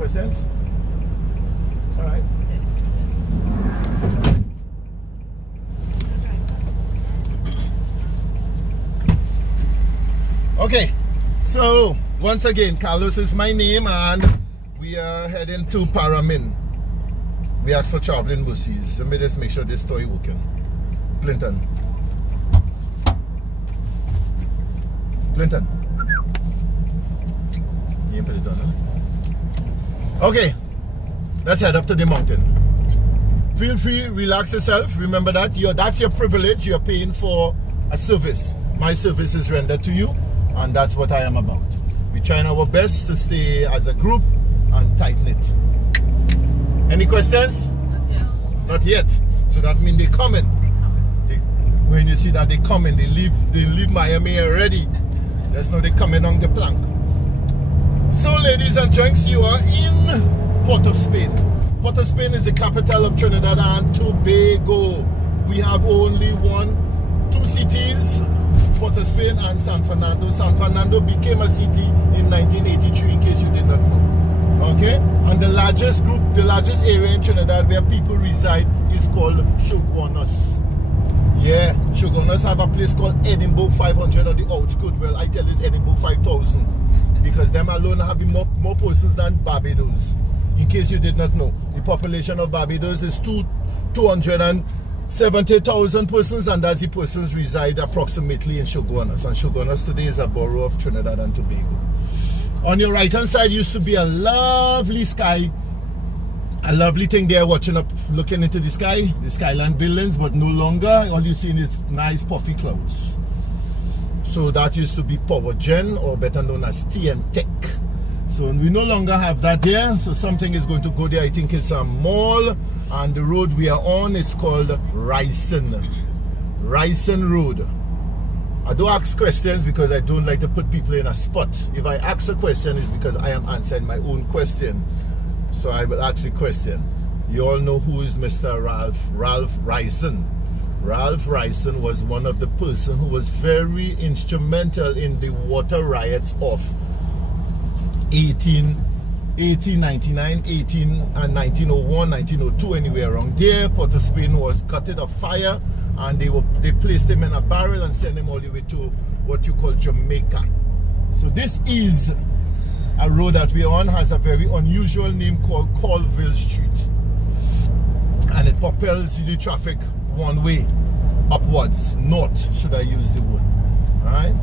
questions? All right. Okay, so once again, Carlos is my name, and we are heading to Paramin. We asked for traveling buses. Let me just make sure this story working. Clinton. You put it on, huh? Okay, let's head up to the mountain. Feel free, relax yourself. Remember that that's your privilege. You're paying for a service. My service is rendered to you, and that's what I am about. We're trying our best to stay as a group and tight-knit. Any questions? Not yet. Not yet. So that means they're coming. When you see that they're coming, they leave Miami already. That's now they're coming on the plank. So ladies and gents, you are in Port of Spain. Port of Spain is the capital of Trinidad and Tobago. We have only two cities, Port of Spain and San Fernando. San Fernando became a city in 1983, in case you did not know. Okay? And the largest area in Trinidad where people reside is called Shoguanos. Yeah, Shoguanos have a place called Edinburgh 500 on the outskirts. Well, I tell you it's Edinburgh 5000 because them alone have more persons than Barbados. In case you did not know, the population of Barbados is 270,000 persons, and that's the persons reside approximately in Shoguanos. And Shoguanos today is a borough of Trinidad and Tobago. On your right hand side used to be a lovely sky, a lovely thing there, watching up, looking into the sky, the skyline buildings, but no longer. All you see is nice puffy clouds. So that used to be Power Gen, or better known as TN-Tech. So we no longer have that there, so something is going to go there. I think it's a mall, and the road we are on is called Ryson Road. I don't ask questions because I don't like to put people in a spot. If I ask a question, it's because I am answering my own question. So I will ask a question. You all know who is Mr. Ralph Ryson. Ralph Ryson was one of the person who was very instrumental in the water riots of 1899, 1901, 1902, anywhere around there. Port of Spain was gutted of fire, and they placed him in a barrel and sent him all the way to what you call Jamaica. So this is a road that we're on, has a very unusual name called Colville Street, and it propels the traffic one way, upwards, north, should I use the word. All right?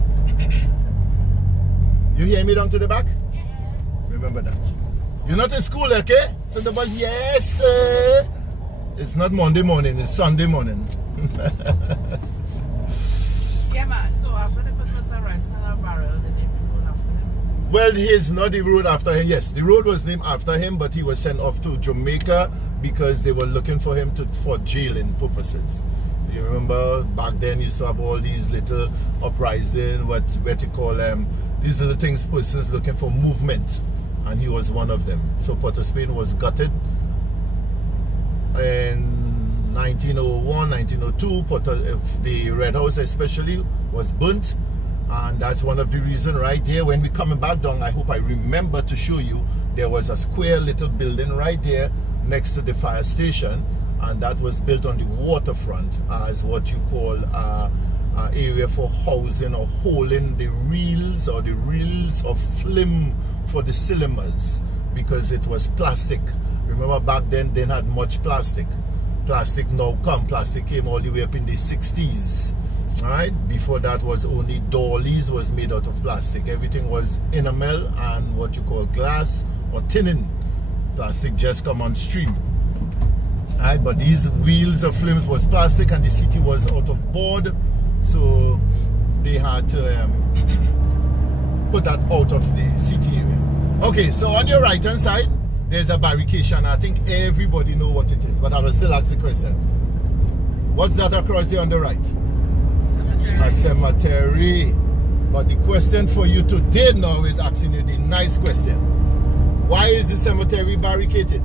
You hear me down to the back? Remember that. You're not in school, okay? So the boy, yes, sir. It's not Monday morning, it's Sunday morning. Yeah, man. So after they put Mr. Rice in a barrel, did they name the road after him? Well, he's not the road after him. Yes, the road was named after him, but he was sent off to Jamaica because they were looking for him for jailing purposes. You remember back then you used to have all these little uprising, what you call them, these little things, persons looking for movement, and he was one of them. So Port of Spain was gutted in 1901, 1902. The Red House especially was burnt, and that's one of the reasons right there. When we're coming back down, I hope I remember to show you, there was a square little building right there next to the fire station, and that was built on the waterfront as what you call an area for housing or holding the reels or the reels of film for the cinemas, because it was plastic. Remember back then they had much plastic. Plastic came all the way up in the 60s. Alright, before that was only dollies was made out of plastic. Everything was enamel and what you call glass or tinning. Plastic just come on stream. Alright, but these wheels of films was plastic, and the city was out of board, so they had to put that out of the city area. Okay, so on your right hand side there's a barricade. I think everybody know what it is, but I will still ask the question. What's that across there on the right? Cemetery. A cemetery. But the question for you today now is asking you the nice question. Why is the cemetery barricaded?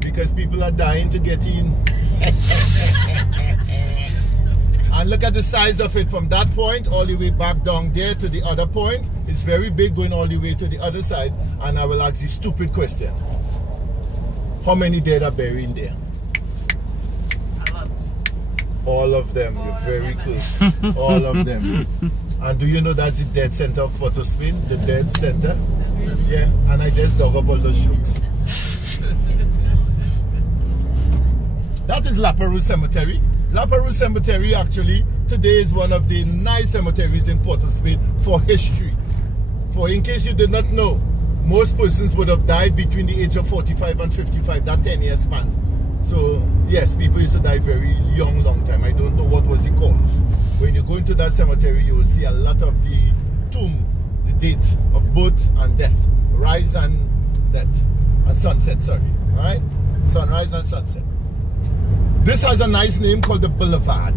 Because people are dying to get in. And look at the size of it from that point all the way back down there to the other point. It's very big going all the way to the other side. And I will ask the stupid question. How many dead are buried in there? A lot. All of them. You're very close. All of them. And do you know that's the dead center of Port of Spain? The dead center? Yeah. And I just dug up all those jokes. That is La Perouse Cemetery. La Perouse Cemetery actually today is one of the nice cemeteries in Port of Spain for history. For in case you did not know, most persons would have died between the age of 45 and 55, that 10-year span. So yes, people used to die very young, long time. I don't know what was the cause. When you go into that cemetery, you will see a lot of the tomb, the date of birth and death, rise and death, and sunset, sorry, all right? Sunrise and sunset. This has a nice name called the Boulevard.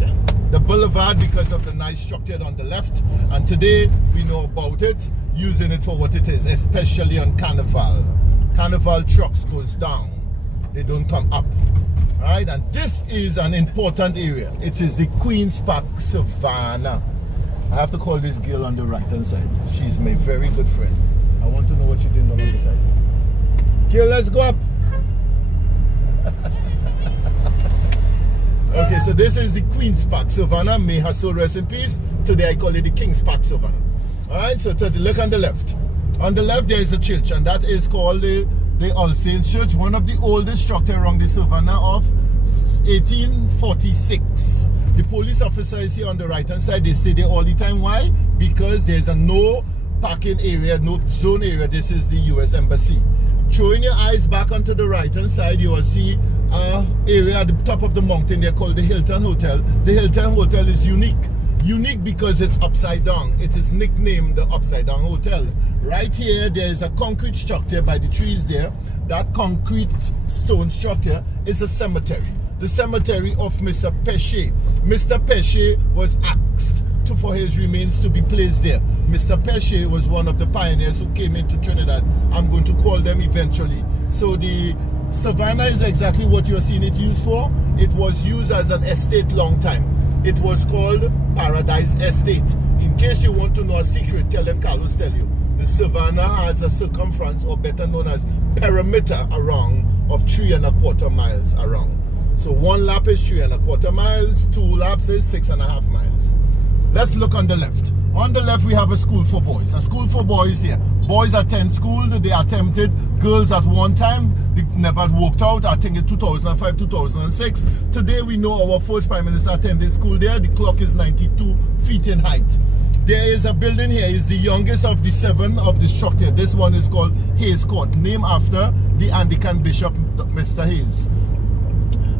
The Boulevard because of the nice structure on the left, and today we know about it, using it for what it is, especially on Carnival. Carnival trucks goes down, they don't come up. All right, and this is an important area. It is the Queen's Park, Savannah. I have to call this girl on the right hand side. She's my very good friend. I want to know what you're doing on the other side. Girl, let's go up. Okay, so this is the Queen's Park, Savannah. May her soul rest in peace. Today I call it the King's Park, Savannah. Alright, so to the look on the left. On the left there is a church, and that is called the All Saints Church, one of the oldest structures around the Savannah of 1846. The police officer is here on the right hand side. They stay there all the time. Why? Because there's a no parking area, no zone area. This is the US Embassy. Throwing your eyes back onto the right hand side, you will see an area at the top of the mountain there called the Hilton Hotel. The Hilton Hotel is unique. Unique because it's upside down. It is nicknamed the Upside Down Hotel. Right here, there is a concrete structure by the trees there. That concrete stone structure is a cemetery. The cemetery of Mr. Pesce. Mr. Pesce was asked for his remains to be placed there. Mr. Pesce was one of the pioneers who came into Trinidad. I'm going to call them eventually. So the Savannah is exactly what you're seeing it used for. It was used as an estate long time. It was called Paradise Estate. In case you want to know a secret, tell them Carlos tell you. The Savannah has a circumference, or better known as perimeter, around of 3¼ miles around. So one lap is 3¼ miles, 2 laps is 6½ miles. Let's look on the left. On the left, we have a school for boys. A school for boys here. Boys attend school. They attempted. Girls at one time, they never worked out. I think in 2005, 2006. Today, we know our first Prime Minister attended school there. The clock is 92 feet in height. There is a building here. It's the youngest of the 7 of the structure. This one is called Hayes Court, named after the Anglican Bishop, Mr. Hayes.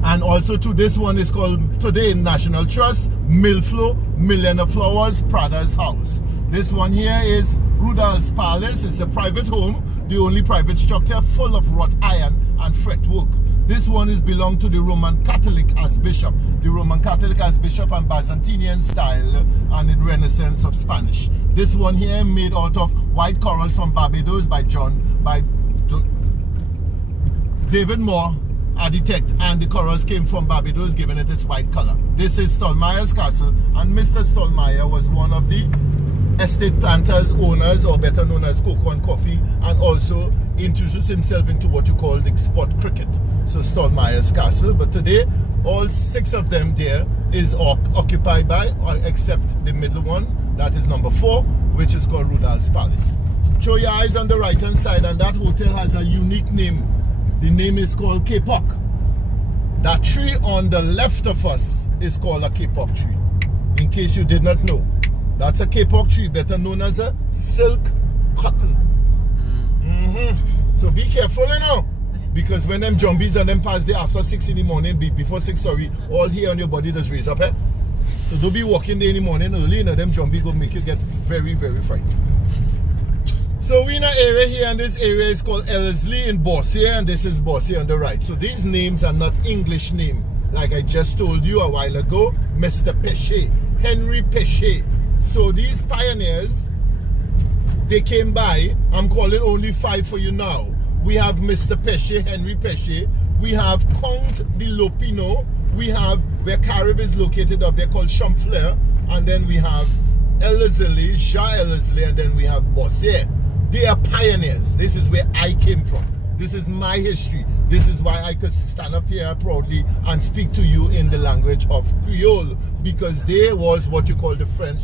And also to this one is called today National Trust, Milflow, Millionaire Flowers, Prada's House. This one here is Rudolph's Palace. It's a private home, the only private structure full of wrought iron and fretwork. This one is belong to the Roman Catholic Archbishop. The Roman Catholic Archbishop and Byzantinian style and in Renaissance of Spanish. This one here made out of white corals from Barbados by David Moore, architect, and the corals came from Barbados, giving it its white color. This is Stolmeyer's Castle, and Mr. Stolmeyer was one of the estate planters, owners, or better known as cocoa and coffee, and also introduced himself into what you call the sport cricket. So Stolmeyer's Castle, but today all 6 of them there is occupied by, except the middle one, that is number 4, which is called Rudolph's Palace. Throw your eyes on the right hand side, and that hotel has a unique name. The name is called Kapok. That tree on the left of us is called a kapok tree. In case you did not know, that's a kapok tree, better known as a silk cotton. So be careful, you know, because when them zombies and them pass there after 6 in the morning, before 6, sorry, all hair on your body does raise up, eh? So don't be walking there in the morning early, you know, them zombies go make you get very, very frightened. So we're in an area here, and this area is called Ellerslie in Bossier, and this is Bossier on the right. So these names are not English names. Like I just told you a while ago, Mr. Pesce, Henry Pesce. So these pioneers, they came by. I'm calling only 5 for you now. We have Mr. Pesce, Henry Pesce. We have Count de Lopino, we have where Carib is located up there called Chamfleur, and then we have Ellerslie, Jean Ellerslie, and then we have Bossier. They are pioneers. This is where I came from. This is my history. This is why I could stand up here proudly and speak to you in the language of Creole, because they was what you call the French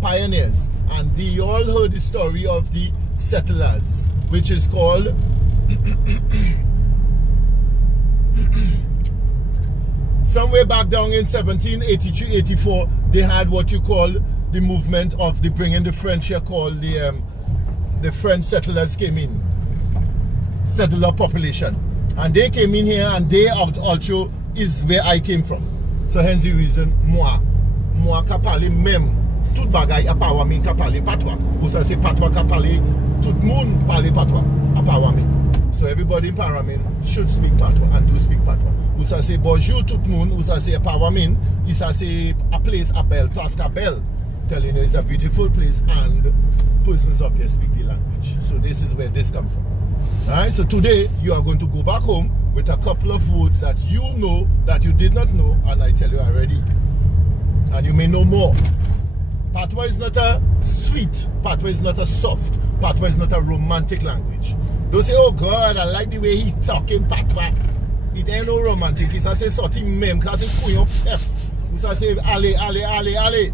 pioneers. And you all heard the story of the settlers, which is called somewhere back down in 1783-84, they had what you call the movement of the bringing the French here, called the French settlers came in, settler population, and they came in here, and they also is where I came from. So hence the reason moi ka parler même tout bagay a Paramin ka parler patois, ou ça c'est patois ka parler, tout moun parler patois a Paramin. So everybody in Paramin should speak patois and do speak patois. Ou ça c'est bonjour tout moun, ou ça c'est Paramin, ou ça c'est a place a belle, place ka belle, telling you it's a beautiful place and persons up there speak the language. So this is where this comes from. Alright, so today you are going to go back home with a couple of words that you know that you did not know, and I tell you already, and you may know more. Patois is not a sweet, patois is not a soft, patois is not a romantic language. Don't say, oh God, I like the way he talking patois. It ain't no romantic. It's a say something mem, because it's couillon pep. It's a say allez, allez, allez, allez.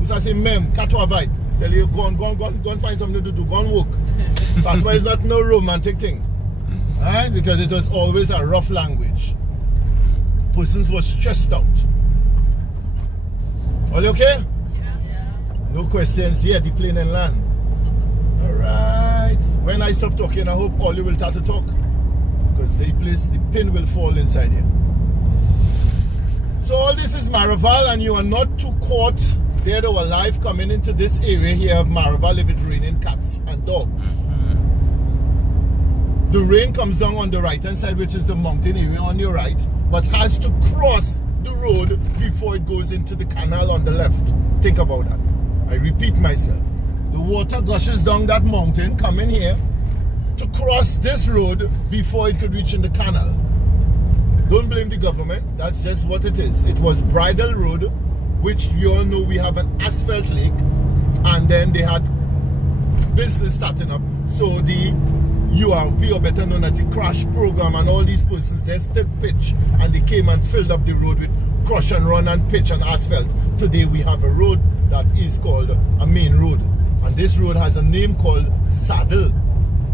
It's a say mem, katwa vibe. Tell you, go on find something to do, go on work. Patois is not no romantic thing. Right? Because it was always a rough language. Persons were stressed out. All you okay? Yeah. No questions here, the plane and land. Alright. When I stop talking, I hope all you will start to talk. Because the pin will fall inside here. So all this is Maraval, and you are not too caught dead or alive coming into this area here of Maraval if it's raining cats and dogs. The rain comes down on the right hand side, which is the mountain area on your right, but has to cross the road before it goes into the canal on the left. Think about that. I repeat myself. The water gushes down that mountain coming here to cross this road before it could reach in the canal. Don't blame the government, that's just what it is. It was bridle road, which you all know we have an asphalt lake, and then they had business starting up. So the URP, or better known as the crash program, and all these persons, they still pitch, and they came and filled up the road with crush and run and pitch and asphalt. Today we have a road that is called a main road, and this road has a name called Saddle,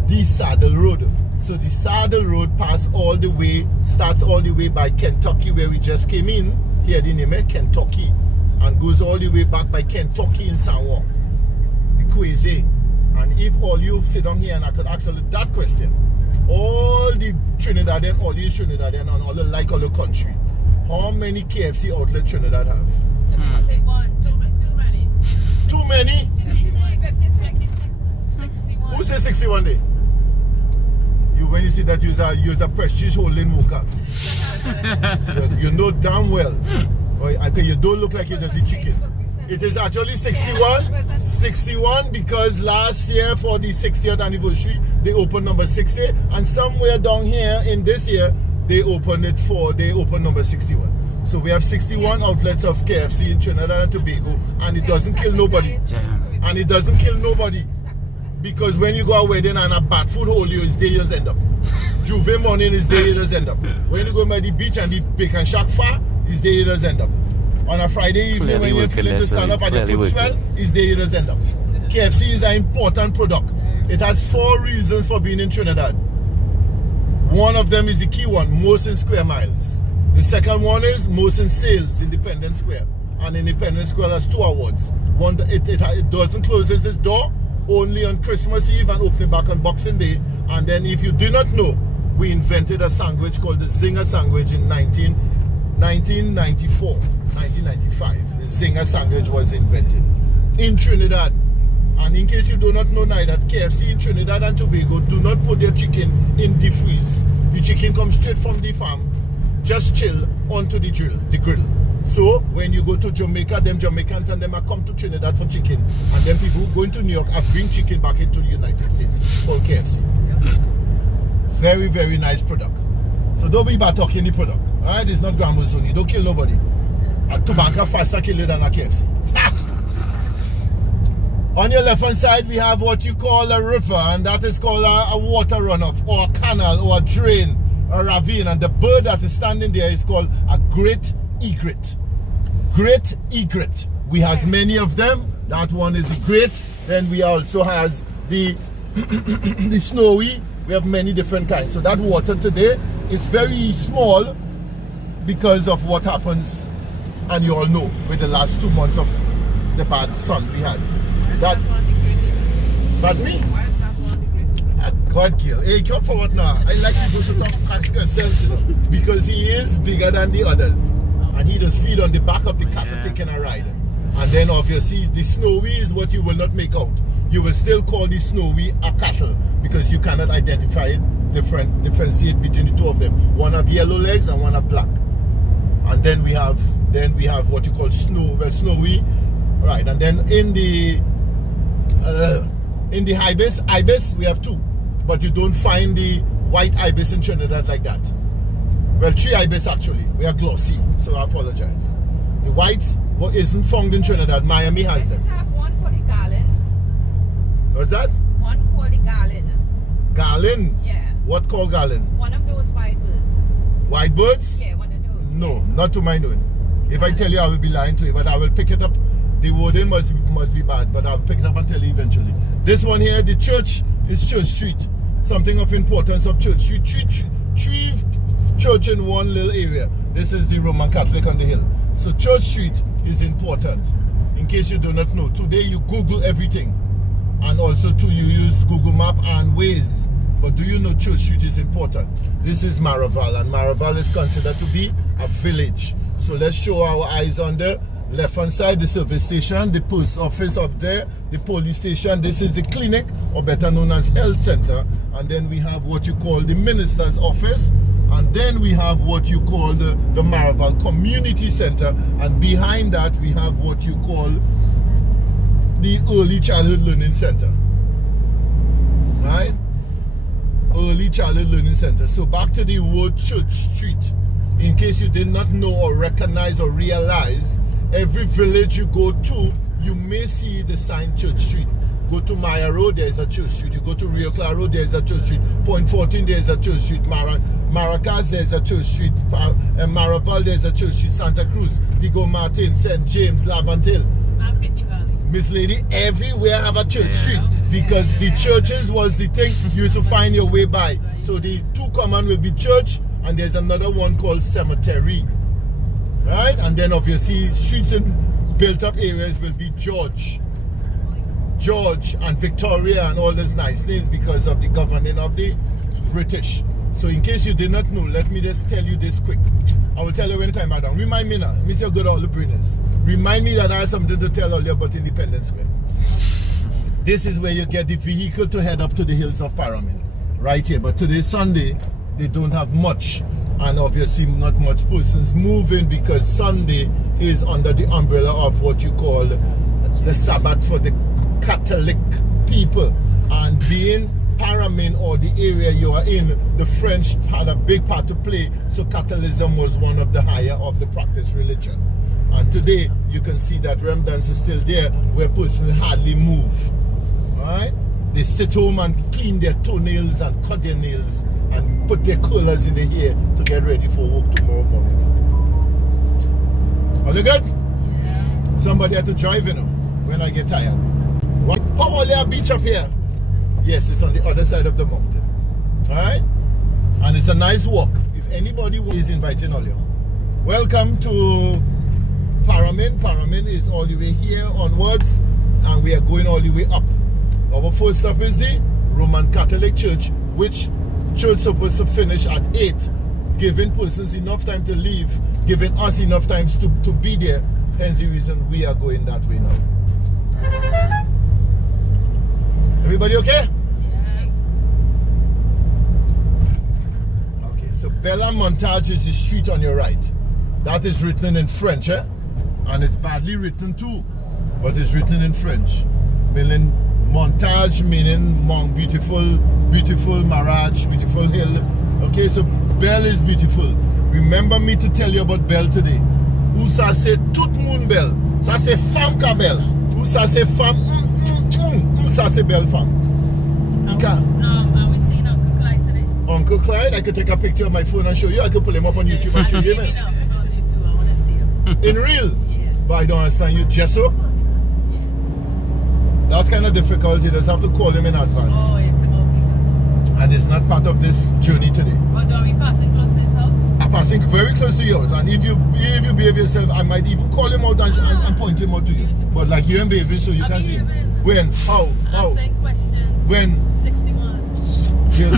the Saddle Road. So the Saddle Road starts all the way by Kentucky, where we just came in. Here the name is Kentucky, and goes all the way back by Kentucky in San Juan, the Quasi. And if all you sit down here and I could ask you that question, all the Trinidadian, all the Trinidadian, and all the all the country, how many KFC outlets Trinidad have? 61. Too many. Too many? 61. Who says 61 day? When you see that you're a prestige holding worker, you know damn well. Okay, you don't look like you just eat chicken. It is actually 61. 61 because last year for the 60th anniversary, they opened number 60, and somewhere down here in this year, they opened number 61. So we have 61 outlets of KFC in Trinidad and Tobago, and it doesn't kill nobody. And it doesn't kill nobody. Because when you go a wedding and a bad food hole you, it's there you just end up. Juve morning is there you just end up. When you go by the beach and the bacon shack far, is there you just end up. On a Friday evening when you're feeling to stand up and your food swell, is there you just end up. KFC is an important product. It has 4 reasons for being in Trinidad. One of them is the key one, most in square miles. The second one is most in sales, Independence Square. And Independence Square has 2 awards. One, it doesn't close its door only on Christmas Eve and open it back on Boxing Day. And then if you do not know, we invented a sandwich called the Zinger sandwich in 1994, 1995. The Zinger sandwich was invented in Trinidad. And in case you do not know neither, KFC in Trinidad and Tobago do not put their chicken in the freeze. The chicken comes straight from the farm, just chill onto the grill. So when you go to Jamaica, them Jamaicans and them are come to Trinidad for chicken, and then people who go into New York are bring chicken back into the United States for KFC. Very, very nice product. So don't be bad talking the product. Alright, it's not Gramble Zone. You don't kill nobody. A Tubanka faster kill you than a KFC. On your left hand side, we have what you call a river, and that is called a water runoff, or a canal, or a drain, or a ravine. And the bird that is standing there is called a great egret. Great egret. We have many of them. That one is great. Then we also has the the snowy. We have many different kinds. So that water today is very small because of what happens, and you all know, with the last 2 months of the bad sun we had. That, but me? Why is that one the God kill. Hey, come for what now? I like people to talk ask questions, you know, because he is bigger than the others. And he does feed on the back of the cattle taking a ride. And then obviously the snowy is what you will not make out. You will still call the snowy a cattle because you cannot identify it, differentiate between the two of them. One have yellow legs and one have black. And then we have what you call snowy, right? And then in the ibis we have two, but you don't find the white ibis in Trinidad like that. Well, 3 ibis actually. We are glossy, so I apologize. The white isn't found in Trinidad. Miami has them. I have one called the garland. What's that? One called the garland. Garland? Yeah. What called garland? One of those white birds. White birds? Yeah, one of those. No, not to my knowing. If I tell you, I will be lying to you, but I will pick it up. The wording must be bad, but I'll pick it up and tell you eventually. This one here, the church is Church Street. Something of importance of Church Street. Three church in one little area. This is the Roman Catholic on the hill. So Church Street is important. In case you do not know, today you Google everything. And also too, you use Google Map and Waze. But do you know Church Street is important? This is Maraval, and Maraval is considered to be a village. So let's show our eyes on the left hand side, the service station, the post office up there, the police station. This is the clinic, or better known as health center. And then we have what you call the minister's office. And then we have what you call the Maraval Community Center. And behind that, we have what you call the Early Childhood Learning Center. Right? Early Childhood Learning Center. So back to the word Church Street. In case you did not know or recognize or realize, every village you go to, you may see the sign Church Street. Go to Maya Road, there's a Church Street. You go to Rio Claro Road, there's a Church Street. Point 14, there's a Church Street. Maracas, there's a Church Street. Maraval, there's a Church Street. Santa Cruz, Diego Martin, St. James, Laventille. And Petty Valley. Miss Lady, everywhere have a church street because the churches was the thing you used to find your way by. So the two common will be church, and there's another one called cemetery. Right? And then obviously streets in built up areas will be George and Victoria and all those nice names because of the governing of the British. So in case you did not know, let me just tell you this quick. I will tell you when you come back down. Remind me now. Let me see how good all the brainers. Remind me that I have something to tell all you about Independence Square. This is where you get the vehicle to head up to the hills of Paramin. Right here. But today Sunday, they don't have much. And obviously not much persons moving because Sunday is under the umbrella of what you call the Sabbath for the Catholic people. And being Paramin, or the area you are in, the French had a big part to play, so Catholicism was one of the higher of the practiced religion. And today you can see that remnants is still there where persons hardly move. Alright? They sit home and clean their toenails and cut their nails and put their curlers in their hair to get ready for work tomorrow morning. Are you good? Yeah. Somebody had to drive, you know, when I get tired. What? How are there a beach up here? Yes, it's on the other side of the mountain. Alright? And it's a nice walk. If anybody is inviting all you. Welcome to Paramin. Paramin is all the way here onwards, and we are going all the way up. Our first stop is the Roman Catholic Church, which church supposed to finish at 8, giving persons enough time to leave, giving us enough time to be there. Hence the reason we are going that way now. Everybody okay? Yes. Okay, so Bella Montage is the street on your right. That is written in French, eh? And it's badly written too, but it's written in French. Meaning montage, meaning beautiful, beautiful marriage, beautiful hill. Okay, so Belle is beautiful. Remember me to tell you about bell today. Who say tout moon bell? Ça say fam ka bell. Who say fam who say bell fam? Are we seeing Uncle Clyde today? Uncle Clyde, I could take a picture of my phone and show you. I could pull him up on YouTube and show you. I want to see him. In real? Yeah. But I don't understand you. Gesso? Yes. That's kind of difficult. You just have to call him in advance. Oh, yeah. Okay. And it's not part of this journey today. But are we passing close to his house? I'm passing very close to yours. And if you behave yourself, I might even call him out and point him out to you. But like you ain't behaving, so you can see him. When? How? Answering questions. When? 61. Yeah.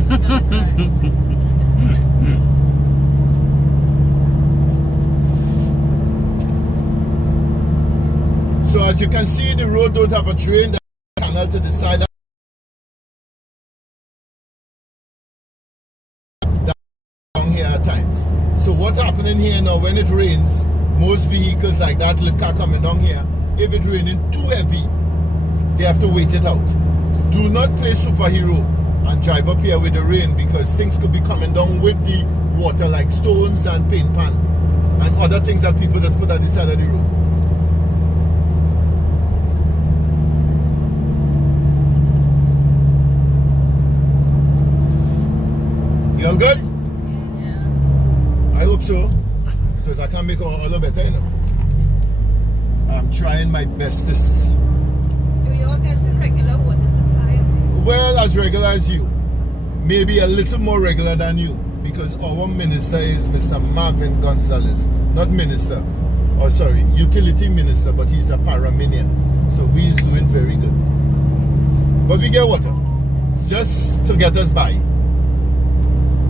So as you can see, the road don't have a drain. There's a canal to the side. Down here at times. So what's happening here now, when it rains, most vehicles like that car coming down here, if it's raining too heavy, they have to wait it out. Do not play superhero and drive up here with the rain, because things could be coming down with the water, like stones and paint pan and other things that people just put at the side of the road. You all good? Yeah. I hope so, because I can't make it all better, you know. I'm trying my bestest. Do you all get a regular water supply? Well, as regular as you. Maybe a little more regular than you, because our minister is Mr. Marvin Gonzalez. Not minister, or sorry, utility minister, but he's a Paraminian. So he's doing very good. But we get water, just to get us by.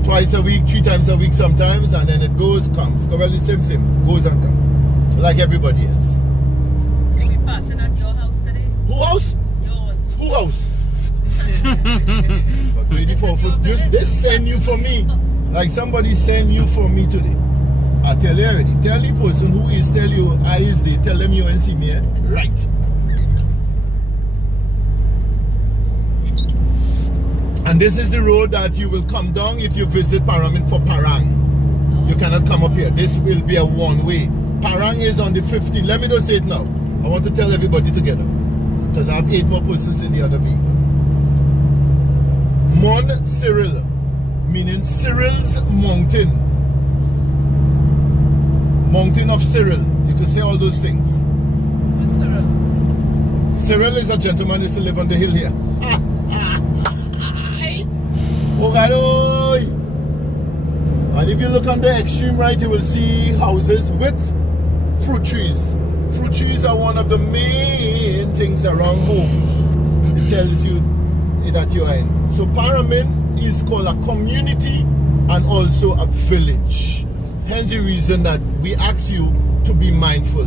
Twice a week, 3 times a week sometimes, and then it goes, comes. Well, the same, goes and comes. Like everybody else. So we passing at your house today? Who house? Yours. Who house? But 24 foot. They send you for me. Like somebody send you for me today. I tell you already. Tell the person who is tell you I is there. Tell them you and see me. Right. And this is the road that you will come down if you visit Paramin for Parang. You cannot come up here. This will be a one-way. Parang is on the 15th. Let me just say it now. I want to tell everybody together, because I have 8 more persons in the other vehicle. Mon Cyril, meaning Cyril's mountain. Mountain of Cyril. You could say all those things. Who's Cyril? Cyril is a gentleman who used to live on the hill here. And if you look on the extreme right, you will see houses with fruit trees. Fruit trees are one of the main things around homes. It tells you that you are in. So Paramin is called a community and also a village. Hence the reason that we ask you to be mindful.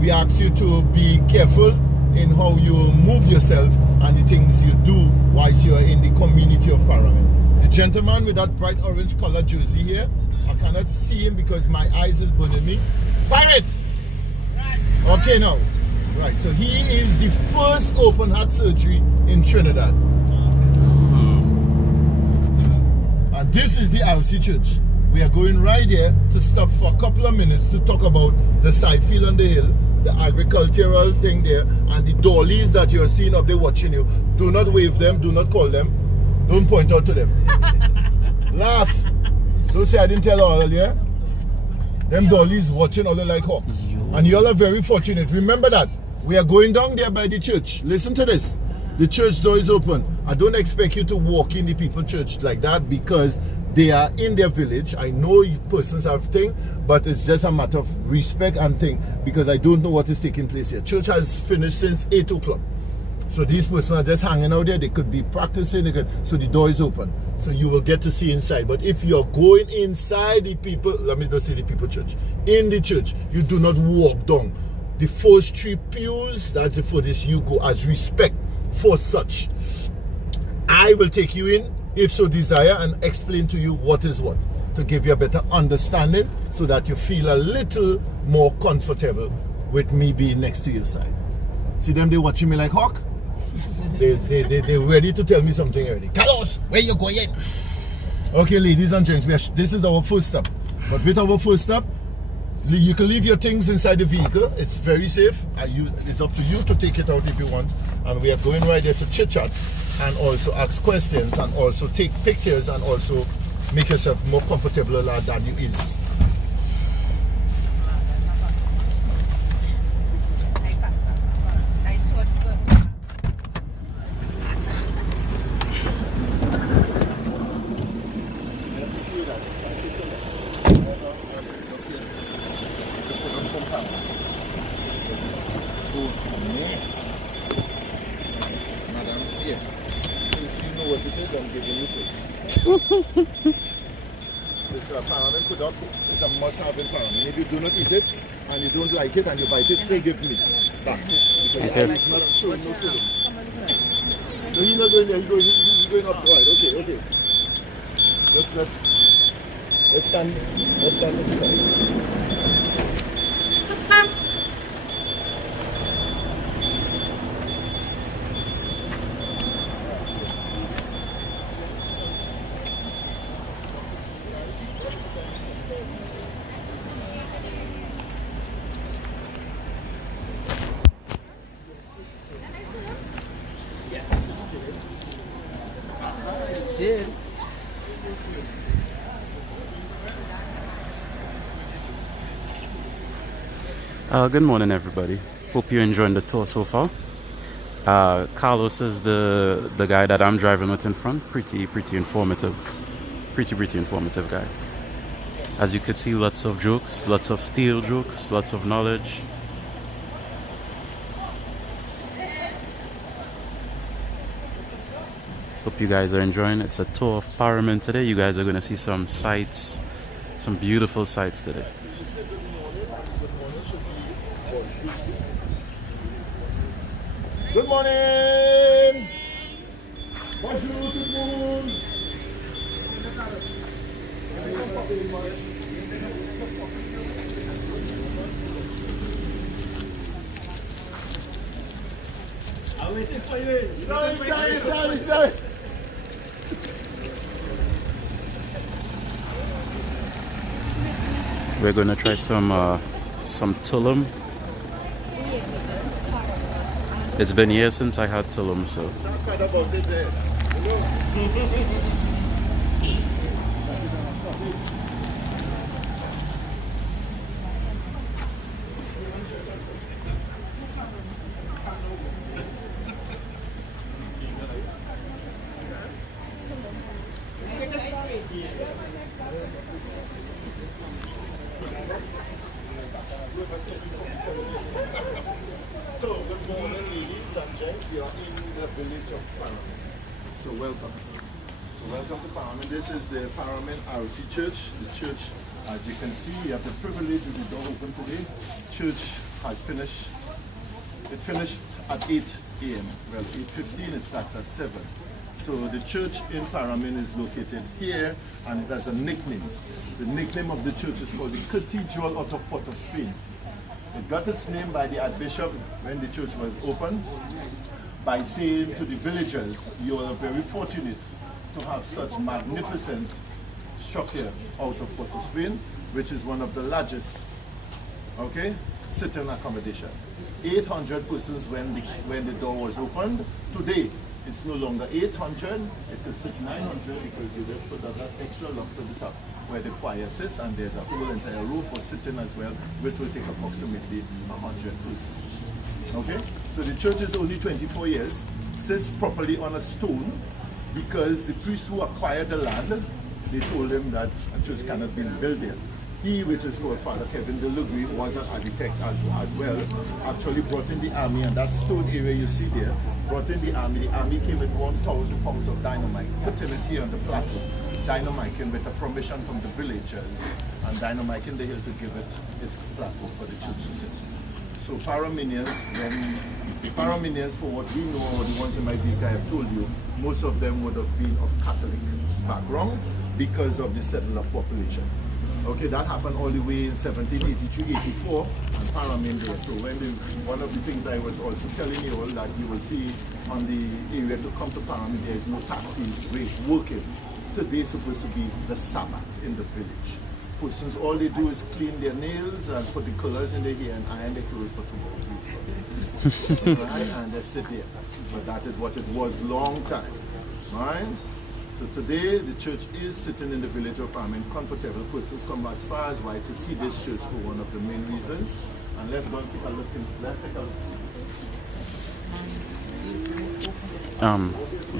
We ask you to be careful in how you move yourself and the things you do whilst you are in the community of Paramin. The gentleman with that bright orange color jersey here, I cannot see him because my eyes is burning me. Pirate! Okay now. Right, so he is the first open heart surgery in Trinidad. And this is the RC Church. We are going right here to stop for a couple of minutes to talk about the side field on the hill, the agricultural thing there, and the dollies that you are seeing up there watching you. Do not wave them, do not call them, don't point out to them. Laugh. Don't say I didn't tell all earlier. Them dollies watching all like hawk. And you all are very fortunate. Remember that. We are going down there by the church. Listen to this. The church door is open. I don't expect you to walk in the people church like that, because they are in their village. I know persons have thing, but it's just a matter of respect and thing, because I don't know what is taking place here. Church has finished since 8 o'clock. So these persons are just hanging out there. They could be practicing. So the door is open. So you will get to see inside. But if you're going inside the people, let me just say the people church. In the church, you do not walk down. The first 3 pews, that's the furthest you go as respect for such. I will take you in, if so desire, and explain to you what is what, to give you a better understanding so that you feel a little more comfortable with me being next to your side. See them, they watching me like hawk? They're ready to tell me something already. Carlos, where you going? Okay, ladies and gents, this is our first stop. But with our first stop, you can leave your things inside the vehicle. It's very safe. It's up to you to take it out if you want. And we are going right there to chit chat and also ask questions and also take pictures and also make yourself more comfortable than you is. It's a must-have in Paramin. If you do not eat it and you don't like it and you bite it, still give me back. Because it's not true. No, you're not going there. You're going up. All right. Okay. Let's stand to the side. Good morning, everybody. Hope you're enjoying the tour so far. Carlos is the guy that I'm driving with in front. Pretty informative. Pretty informative guy. As you could see, lots of jokes, lots of steel jokes, lots of knowledge. Hope you guys are enjoying. It's a tour of Paramin today. You guys are going to see some sights, some beautiful sights today. Good morning! Bonjour tout le monde! I'm waiting for you! Sorry! We're going to try some Toolum. It's been years since I had Toolum, so. So, good morning, ladies and gents. You are in the village of Paramin. So, welcome. Welcome to Paramin. This is the Paramin RC Church. The church, as you can see, you have the privilege of the door open today. Church has finished. It finished at 8 a.m. Well, 8:15. It starts at 7. So the church in Paramin is located here, and it has a nickname. The nickname of the church is called the Cathedral out of Port of Spain. It got its name by the Archbishop when the church was opened, by saying to the villagers, you are very fortunate to have such magnificent structure out of Port of Spain, which is one of the largest, sitting accommodation. 800 persons when the door was opened. Today, it's no longer 800, it could sit 900 because they just put that extra loft to the top where the choir sits, and there's a whole entire row for sitting as well, which will take approximately 100 persons. Okay, so the church is only 24 years, sits properly on a stone because the priest who acquired the land, they told him that a church cannot be built there. He, which is called Father Kevin Delegui, was an architect as well, actually brought in the army, and that stone area you see there, brought in the army. The army came with 1,000 pounds of dynamite, putting it here on the plateau, dynamiting with a permission from the villagers, and dynamiting the hill to give it its plateau for the church to sit. So Paraminians, for what we know, or the ones in my week I have told you, most of them would have been of Catholic background because of the settler population. Okay, that happened all the way in 1783-84 and Paramin there. So one of the things I was also telling you all that you will see on the area to come to Paramin, there is no taxis working. Today is supposed to be the Sabbath in the village. persons, all they do is clean their nails and put the colors in their hair and iron their clothes for 2 weeks. Right? And they sit there. But that is what it was long time. Right? So today the church is sitting in the village of Paramin, comfortable. Persons come as far as wide to see this church for one of the main reasons. And let's go and take a look. Let's take a look.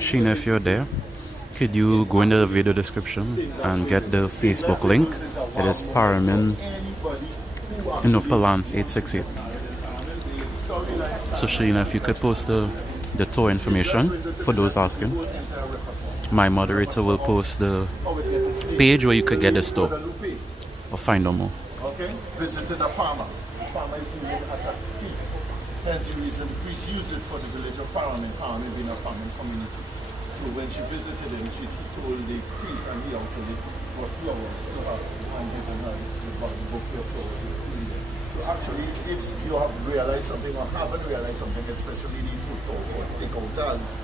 Sheena, if you're there, could you go in the video description and get the Facebook link? It is Paramin Palance 868. So Sheena, if you could post the tour information for those asking. My moderator will post the page where you could get the store or find out more. Okay, visited a farmer. The farmer is living at his feet. Hence the reason the priest used it for the village of Paramin, Paramin being a farming community. So when she visited him, he told the priest and he actually brought flowers to her and given her the bouquet of flowers to see them. So actually, if you have realized something or haven't realized something, especially the food talk or take-outers,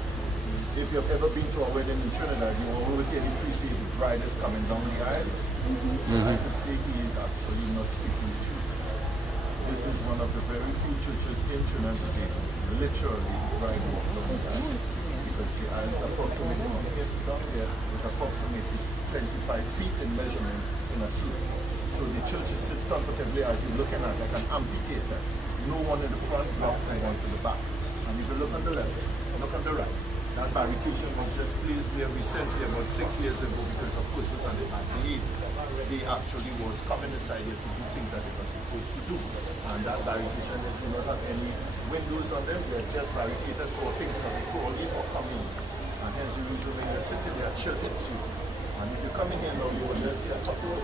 if you've ever been to a wedding in Trinidad, you will always hear the priest say the bride is coming down the aisles. I could say he is actually not speaking the truth. This is one of the very few churches in Trinidad today, literally the bride walked down the aisle. Because the aisles approximately from here to down here is approximately 25 feet in measurement in a slope. So the church sits comfortably as you're looking at like an amphitheater. No one in the front blocks anyone to the back. And if you look on the left, look on the right, that barricade was just placed there recently about 6 years ago because of persons and they actually was coming inside here to do things that they were supposed to do. And that barricade, they do not have any windows on them, they're just barricaded for things that they call in or come in. And hence the reason when you're sitting there, chill hits you. And if you come in here now, you will just see a couple,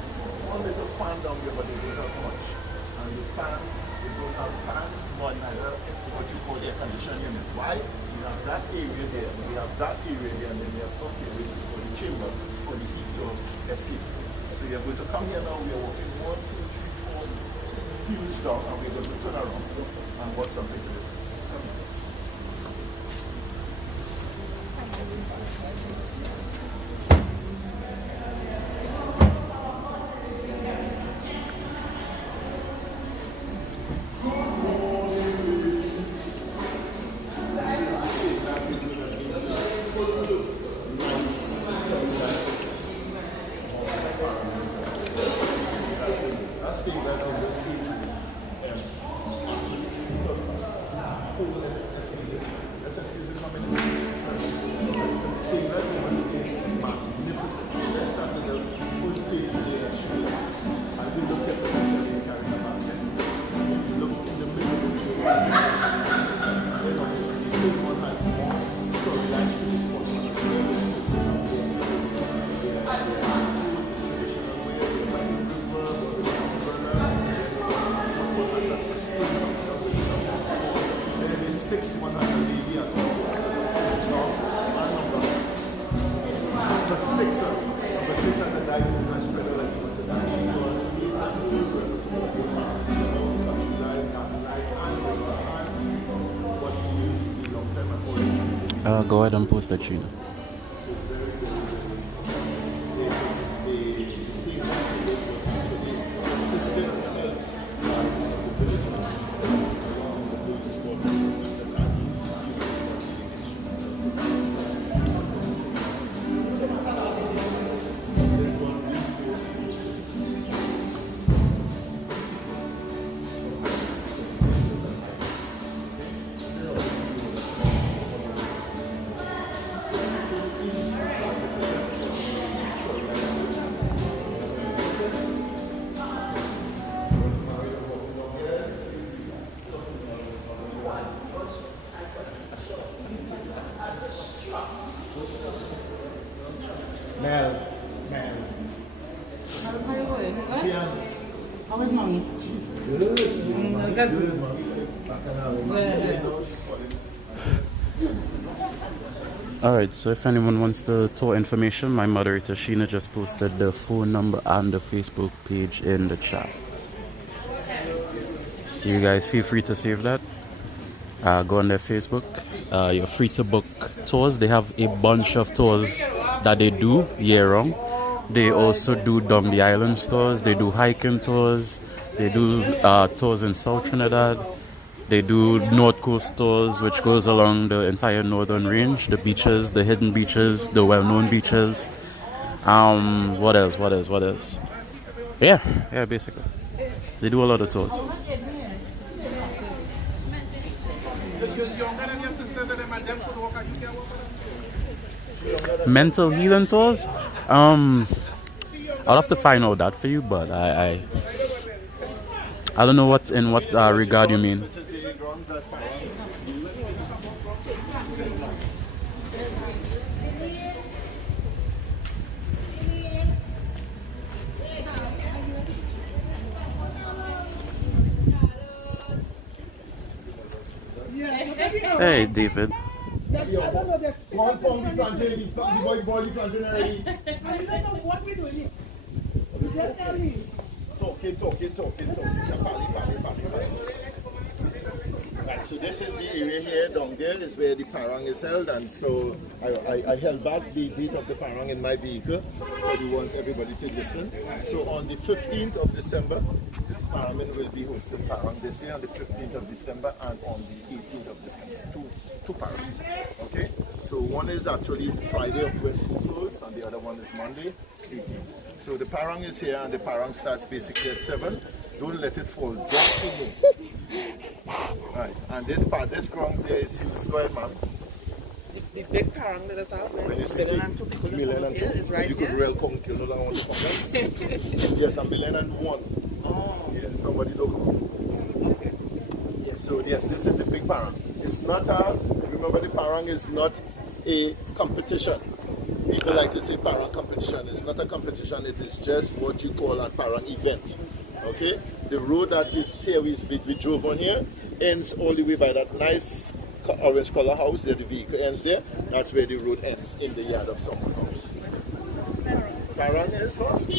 one little fan down here, but they don't have much. And the fan, they don't have fans, nor neither what you call the air conditioning unit. Why? We have that area there, we have that area there, and then we have top here, which is called the chamber for the heat to escape. So you're going to come here now, we are walking 1, 2, 3, 4 pews down, and we're going to turn around and watch something to do. Go ahead and post that, Sheena. Alright, so if anyone wants the tour information, my moderator Sheena just posted the phone number and the Facebook page in the chat. So you guys feel free to save that. Go on their Facebook. You're free to book tours. They have a bunch of tours that they do year round. They also do down the island tours. They do hiking tours. They do tours in South Trinidad. They do North Coast tours, which goes along the entire northern range, the beaches, the hidden beaches, the well-known beaches. What else? Yeah, basically. They do a lot of tours. Mental healing tours? I'll have to find out that for you, but I don't know what regard you mean. Hey, David. Talking. Right, so this is the area here down there is where the parang is held, and so I held back the date of the parang in my vehicle for the ones everybody to listen. So on the 15th of December, Paramin will be hosting parang this year on the 15th of December and on the 18th of December. Two parang. Okay? So one is actually Friday of West closed and the other one is Monday, 18th. So the parang is here and the parang starts basically at 7. Don't let it fall. Don't move. Right. And this grounds there is huge. Go ahead, ma'am. The big parang that is out there. When you say million and two, is right you here. could real come kill no longer want to come. Yes, a million and one. Oh. Yeah, somebody don't come. Yes, so yes, this is the big parang. It's not remember the parang is not a competition. People like to say parang competition. It's not a competition, it is just what you call a parang event. Okay? The road that is here, we drove on here, ends all the way by that nice orange color house there, the vehicle ends there. That's where the road ends, in the yard of someone's house. Parang is what? It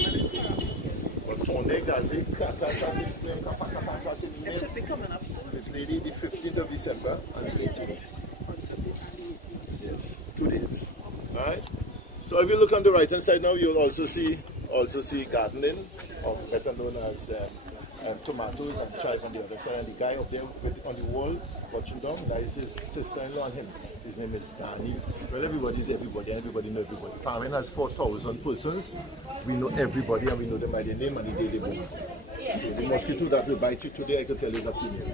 should be coming up soon. This lady, the 15th of December and the 18th. Yes, 2 days. Alright? So if you look on the right hand side now, you'll also see gardening, or better known as tomatoes and chive on the other side. And the guy up there on the wall watching down, that is his sister-in-law and him. His name is Danny. Well, everybody is everybody, and everybody knows everybody. Paramin has 4,000 persons. We know everybody, and we know them by their name and the day they born. The mosquito that will bite you today, I could tell you is a female.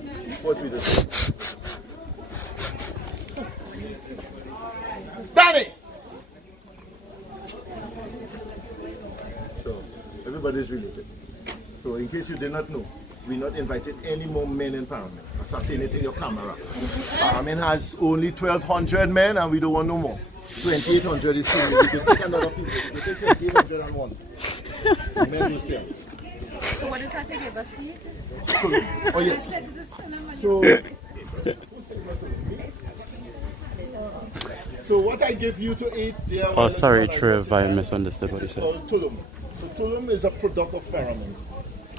What's with this? Danny! So, everybody is related. So, in case you did not know, we're not invited any more men in Paramin. Assassinate your camera. Paramin has only 1,200 men and we don't want no more. 2,800 is still. We can take another few. We can take 2,801. Men will stay. So what does that give us to eat? Oh yes. So what I give you to eat there. Oh, sorry, Trev, I misunderstood what you said. Called Toolum. So Toolum is a product of Paramin.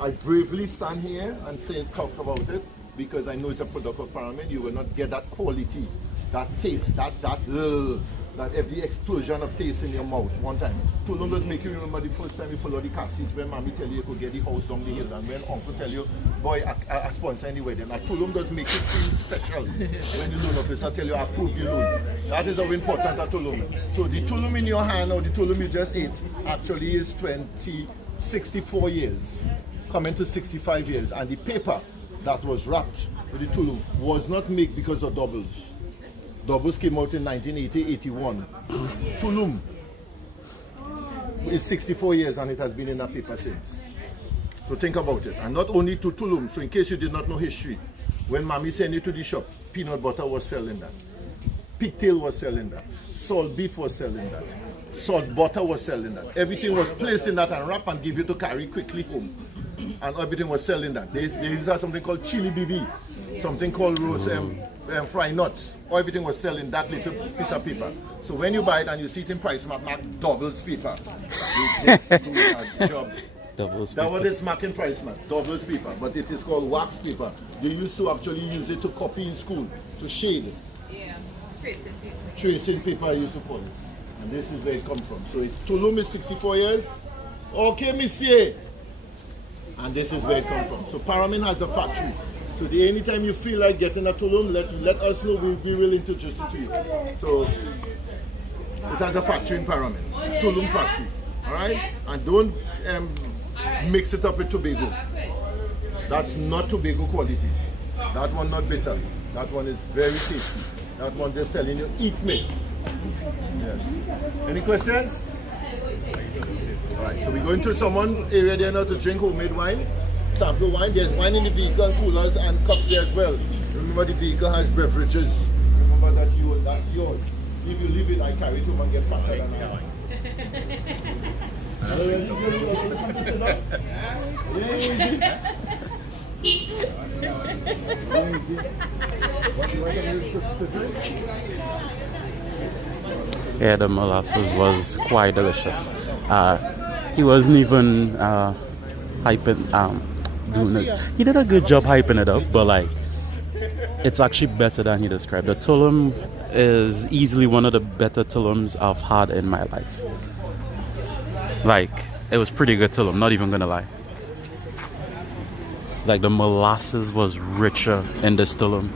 I bravely stand here and talk about it because I know it's a product of Paramin. You will not get that quality, that taste, that every explosion of taste in your mouth one time. Toolum does make you remember the first time you pull out the car seats when mommy tell you could get the house down the hill, and when uncle tell you, boy, I sponsor any wedding. Like Toolum does make you feel special when the loan officer tell you I approve the loan. That is how important a Toolum. So the Toolum in your hand or the Toolum you just ate actually is 64 years. Coming to 65 years, and the paper that was wrapped with the Toolum was not made because of doubles. Doubles came out in 1980-81. Toolum is 64 years and it has been in that paper since. So think about it. And not only to Toolum, so in case you did not know history, when mommy sent you to the shop, peanut butter was selling that. Pigtail was selling that. Salt beef was selling that. Salt butter was selling that. Everything was placed in that and wrapped and give you to carry quickly home. And everything was selling that. There is something called chili BB, something called roast fried nuts. Everything was selling that little piece of paper. So when you buy it and you see it in price mark doubles paper, you just do a job. That what is marking price mark, doubles paper, but it is called wax paper. They used to actually use it to copy in school, to shade. Yeah, tracing paper. Tracing paper I used to call it. And this is where it comes from. So Toolum is 64 years. Okay, Misty. And this is where it comes from. So Paramin has a factory. So anytime you feel like getting a Toolum, let us know. We will introduce it to you. So it has a factory in Paramin, Toolum factory. All right, and don't mix it up with Tobago. That's not Tobago quality. That one not bitter. That one is very tasty. That one just telling you, eat me. Yes. Any questions? All right. So we're going to someone area there now to drink homemade wine. Sample wine. There's wine in the vehicle, coolers and cups there as well. Remember, the vehicle has beverages. Remember that's yours. If you leave it, I carry it home and get fatter than I. Yeah, the molasses was quite delicious. He wasn't even hyping, doing it. He did a good job hyping it up, but like, it's actually better than he described. The Toolum is easily one of the better Toolums I've had in my life. Like, it was pretty good Toolum, not even gonna lie. Like, the molasses was richer in this Toolum.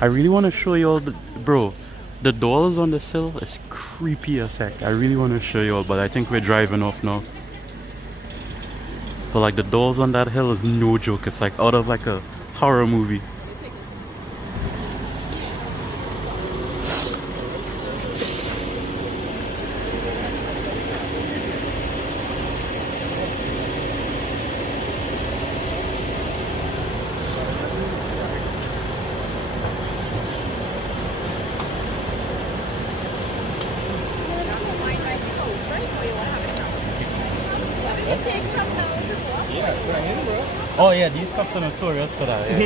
I really want to show you all bro, the doors on this hill is creepy as heck. I really want to show you all, but I think we're driving off now. But like, the doors on that hill is no joke. It's like out of like a horror movie. Oh yeah, these cups are notorious for that. Yeah.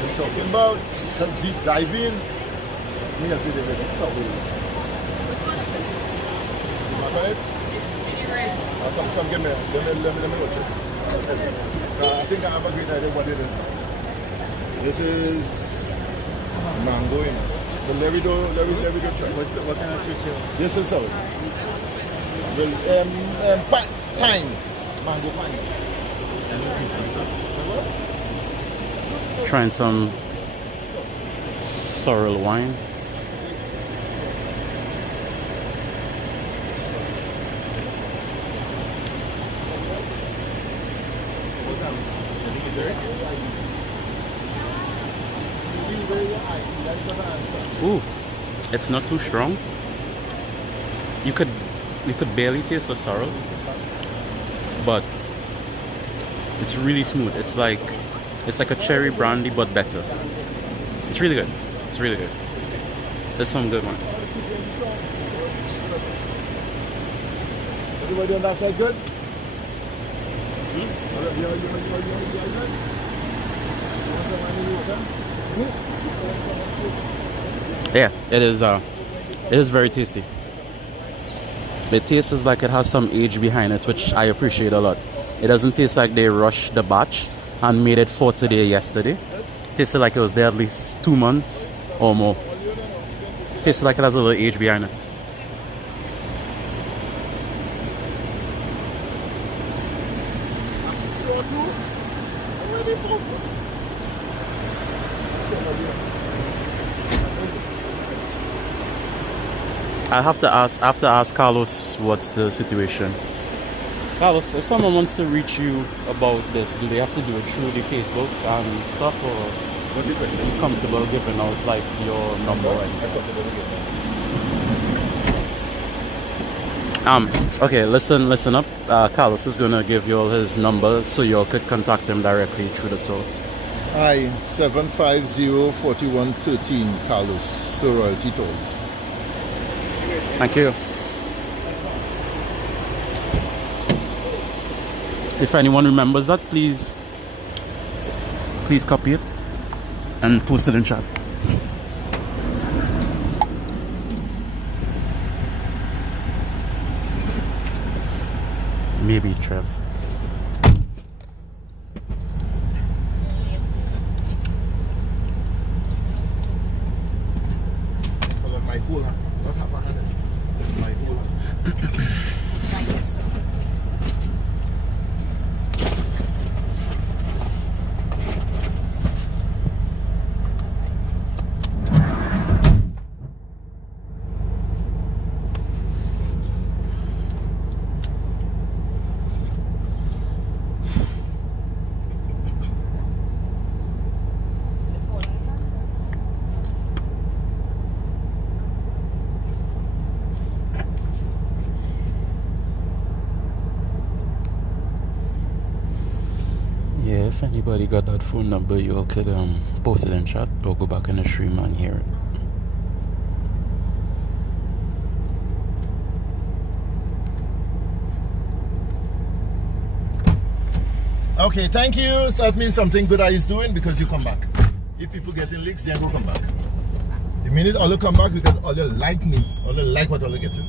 We're talking about some deep diving. Me help you there with the subway. Come give me. Let me watch it. I think I have a great idea what it is. This is mango, you know. The Lerido try. What kind of fish? This is sour. Pine. Mango pine. Trying some sorrel wine. Ooh, it's not too strong. You could barely taste the sorrel, but it's really smooth. It's like a cherry brandy, but better. It's really good. It's really good. There's some good one. Everybody on that side good? Yeah, it is very tasty. It tastes like it has some age behind it, which I appreciate a lot. It doesn't taste like they rushed the batch and made it for today yesterday. It tasted like it was there at least 2 months or more. It tastes like it has a little age behind it. I have to ask Carlos what's the situation. Carlos, if someone wants to reach you about this, do they have to do it through the Facebook and stuff, or What's the question? are you comfortable giving out like your number? Okay, listen up. Carlos is gonna give you all his number so you all could contact him directly through the tour. Hi, 750-4113 Carlos, So Royalty Tours. Thank you. If anyone remembers that, please copy it and post it in chat. Maybe Trev. My fool, huh? Not half a hand. My fool. Yeah, if anybody got that phone number, you all could post it in chat or go back in the stream and hear it. Okay, thank you. So that means something good is doing because you come back. If people getting licks, then go come back. The minute all you come back because all you like me, all you like what all you getting.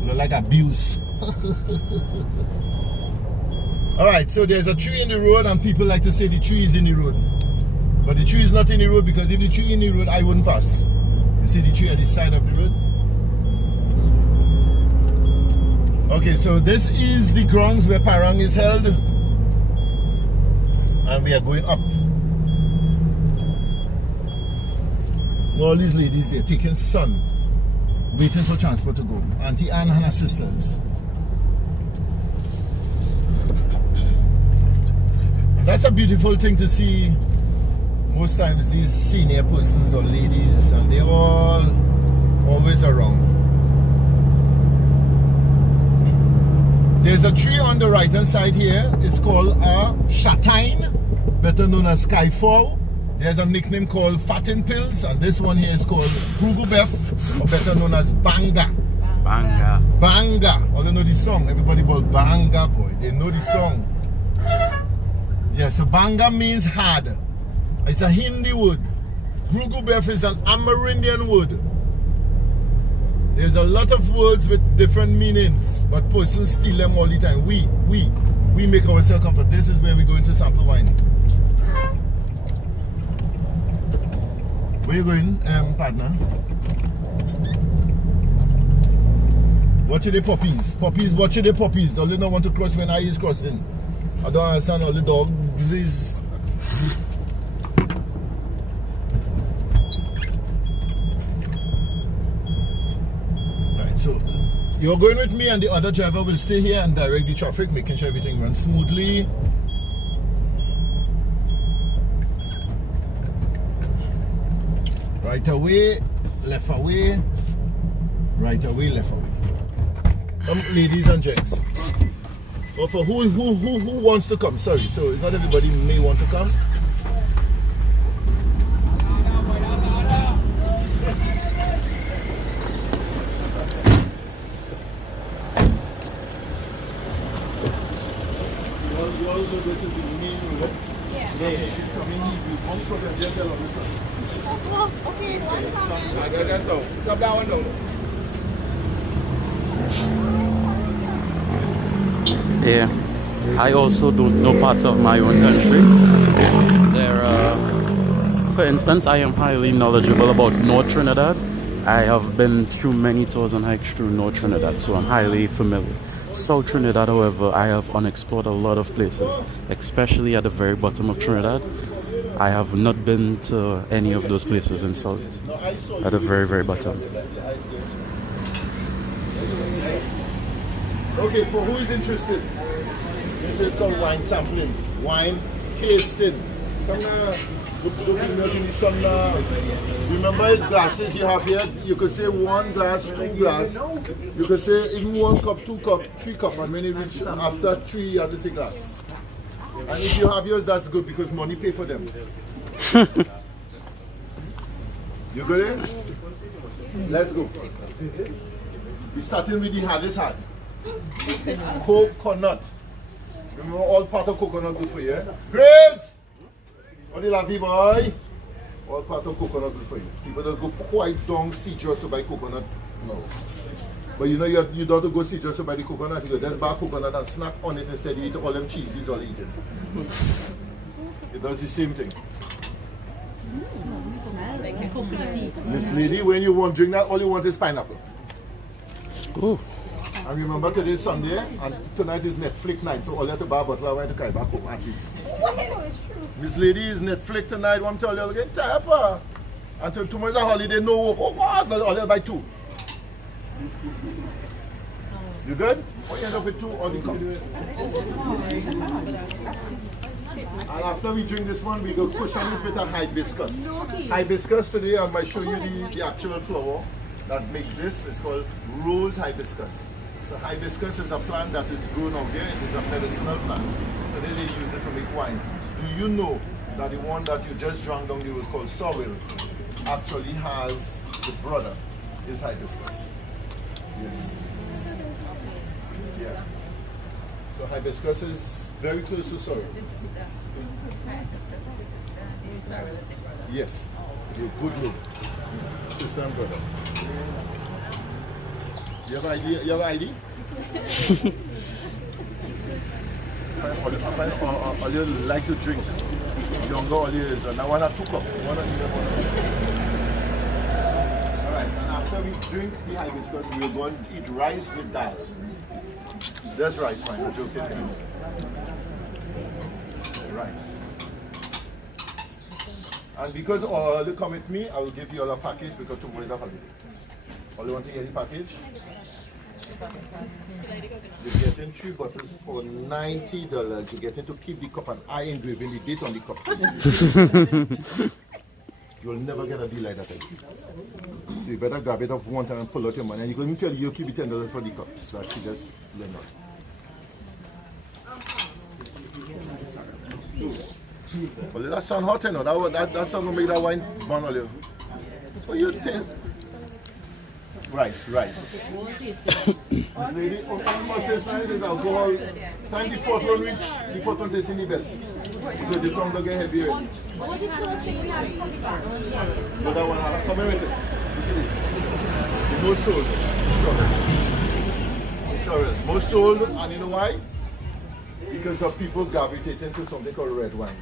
All you like abuse. Alright, so there's a tree in the road and people like to say the tree is in the road. But the tree is not in the road because if the tree in the road, I wouldn't pass. You see the tree at the side of the road? Okay, so this is the grounds where Parang is held. And we are going up. All these ladies, they're taking sun, waiting for transport to go. Auntie Anne and her sisters. That's a beautiful thing to see. Most times these senior persons or ladies, and they're all always around. There's a tree on the right hand side here. It's called a shatine, better known as skyfall. There's a nickname called Fatin Pills, and this one here is called Krugubef, or better known as Banga. Banga. Banga. All they know the song. Everybody called Banga, boy. They know the song. Yeah, so Banga means hard. It's a Hindi word. Krugubef is an Amerindian word. There's a lot of words with different meanings, but persons steal them all the time. We make ourselves comfort. This is where we're going to sample wine. Where you going, partner? Watch the puppies. Puppies, watch the puppies. All they don't want to cross when I is crossing. I don't understand all the dogs is. Right, so you're going with me and the other driver will stay here and direct the traffic, making sure everything runs smoothly. Right away, left away, right away, left away. Ladies and gents. But for who wants to come? Sorry, so it's not everybody may want to come. You all know this is the main road. Yeah. Coming easy. One problem, just tell us. Oh, okay, one Come down one down. Yeah, I also don't know parts of my own country. For instance, I am highly knowledgeable about North Trinidad. I have been through many tours and hikes through North Trinidad, so I'm highly familiar. South Trinidad, however, I have unexplored a lot of places, especially at the very bottom of Trinidad. I have not been to any of those places in South, at the very, very bottom. Okay, for who is interested, this is called wine sampling, wine tasting. Come now, look in the sun now. Remember his glasses you have here? You could say 1 glass, 2 glass. You could say even 1 cup, 2 cup, 3 cup, and when you reach after 3, you have to say glass. And if you have yours, that's good because money pay for them. You got it? Let's go. We're starting with the hardest hard. Coconut. Remember all part of coconut good for you, eh? Grace! What do you love, boy? All part of coconut good for you. People that go quite down citrus to buy coconut. No. But you know, you don't have to go see just by the coconut. You just buy coconut and snack on it instead. You eat all them cheeses all eating. It does the same thing. Miss Lady, when you want drink that, all you want is pineapple. Ooh. And remember today's Sunday and tonight is Netflix night, so all you have to buy a bottle of wine to carry back home at least. Miss Lady is Netflix tonight, one tell you, get tired. Until tomorrow's a holiday, no work. Oh God, all you have to buy 2. You good? Or you end up with 2 on the cup. And after we drink this one, we go cushion it with a hibiscus. Hibiscus today, I might show you the actual flower that makes this. It's called rose hibiscus. So hibiscus is a plant that is grown out here. It is a medicinal plant. Today they use it to make wine. Do you know that the one that you just drank down, you will call sorrel, actually has the brother is hibiscus. Yes. Yeah. So hibiscus is very close to sorrel. Yes. You're good look. Sister and brother. You have ID? You have ID? I find all you like to drink. Younger all you is. And I want to 2 cups. Alright, and after we drink the hibiscus, we're going to eat rice with dal. That's rice, fine. I'm joking. Rice. And because all you come with me, I will give you all a package because tomorrow is a holiday. All you want to get the package? You're getting 3 bottles for $90. You're getting to keep the cup and I engraving the date on the cup. You'll never get a deal like that again. So you better grab it up one time and pull out your money. And you're going to tell you keep it $10 for the cup. So she just learn out. Well, that sound hot enough. That sound gonna make that wine burn all you. What you think? Rice. This lady, must taste nice is alcohol. Time the 4th one reach, the 4th one tasting the best. Because the tongue don't get heavy already. What was the first thing we had? So that one, come in with it. The most sold. Sorry. Most sold, and you know why? Because of people gravitating to something called red wine.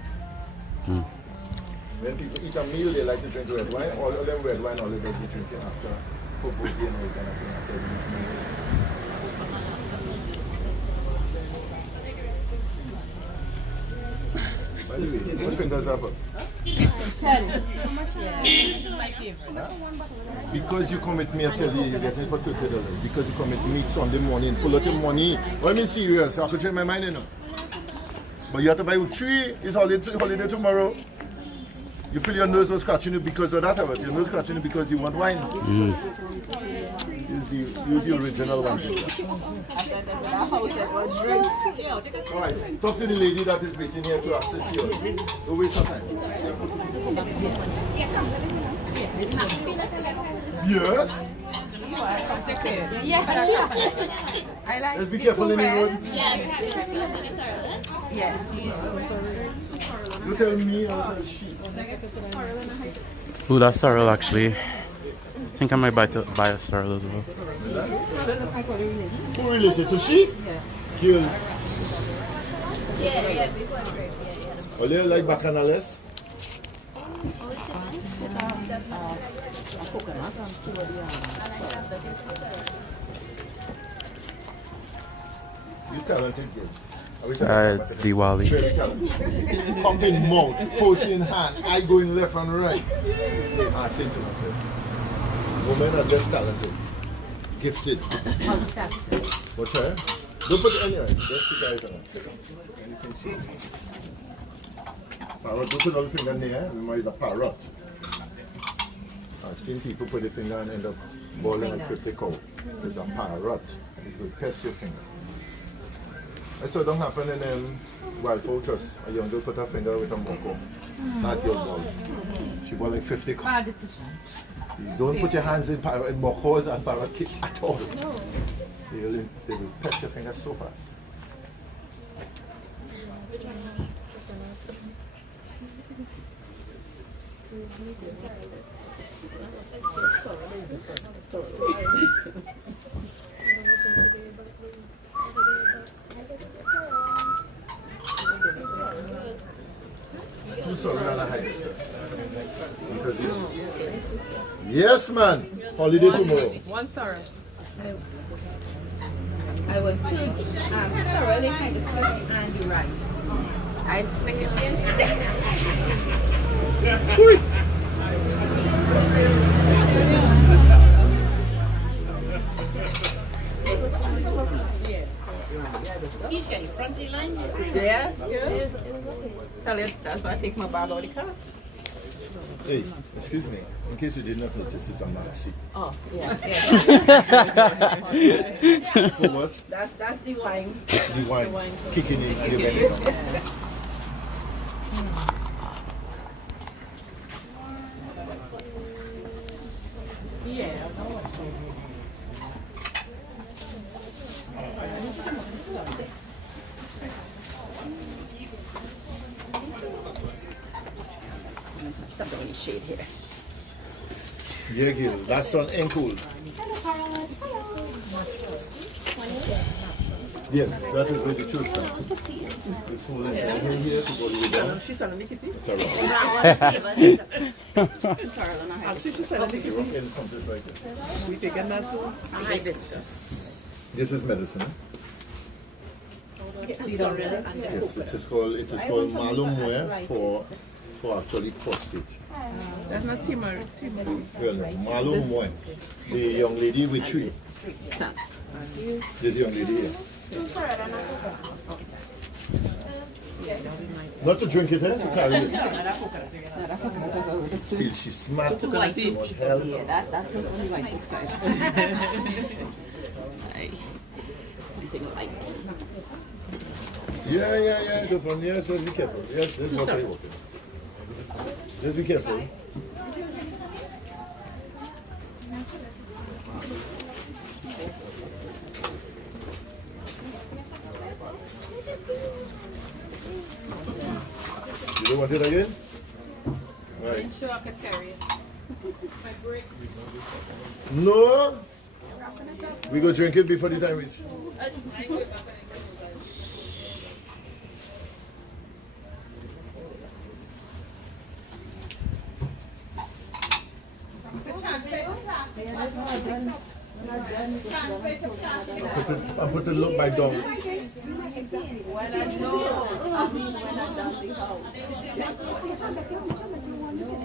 When people eat a meal, they like to drink red wine. All of them red wine, all of them be drinking after football game or kind of thing after these meals. By the way, what fingers up? 10. How much? Yeah. This is my favorite. Huh? Because you come with me, I tell you, you get it for $30. Because you come with me Sunday morning, pull out your money. I'm serious, I could change my mind, you know. But you have to buy 3, it's holiday tomorrow. You feel your nose was scratching you because of that, but your nose scratching you because you want wine. Use the original one. Alright, talk to the lady that is waiting here to assist you. Don't waste your time. Yes? Let's be careful in the road. Yes. You tell me, I'll tell she. Ooh, that's sorrel actually. I think I might buy a sorrel as well. Who related to she? Yeah. Kill. Yeah, this one's great. Yeah. Ole, like bacanales? You talented girl. It's Diwali. Very talented. Pump in mouth, post in hand, I going left and right. I say to myself, women are just talented, gifted. What's her? Don't put it anywhere. Just the guys on. Parrot, don't put all the finger in there. Remember, it's a parrot. I've seen people put their finger and end up balling like 50 cow. It's a parrot. It will pierce your finger. I saw it don't happen in Wildfowl Trust. A young girl put her finger with a moko. That girl ball. She ball like 50 cow. You don't put your hands in mokos and parrot kick at all. No. They will pierce your finger so fast. Two sorry and a hibiscus. Because it's... Yes, man. Holiday tomorrow. One sorry. I will two thoroughly hibiscus and the rice. I'd stick it instead. Yes, yeah. Tell you, that's why I take my bag out of the car. Hey, excuse me. In case you did not notice, it's a Maxi. Oh, yeah. For what? That's the wine. The wine. Kicking in and the vinegar. Yeah. Stop the shade here. Yeah, Gil. That sun ain't cool. Yes, that is where the church starts. It's falling down here to go to the down. She's selling the kitty. It's around. Actually, she's selling the kitty. And something like that. We taking that too. Hibiscus. This is medicine. Eh? Yes, Yes, it is called malumwe for actually prostate. That's not timber. Well, malumwe. The young lady with tree. Thanks. There's a young lady here. Not to drink it, eh? To carry it. Feel she's smart. What hell? Yeah, that was only white book side. Something light. Yeah. The one, yes, let's be careful. Yes, let's walk away. Let's be careful. You don't want it again? Right. I'm sure I could carry it. My break. No. We go drink it before the time reach. I put the look by dog. When I know, I mean when I'm done the house.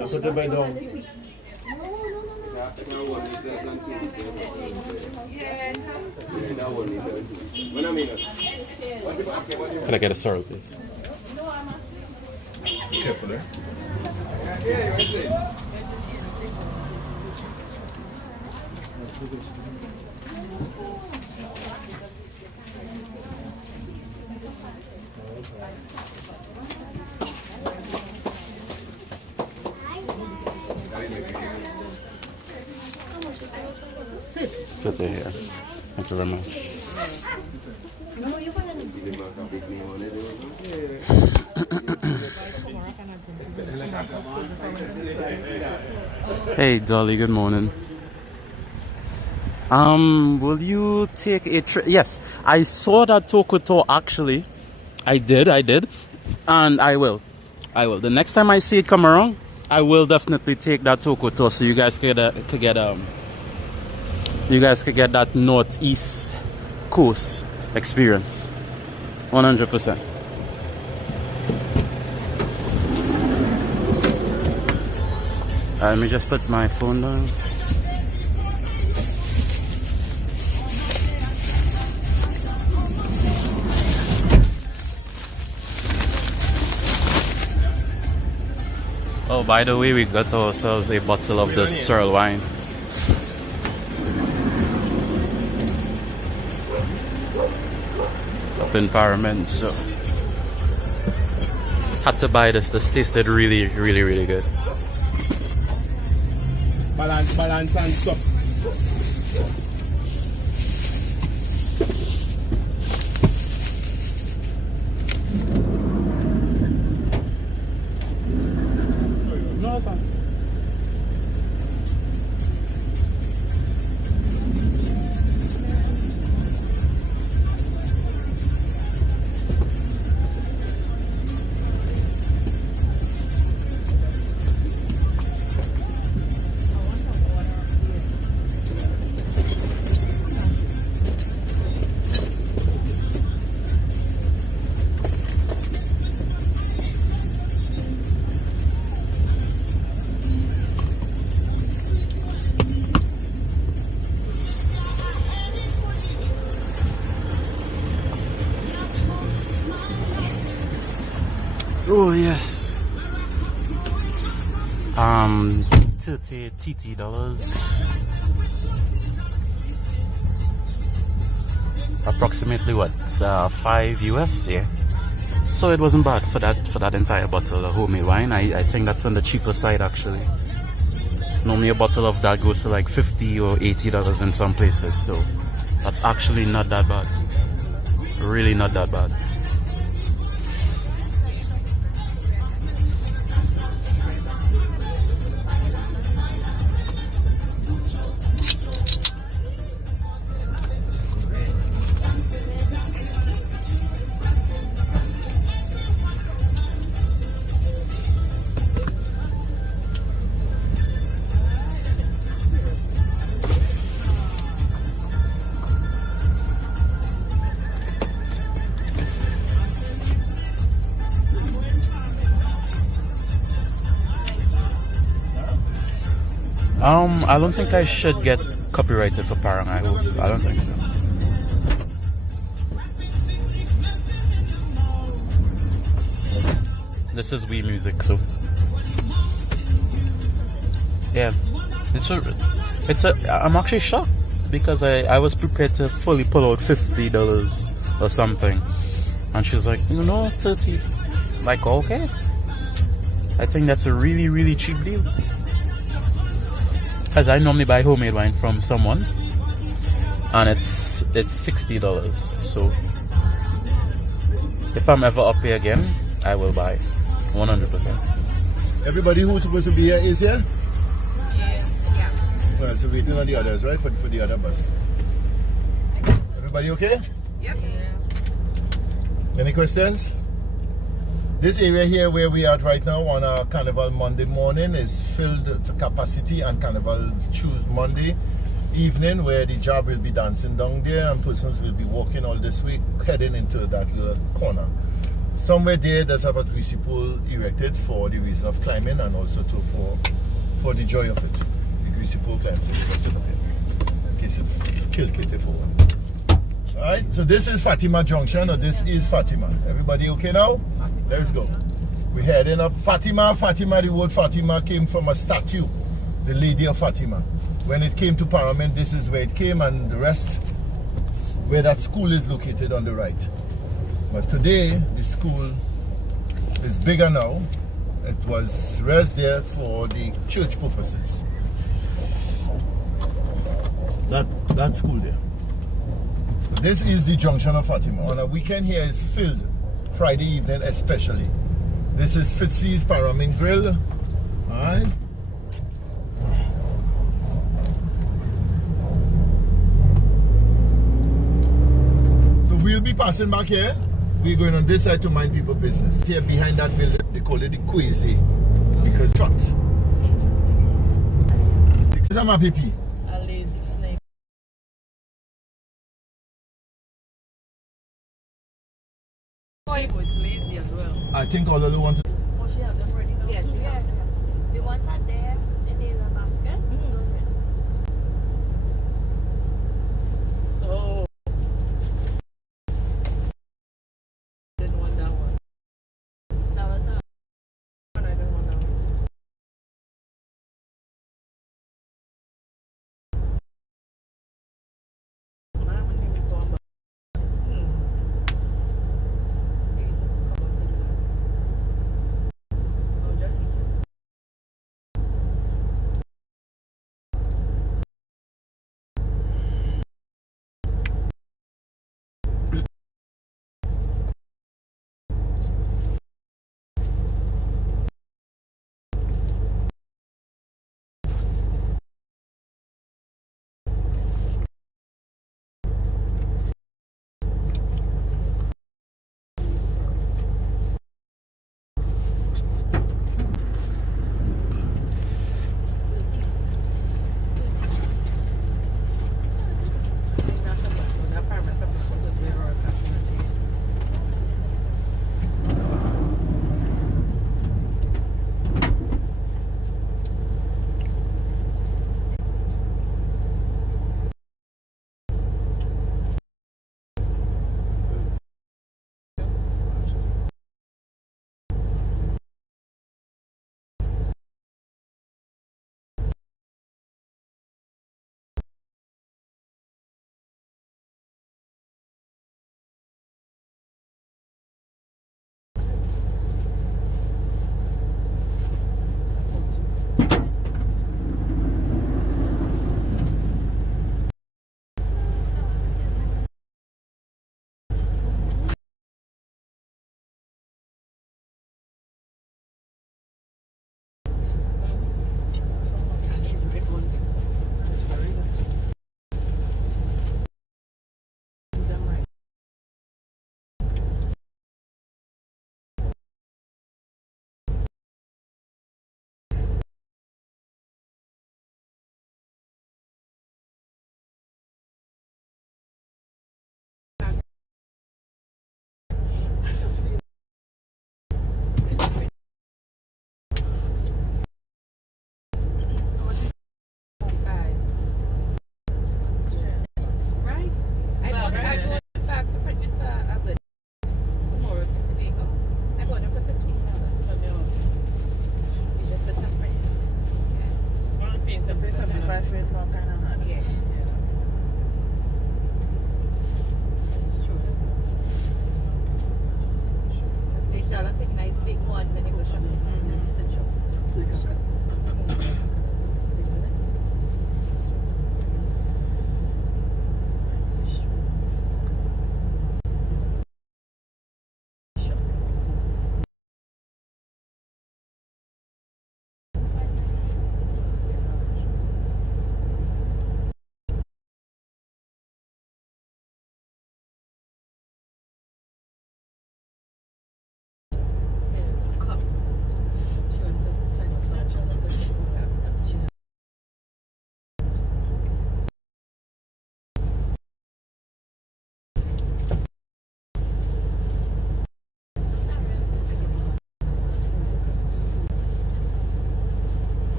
I put it by dog. Can I get a sorrel, please? Careful, eh? Sit here. Thank you very much. Hey Dolly, good morning. Will you take a trip? Yes, I saw that Toko tour actually. I did, and I will. The next time I see it come around, I will definitely take that Toko tour so you guys could get that northeast coast experience. 100%. Let me just put my phone down. Oh, by the way, we got ourselves a bottle of the Searle wine. Up in Paramin, so had to buy this. This tasted really good. Balance and stop. No, Oh yes. 30 TT dollars. Approximately what? 5 US, yeah. So it wasn't bad for that entire bottle of homemade wine. I think that's on the cheaper side actually. Normally a bottle of that goes to like $50 or $80 in some places, so that's actually not that bad. Really not that bad. I don't think I should get copyrighted for Paramin. I hope. I don't think so. This is Wii music, so yeah. I'm actually shocked because I was prepared to fully pull out $50 or something, and she was like, 30. Like, okay. I think that's a really, really cheap deal. Because I normally buy homemade wine from someone, and it's $60. So if I'm ever up here again, I will buy 100%. Everybody who's supposed to be here is here? Yeah. Well, so waiting on the others, right? For the other bus. Everybody okay? Yep. Any questions? This area here where we are at right now on a Carnival Monday morning is filled to capacity, and Carnival Tuesday Monday evening where the job will be dancing down there and persons will be walking all this week heading into that little corner. Somewhere there does have a greasy pole erected for the reason of climbing and also for the joy of it. The greasy pole climbs, so you can sit up here in case you kill Kitty forward. Alright, so this is Fatima Junction, or this is Fatima. Everybody okay now? Let's go. We're heading up. Fatima, the word Fatima came from a statue, the Lady of Fatima. When it came to Paramin, this is where it came, and the rest, where that school is located on the right. But today, the school is bigger now. It was raised there for the church purposes. That school there. This is the junction of Fatima. On a weekend here is filled, Friday evening especially. This is Fitzy's Paramin Grill. Alright. So we'll be passing back here. We're going on this side to mind people's business. Here behind that building, they call it the Quasi because trot. This is my PP. A lazy snake. Oh, it's lazy as well. I think all of the ones. Oh, she have them ready now. Yeah, she has. The ones are there in the basket. Those are. Oh. Didn't want that one. That was a. I didn't want that one. Now when you go back.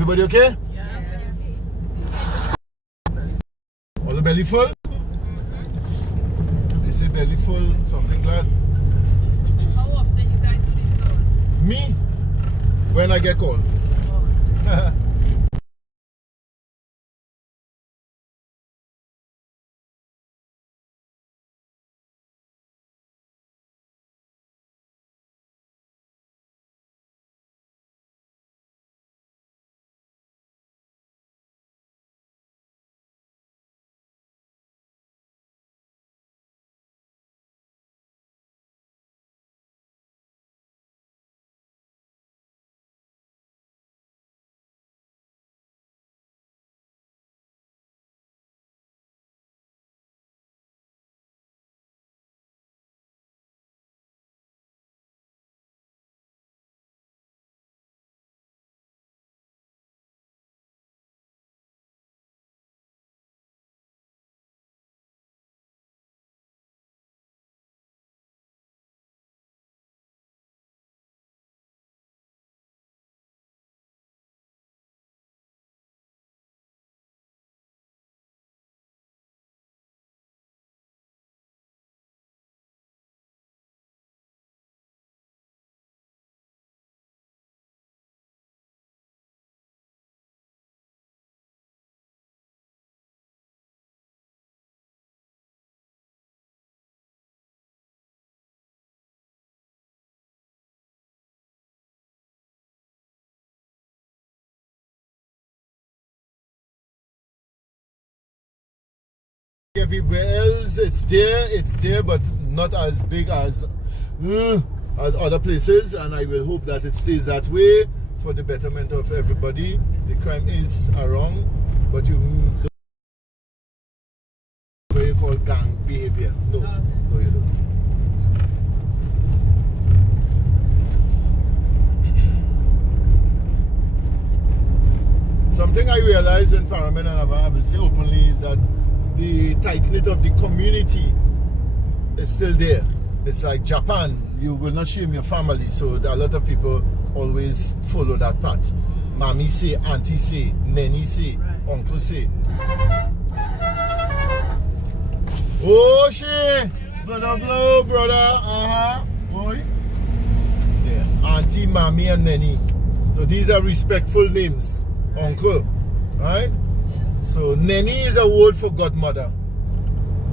Everybody okay? All the belly full? They say belly full, something glad. How often you guys do this now? Me? When I get called. Everywhere else it's there, but not as big as other places, and I will hope that it stays that way for the betterment of everybody. The crime is around, but you don't what you call gang behavior. No, no you don't. Something I realized in Paramin, and I will say openly, is that the tight-knit of the community is still there. It's like Japan, you will not shame your family, so a lot of people always follow that path. Mommy say, auntie say, nanny say, uncle say. Oh shit! Blow, brother, boy. Yeah. Auntie, mommy and nanny. So these are respectful names. Uncle, right? So nanny is a word for godmother,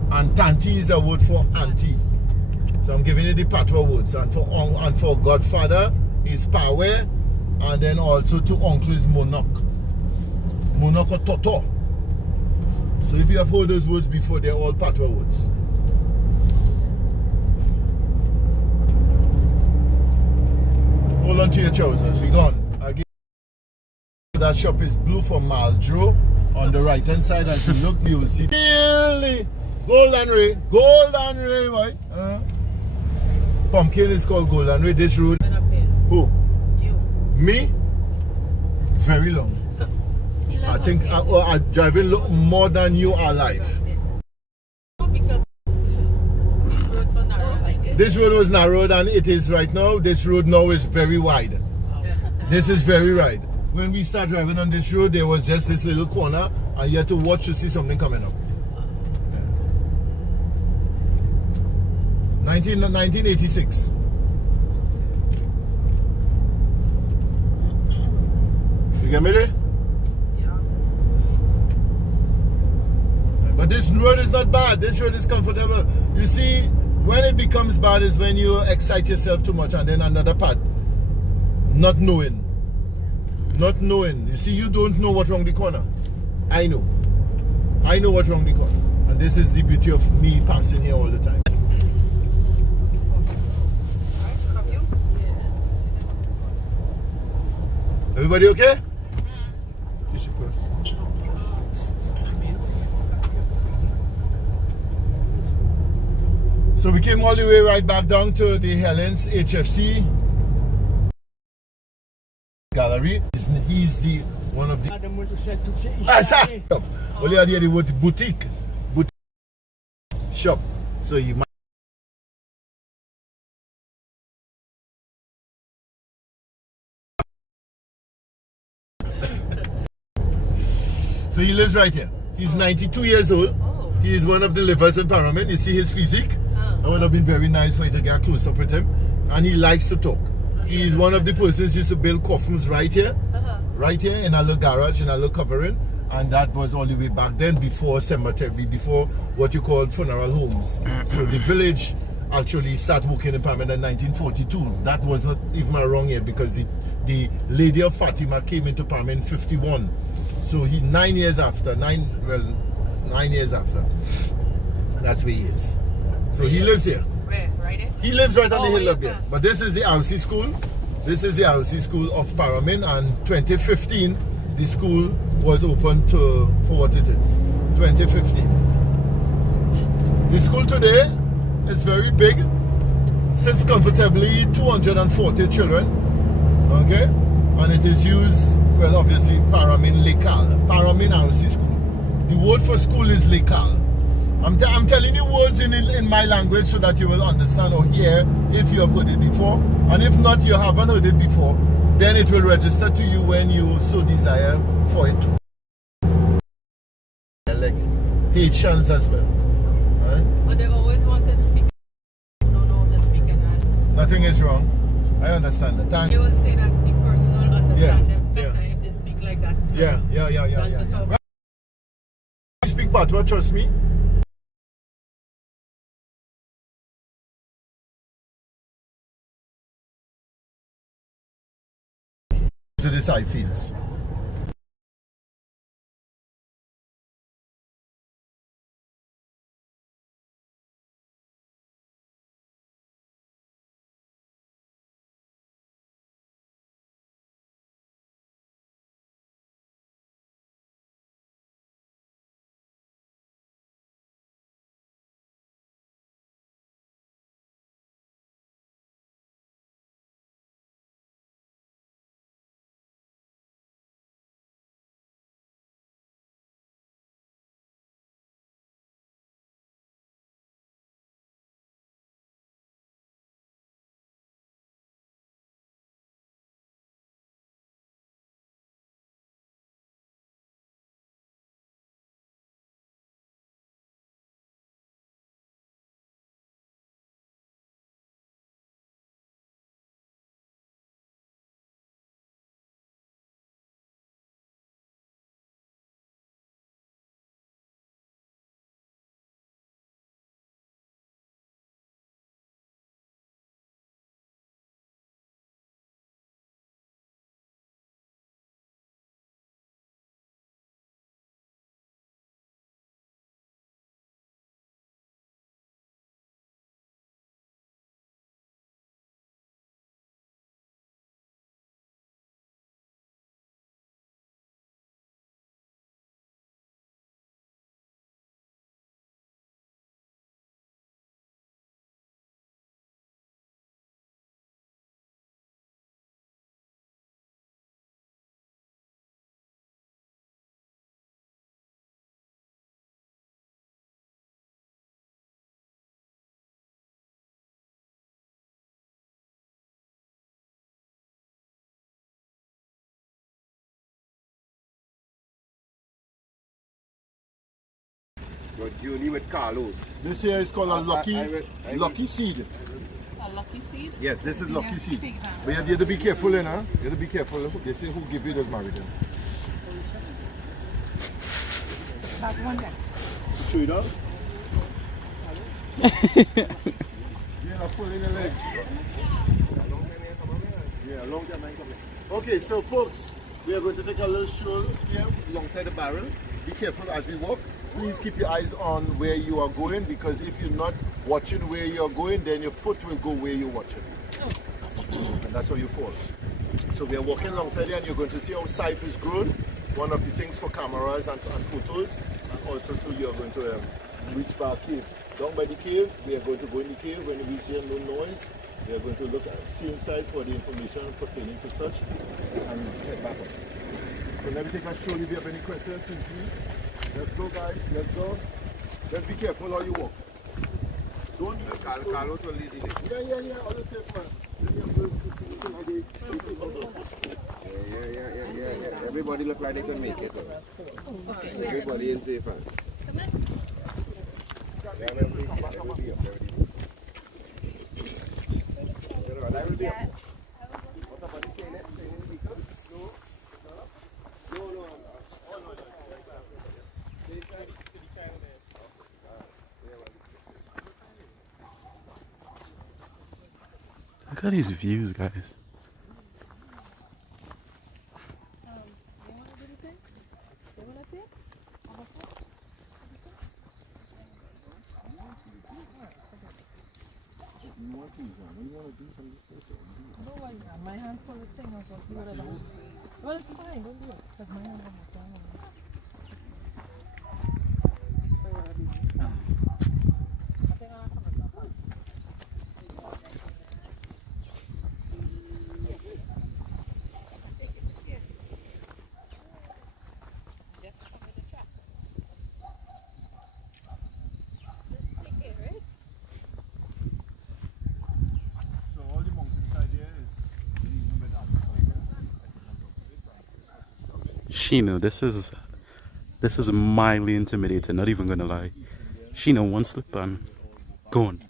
and tanti is a word for auntie. So I'm giving you the patois words, and for godfather is pawe, and then also to uncle is monok or toto. So if you have heard those words before, they're all patois words. Hold on to your trousers, we gone. Again, that shop is blue for Maldro. On the right hand side, as you look, you will see golden ray, boy. Pumpkin is called golden ray. This road. Who? You. Me? Very long. I think I'm driving more than you are alive. Because this road's so narrow. This road was narrowed, and it is right now. This road now is very wide. This is very wide. When we start driving on this road, there was just this little corner, and you had to watch to see something coming up. Yeah. 1986. You get me there? Yeah. But this road is not bad. This road is comfortable. You see, when it becomes bad is when you excite yourself too much, and then another part, not knowing. Not knowing. You see, you don't know what's wrong the corner. I know. I know what's wrong the corner. And this is the beauty of me passing here all the time. Everybody okay? So we came all the way right back down to the Helens HFC gallery. He's the one of the only idea the word boutique shop. So you might So he lives right here. He's 92 years old. Oh. He is one of the livers in Paramin. You see his physique? It would have been very nice for you to get close up with him. And he likes to talk. He is one of the persons who used to build coffins right here. Right here in a little garage, in a little covering. And that was all the way back then, before cemetery, before what you call funeral homes. So the village actually started working in Paramin in 1942. That was not even wrong yet, because the lady of Fatima came into Paramin in 51. So 9 years after, 9 years after, that's where he is. So he lives here. Where? Right here? He lives right on the Oh, hill up there. But this is the RC school. This is the RC school of Paramin, and 2015 the school was open for what it is. 2015. The school today is very big. Sits comfortably 240 children. Okay? And it is used, well, obviously Paramin Lecal, Paramin RC school. The word for school is Lecal. I'm telling you words in my language so that you will understand or hear if you have heard it before. And if not, you haven't heard it before, then it will register to you when you so desire for it to. Like Haitians as well. Right? But they always want to speak. They don't know how to speak and all. Nothing is wrong. I understand that. Thank They you. will say that the person will understand them yeah. better if they speak like that. So Yeah. than to talk. Right. I speak patois, trust me. To the side fields. Your journey with Carlos. This here is called a lucky seed. A lucky seed? Yes, this is lucky seed. Take that. But you have to be careful, you know? You have to be careful. They say who give you those married. That one there. Show it up. Yeah, pulling the legs. Yeah, long time I coming. Okay, so folks, we are going to take a little stroll here alongside the barrel. Be careful as we walk. Please keep your eyes on where you are going, because if you're not watching where you're going, then your foot will go where you're watching. And that's how you fall. So we are walking alongside here, and you're going to see how chive is grown. One of the things for cameras and photos. And also too, you're going to reach by a cave. Down by the cave, we are going to go in the cave. When we reach here, no noise. We are going to look at, see inside for the information pertaining to such, and head back up. So let me take a stroll. If you have any questions, feel free. Let's go, guys. Let's go. Just be careful how you walk. Don't be Carlos will lead the way. Yeah. All the safe, man. Let me have this. Yeah. Everybody look like they can make it. Everybody in safe hands. Look at these views, guys. My hand full of thing of what you would have done. Well, it's fine, don't do it. Because my hand was down. So all the mountainside there is even with agriculture. Sheena, this is mildly intimidating, not even gonna lie. Sheena, one slip and gone.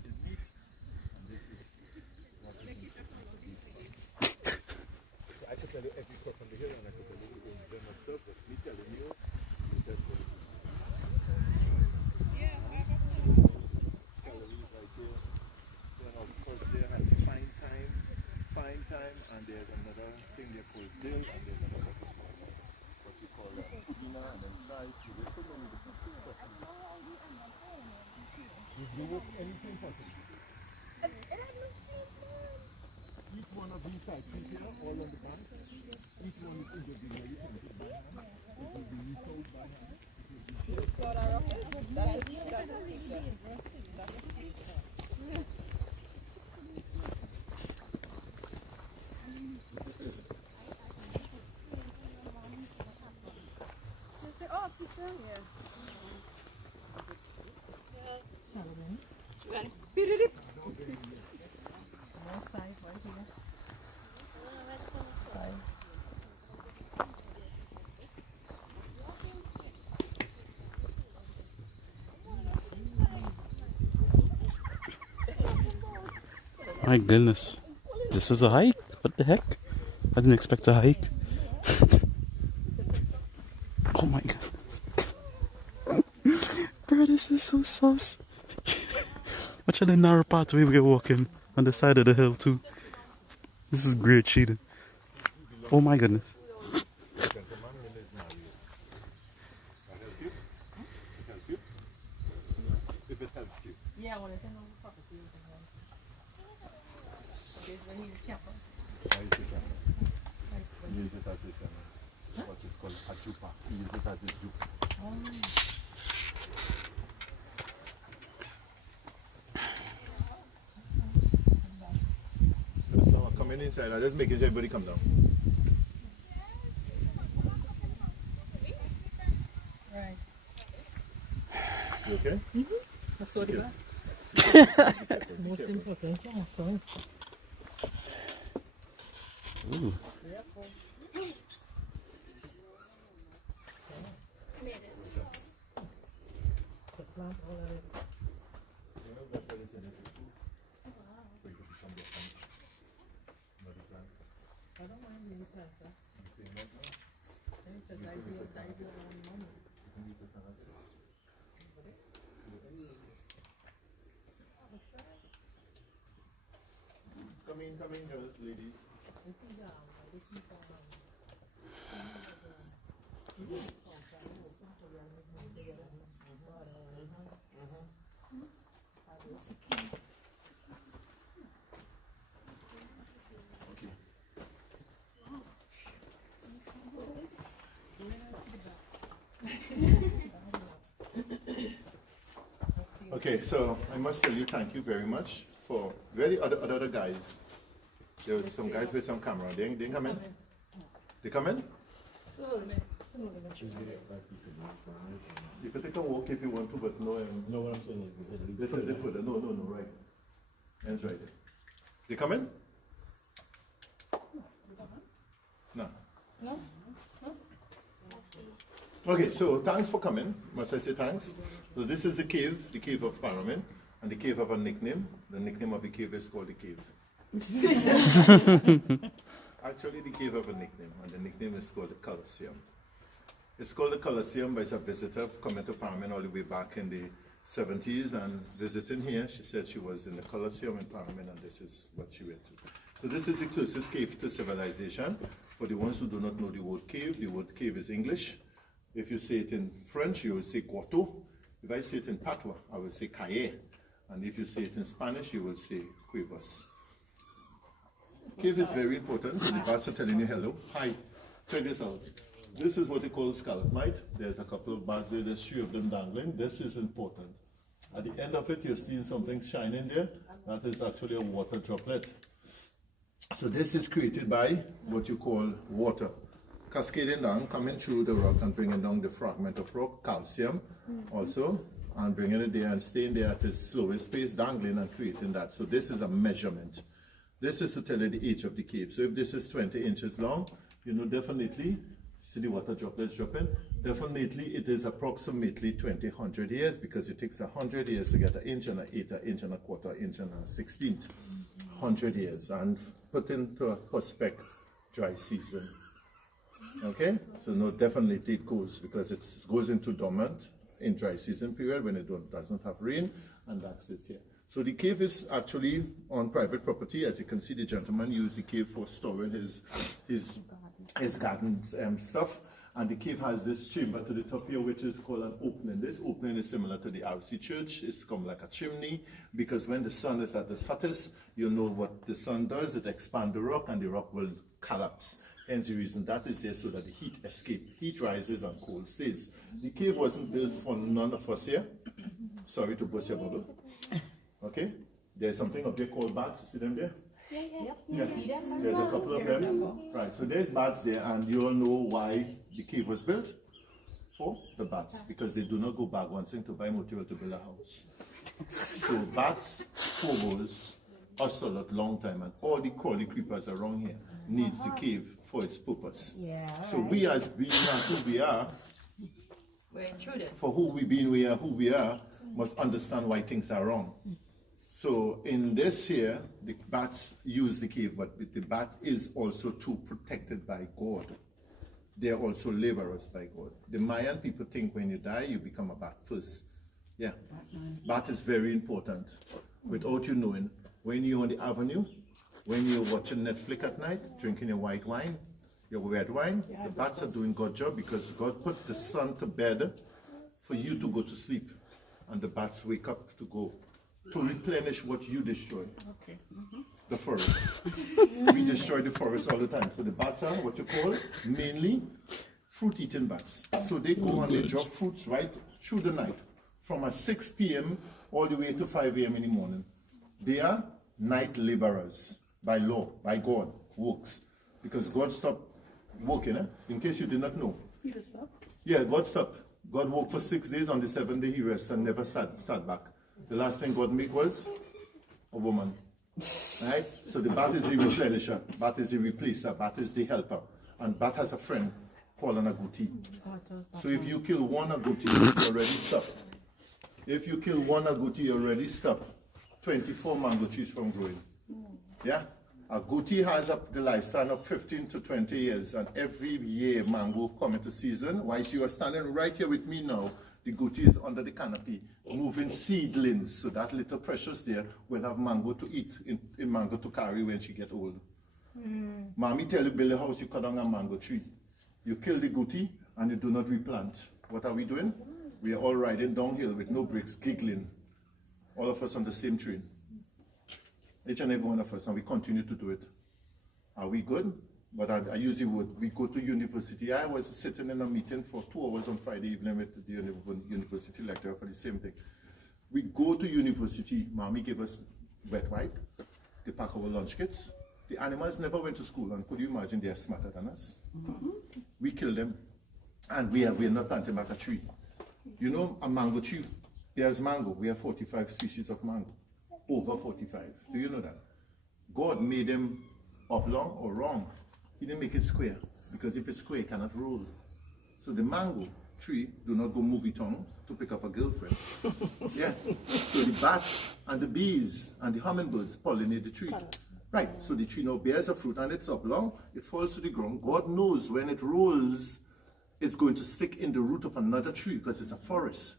I could tell you every crop on the hill and I could tell you the myself, but me telling you, you just go. Celery right there. Then of course there has fine time, and there's another thing they call dill, and there's another what you call pudina, and then side. So there's so many different things that you do with anything possible. Each one of these sides here, all on the bank, each one is individually planted by hand. It will be resowed by hand. My goodness, this is a hike? What the heck? I didn't expect a hike. Oh my goodness. Bro, this is so sus. Watch out the narrow pathway we're walking on the side of the hill too. This is great cheating. Oh my goodness. If it helps you. Yeah, I want to know the property. Okay, when he's careful. I use it as use it as a what is called a jupa. You use it as a jupa. So I'm coming inside. I'm just making sure everybody come down. Right. You okay? That's what it most important. Sorry. Ooh. Come in, girls, ladies. Okay, so I must tell you thank you very much for other guys. There were some guys with some camera. They didn't come in? They come in? You can take a walk if you want to, but no, what I'm saying is, this is it further. No, right. Ends right there. They come in? No. No? Okay, so thanks for coming. Must I say thanks? So this is the cave of Paramin, and the cave have a nickname. The nickname of the cave is called the cave. Actually, the cave have a nickname, and the nickname is called the Colosseum. It's called the Colosseum by a visitor coming to Paramin all the way back in the 70s and visiting here. She said she was in the Colosseum in Paramin, and this is what she went to. So this is the closest cave to civilization. For the ones who do not know the word cave is English. If you say it in French, you will say grotto. If I say it in patois, I will say calle. And if you say it in Spanish, you will say cuevas. Cave is very important. So the bats are telling you hello. Hi, check this out. This is what they call stalagmite. There's a couple of bats there. There's 3 of them dangling. This is important. At the end of it, you're seeing something shining there. That is actually a water droplet. So this is created by what you call water cascading down, coming through the rock and bringing down the fragment of rock, calcium also, and bringing it there and staying there at its slowest pace, dangling and creating that. So this is a measurement. This is to tell you the age of the cave. So if this is 20 inches long, you know definitely, see the water droplets dropping, definitely it is approximately 100 years, because it takes 100 years to get an inch and an eighth, an inch and a quarter, inch and a 16th. 100 years, and put into a prospect dry season. Okay, so no, definitely it goes, because it goes into dormant in dry season period when it doesn't have rain, and that's this here. So the cave is actually on private property. As you can see, the gentleman used the cave for storing his garden stuff, and the cave has this chamber to the top here, which is called an opening. This opening is similar to the RC Church. It's come like a chimney, because when the sun is at its hottest, you know what the sun does, it expands the rock, and the rock will collapse. Hence the reason that is there, so that the heat escapes. Heat rises and cold stays. The cave wasn't built for none of us here. Sorry to burst your bubble. Okay? There's something up there called bats. You see them there? Yeah. There's a couple of them. Right, so there's bats there, and you all know why the cave was built? For the bats, because they do not go back once to buy material to build a house. So bats, phobos, ocelot, long time, and all the crawly creepers around here needs the cave for its purpose. Yeah, so we as being who we are, we're intruded. For who we being we are, who we are, must understand why things are wrong. So in this here, the bats use the cave, but the bat is also too protected by God. They are also laborers by God. The Mayan people think when you die, you become a bat first. Yeah, bat is very important. Without you knowing, when you're on the avenue, when you're watching Netflix at night, drinking your white wine, your red wine, the bats are doing God's job, because God put the sun to bed for you to go to sleep. And the bats wake up to go to replenish what you destroy. Okay. The forest. We destroy the forest all the time. So the bats are what you call mainly fruit-eating bats. So they go and they drop fruits right through the night, from 6 p.m. all the way to 5 a.m. in the morning. They are night laborers by law, by God, works. Because God stopped working, in case you did not know. Yeah, God stopped. God worked for 6 days. On the 7th day he rested and never sat back. The last thing God made was a woman. Right? So the bat is the replenisher, bat is the replacer, bat is the helper. And bat has a friend called an agouti. So if you kill one agouti, you already stop. If you kill one agouti, you already stop 24 mango trees from growing. Yeah? Agouti has the lifespan of 15 to 20 years, and every year mango come into season. Whilst you are standing right here with me now, the agouti is under the canopy, moving seedlings, so that little precious there will have mango to eat, in mango to carry when she get old. Mommy tell you, build a house, you cut down a mango tree. You kill the agouti, and you do not replant. What are we doing? We are all riding downhill with no brakes, giggling. All of us on the same train. Each and every one of us, and we continue to do it. Are we good? But I use the word, we go to university. I was sitting in a meeting for 2 hours on Friday evening with the university lecturer for the same thing. We go to university, Mommy gave us wet wipe, they pack our lunch kits. The animals never went to school, and could you imagine they are smarter than us? We kill them, and we are not planting back a tree. You know, a mango tree, there's mango, we have 45 species of mango. Over 45. Do you know that? God made them oblong or wrong. He didn't make it square. because if it's square, it cannot roll. So the mango tree do not go movie tongue to pick up a girlfriend. Yeah. So the bats and the bees and the hummingbirds pollinate the tree. Right. So the tree now bears a fruit and it's up long. It falls to the ground. God knows when it rolls, it's going to stick in the root of another tree because it's a forest.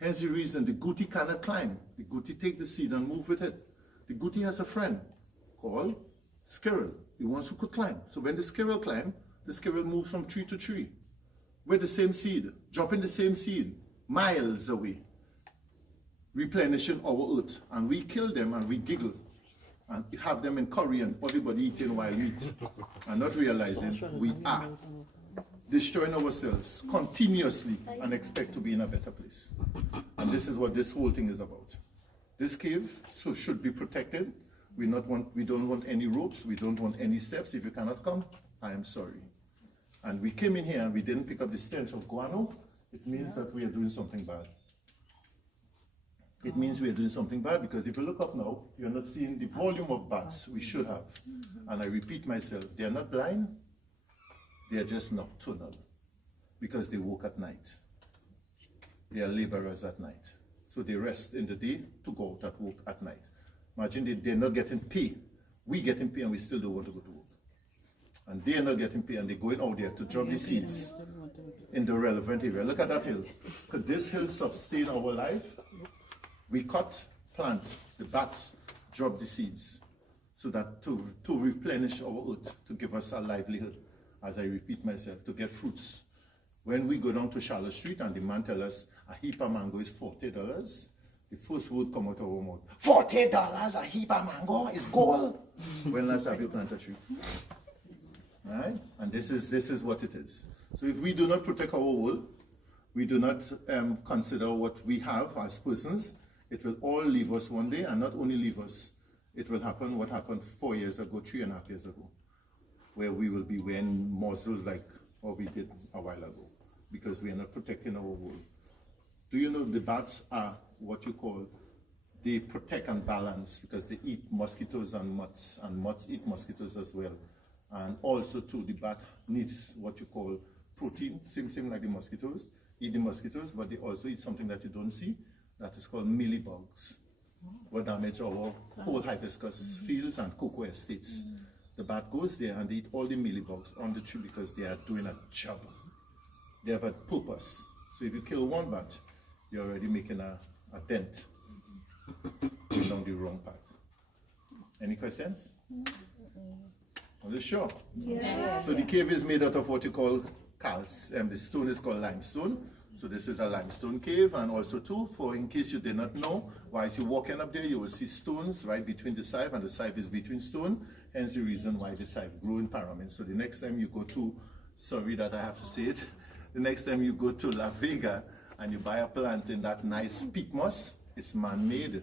Hence the reason the goatee cannot climb. The goatee take the seed and move with it. The goatee has a friend called squirrel, the ones who could climb. So when the squirrel climb, the squirrel moves from tree to tree with the same seed, dropping the same seed miles away, replenishing our earth. And we kill them and we giggle and have them in curry and everybody eating wild meat and not realizing we are destroying ourselves continuously and expect to be in a better place. And this is what this whole thing is about. This cave should be protected. We don't want any ropes. We don't want any steps. If you cannot come, I am sorry. And we came in here and we didn't pick up the stench of guano. It means that we are doing something bad. It means we are doing something bad because if you look up now, you're not seeing the volume of bats we should have. And I repeat myself, they are not blind. They are just nocturnal because they work at night. They are laborers at night. So they rest in the day to go out at work at night. Imagine they're not getting pay. We getting pay and we still don't want to go to work. And they're not getting pay and they're going out there to drop the seeds in the relevant area. Look at that hill. Could this hill sustain our life? We cut, plant, the bats drop the seeds so that to replenish our earth, to give us a livelihood, as I repeat myself, to get fruits. When we go down to Charlotte Street and the man tells us a heap of mango is $40, the first word come out of our mouth, $40 a heap of mango is gold. When last have you planted a tree? Right? And this is what it is. So if we do not protect our world, we do not consider what we have as persons, it will all leave us one day, and not only leave us, it will happen what happened 4 years ago, 3.5 years ago, where we will be wearing muzzles like what we did a while ago, because we are not protecting our world. Do you know the bats are what you call, they protect and balance because they eat mosquitoes and moths eat mosquitoes as well. And also too, the bat needs what you call protein, same like the mosquitoes, eat the mosquitoes, but they also eat something that you don't see, that is called mealybugs, what damage our whole hibiscus fields and cocoa estates. The bat goes there and they eat all the mealybugs on the tree because they are doing a job. They have a purpose. So if you kill one bat, you're already making a dent along the wrong path. Any questions? Are you sure? Yeah. So the cave is made out of what you call calcium. The stone is called limestone. So this is a limestone cave, and also too, for in case you did not know, whilst you're walking up there, you will see stones right between the chive, and the chive is between stone, hence the reason why the chive grew in Paramin. So the next time you go to, sorry that I have to say it, the next time you go to La Vega and you buy a plant in that nice peat moss, it's man-made.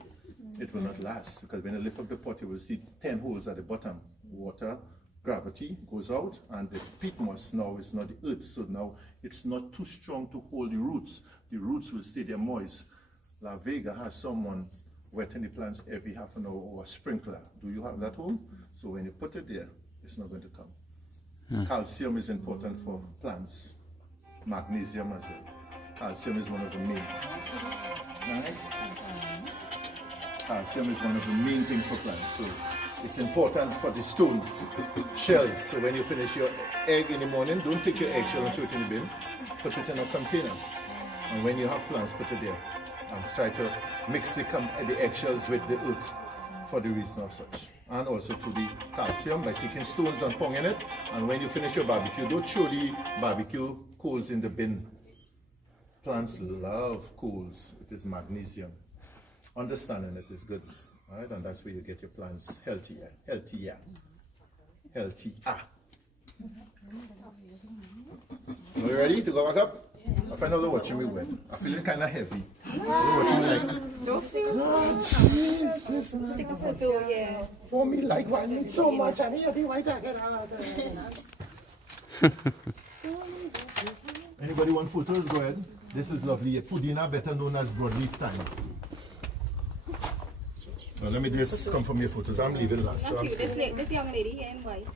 It will not last, because when you lift up the pot, you will see 10 holes at the bottom. Water, gravity goes out, and the peat moss now is not the earth, so now it's not too strong to hold the roots. The roots will stay there moist. La Vega has someone wetting the plants every half an hour, or a sprinkler. Do you have that home? So when you put it there, it's not going to come. Calcium is important for plants. Magnesium as well. Calcium is one of the main. Right? Calcium is one of the main things for plants. So it's important for the stones, shells. So when you finish your egg in the morning, don't take your eggshell and throw it in the bin. Put it in a container. And when you have plants, put it there. And try to mix the eggshells with the earth for the reason of such. And also to the calcium by taking stones and ponging it. And when you finish your barbecue, don't throw the barbecue coals in the bin. Plants love coals. It is magnesium. Understanding it is good. Right? And that's where you get your plants healthier. Healthier. Are you ready to go back up? I find out they're watching me wet. I'm feeling kind of heavy. They're watching me like, Don't feel To take a photo, yeah. for me, like, why need so much? And here, why don't get out Anybody want photos? Go ahead. This is lovely. Pudina, better known as broadleaf thyme. Well, let me just confirm your photos. I'm leaving last. So this young lady here in white.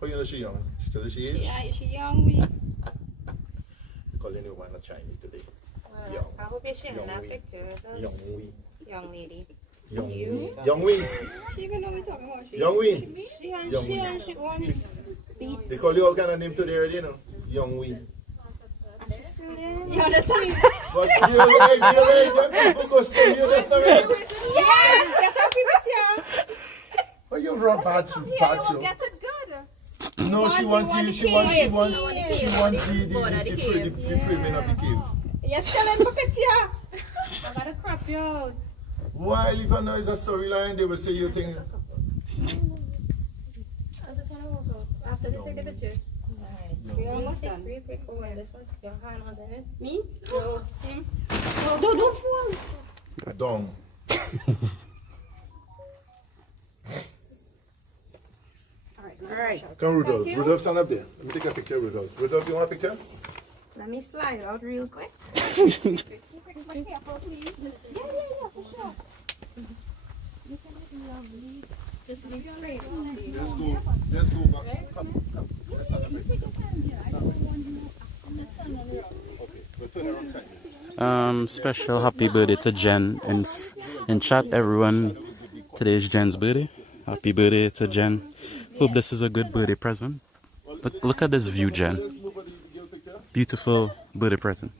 Oh, you know she's young. Tell her she age. She young, we. Calling you one Chinese today. I hope you're sharing that picture with us. Young lady. Young You Wee. She even know we talking about she. Young Wee. She wants beat. They call you all kind of name today already, you know. Young Wee. You understand? But people go study you this already. Yes! Get up with you. Oh, you rub bad so. Get it good. No, she wants the framing of the cave. You're still in the picture. I gotta crop you out. Why if I know it's a storyline, they will say you think. I just wanna walk out. After they take a picture. We're almost done. Oh, yeah, this one. Your hand was in it. Me? No. Him. Oh, don't fall. Dong. Alright. Come, Rudolph. Rudolph, stand up there. Let me take a picture of Rudolph. Rudolph, you want a picture? Let me slide out real quick. Yeah, for sure. Just leave your leg. Let's go back. Come. Let's stand up. Okay, we'll turn around side. Special happy birthday to Jen in chat, everyone. Today is Jen's birthday. Happy birthday to Jen. Hope this is a good birthday present. Look at this view, Jen. Beautiful birthday present.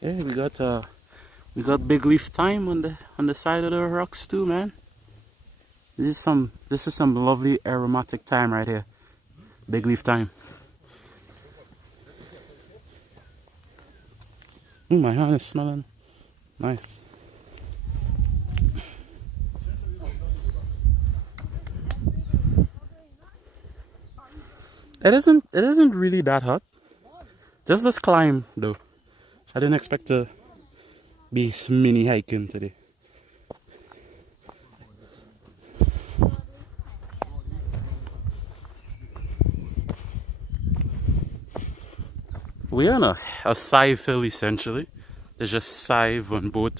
Yeah, we got big leaf thyme on the side of the rocks too, man. This is some lovely aromatic thyme right here. Big leaf thyme. Ooh, my hand is smelling nice. It isn't really that hot. Just this climb though. I didn't expect to be mini hiking today. We're on a chive hill essentially. There's just chive on both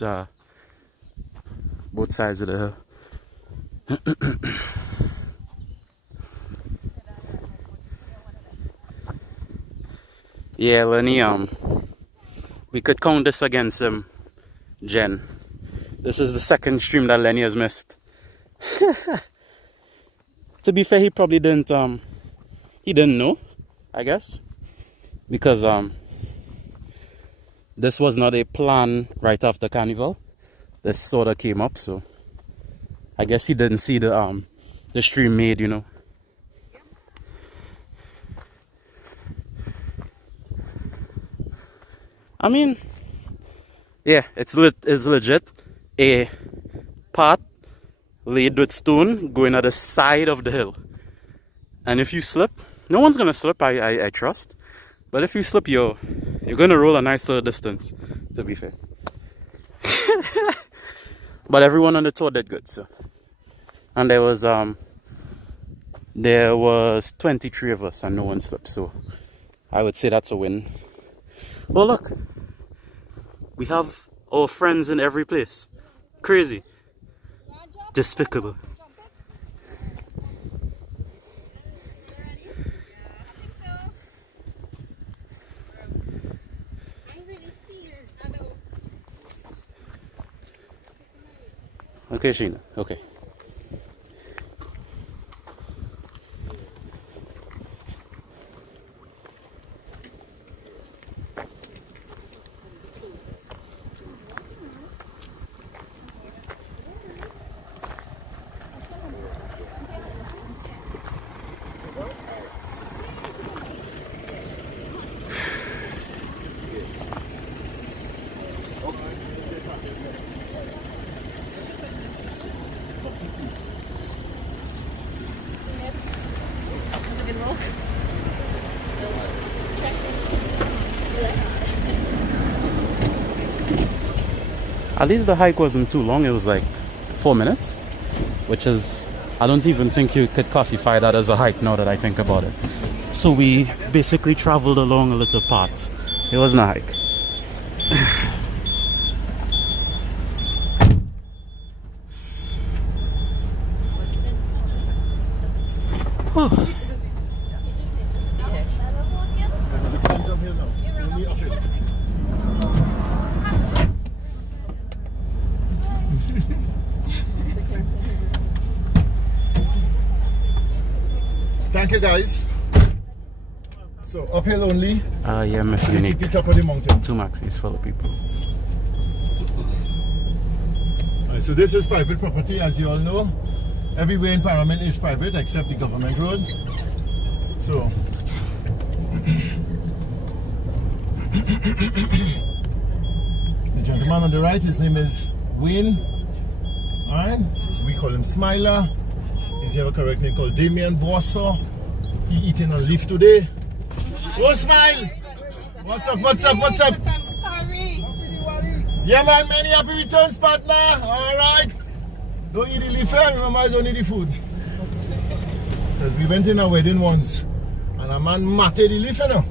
sides of the hill. Yeah, Lenny, we could count this against Jen. This is the second stream that Lenny has missed. To be fair, he probably didn't know, I guess. Because this was not a plan right after Carnival. This sort of came up, so I guess he didn't see the stream made, you know. I mean, yeah, it's legit a path laid with stone going at the side of the hill. And if you slip, no one's gonna slip, I trust. But if you slip, you're gonna roll a nice little distance, to be fair. But everyone on the tour did good, so. And there was 23 of us and no one slipped, so I would say that's a win. Oh look, we have our friends in every place. Crazy. Despicable. Okay, Sheena, okay. At least the hike wasn't too long. It was like 4 minutes, which is, I don't even think you could classify that as a hike now that I think about it. So we basically traveled along a little path. It wasn't a hike. Oh. Thank you guys. So uphill only. Yeah, Miss You keep it up on the mountain. 2 Maxis full of people. Alright, so this is private property, as you all know. Everywhere in Paramin is private except the government road. So the gentleman on the right, his name is Wayne. Alright, we call him Smiler. He's have a correct name called Damien Warsaw. He eating on leaf today. Oh, Smile! What's up, what's up, what's up? Yeah, man, many happy returns, partner. Alright. Don't eat the leaf, remember it's only the food. Because we went in a wedding once and a man matted the leaf, you know.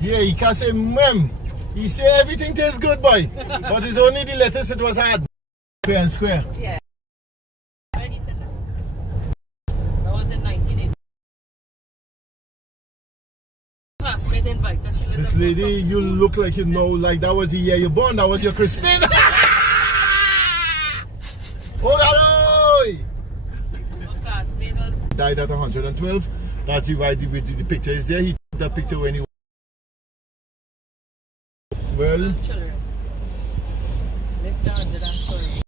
Yeah, he can't say mem. He say everything tastes good, boy. But it's only the lettuce it was hard. Fair and square. Yeah. That was in 1980. Classmate invite us. This lady, you look like you know, like that was the year you born. That was your Christine. Oh, classmate was died at 112. That's why the picture is there. He took that picture when he was well. children. Lived 112.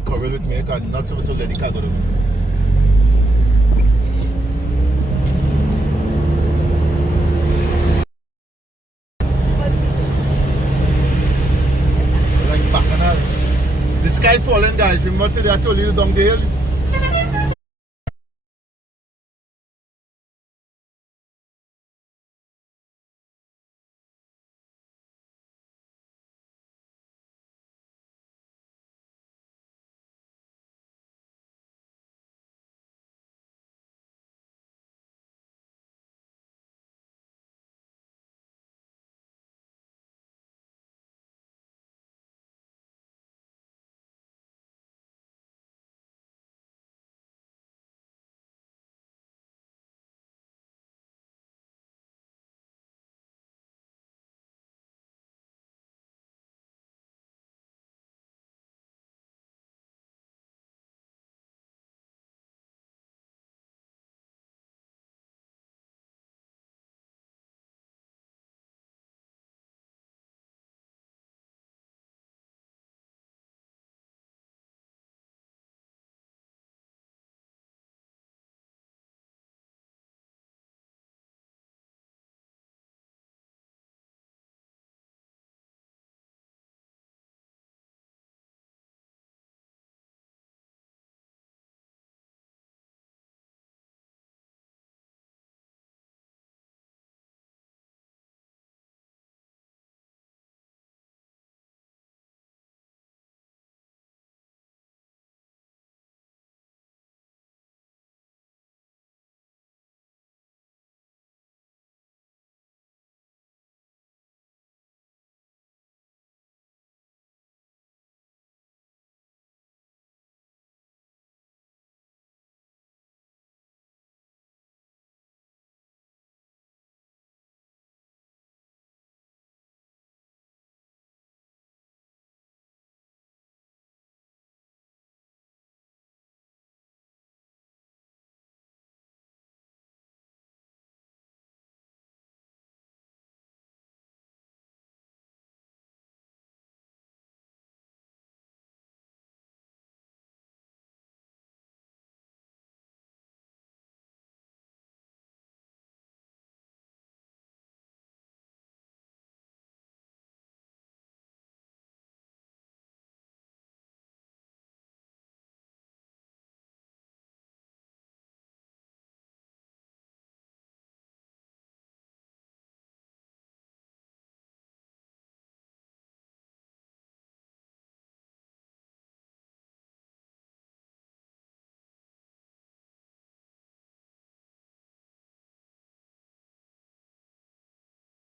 go cover with me, because not supposed to let the car go down. Like bacchanal. The sky falling, guys. Remember today I told you down the hill?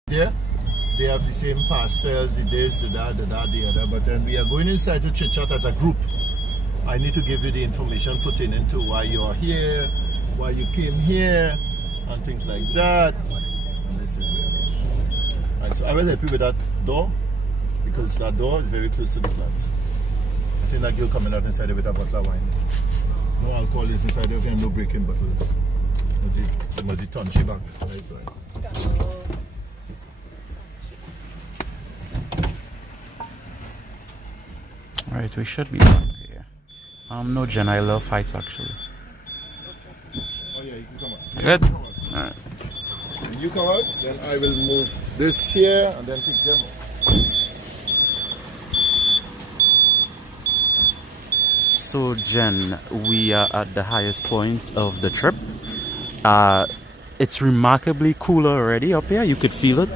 There, they have the same pastels, the this, the that, the other, but then we are going inside to chit chat as a group. I need to give you the information pertaining to why you are here, why you came here, and things like that. And this is very nice. Right, so I will help you with that door, because that door is very close to the plants. I see that girl coming out inside with a bottle of wine. No alcohol is inside of here, no breaking bottles. Must be turn she back. That's right. Right, we should be back here. No, Jen, I love heights actually. Oh yeah, you can come out. Good? Alright. When you come out, then I will move this here and then pick them up. So Jen, we are at the highest point of the trip. It's remarkably cooler already up here, you could feel it.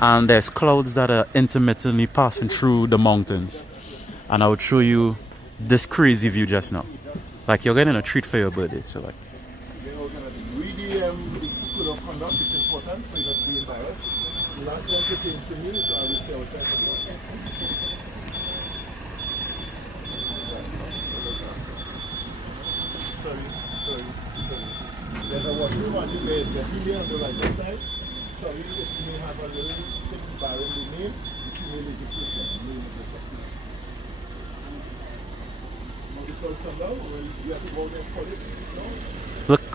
And there's clouds that are intermittently passing through the mountains. And I would show you this crazy view just now. Like you're getting a treat for your birthday. So like, really, the code of conduct is important for you not to be embarrassed. The last time you came to me, so I will stay outside for you. Sorry. There's a washroom on the female on the right hand side. Sorry if you may have a little bit barren the name. The female is the first one, the male is the second.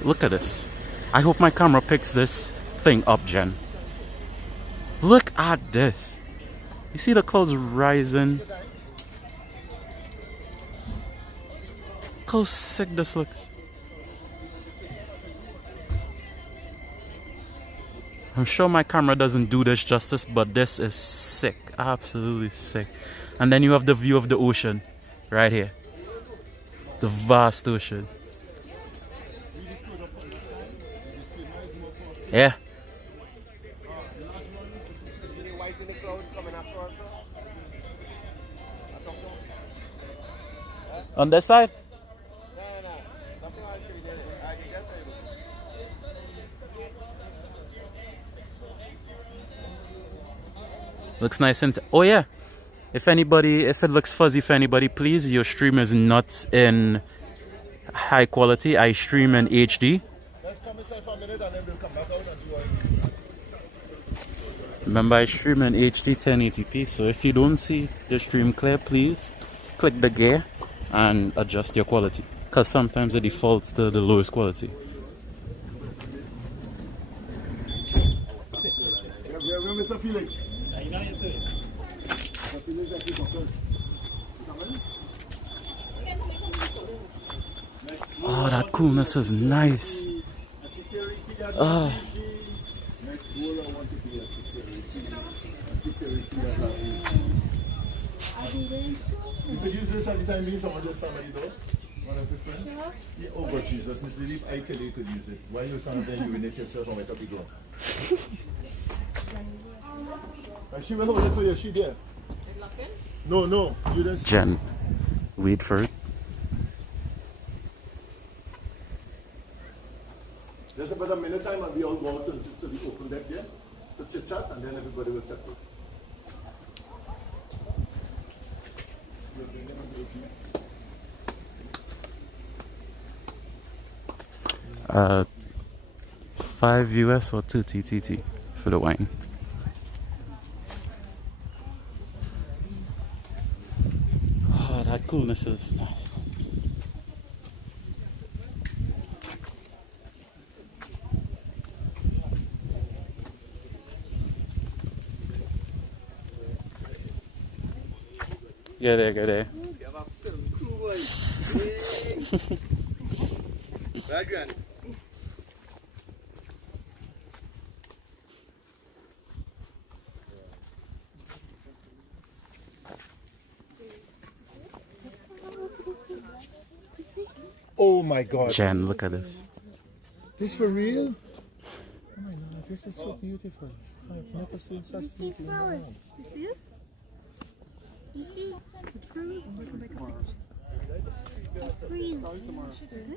Look at this. I hope my camera picks this thing up, Jen. Look at this. You see the clouds rising? Look how sick this looks. I'm sure my camera doesn't do this justice, but this is sick. Absolutely sick. And then you have the view of the ocean right here. The vast ocean. Yeah. On this side? Looks nice and oh yeah. If it looks fuzzy for anybody, please, your stream is not in high quality. I stream in HD. Let's come inside for a minute and then we'll come back out and do our... Remember, I stream in HD 1080p, so if you don't see the stream clear, please click the gear and adjust your quality, because sometimes it defaults to the lowest quality. Where Mr. Felix? Oh, that coolness is nice. Oh. You could use this at the time being someone just stand at the door. One of your friends? Yeah. Oh God, Jesus, Miss Lily, I tell you could use it. While you stand there, you urinate yourself and wet up the door. She will hold it for you, she there. No, no, you just... Jen, wait for it. There's about a minute time and we all go out to the open deck there to chit chat and then everybody will settle. 5 US or 2 TTT for the wine. Oh, that coolness is nice. Get there, get there. Oh my God. Jen, look at this. This for real? Oh my God, this is so beautiful. I've never seen such beauty in my life. You see it? You see? It freezes. It freezes. Why do you watch them?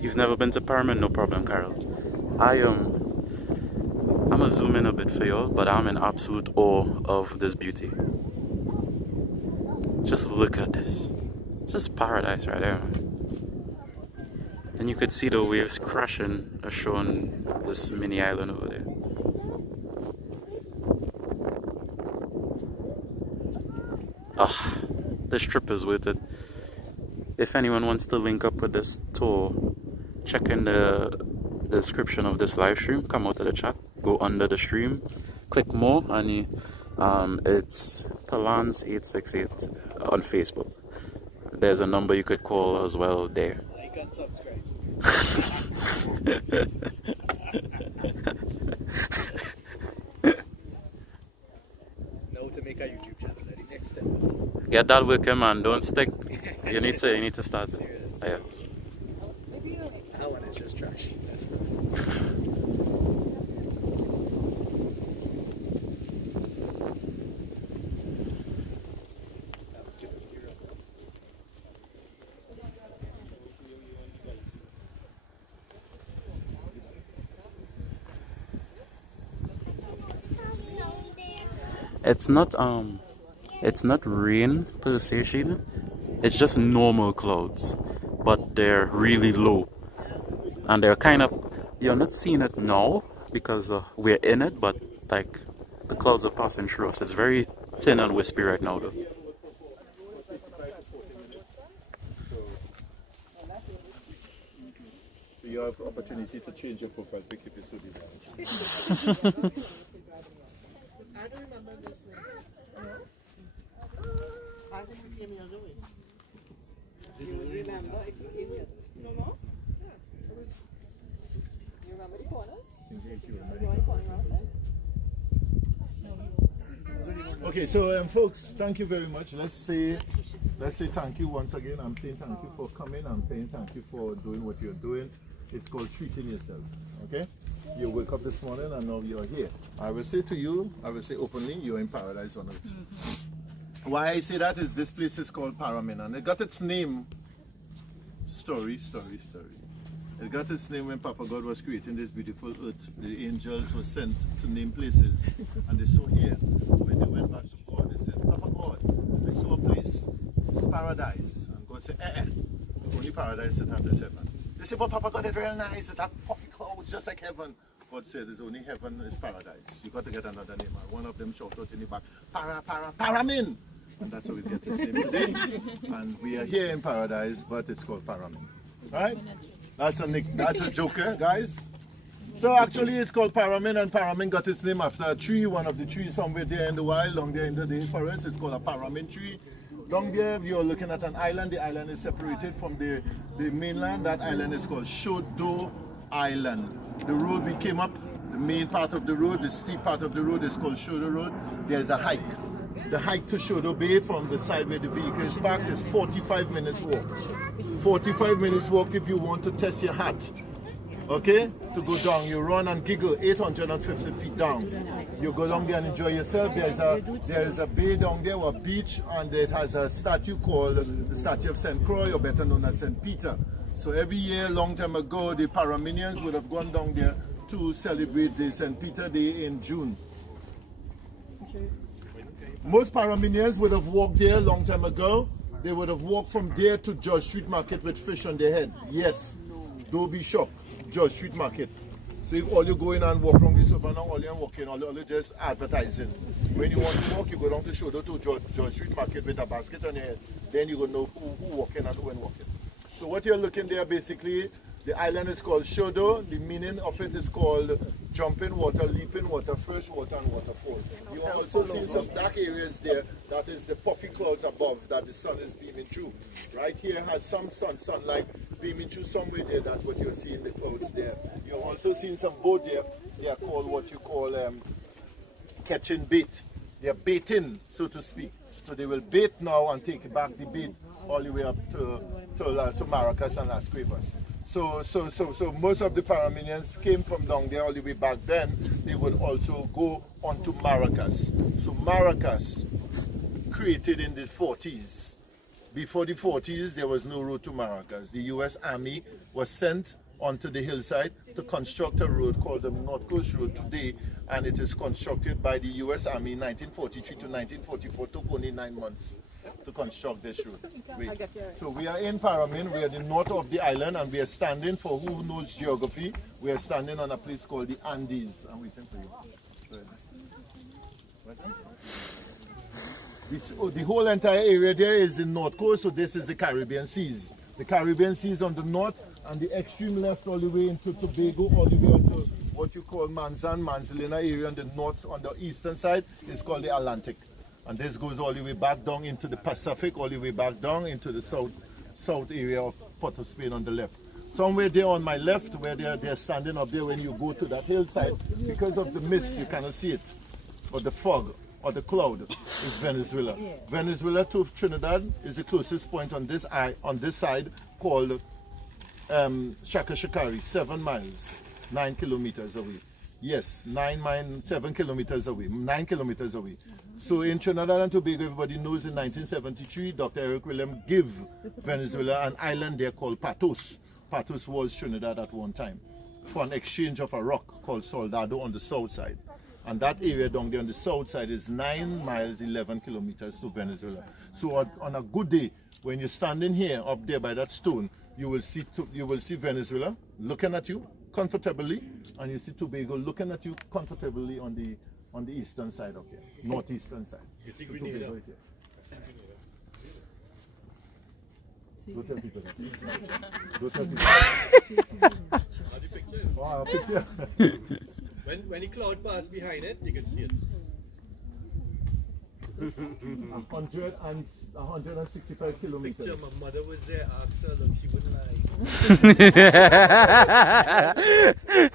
You've never been to Paramin? No problem, Carol. I'm gonna zoom in a bit for y'all, but I'm in absolute awe of this beauty. Just look at this. This is paradise right there, man. And you could see the waves crashing ashore this mini island over there. Ah, this trip is worth it. If anyone wants to link up with this tour, check in the description of this live stream. Come out of the chat, go under the stream, click more and it's Palance868 on Facebook. There's a number you could call as well there. Like and subscribe. Now to make a YouTube channel, the next step. Get that working, man. Don't stick. You need to start. Serious. Yes. That one is just trash. That's It's not rain per se, Sheila. It's just normal clouds, but they're really low, and they're kind of, you're not seeing it now because we're in it, but like the clouds are passing through us. It's very thin and wispy right now though. You have opportunity to change your profile pic if you so desire. I don't remember this name. I think we came here doing. You remember? No more? You remember the corners? Okay, so folks, thank you very much. Let's say thank you once again. I'm saying thank you for coming. I'm saying thank you for doing what you're doing. It's called treating yourself. Okay? You woke up this morning and now you're here. I will say to you, I will say openly, you're in paradise on earth. Why I say that is this place is called Paramin, and it got its name. Story. It got its name when Papa God was creating this beautiful earth. The angels were sent to name places, and they saw here. When they went back to God, they said, Papa God, I saw a place. It's paradise. And God said, the only paradise that have is heaven. They said, but Papa God, it's real nice. It have puffy clouds just like heaven. God said, there's only heaven is paradise. You got to get another name. And one of them shouted out in the back, Paramin. And that's how we get this name today. And we are here in paradise, but it's called Paramin. Right? That's a joker, guys. So actually it's called Paramin, and Paramin got its name after a tree, one of the trees somewhere there in the wild, long there in the forest. It's called a Paramin tree. Down there you're looking at an island. The island is separated from the mainland. That island is called Shodo Island. The road we came up, the main part of the road, the steep part of the road is called Shodo Road. There's a hike. The hike to Shodo Bay from the side where the vehicle is parked is 45 minutes walk. 45 minutes walk if you want to test your hat. Okay? To go down. You run and giggle 850 feet down. You go down there and enjoy yourself. There's a bay down there, or a beach, and it has a statue called the Statue of St. Croix, or better known as St. Peter. So every year, long time ago, the Paraminians would have gone down there to celebrate the St. Peter Day in June. Most Paraminians would have walked there a long time ago. They would have walked from there to George Street Market with fish on their head. Yes, don't be shocked. George Street Market. So if all you go in and walk around the Savannah, all you're walking, all you just advertising. When you want to walk, you go down to Shodo to George Street Market with a basket on your head. Then you will know who walking and who ain't walking. So what you're looking there, basically, the island is called Shodo. The meaning of it is called jumping water, leaping water, fresh water, and waterfall. You are also seeing some dark areas there. That is the puffy clouds above that the sun is beaming through. Right here has some sunlight beaming through somewhere there. That's what you're seeing, the clouds there. You're also seeing some boat there. They are called what you call catching bait. They are baiting, so to speak. So they will bait now and take back the bait all the way up to Maracas and Las Cuevas. So most of the Paraminians came from down there all the way back then. They would also go on to Maracas. So Maracas created in the 40s. Before the 40s, there was no road to Maracas. The U.S. Army was sent onto the hillside to construct a road called the North Coast Road today, and it is constructed by the U.S. Army in 1943 to 1944. Took only 9 months to construct this road. So we are in Paramin. We are the north of the island, and we are standing, for who knows geography, we are standing on a place called the Andes. I'm waiting for you. The whole entire area there is the north coast, so this is the Caribbean Seas. The Caribbean Seas on the north, and the extreme left all the way into Tobago, all the way up to what you call Manzan, Manzalina area on the north, on the eastern side is called the Atlantic. And this goes all the way back down into the Pacific, all the way back down into the south area of Port of Spain on the left. Somewhere there on my left, where they're standing up there when you go to that hillside, because of the mist, you cannot see it, or the fog, or the cloud, is Venezuela. Venezuela to Trinidad is the closest point on this side, called Shakashakari, 7 miles, 9 kilometers away. Yes, 7 kilometers away, 9 kilometers away. So in Trinidad and Tobago, everybody knows in 1973, Dr. Eric Willem gave Venezuela an island there called Patos. Patos was Trinidad at one time, for an exchange of a rock called Soldado on the south side. And that area down there on the south side is 9 miles, 11 kilometers to Venezuela. So on a good day, when you're standing here up there by that stone, you will see Venezuela looking at you comfortably, and you see Tobago looking at you comfortably on the eastern side of here, northeastern side. You think we need it? Go tell people that. Go tell people. Wow, picture. When the cloud pass behind it, you can see it. 165 kilometers. Picture, my mother was there, asked her, look, she wouldn't lie.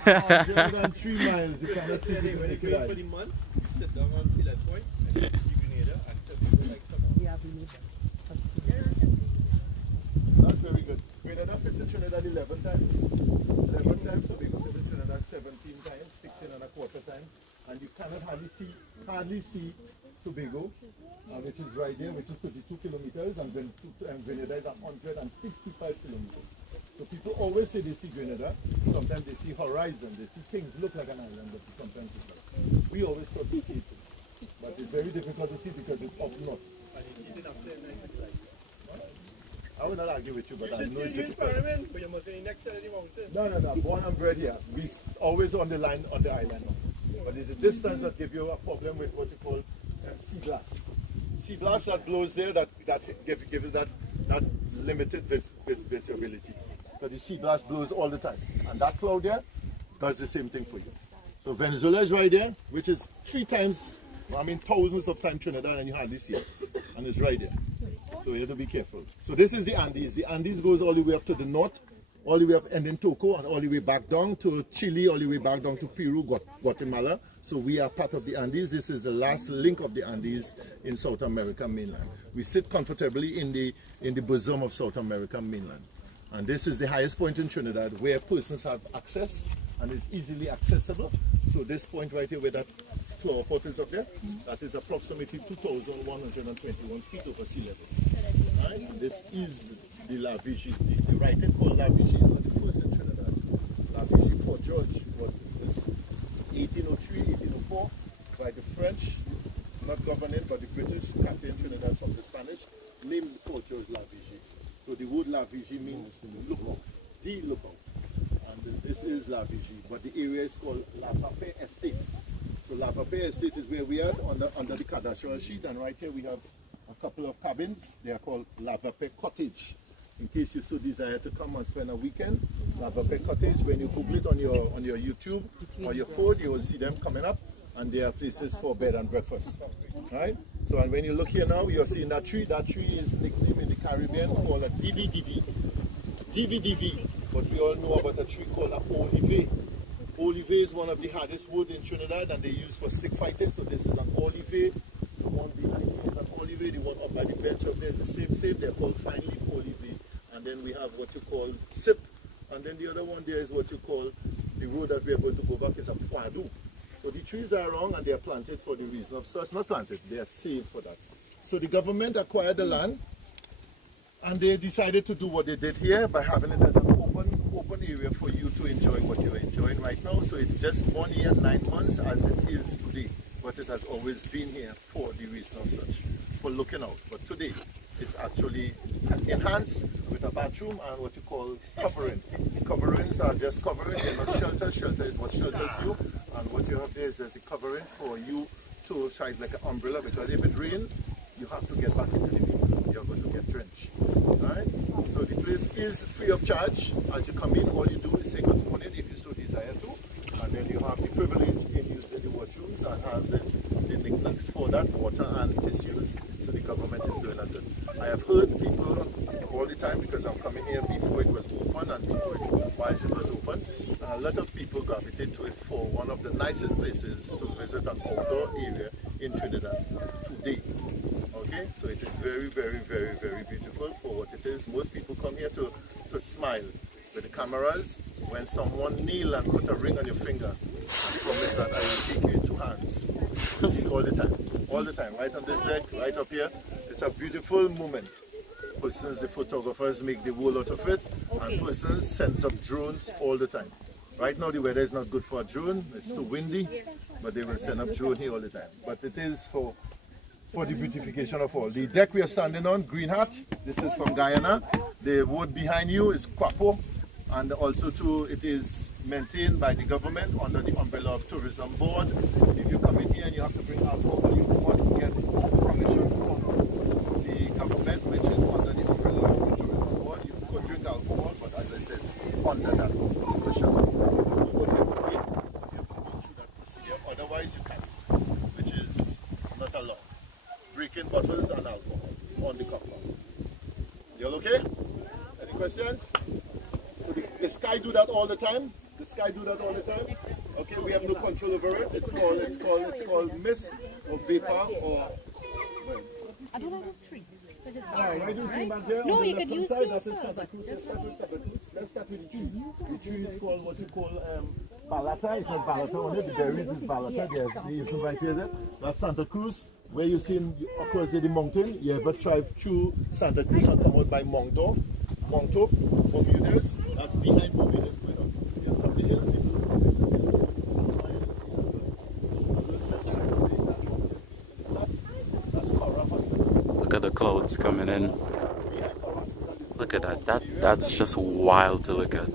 103 miles, you cannot see the When you naked go eye. for the months, you sit down on see that point, and you see Grenada, and people like, come on. Yeah, I believe that. That's very good. Grenada fits in Trinidad 11 times. 11 times, Tobago fits in Trinidad 17 times, 16 and a quarter times. And you cannot hardly see Tobago, which is right there, which is 32 kilometers, and Grenada is 165 kilometers. So people always say they see Grenada. Sometimes they see horizon, they see things look like an island, but sometimes it's not. We always thought we see it, but it's very difficult to see because it's up north. And you see it up there, and you like, I will not argue with you, but I you know it's should see in difficult. Paramin, but you must be next to the mountain. No. Born and bred here. We always on the line on the island. But it's the distance that gives you a problem with what you call sea blast. Sea blast that blows there that gives you that limited visibility. But the sea blast blows all the time. And that cloud there does the same thing for you. So Venezuela is right there, which is 3 times, thousands of times Trinidad, and you hardly see it. And it's right there. So you have to be careful. So this is the Andes. The Andes goes all the way up to the north, all the way up ending Toco, and all the way back down to Chile, all the way back down to Peru, Guatemala. So we are part of the Andes. This is the last link of the Andes in South America mainland. We sit comfortably in the bosom of South America mainland. And this is the highest point in Trinidad where persons have access and is easily accessible. So this point right here where that flower pot is up there, that is approximately 2,121 feet over sea level. Right? And this is the La Vigie. The writing called La Vigie is not the first in Trinidad. La Vigie Fort George was this 1803, 1804 by the French, not governing, but the British captain Trinidad from the Spanish, named Fort George La Vigie. So the word La Vigie means lookout, the lookout. And this is La Vigie, but the area is called La Pape Estate. So La Pape Estate is where we are under the cadastral sheet, and right here we have a couple of cabins. They are called La Pape Cottage. In case you so desire to come and spend a weekend, La Pape Cottage, when you Google it on your YouTube or your phone, you will see them coming up, and they are places for bed and breakfast. Right? So, and when you look here now, you're seeing that tree. That tree is nicknamed in the Caribbean called a DVDV. DVDV. But we all know about a tree called a olive. Olive is one of the hardest wood in Trinidad, and they use for stick fighting. So this is an olive. The one behind here is an olive. The one up by the bench up there is the same. They're called fine leaf olive. And then we have what you call sip. And then the other one there is what you call, the road that we are going to go back is a poidu. So the trees are wrong and they are planted for the reason of such. Not planted, they are saved for that. So the government acquired the land, and they decided to do what they did here by having it as an open area for you to enjoy what you're enjoying right now. So it's just 1 year, 9 months as it is today. But it has always been here for the reason of such, for looking out. But today, it's actually enhanced with a bathroom and what you call covering. Coverings are just covering, they're not shelter. Shelter is what shelters you. And what you have there is there's a covering for you to shine like an umbrella, because if it rains, you have to get back into the vehicle. You're going to get drenched. Alright? So the place is free of charge. As you come in, all you do is say good morning if you so desire to. And then you A lot of people gravitate to it for one of the nicest places to visit an outdoor area in Trinidad today. Okay, so it is very, very, very, very beautiful for what it is. Most people come here to smile with the cameras. When someone kneel and put a ring on your finger, I promise that I will take you in 2 hands. You see it all the time, right on this deck, right up here. It's a beautiful moment. Persons, the photographers make the wool out of it, and persons send up drones all the time. Right now the weather is not good for a drone, it's too windy, but they will send up drone here all the time. But it is for the beautification of all. The deck we are standing on, Green Hat, this is from Guyana. The wood behind you is Kwapo, and also too it is maintained by the government under the umbrella of Tourism Board. If you come in here and you have to bring alcohol, you must get permission from the government, which is under the umbrella of the Tourism Board. You could drink alcohol, but as I said, under that permission. Otherwise you can't, which is not allowed. Breaking bottles and alcohol on the compound. You all okay? Any questions? So the sky do that all the time? The sky do that all the time? Okay, we have no control over it. It's called mist or vapor or I don't know those trees. why do you see back there? No, On the you could left-hand use side, sea that is salt. Santa Cruz. Let's start with the tree. The tree is called what you call balata. It has balata on it. The berries is balata. There's the reason right here. That's Santa Cruz. Where you see across the mountain, you ever drive through Santa Cruz and come out by Monto, Bermudas. That's behind Bermudas going up. You come the hills, you Look at the clouds coming in. Look at that. That's just wild to look at.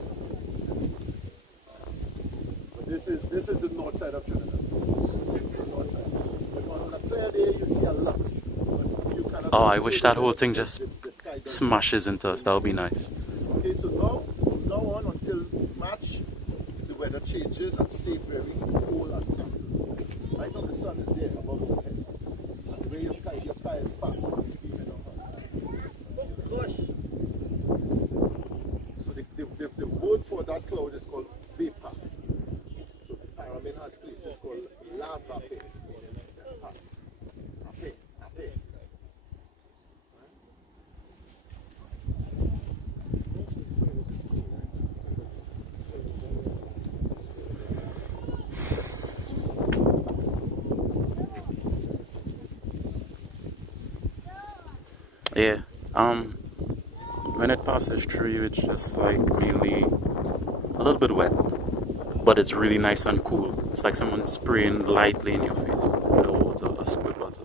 This is the north side of Trinidad. The north side. But on a clear day, you see a lot. You cannot Oh, I wish that whole thing just the sky does. smashes into us. That would be nice. Okay, so now, from now on until March, the weather changes and stay very cold and hot. Right now the sun is there above our head. And the way your sky is past is beaming on us. Oh gosh! So the word for that cloud is called vapor. So Paramin has places called lava pit. Ape. Yeah. When it passes through you, it's just like mainly a little bit wet, but it's really nice and cool. It's like someone spraying lightly in your face with a water, a squirt water.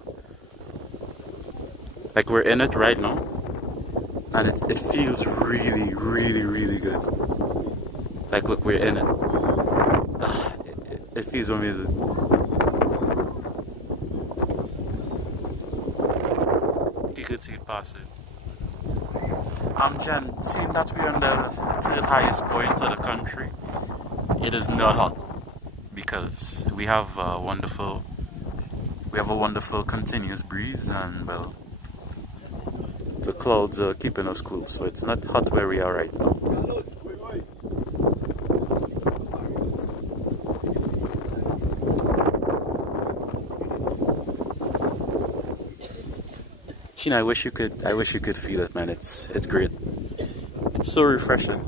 Like we're in it right now, and it feels really, really, really good. Like look, we're in it. It feels amazing. You could see it passing. Jen, seeing that we're on the third highest point of the country, it is not hot because we have a wonderful continuous breeze, and well, the clouds are keeping us cool, so it's not hot where we are right now. I wish you could feel it, man. It's great. It's so refreshing.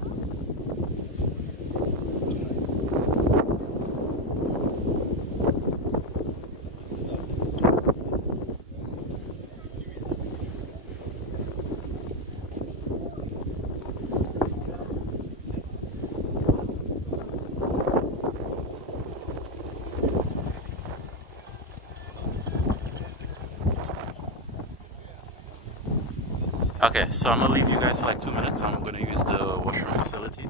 Okay, so I'm gonna leave you guys for like 2 minutes. I'm gonna use the washroom facilities.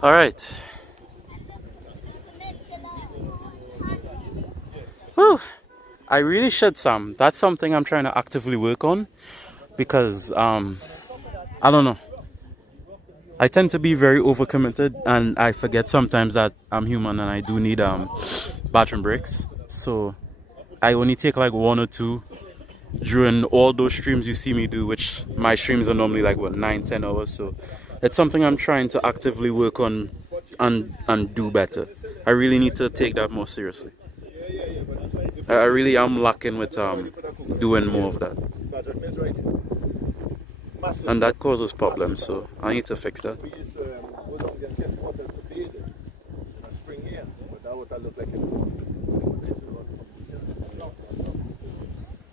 All right. Whew. I really shed some. That's something I'm trying to actively work on because I don't know. I tend to be very overcommitted and I forget sometimes that I'm human and I do need bathroom breaks. So I only take like 1 or 2 during all those streams you see me do, which my streams are normally like what 9-10 hours. So it's something I'm trying to actively work on and do better. I really need to take that more seriously. I really am lacking with doing more of that, and that causes problems. So I need to fix that.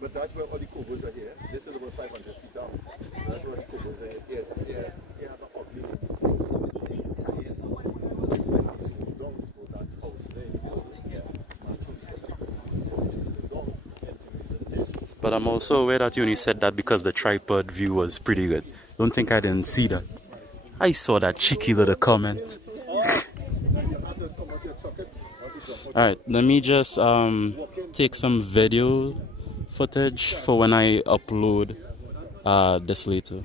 But that's where all the cobras are here. This is about 500 feet down. That's where the cobras are here. Yes, they have an ugly But I'm also aware that you only said that because the tripod view was pretty good. Don't think I didn't see that. I saw that cheeky little comment. Alright, let me just take some video footage for when I upload this later.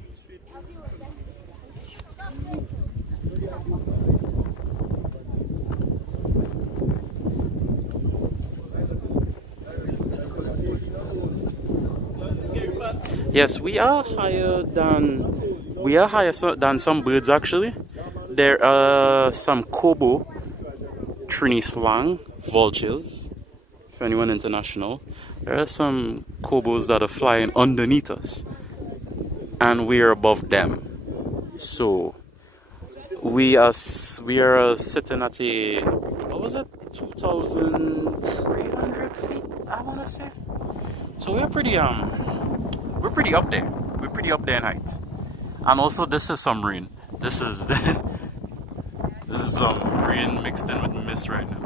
Yes, we are higher than some birds actually. There are some Kobo, Trini slang, vultures, for anyone international. There are some Kobos that are flying underneath us, and we are above them. So we are sitting at a, what was it, 2,300 feet, I want to say. So we're pretty up there. We're pretty up there in height. And also this is some rain. This is this is some rain mixed in with mist right now.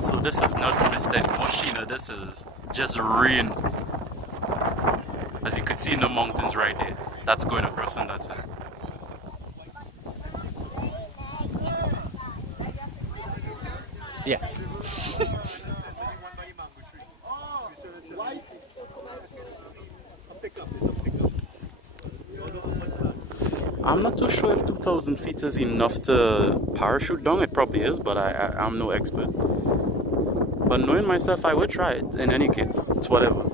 So this is not mist anymore, Sheena. This is just rain. As you could see in the mountains right there. That's going across on that side. Yes. I'm not too sure if 2,000 feet is enough to parachute down. It probably is, but I'm no expert. But knowing myself, I would try it in any case. It's whatever.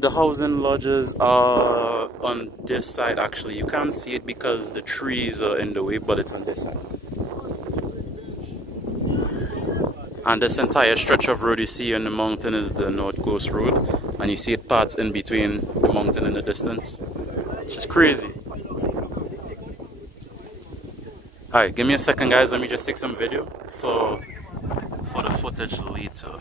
The housing lodges are on this side actually. You can't see it because the trees are in the way, but it's on this side. And this entire stretch of road you see on the mountain is the North Coast Road. And you see it parts in between the mountain in the distance. It's just crazy. Alright, give me a second guys, let me just take some video for the footage later.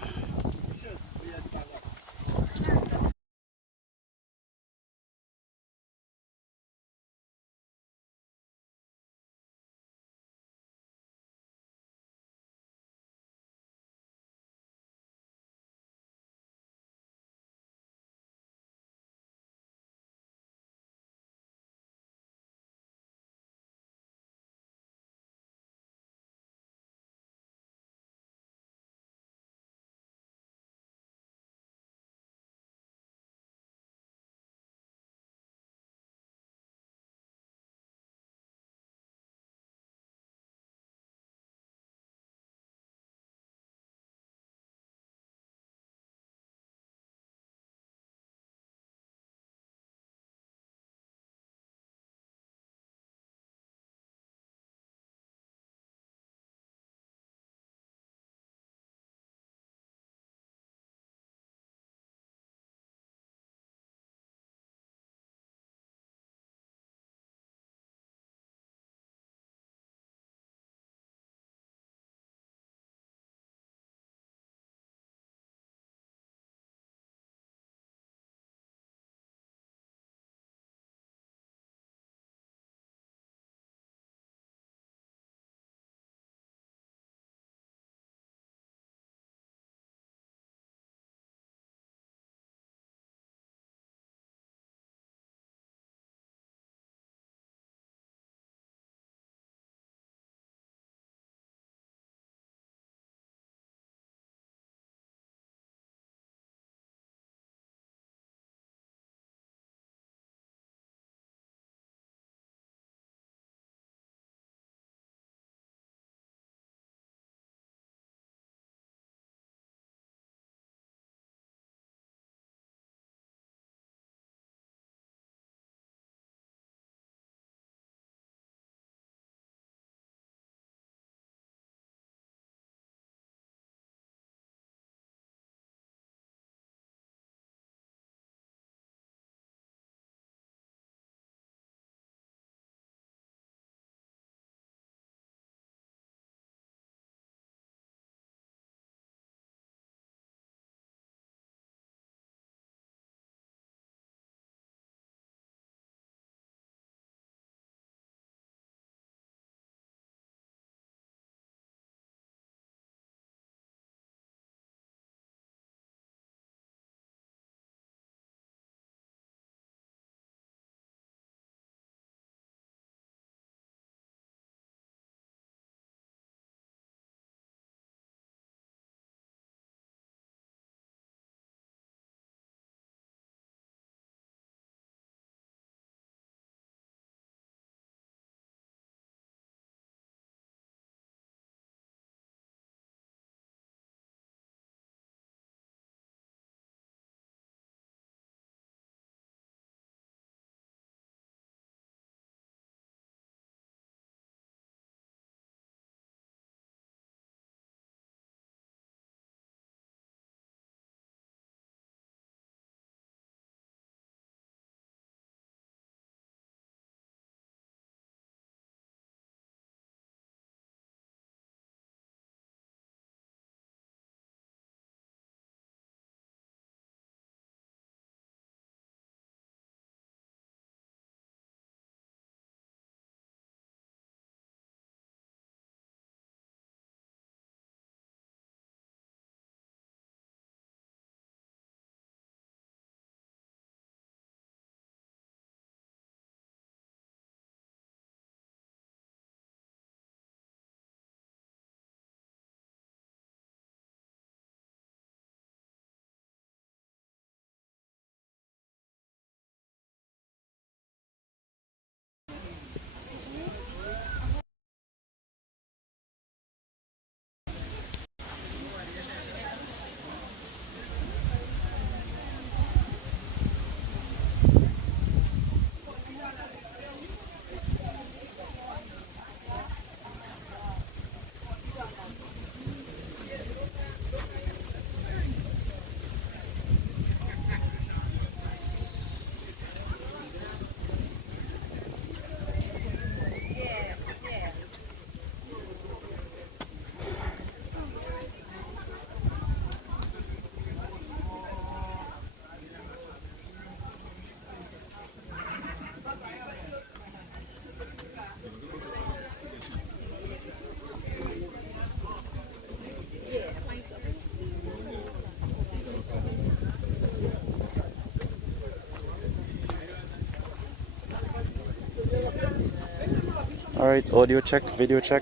Alright, audio check, video check.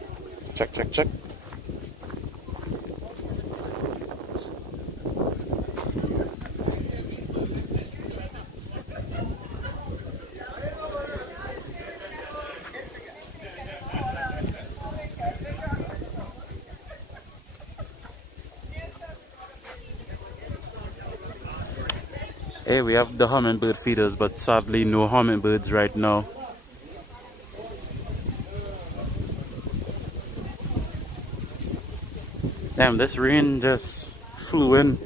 Check, check, check. Hey, we have the hummingbird feeders, but sadly no hummingbirds right now. Damn, this rain just flew in.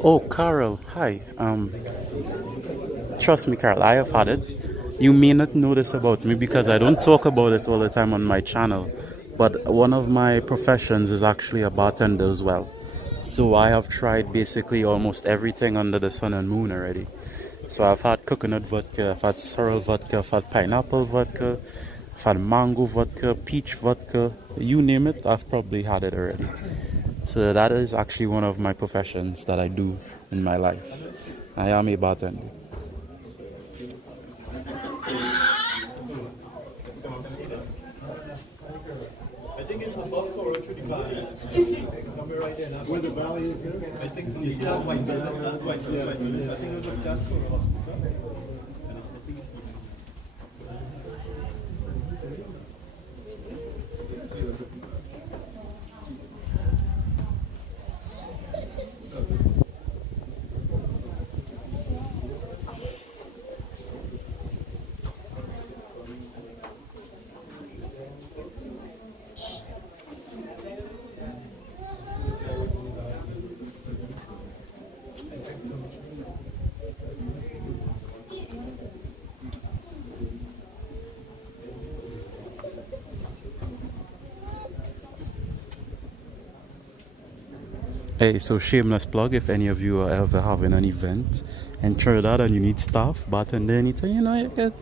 Oh, Carol, hi. Trust me, Carol, I have had it. You may not know this about me because I don't talk about it all the time on my channel. But one of my professions is actually a bartender as well. So I have tried basically almost everything under the sun and moon already. So I've had coconut vodka, I've had sorrel vodka, I've had pineapple vodka, I've had mango vodka, peach vodka, you name it, I've probably had it already. So that is actually one of my professions that I do in my life. I am a bartender. I think it's above Coral through the valley. Somewhere right there. Where the valley is there? I think you see that white building? That's white building. I think it was just Coral Hospital. And I think it's Hey, so shameless plug, if any of you are ever having an event in Trinidad and you need staff, bartender, anything, you know, you can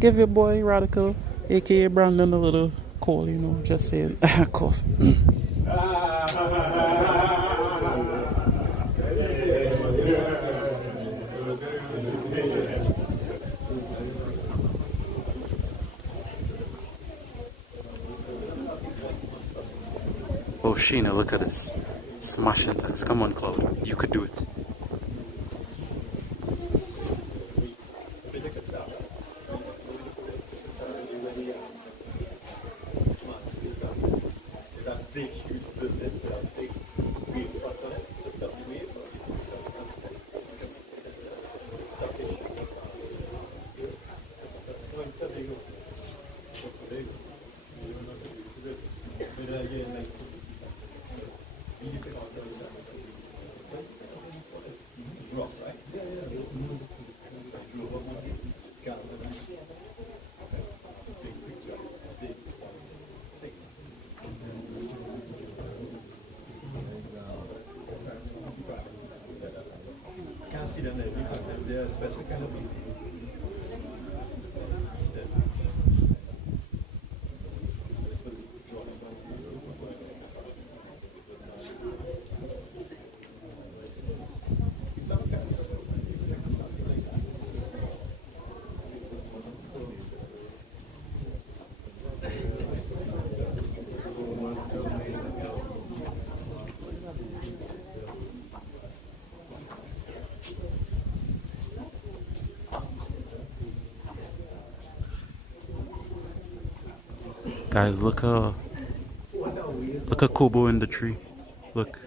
give your boy Radical, aka Brandon, a little call, you know, just saying, cough. Oh, Sheena, look at this. Smash into this. Come on, Chloe. You could do it. They're a special kind of people. Guys, look a kobo in the tree. Look.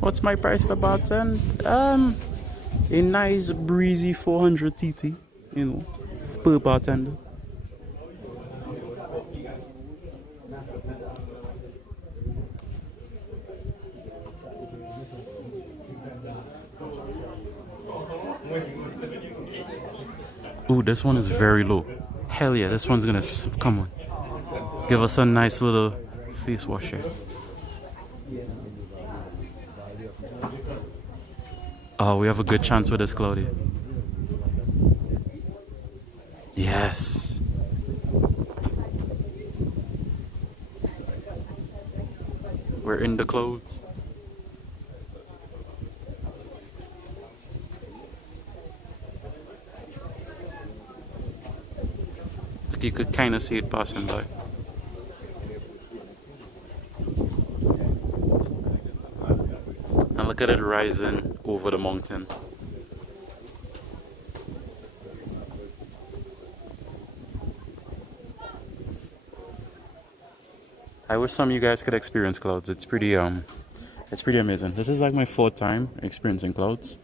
What's my price to bartend? A nice breezy 400 TT, you know, per bartender. Ooh, this one is very low. Hell yeah, this one's gonna come on. Give us a nice little face wash here. Oh, we have a good chance with this, Claudia. Yes. We're in the clothes. You could kind of see it passing by. And look at it rising over the mountain. I wish some of you guys could experience clouds. It's pretty amazing. This is like my 4th time experiencing clouds.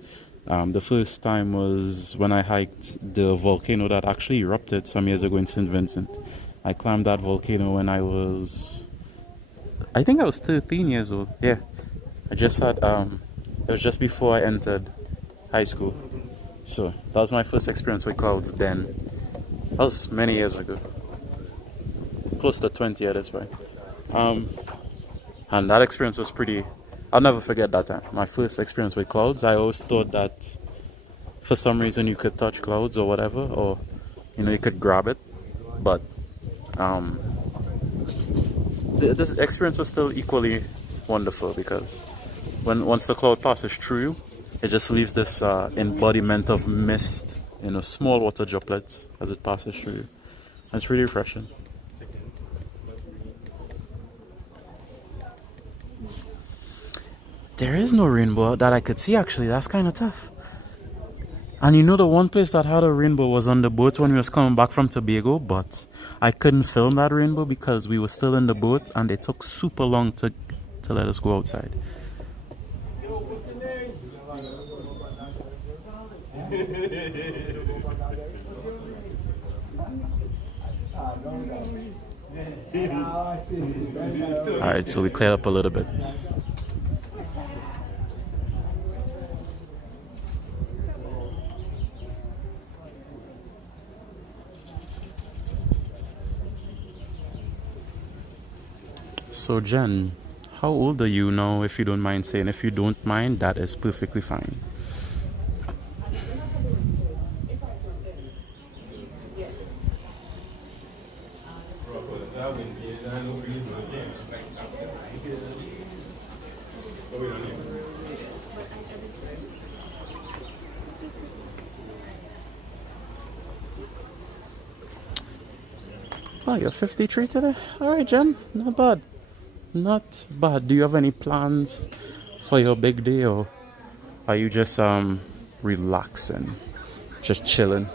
The first time was when I hiked the volcano that actually erupted some years ago in St. Vincent. I climbed that volcano when I think I was 13 years old. Yeah, I just had, it was just before I entered high school. So that was my first experience with clouds then. That was many years ago. Close to 20 at this point. And that experience was pretty... I'll never forget that time. My first experience with clouds. I always thought that for some reason you could touch clouds or whatever, or you know, you could grab it. But this experience was still equally wonderful, because once the cloud passes through you, it just leaves this embodiment of mist, you know, small water droplets as it passes through you. And it's really refreshing. There is no rainbow that I could see, actually. That's kind of tough. And you know, the one place that had a rainbow was on the boat when we was coming back from Tobago, but I couldn't film that rainbow because we were still in the boat and it took super long to let us go outside. Alright, so we cleared up a little bit. So Jen, how old are you now, if you don't mind saying? If you don't mind, that is perfectly fine. Oh, you're 53 today? Alright, Jen, not bad. Not bad. Do you have any plans for your big day, or are you just relaxing, just chilling?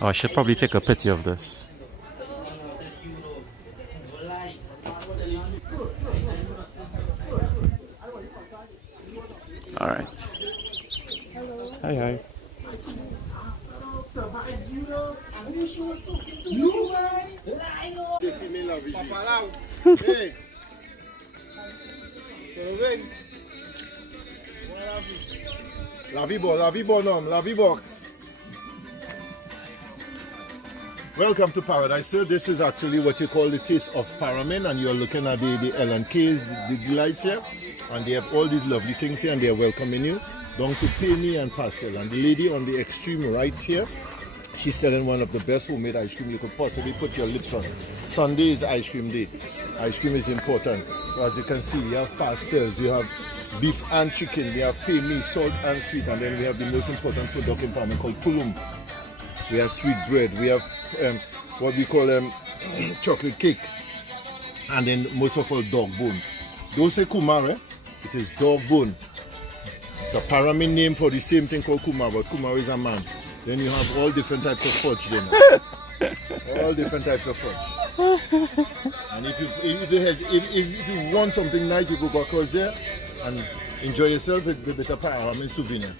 Oh, I should probably take a picture of this. All right. Hi, hi. La vibo, nom, la vibo. Welcome to Paradise, sir. This is actually what you call the Taste of Paramin, and you're looking at the L&Ks, the delights here, and they have all these lovely things here, and they are welcoming you down to Pay Me and Pastel. And the lady on the extreme right here, She's selling one of the best homemade ice cream you could possibly put your lips on. Sunday is ice cream day. Ice cream is important. So as you can see, we have pastels, you have beef and chicken, we have pay me, salt and sweet, and then we have the most important product in Paramin called Toolum. We have sweet bread, we have what we call chocolate cake, and then most of all dog bone. Don't say kumar, it is dog bone. It's a Paramin name for the same thing called kumar, but kumar is a man. Then you have all different types of fudge then. All different types of fudge. And if you want something nice, you go across there and enjoy yourself with a bit of Paramin souvenir.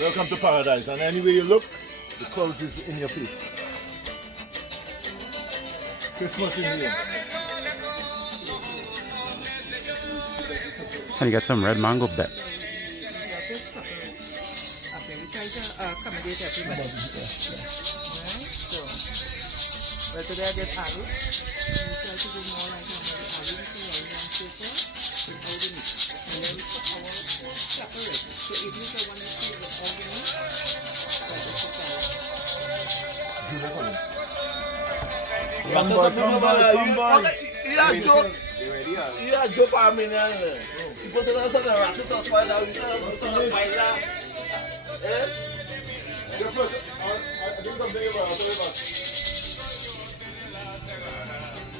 Welcome to paradise, and anywhere you look, the clouds is in your face. Christmas in here. And you got some red mango bet. Okay, we try to accommodate everybody. Right? So, well, today I get aloo. We try to do more like aloo, so we want paper with all the meat. And then we put our separate. So if you want to see the all the meat, Yeah, Joe Paramin. Because that's not a rat, it's a spider. We saw a spider. I do something about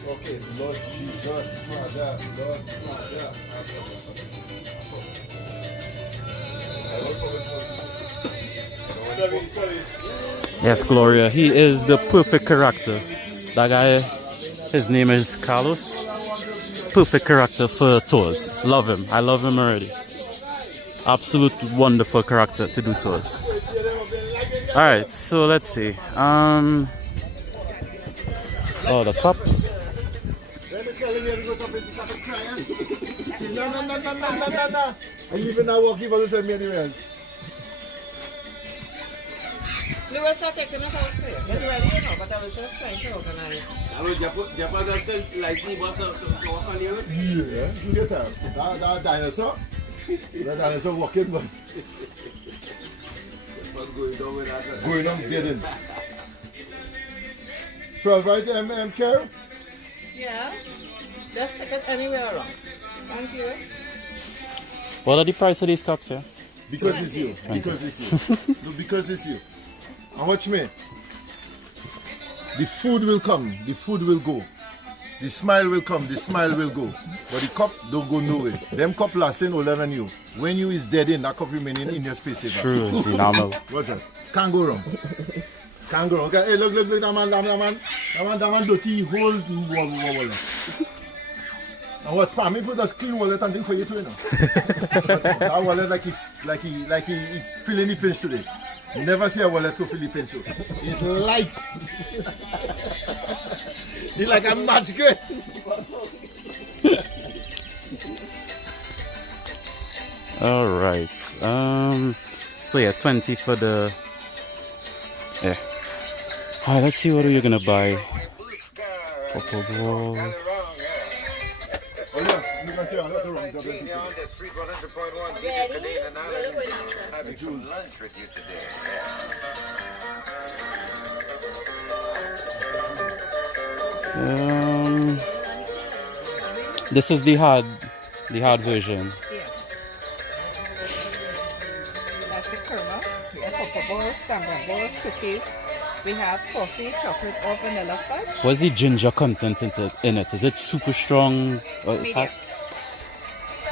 okay, Lord Jesus, Father, Lord Father. Sorry. Yes, Gloria, he is the perfect character. That guy, his name is Carlos. Perfect character for tours. Love him. I love him already. Absolute wonderful character to do tours. Alright, so let's see. Oh, the cups. No. I even now walk even the many else. Lewis are taking us out there. Get ready, you know, but I was just trying to organize. I mean, Japan like me, but to walk on you? Yeah, you get that dinosaur. That dinosaur walking, but going on dead in. 12 right, Carol? Yes. Just take it anywhere around. Thank you. What are the price of these cups here? Because it's you. Because it's you. No, because it's you. And watch me. The food will come, the food will go. The smile will come, the smile will go. But the cup don't go nowhere. Them cup lasting older than you. When you is dead in, that cup remaining in your space. True, it's normal. Roger. Can't go wrong. Can't go wrong. Okay, hey, look, that man dirty whole wall. And what Paramin put us clean wallet and thing for you too, you know. That wallet like he feeling the pinch today. Never see a wallet to feel the pinch. It's light. It's like a match grade. All right. So yeah, 20 for the. Yeah. All right. Let's see what are you gonna buy. Couple balls. Oh yeah, you can see a lot of wrongs. This is the hard version. Yes. That's the kernel. We have cocoa balls, sambal balls, cookies. We have coffee, chocolate, or vanilla fudge. What's the ginger content in it? Is it super strong? Medium.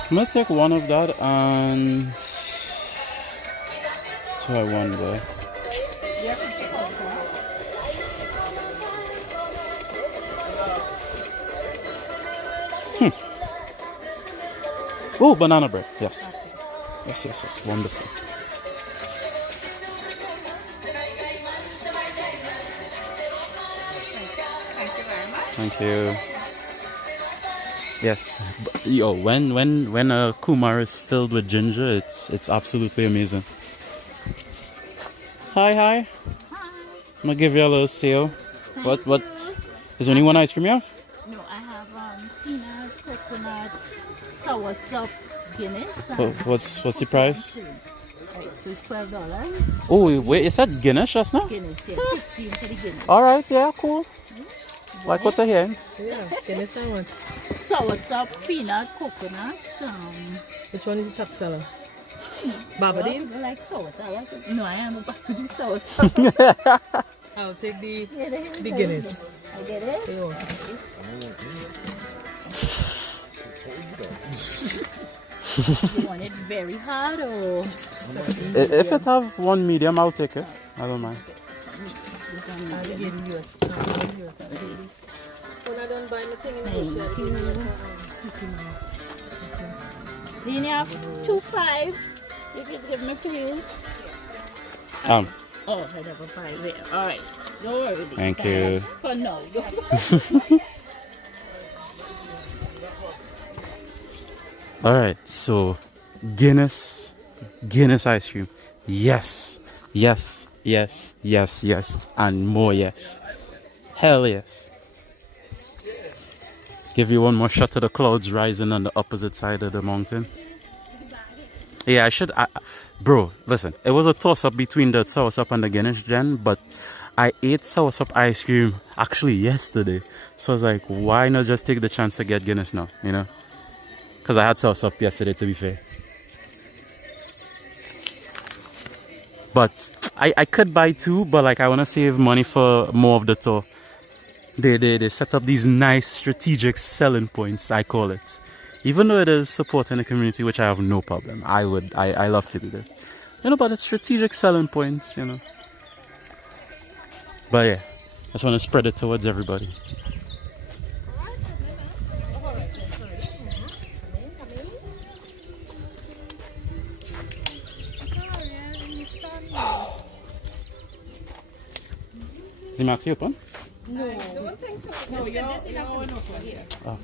I'm gonna take one of that and try one there. Yeah, cookie also. Oh, banana bread. Yes. Yes. Wonderful. Thank you very much. Thank you. Yes. Yo, when a kumar is filled with ginger, it's absolutely amazing. Hi. I'm gonna give you a little sale. What? Is there only one ice cream you have? No, I have peanut, soursop Guinness. What's the price? Right, so it's $12. Oh, wait, you said Guinness just now? Guinness, yeah, 15 for the Guinness. Alright, yeah, cool. Like what I hear? Yeah, Guinness I want. Soursop, peanut, coconut. Which one is the top seller? Barbadine? I like soursop. No, I am about the soursop. I'll take the Guinness. I get it. Yeah. You want it very hard or? If it have one medium, I'll take it. I don't mind. This one I'll give you US. When I don't buy my thing in the Thank bush, Then you have 2.5. You can give me please. Oh, I have a 5 there. Alright. Don't worry. Thank you. For now. Alright, so Guinness ice cream. Yes, and more yes. Hell yes. Give you one more shot of the clouds rising on the opposite side of the mountain. Yeah, bro, listen, it was a toss-up between the soursop and the Guinness gen, but I ate soursop ice cream actually yesterday. So I was like, why not just take the chance to get Guinness now, you know? Because I had soursop yesterday, to be fair. But I could buy two, but like I want to save money for more of the tour. They set up these nice strategic selling points, I call it. Even though it is supporting the community, which I have no problem. I love to do that. You know, but it's strategic selling points, you know. But yeah, I just want to spread it towards everybody. Is the Maxi open? No, I don't think so. No, you're here. Oh.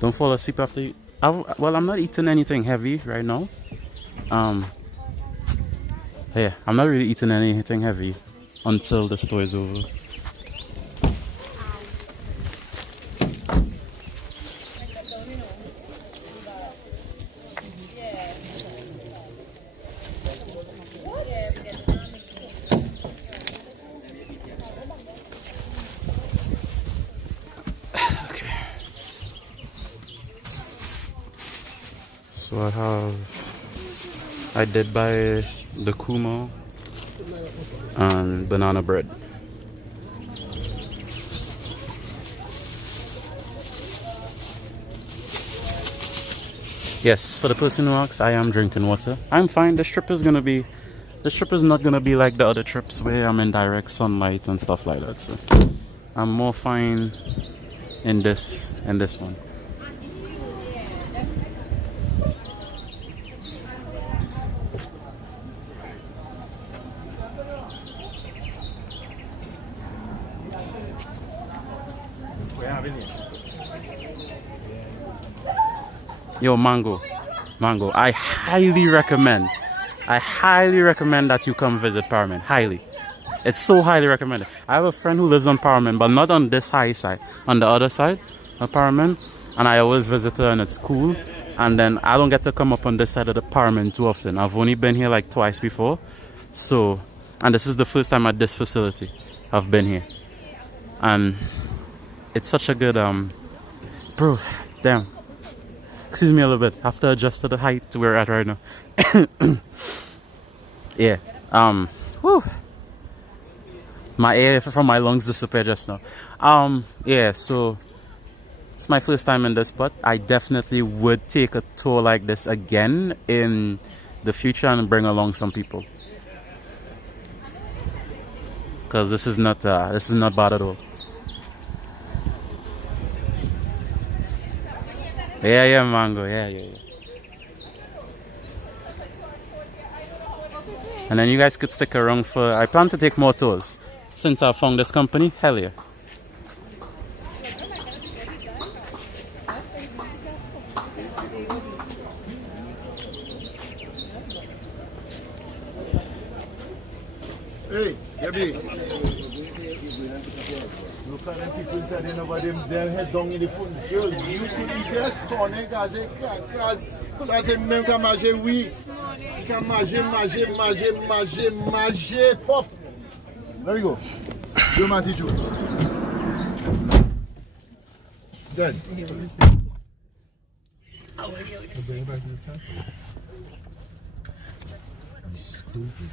Don't fall asleep after you. Well, I'm not eating anything heavy right now. Yeah, I'm not really eating anything heavy until the store is over. So I did buy the humour and banana bread. Yes, for the person who asks, I am drinking water. I'm fine. This trip is not gonna be like the other trips where I'm in direct sunlight and stuff like that. So I'm more fine in this one. Yo, mango, I highly recommend that you come visit Paramin. Highly. It's so highly recommended. I have a friend who lives on Paramin, but not on this high side, on the other side of Paramin, and I always visit her and it's cool. And then I don't get to come up on this side of the Paramin too often. I've only been here like twice before. So, and this is the first time at this facility I've been here. And it's such a good, bro, damn. Excuse me a little bit. I have to adjust to the height we're at right now. Yeah. Whew. My air from my lungs disappeared just now. Yeah, so it's my first time in this, but I definitely would take a tour like this again in the future and bring along some people. Because this is not bad at all. Yeah, mango. Yeah. And then you guys could stick around for... I plan to take more tours. Since I found this company, hell yeah. Hey, Gabby. Look at them people inside there, nobody them head down in the food. Girl, you could eat just tonic as a cause. Ça c'est même qu'à manger, oui. Qu'à manger, pop. There we go. Do my teachers. Dead. Bring back this time. I'm stupid.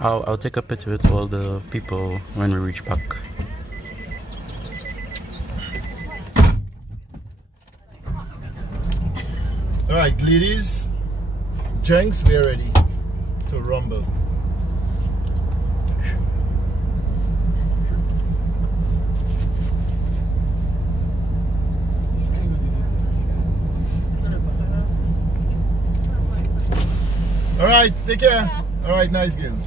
I'll take a picture with all the people when we reach back. Alright, ladies, gents, we're ready to rumble. Alright, take care. Alright, nice game.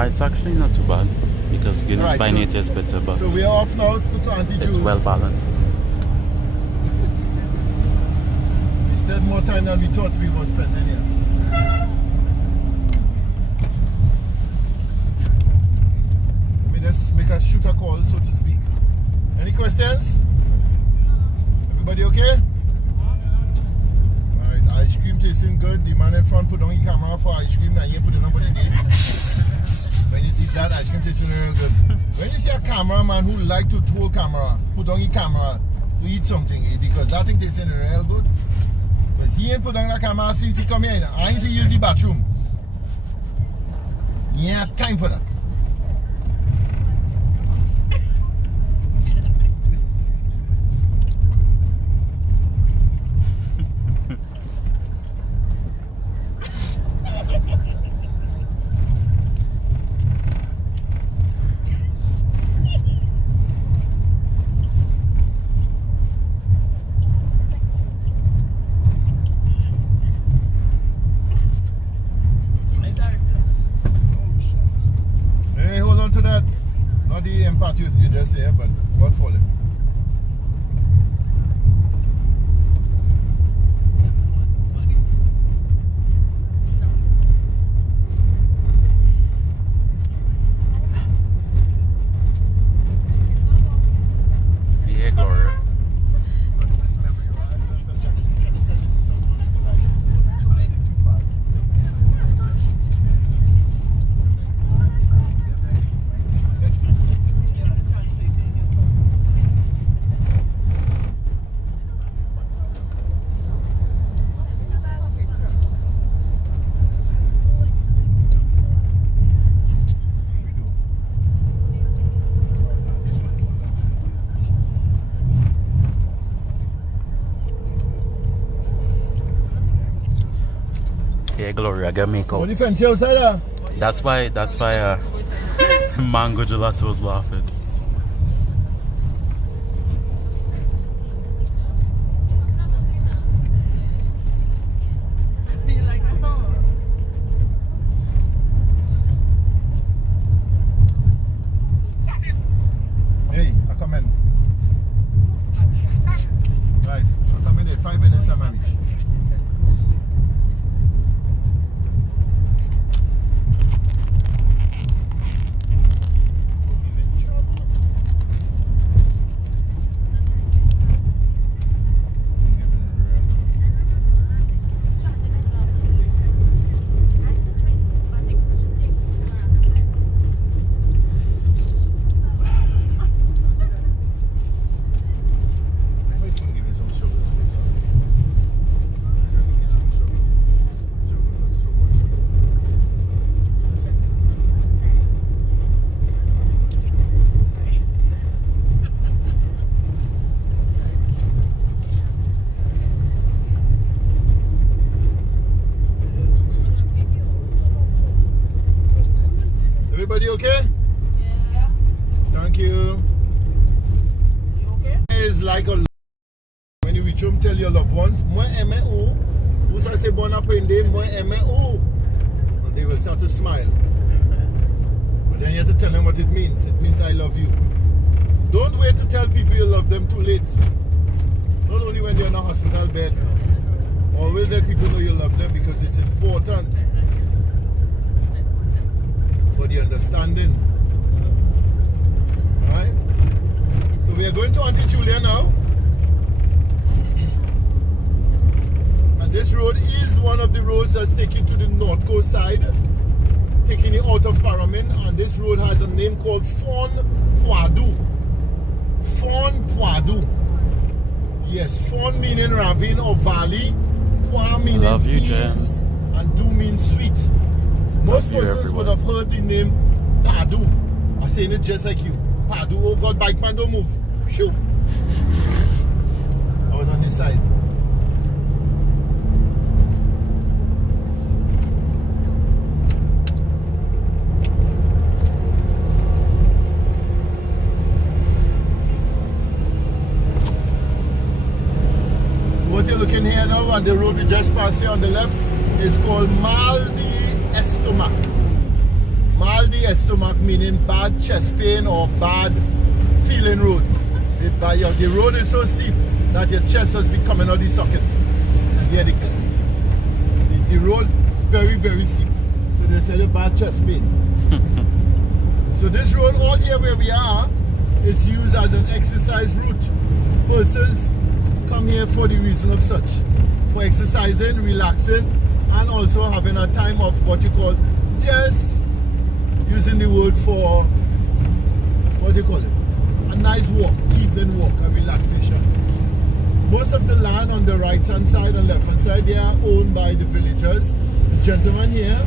It's actually not too bad because Guinness by nature is better, but so we are off now to Auntie Jules. It's well balanced. We stayed more time than we thought we were spending here. Let me just make a shooter call, so to speak. Any questions? Everybody okay? Alright, ice cream tasting good. The man in front put on the camera for ice cream and he put it on the day. When you see that ice cream tasting real good. When you see a cameraman who like to hold camera, put on the camera to eat something, because that thing tasting real good. Because he ain't put on the camera since he come here. I ain't see use the bathroom. He ain't have time for that. You just say, but what for it? Yeah, Gloria. Gloria, get me out. What depends outside there? That's why Mango Gelato was laughing. Hey, I come in. Right, I come in there 5 minutes I'm ready. Trouble. home, tell your loved ones, moi aime ou. Ou ça c'est bon après-midi, moi aime ou. And they will start to smile. But then you have to tell them what it means. It means I love you. Don't wait to tell people you love them too late. Not only when they're in a hospital bed. Always let people know you love them because it's important for the understanding. Alright? So we are going to Auntie Julia now. And this road is one of the roads that's taking to the north coast side, taking it out of Paramin. And this road has a name called Fon Poidou. Fon Poidou. Yes, Fon meaning ravine or valley. Pois meaning peas, and do means sweet. Most persons would have heard the name Padu. I'm saying it just like you. Padu, oh God, bike man, don't move. Shoo. I was on this side. What you're looking here now on the road we just passed here on the left is called Mal de Estómac. Mal de Estómac meaning bad chest pain or bad feeling road. The road is so steep that your chest has been coming out the socket. Yeah, the road is very, very steep. So they say the bad chest pain. So this road all here where we are is used as an exercise route. Persons come here for the reason of such, for exercising, relaxing, and also having a time of what you call just using the word for what do you call it, a nice walk, evening walk, a relaxation. Most of the land on the right hand side and left hand side, they are owned by the villagers. The gentleman here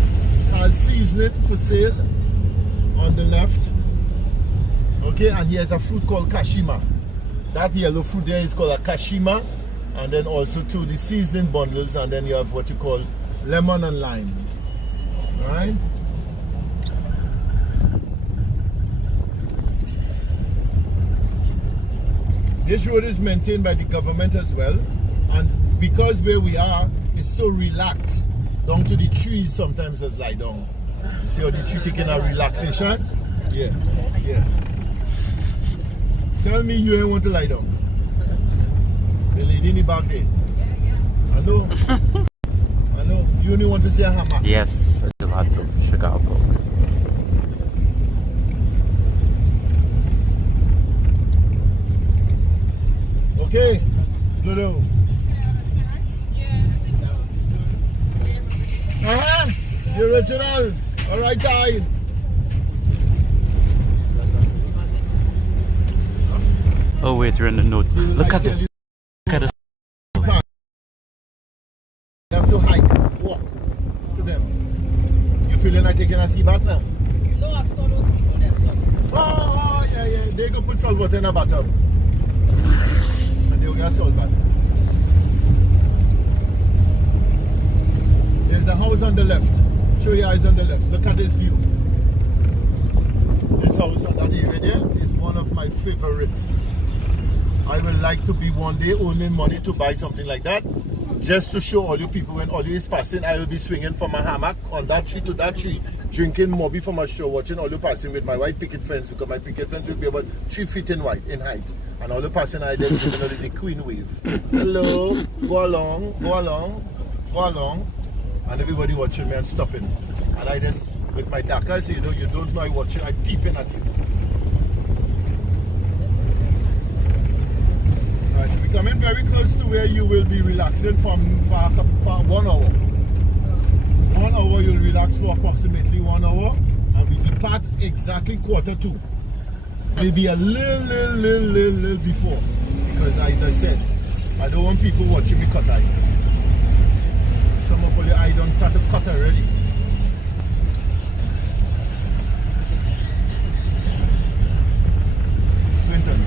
has seasoning for sale on the left, okay, and he has a fruit called kashima. That yellow fruit there is called a kashima, and then also to the seasoning bundles, and then you have what you call lemon and lime. Alright? This road is maintained by the government as well, and because where we are is so relaxed, down to the trees sometimes just lie down. You see how the tree taking a relaxation? Yeah, yeah. Tell me you ain't want to lie down. The lady in the back there. I know. I know. You only want to see a hammock. Yes, a gelato, Chicago. Okay. Good. The original. Alright, child. Oh wait, we're in the note. Look at this. Look at this. You have to hike, walk to them. You feeling like taking a sea bath now? No, I saw those people there. Oh, yeah, yeah. They go put salt water in a bathtub. And they will get salt bath. There's a house on the left. Show your eyes on the left. Look at this view. This house on that area there is one of my favorites. I would like to be one day owning money to buy something like that, just to show all you people when all you is passing. I will be swinging from a hammock on that tree to that tree, drinking Moby from a show, watching all you passing with my white picket fence, because my picket fence will be about 3 feet in height, and all you passing I then giving the queen wave. Hello, go along, go along, go along, and everybody watching me and stopping, and I just with my daka say, you know, you don't know I watching, I peeping at you. Right, so we're coming very close to where you will be relaxing for 1 hour. 1 hour you'll relax for approximately 1 hour, and we depart exactly 1:45. Maybe a little before, because as I said, I don't want people watching me cut eye. Some of you I don't start to cut already. Clinton.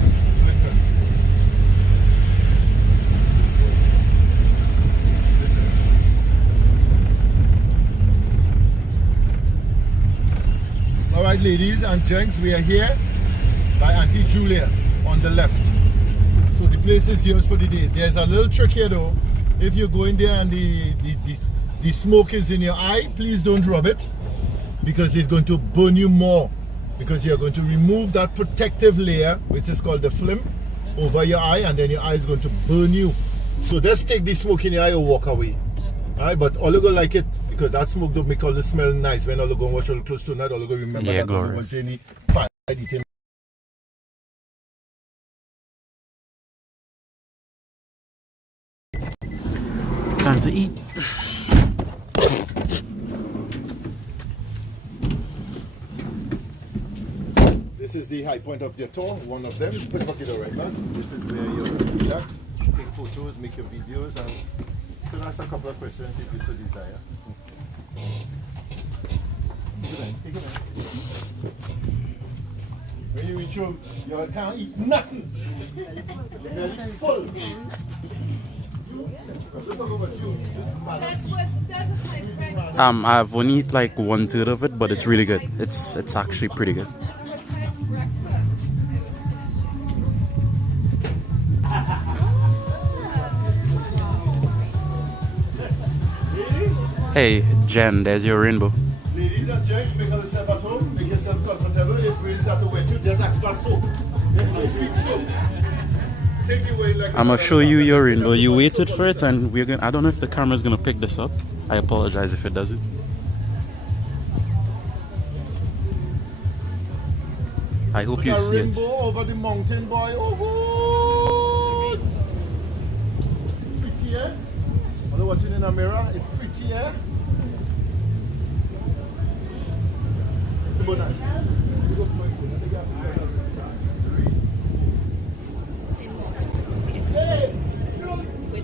Alright, ladies and gents, we are here by Auntie Julia on the left. So the place is yours for the day. There's a little trick here though. If you go in there and the smoke is in your eye, please don't rub it, because it's going to burn you more, because you're going to remove that protective layer, which is called the film, over your eye, and then your eye is going to burn you. So just take the smoke in your eye or walk away. Alright, but all you go like it, because that smoke don't make all the smell nice. When all you go watch all close to that, all you go remember that there was any fire eating. Time to eat. This is the high point of your tour, one of them. Put the bucket right back. This is where you relax, take photos, make your videos, and could ask a couple of questions if you so desire. Take it in, take it in. When you reach home, you can't eat nothing. You're full. I've only eaten like 1/3 of it, but it's really good. It's actually pretty good. Hey, Jen, there's your rainbow. Ladies and gents, make yourself at home, make yourself comfortable. If rains have to wet you, just extra soap. Sweet soap. Take it away like I'm gonna show you your rainbow. You waited for it, and we're gonna. I don't know if the camera's gonna pick this up. I apologize if it doesn't. I hope you see it. Rainbow over the mountain, boy. Oh, good. Pretty, eh? When you're watching in a mirror, it's pretty, eh?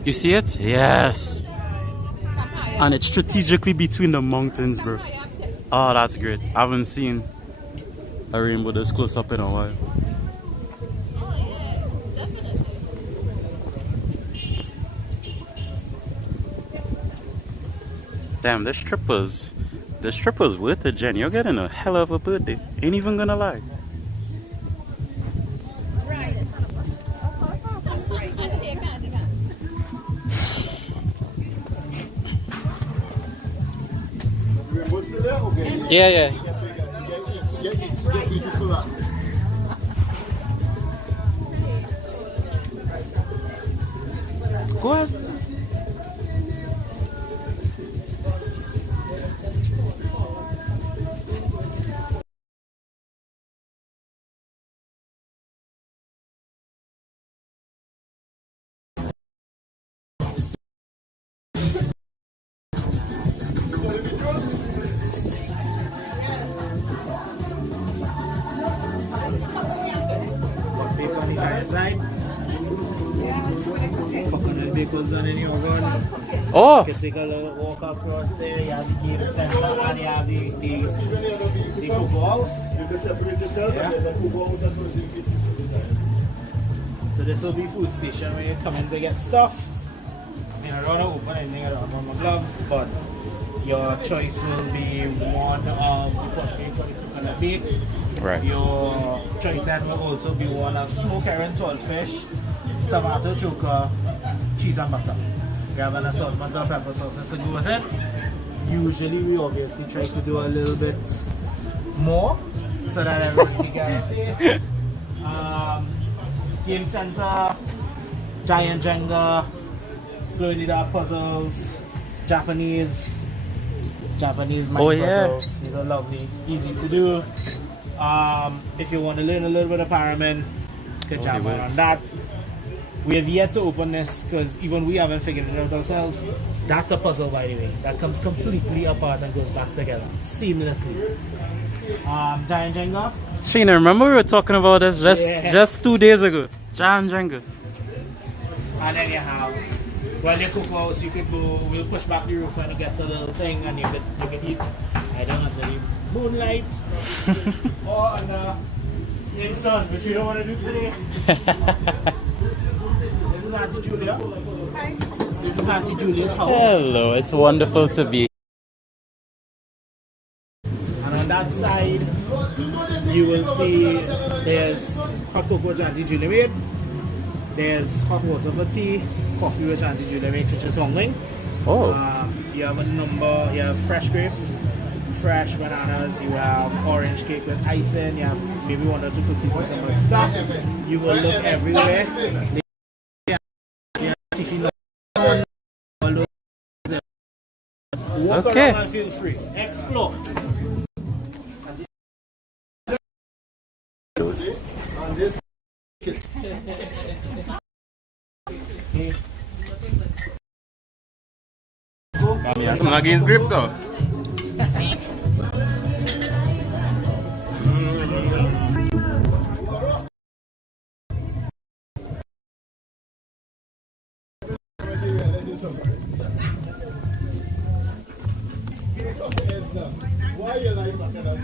You see it? Yes. And it's strategically between the mountains, bro. Oh, that's great. I haven't seen a rainbow this close up in a while. Damn, this trip was worth it, Jen. You're getting a hell of a birthday. Ain't even gonna lie. Yeah. Go ahead. Oh! You can take a little walk across there, you have the game center and you have the cocoa house. You can separate yourself, and there's a cocoa house that's going to be. So this will be food station where you come in to get stuff. I don't want to open anything, I don't want my gloves, but your choice will be one of the coconut bake. Right. Your choice then will also be one of smoked herring, saltfish, tomato choker, cheese and butter. We have an assortment of pepper sauces to go with it. Usually we obviously try to do a little bit more so that everyone can get a taste. Game center, giant Jenga, glow-in-the-dark puzzles, Japanese mind puzzles. These are lovely, easy to do. If you want to learn a little bit of Paramin, you can jump on that. We have yet to open this because even we haven't figured it out ourselves. That's a puzzle, by the way. That comes completely apart and goes back together seamlessly. Giant Jenga. Sheena, remember we were talking about this just 2 days ago. Giant Jenga. And then you have, your cocoa house, you could go, we'll push back the roof and it gets a little thing and you can eat, I don't know, the moonlight or under in sun, which we don't want to do today. This is Auntie Julia. Hi. This is Auntie Julia's house. Hello, it's wonderful to be. And on that side, you will see there's hot cocoa Auntie Julia made. There's hot water for tea, coffee which Auntie Julia makes, which is humbling. Oh. You have a number, you have fresh grapes, fresh bananas, you have orange cake with icing, you have maybe 1 or 2 cookies and some other stuff. You will look everywhere. Walk Okay. around and feel free. Explore. On this I'm not against grapes though. why you like that?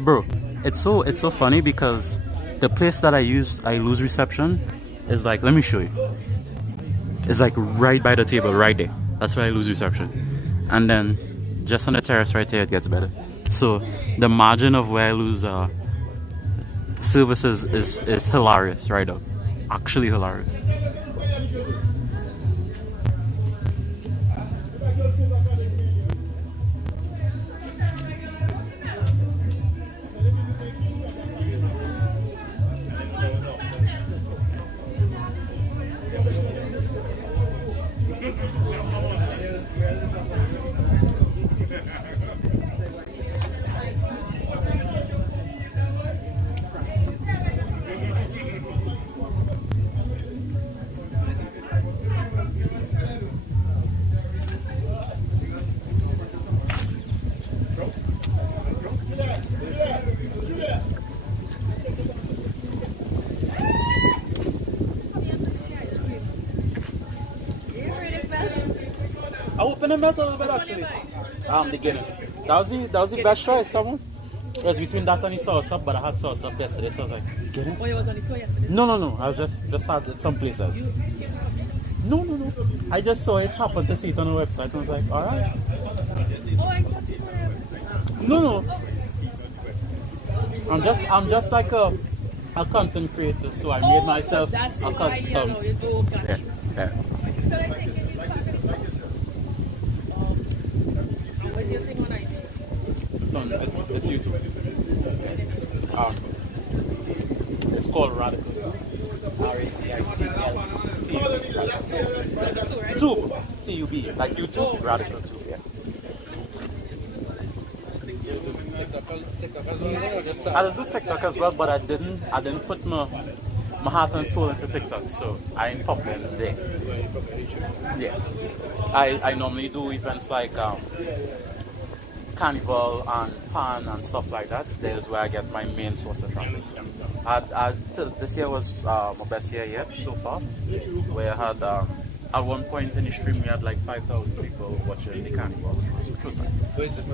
Bro, it's so funny because the place that I lose reception is like, let me show you. It's like right by the table, right there. That's where I lose reception. And then just on the terrace right there, it gets better. So the margin of where I lose services is hilarious right now. Actually hilarious. I opened the milk a little bit actually. The Guinness. That was the best choice, come on. It was between that and the sauce up, but I had sauce up yesterday, so I was like, Guinness? Oh, you was on the tour yesterday? No. I was just had it some places. No. I just saw it, happened to see it on the website and I was like, alright. Oh, I thought you were No. I'm just like a content creator, so I made myself so that's a why you know you go catch. Yeah. So I think you use packet. What's your thing on ID? It's YouTube. It's called Radical. Tube. T-U-B. Like YouTube. Radical Tube, yeah. I do TikTok as well, but I didn't put my heart and soul into TikTok, so I ain't popular there. Yeah. I normally do events like Carnival and Pan and stuff like that. There's where I get my main source of traffic. This year was my best year yet so far, where I had at one point in the stream we had like 5,000 people watching the Carnival, which was nice. So is it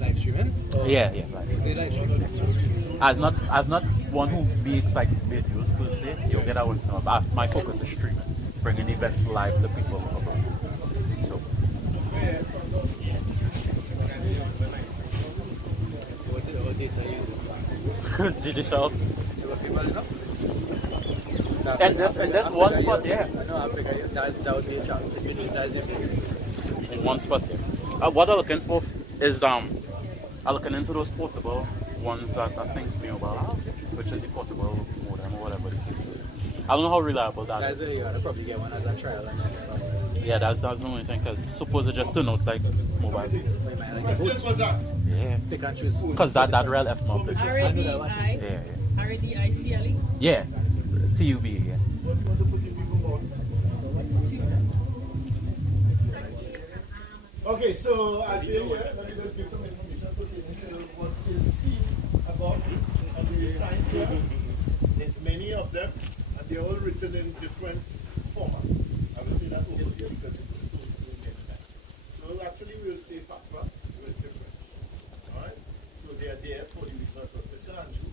live streaming? Yeah. Is it live streaming? As not one who makes like videos per se. You'll get that once in a while. My focus is streaming, bringing events live to people abroad. So. What data are you using? Digital. And there's one spot, yeah. No, Africa, that would be a chance. In one spot, yeah. What I'm looking for is I'm looking into those portable ones that I think Maraval, which is the portable modem or whatever the case is. I don't know how reliable that is. That's I'll probably get one as a trial and then. Yeah, that's the only thing, because suppose it just turn out like mobile data. Wait, man, I guess Yeah. pick and choose. Because that real F map is R-A-D-I-C-L-E? yeah. TUB, yeah. Okay, so as we're here, let me just give some information pertaining to what is seen above on the signs here. There's many of them, and they're all written in different formats. I will say that over here because it was told to many times. So actually we'll say patois, we'll say French. Alright? So they are there for the reason of Mr. Andrew.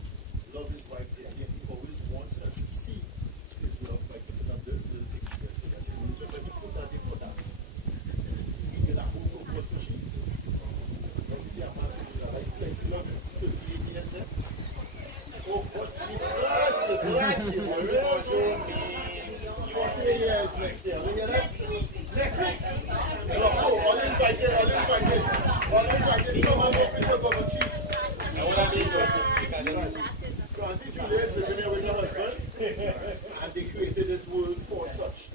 Love his wife there. He always wants her to see his love by putting up this little thing here so that they will just let me put that in for that. See, that whole machine. Let me see, I'm happy with that. I like to love it. 58 years, eh? Oh, what the first look like you. 40 years next year. Look at that. Next week. Look, oh, all invited. All invited. Come and open your bubble cheese. And what I mean, so Auntie Julia is living here with her husband, and they created this world for such.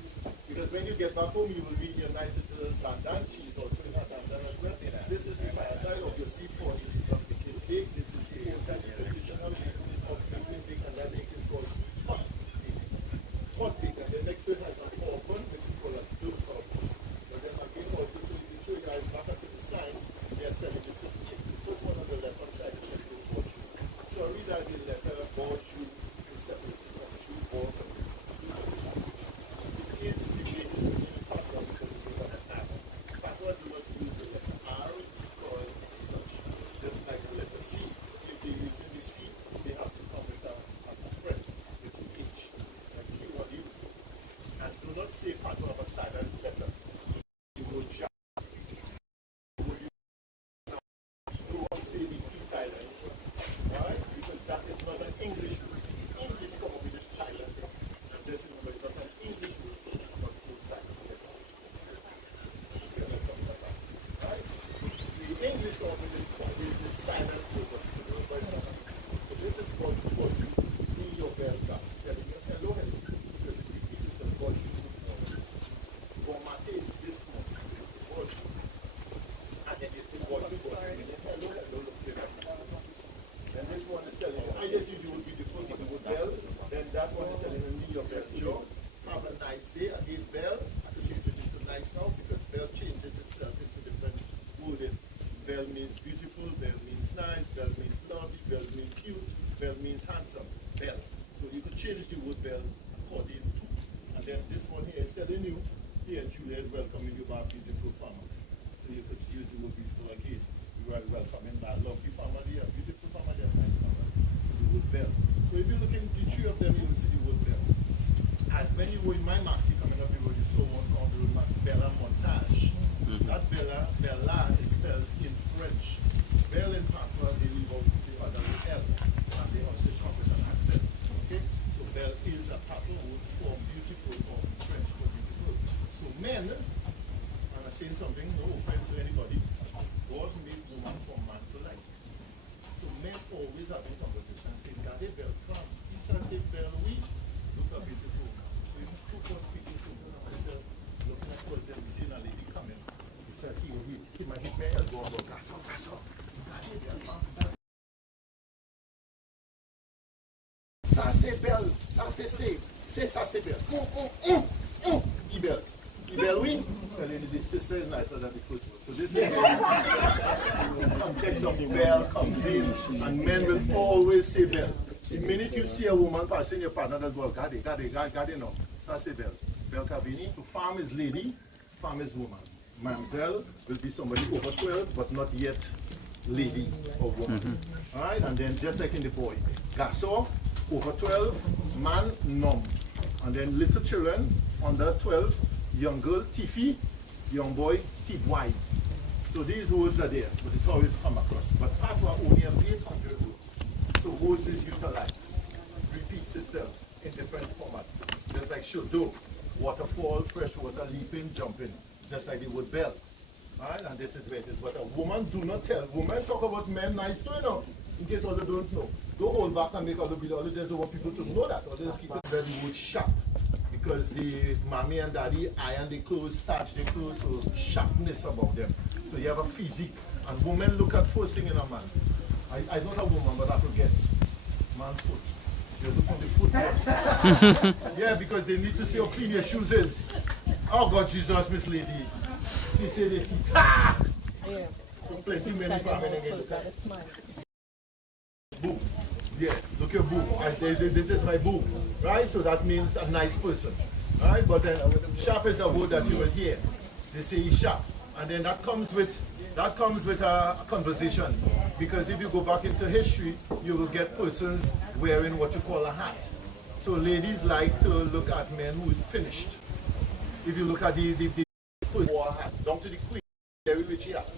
Because when you get back home, you will be in your nice little dandan. She is also in her dandan as well. This is the fireside of your C4. It is of the cake. This is the old traditional of the bake, and that bake is called hot bake. Hot bake, and the next one has an oven, which is called a dough cup. But then again, also, so you can show you guys back up to the side, they are selling the city chick. The first one on the left hand side is selling the borscht. Sorry that the letter borscht is separated from the shoe balls. It is the latest version in patois because it's over the R. Patois do not use the letter R because it's such. Just like the letter C. If they're using the C, they have to come with a friend, which is H. Like you or you. And do not say patois of a silent letter. You will just do not say the P silent. Right? Because that is not an English word. English come up with a silent. And just remember, it's not an English word, so it's not a silent letter. Right? The English come up with this silent word. So this is called borscht. In your bell gas. Telling you hello, hello. Because it is a borscht. Bon matin is this one. It's a borscht. And then it's a borscht. Hello, hello. Look at that. And this one is telling you, I just use you would be beautiful with the wood bell. Then that one is telling you, your bell Joe. Have a nice day. Again, bell. I can change it to nice now because bell changes itself into different wording. Bell means beautiful, bell means nice, bell means lovely, bell means cute, bell means handsome. Bell. So you could change the word bell according to. And then this one here is telling you, here Julia is welcoming you back, beautiful family. So you could use the word beautiful again. You are welcoming that lovely family, a beautiful family, a nice family. So the word bell. So if you look into the three of them, you will see the word bell. As when you were in my Maxi coming up the road, you saw one called the road Bella Montage. That Bella is spelled in French. Bell in patois, they leave out the other L, and they also come with an accent. Okay? So bell is a patois word for beautiful, or in French for beautiful. So men, and I'm saying something, no offense to anybody, God made woman for man to like. So men always have in conversation saying, "Gade bell from." He say bell we look a beautiful. So if you for speaking to myself, looking at us and we see a lady coming, he said he might hit me and go on gasso. Gade bell from. Ça c'est belle, ça c'est ça c'est belle. Ibel. Ibel, oui. The sister is nicer than the first one. So this is text of bell comes in, and men will always say bell. The minute you see a woman passing your partner, that's well, gade no. Ça c'est belle. Belle Cavini. So farm is lady, farm is woman. Mamselle will be somebody over 12, but not yet lady or woman. Alright, and then just like in the boy. Garçon, over 12, man, nom. And then little children, under 12, young girl, Tiffy, young boy, T-Y. So these words are there, but it's always come across. But patois only have 800 words. So words is utilized, repeats itself in different formats. Just like chateau, waterfall, freshwater, leaping, jumping. Just like the word bell. Alright, and this is where it is. But a woman do not tell. Women talk about men nice too, you know. in case others don't know. Don't hold back and make other video. Others just don't want people to know that. Others keep it very wood sharp. Because the mommy and daddy iron the clothes, starch the clothes, so sharpness about them. So you have a physique. And women look at first thing in a man. I'm not a woman, but I could guess. Man foot. They look on the foot. Yeah, because they need to see how clean your shoes is. Oh God, Jesus, Miss Lady. She said it. Ah! Yeah. Plenty many family. Boom. Yeah, look your boob. This is my boob, right? So that means a nice person, right? But then sharp is a word that you will hear. They say he's sharp, and then that comes with a conversation, because if you go back into history, you will get persons wearing what you call a hat. So ladies like to look at men who is finished. If you look at the person who wore a hat, down to the queen, very rich hat.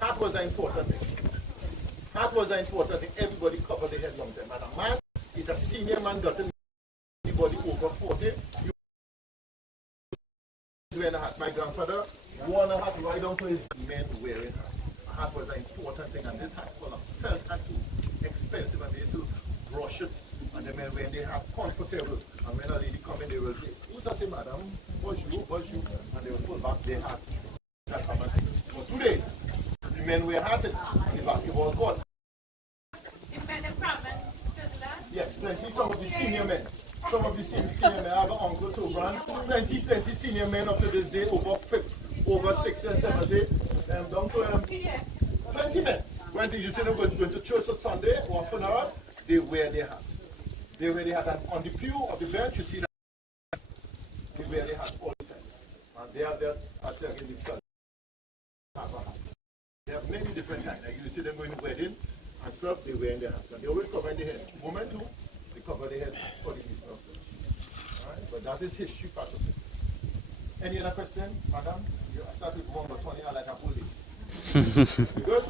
Hat was an important thing. That was an important thing. Everybody covered their head long time. And a man, if a senior man got anybody over 40, you wearing a hat. My grandfather wore a hat right down to his men wearing hat. A hat was an important thing, and this hat was a felt hat too. Expensive, and they used to brush it. And the men wearing their hat comfortable. And when a lady come in, they will say, who's that, madam? Bonjour, bonjour. And they will pull back their hat. That's how much. But today, the men wear hat in the basketball court. Yes, plenty. Some of the senior men. Some of the senior men. I have an uncle to run. Plenty senior men up to this day, over 60 and 70. Down to plenty men. When you see them going to church on Sunday or funeral, they wear their hat. They wear their hat. And on the pew of the bench, you see that they wear their hat all the time. And they have that at in the church. They have many different kinds. Like you see them going to wedding and stuff, they wear their hats. And they always cover their head. Women too, they cover their head for the Easter. Alright, but that is history part of it. Any other question, madam? You start with one, but 20 are like a bully. You good?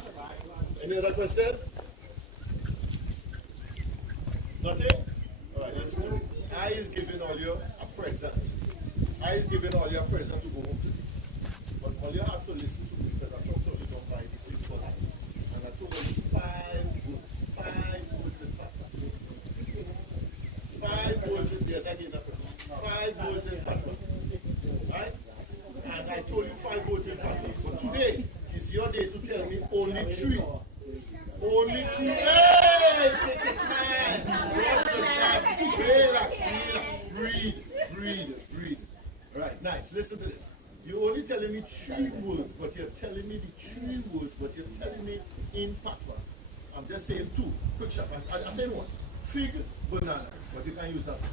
Any other question? Nothing? Alright, let's go. I is giving all you a present. I is giving all you a present to go home to. But all you have to listen to me, because I told you don't buy the place for life. And I told you 5 words. 5 words in fact. 5 words in, yes, I gave that person. 5 words in fact. Right? And I told you 5 words in fact. But today is your day to tell me only 3. Only 3. Hey! Take your time. Brush your time. Relax. Breathe. Right, nice. Listen to this. You're only telling me 3 words, but you're telling me the 3 words, but you're telling me in patois. I'm just saying 2. Quick shot. I'm saying 1. Fig, bananas, but you can't use that one.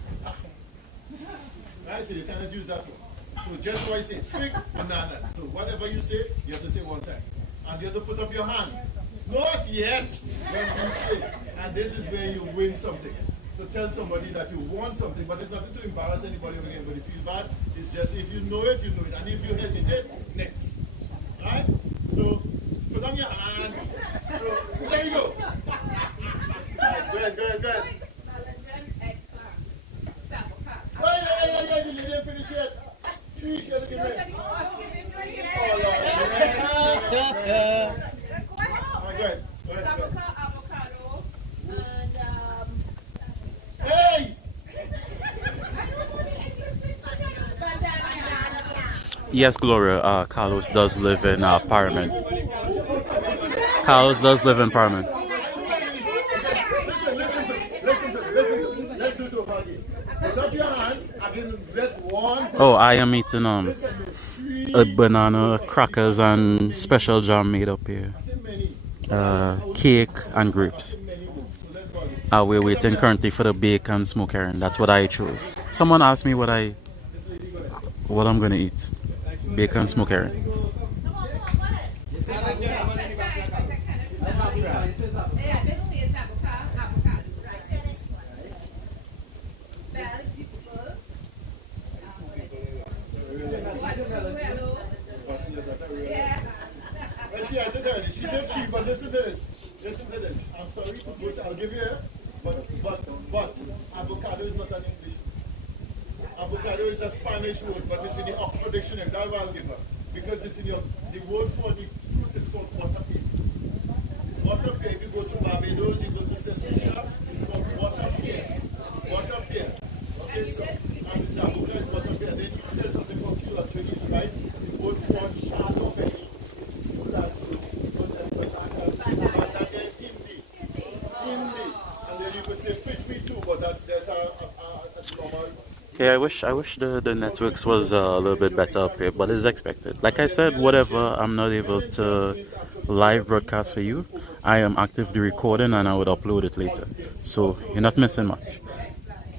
Right, so you cannot use that one. So just what I say, fig, bananas. So whatever you say, you have to say 1 time. And you have to put up your hand. Not yet. When you say, and this is where you win something. So tell somebody that you want something, but it's nothing to embarrass anybody or anybody feel bad. It's just if you know it, you know it. And if you hesitate, next. Right? So put on your hand. So there you go. Right, go ahead. Yeah, you didn't finish yet. 3 should have given it. Oh, Lord. Go ahead. Avocado and hey! Yes, Gloria, Carlos does live in Paramin. Carlos does live in Paramin. Listen. Let's do it over again. Put up your hand and let 1. Oh, I am eating a banana, crackers, and special jam made up here. Cake and grapes. We're waiting currently for the bacon smoke herring. That's what I chose. Someone asked me what I'm gonna eat. Bacon smoke herring. She said 3, but listen to this. I'm sorry to boast. I'll give you a, but avocado is not an English. Avocado is a Spanish word, but it's in the Oxford Dictionary. That's why I'll give her. Because it's in the word for the fruit is called watermelon. Water pier, if you go to Barbados, you go to St. Lucia, it's called water pier. Water pier. Okay, so Zabuka is water pier. Then you said something for Culinary, right? The boat front shadow belly. It's that there's Hindi. And then you could say fish me too, but that's a normal. Yeah, I wish the networks was a little bit better up here, but it's expected. Like I said, whatever I'm not able to live broadcast for you, I am actively recording and I would upload it later. So you're not missing much.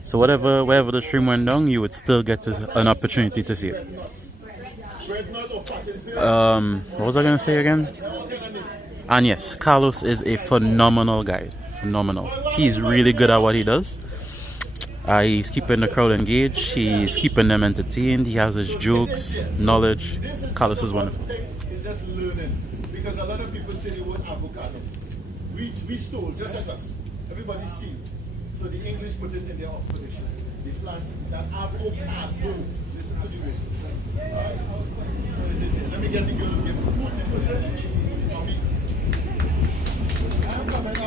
So wherever the stream went down, you would still get an opportunity to see it. What was I gonna say again? And yes, Carlos is a phenomenal guide. Phenomenal. He's really good at what he does. He's keeping the crowd engaged. He's keeping them entertained. He has his jokes, knowledge. Carlos is wonderful. It's just learning. Because a lot of people say the word avocado. We stole, just like us. Everybody steals. So the English put it in their Oxford dictionary. They plant that avocado. Listen to the word. Let me get the girl to give 40%. I'm coming.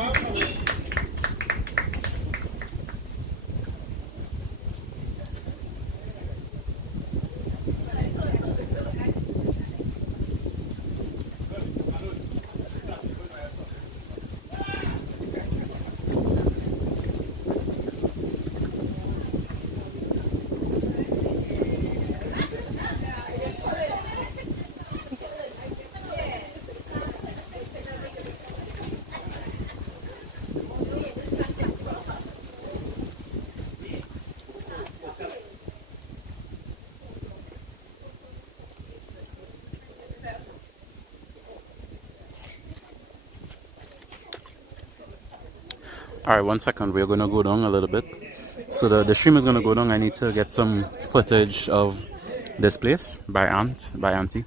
Alright, 1 second, we're gonna go down a little bit. So the stream is gonna go down. I need to get some footage of this place by Auntie.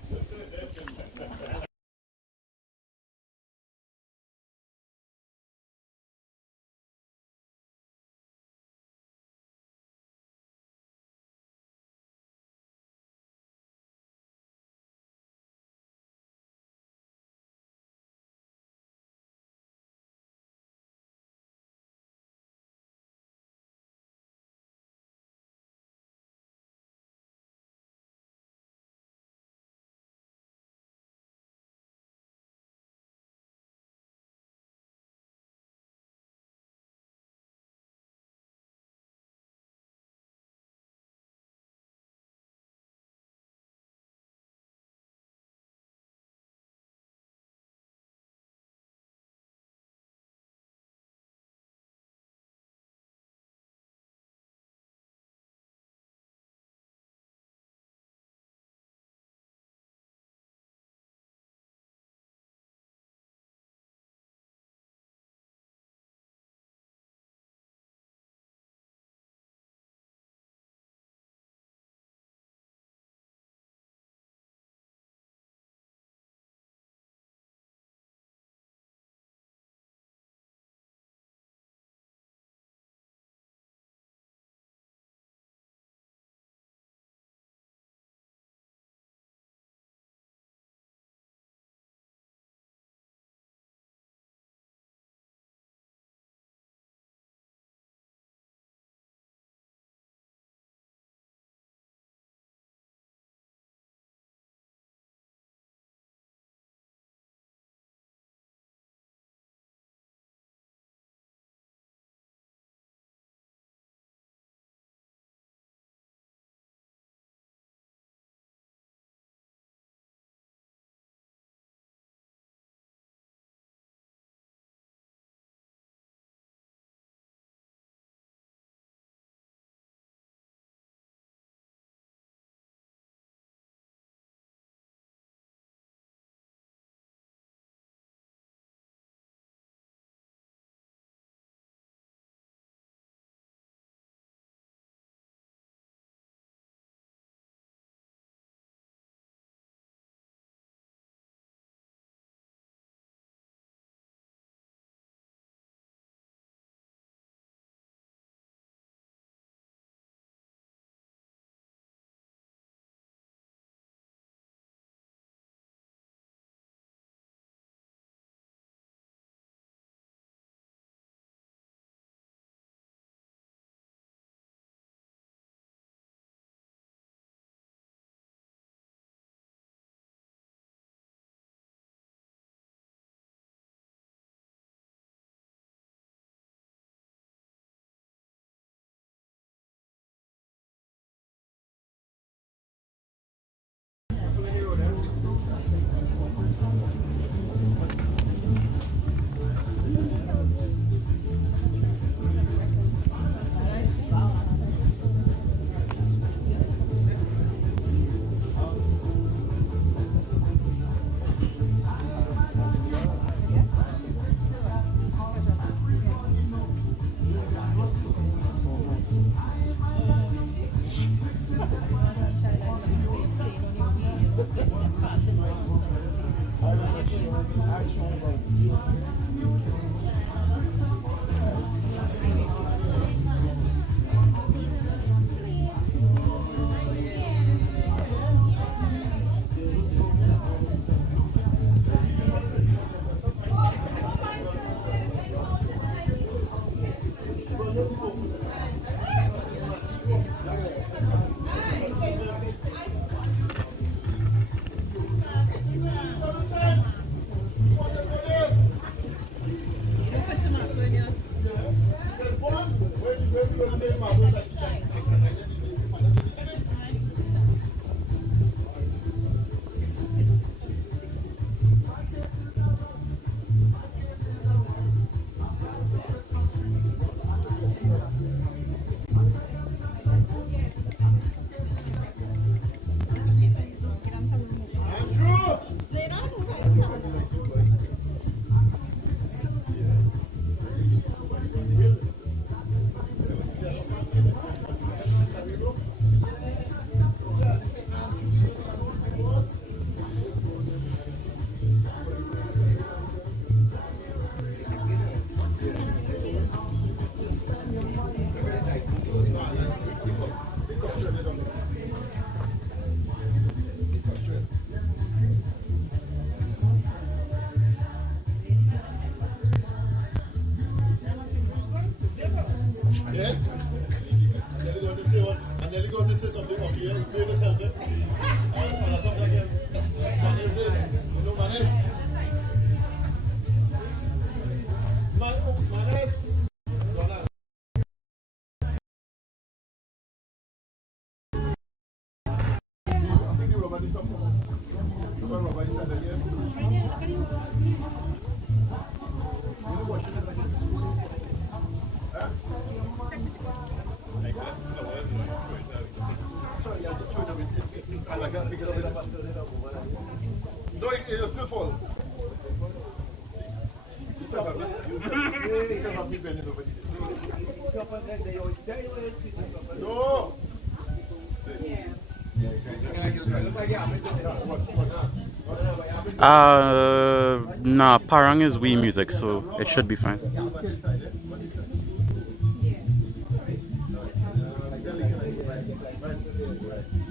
Nah, Parang is Wii music, so it should be fine.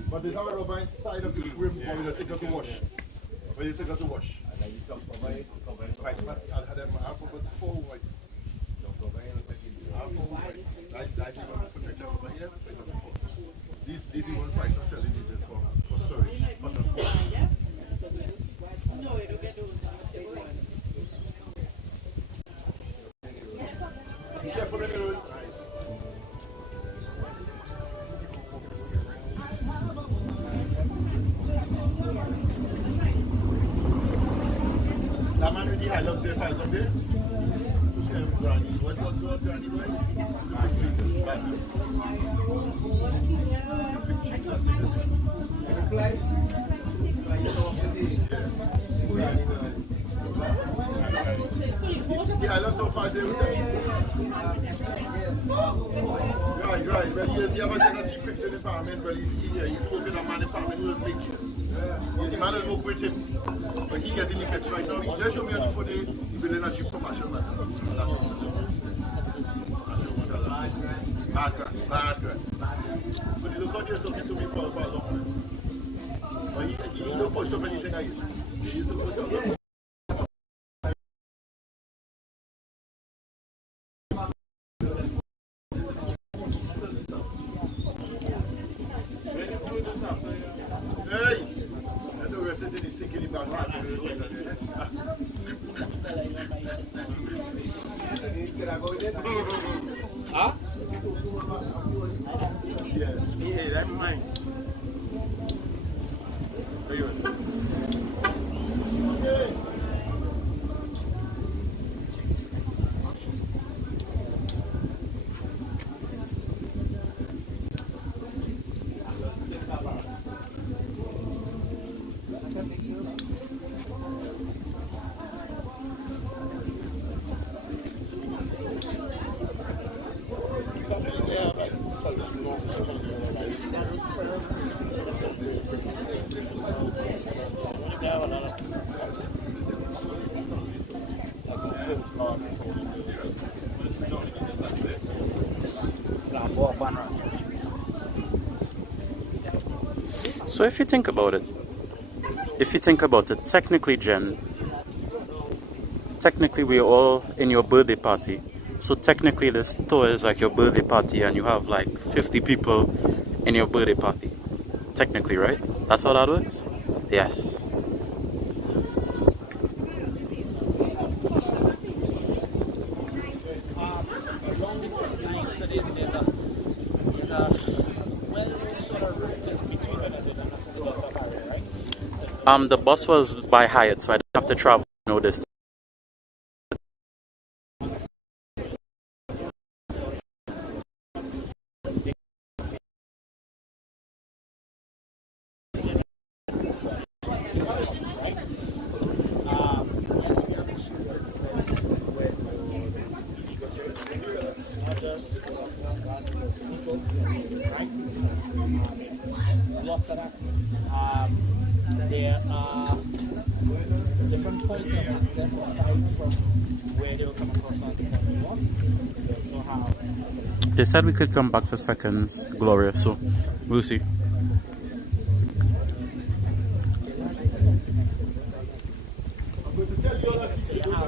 But there's our rubber inside of the rim, or we just take it to wash. But you take it to wash. And then you come from my price mat, I'll have them half of it full white. These even price for selling these for storage. No, it'll get those. That man with the high love say 5 something. What was your granny boy? Yeah, I love so far. Right. Well, you ever said that he fixed in the Paramin? Well, he's here. He's working on man in Paramin who is big here. The man will work with him. But he getting the catch right now. He just showed me on the phone. He's building a Jeep commercial man. Bad grant. But he looks like he's talking to me for a long time. But he don't push up anything I use. He used to push up. Huh? Yeah, that's mine. Very good. So if you think about it, technically, Jen, technically we're all in your birthday party. So technically this tour is like your birthday party and you have like 50 people in your birthday party. Technically, right? That's how that works? Yes. The bus was by Hyatt, so I didn't have to travel no distance. There are different points of access aside from where they will come across on the boardwalk. They also have. They said we could come back for seconds, Gloria, so we'll see.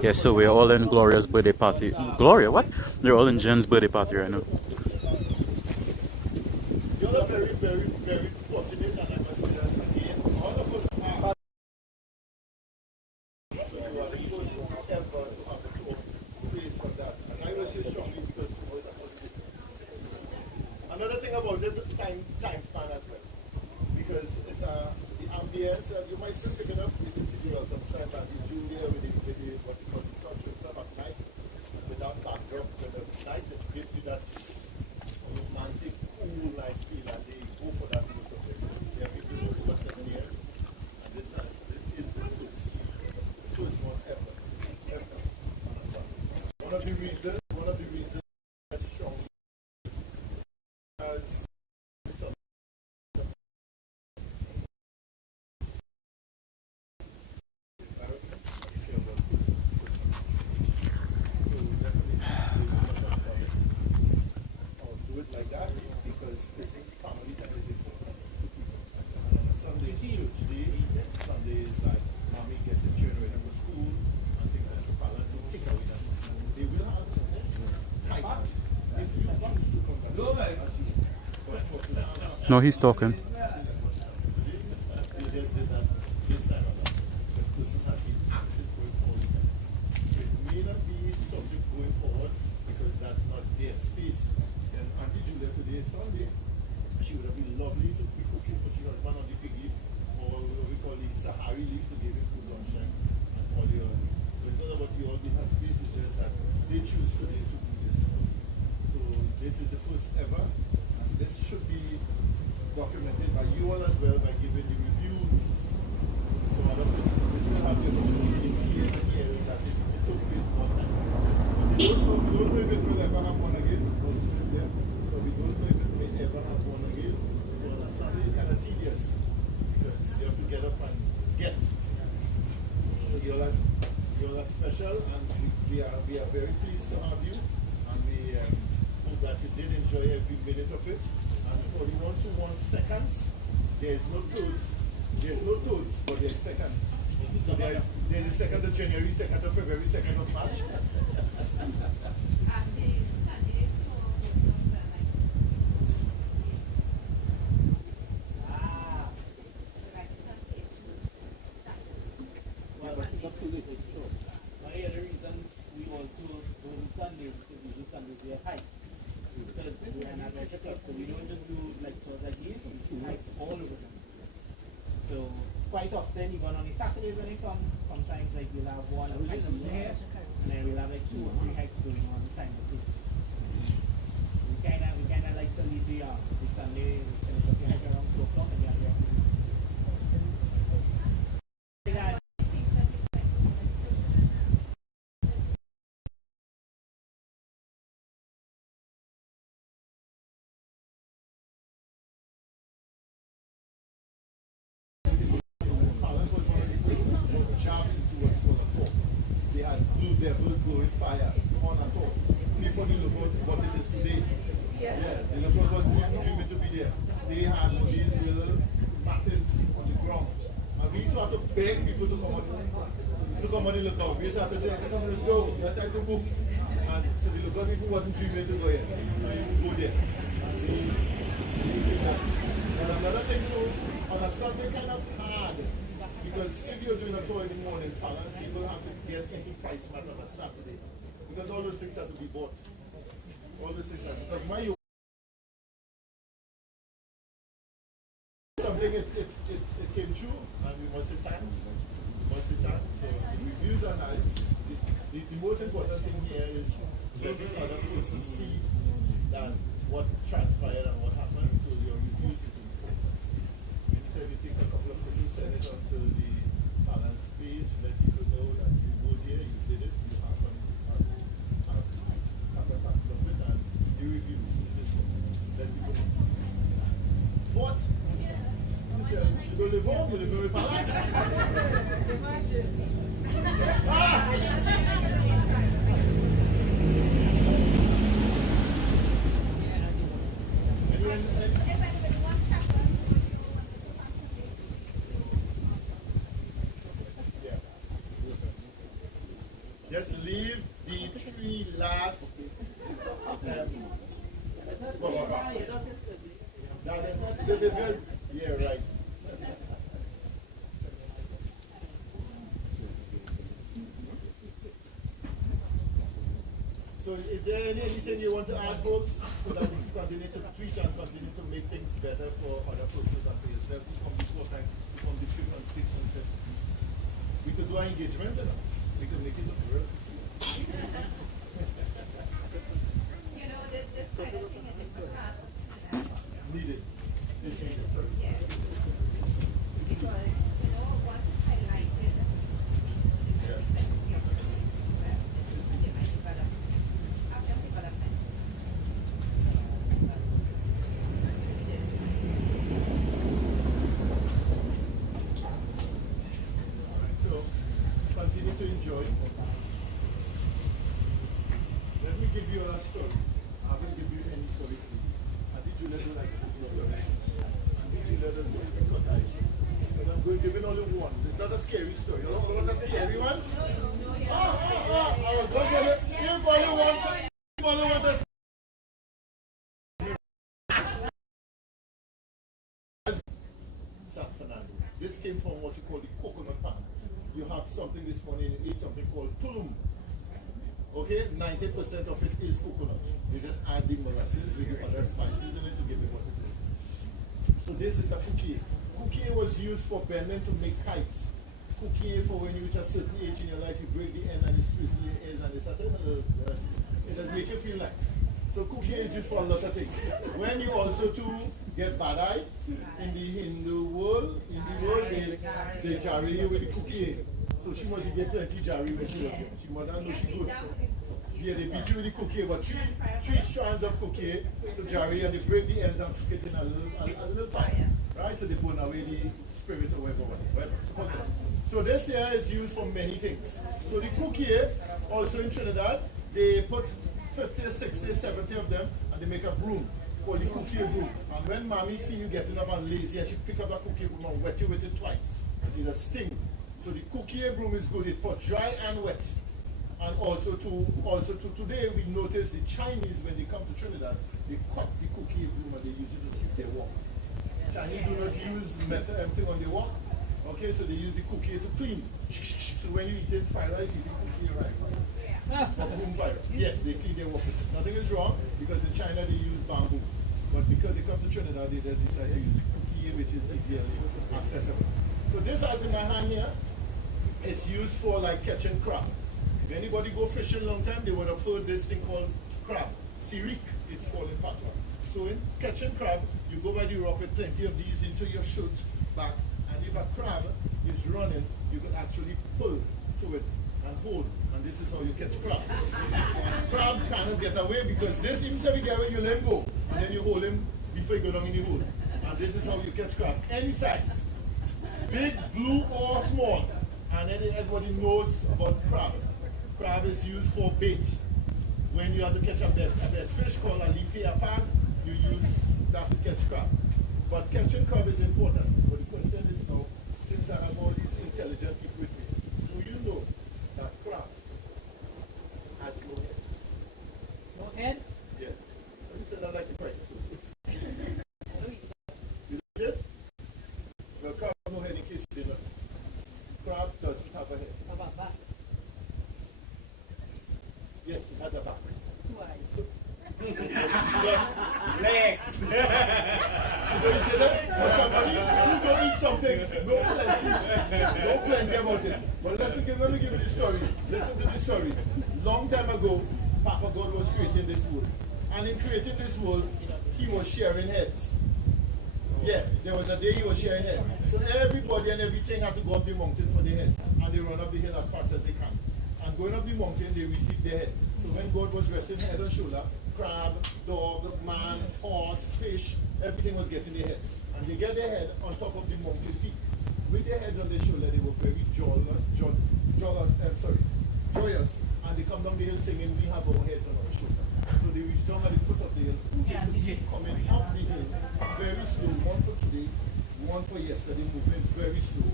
Yeah, so we're all in Gloria's birthday party. Gloria, what? They're all in Jen's birthday party right now. You're very, very, very fortunate, and I must say that again, all of us are. You are the first one ever to have a tour based on that. And I was here strongly because it was a positive. Another thing about it, time span as well. Because it's the ambience, you might still pick it up with the city of Sunset and the Julia with the what you call the cultural stuff at night. With that backdrop, but at night it gives you that romantic, cool, nice feel, and they go for that most of it. They have been doing it for 7 years, and this is the first one ever on a Sunday. One of the reasons that's strong is as like that because this is family that is important. And on a Sunday church day, Sunday is like mommy get the children ready for school and things like that. Parents will take away that. They will have hikes if you choose to come back. No, he's talking. This time around, because persons have been active going forward. It may not be something going forward because that's not their space. And Auntie Julia today, Sunday, she would have been lovely to be cooking for her husband on the fig leaf, or what we call the Sahari leaf, to give him food lunchtime and all the other. So it's not about you all being a space, it's just that they choose today to do this. So this is the first ever, and this should be documented by you all as well by giving the reviews to other places. We still have the seeing and hearing that it took place one time. But we don't know if it will ever happen again. So we don't know if it may ever have one again. So on a Sunday is kind of tedious because you have to get up and get. So you're all special, and we are very pleased to have you, and we hope that you did enjoy every minute of it. And for the ones who want seconds, there's no toads, but there's seconds. So there's the 2nd of January, 2nd of February, 2nd of March. One of the reasons we also do Sundays is we do Sundays we have hikes. Because we're an adventure club, so we don't just do like tours like this, we do hikes all over them. So quite often, even on the Saturdays when they come, sometimes like we'll have one hike here, and then we'll have like 2 or 3 hikes going on simultaneously. We kinda like to leave the Sunday, kind of hike around 2 o'clock and you have the activity. They had Blue Devil glowing fire on a top. Before the lookout, what it is today. Yes. Yeah, the lookout was dreaming to be there. They had these little matted beg people to come on the lookout. We just have to say, come on, let's go. That type of book. And so the lookout people wasn't dreaming to go here. So you go there. And another thing too, on a Sunday kind of hard. Because if you're doing a tour in the morning, people have to get into price mat on a Saturday. Because all those things have to be bought. All those things have to be bought. Because something it came true, and we must say thanks. So the reviews are nice. The most important thing here is letting other persons see that what transpired and what happened. So your reviews is important. When you say you take a couple of photos, send it off to the balance page, let people know that you go here, you did it, you have a passed of it, and the reviews is let people know. What? You go live home, you live in Palace. Just leave the three last yeah, right. So is there anything you want to add, folks, so that we continue to tweet and continue to make things better for other persons and for yourself? From before time, from the 5th and 6th and 7th. We could do an engagement, you know? We could make it look real. You know, this kind of thing in the past. Needed. It's needed, sorry. Yes. Because, you know, once it's highlighted, continue to enjoy. Let me give you a story. I will give you any story. I think you let me like this story. I think you let us know because I'm going to give it only one. It's not a scary story. You don't want a scary one? I was going to tell you, if only want a San Fernando. This came from what you call the coconut palm. You have something this morning, you eat something called Toolum. Okay, 90% of it is coconut. You just add the molasses with the other spices in it to give it what it is. So this is the cookie. Cookie was used for bending to make kites. Cookie for when you reach a certain age in your life, you break the end and you twist the ears and it's it does make you feel nice. So cookie is used for a lot of things. When you also get bad eye in the Hindu world, they jarry you with the cookie. So she must get plenty jarry when she was young. She must not know she good. Yeah, they beat you with the cookie, but three strands of cookie to jarry and they break the ends and cook it in a little fire. Right? So they burn away the spirit or whatever. So this here is used for many things. So the cookie, also in Trinidad, they put 50, 60, 70 of them and they make a broom called the cookie broom. And when mommy see you getting up and lazy, she pick up that cookie broom and wet you with it twice. It'll sting. So the cookie broom is good for dry and wet. And also today we notice the Chinese, when they come to Trinidad, they cut the cookie broom and they use it to sweep their walk. Chinese do not use metal everything on the walk. Okay, so they use the cookie to clean. So when you eat it fried rice, you eat the cookie right. Yes, they clean their walk. Nothing is wrong because in China they use bamboo. But because they come to Trinidad, they just decide to use the cookie, which is easier accessible. So this has in my hand here, it's used for like catching crab. If anybody go fishing a long time, they would have heard this thing called crab. Sirik, it's called in patois. So in catching crab, you go by the rock with plenty of these into your shirt back, and if a crab is running, you can actually pull to it and hold, and this is how you catch crab. Crab cannot get away because this inside get away, you let him go, and then you hold him before you go down in the hole. And this is how you catch crab. Any size, big, blue or small, and then everybody knows about crab. Crab is used for bait. When you have to catch a best fish called a lipia pad, you use that to catch crab. But catching crab is important. But the question is now, since I have all these intelligent The crab has no head in case you didn't know. Crab doesn't have a head. How about that? Yes, it has a back. 2 eyes. Jesus. Legs. You don't get it? For somebody who go eat something, no plenty about it. But let me give you the story. Listen to the story. Long time ago, Papa God was creating this world. And in creating this world, he was sharing heads. Yeah, there was a day he was sharing heads. So everybody and everything had to go up the mountain for their head. And they run up the hill as fast as they can. And going up the mountain, they receive their head. So when God was resting head and shoulder, crab, dog, man, horse, fish, everything was getting their head. And they get their head on top of the mountain peak. With their head on their shoulder, they were very joyous. And they come down the hill singing, we have our heads on our shoulder. So they reach down at the foot of the hill. You can see coming up the hill, very slow. One for today, one for yesterday, moving very slow.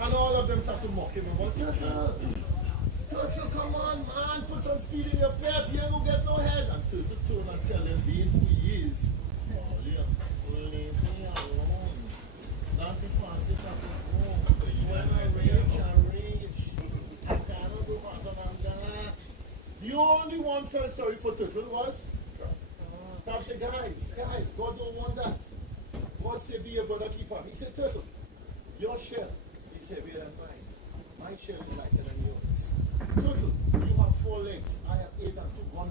And all of them start to mock him about, Turtle, come on, man, put some speed in your pep, you don't get no head. And Turtle turn and tell him, being who he is, leave me alone. Dancing Francis at home. When I rage, I cannot do faster than that. The only one felt sorry for Turtle was Crab said, guys, God don't want that. God said, be a brother keeper. He said, Turtle, your shell is heavier than mine. My shell is lighter than yours. Turtle, you have 4 legs. I have 8 and 2. 1.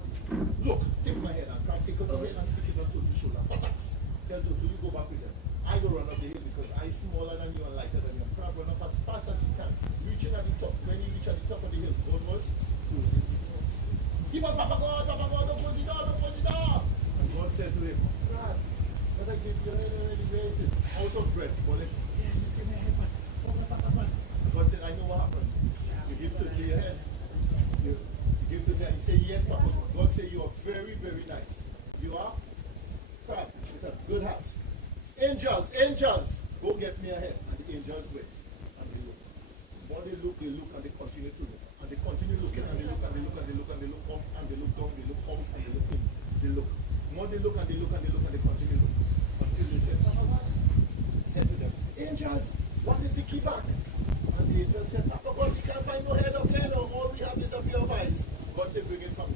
Look, take my head and Crab, take out your head and stick it on Turtle's shoulder. Pataks. Tell Turtle, you go back with them. I go run up the hill because I'm smaller than you and lighter than you. Crab run up as fast as he can, reaching at the top. When he reached at the top of the hill, God was closing the door. Keep on, Papa God, don't close the door, don't close the door. And God said to him, Crab, but I gave your head already, where is it? Out of breath. God said, yeah, you give me a head, man. God said, I know what happened. You give to your head. You give to the head. He said, yes, Papa. God said, you are very, very nice. You are? Crab, with a good heart. Angels, go get me a head. And the angels wait. And they look. More they look, and they continue to look. And they continue looking, and they look, and they look, and they look, and they look up, and they look down, they look up, and they look in. They look. More they look, and they look, and they look, and they continue looking. Until they said, Papa, what? Said to them, angels, what is the key back? And the angels said, Papa God, we can't find no head up here, no. All we have is a pair of eyes. God said, bring it back.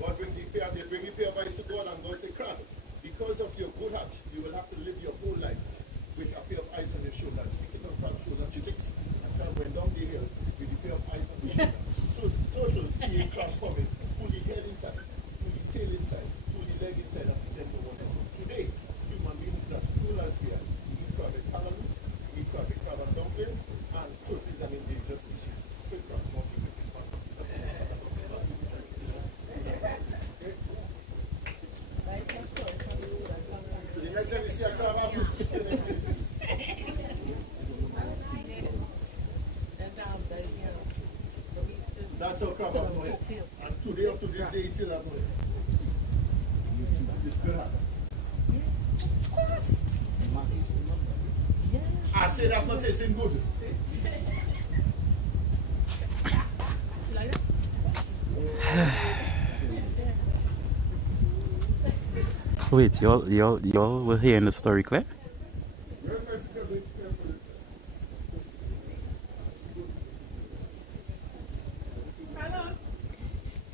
God bring the pair, they bring the pair of eyes to God, and God said, Crab, because of your good heart, you will have to live your whole life with a pair of eyes on your shoulder, sticking on Crab's shoulder, chicks, and Crab went down the hill with the pair of eyes on the shoulder. So Turtle seeing Crab coming, pull the head inside, pull the tail inside, pull the leg inside, and pretend no one else. Today, human beings as cool as we are. We eat crab with halibut, we eat crab with crab and dumpling, and turtle is an endangered species. So crab not be with this one. So the next time you see a crab, I'll put it in this. That's how crab have no head. And today, up to this day, he still have no head. It's good heart. Of course. I say that not tasting good. Wait, y'all were hearing the story, Claire?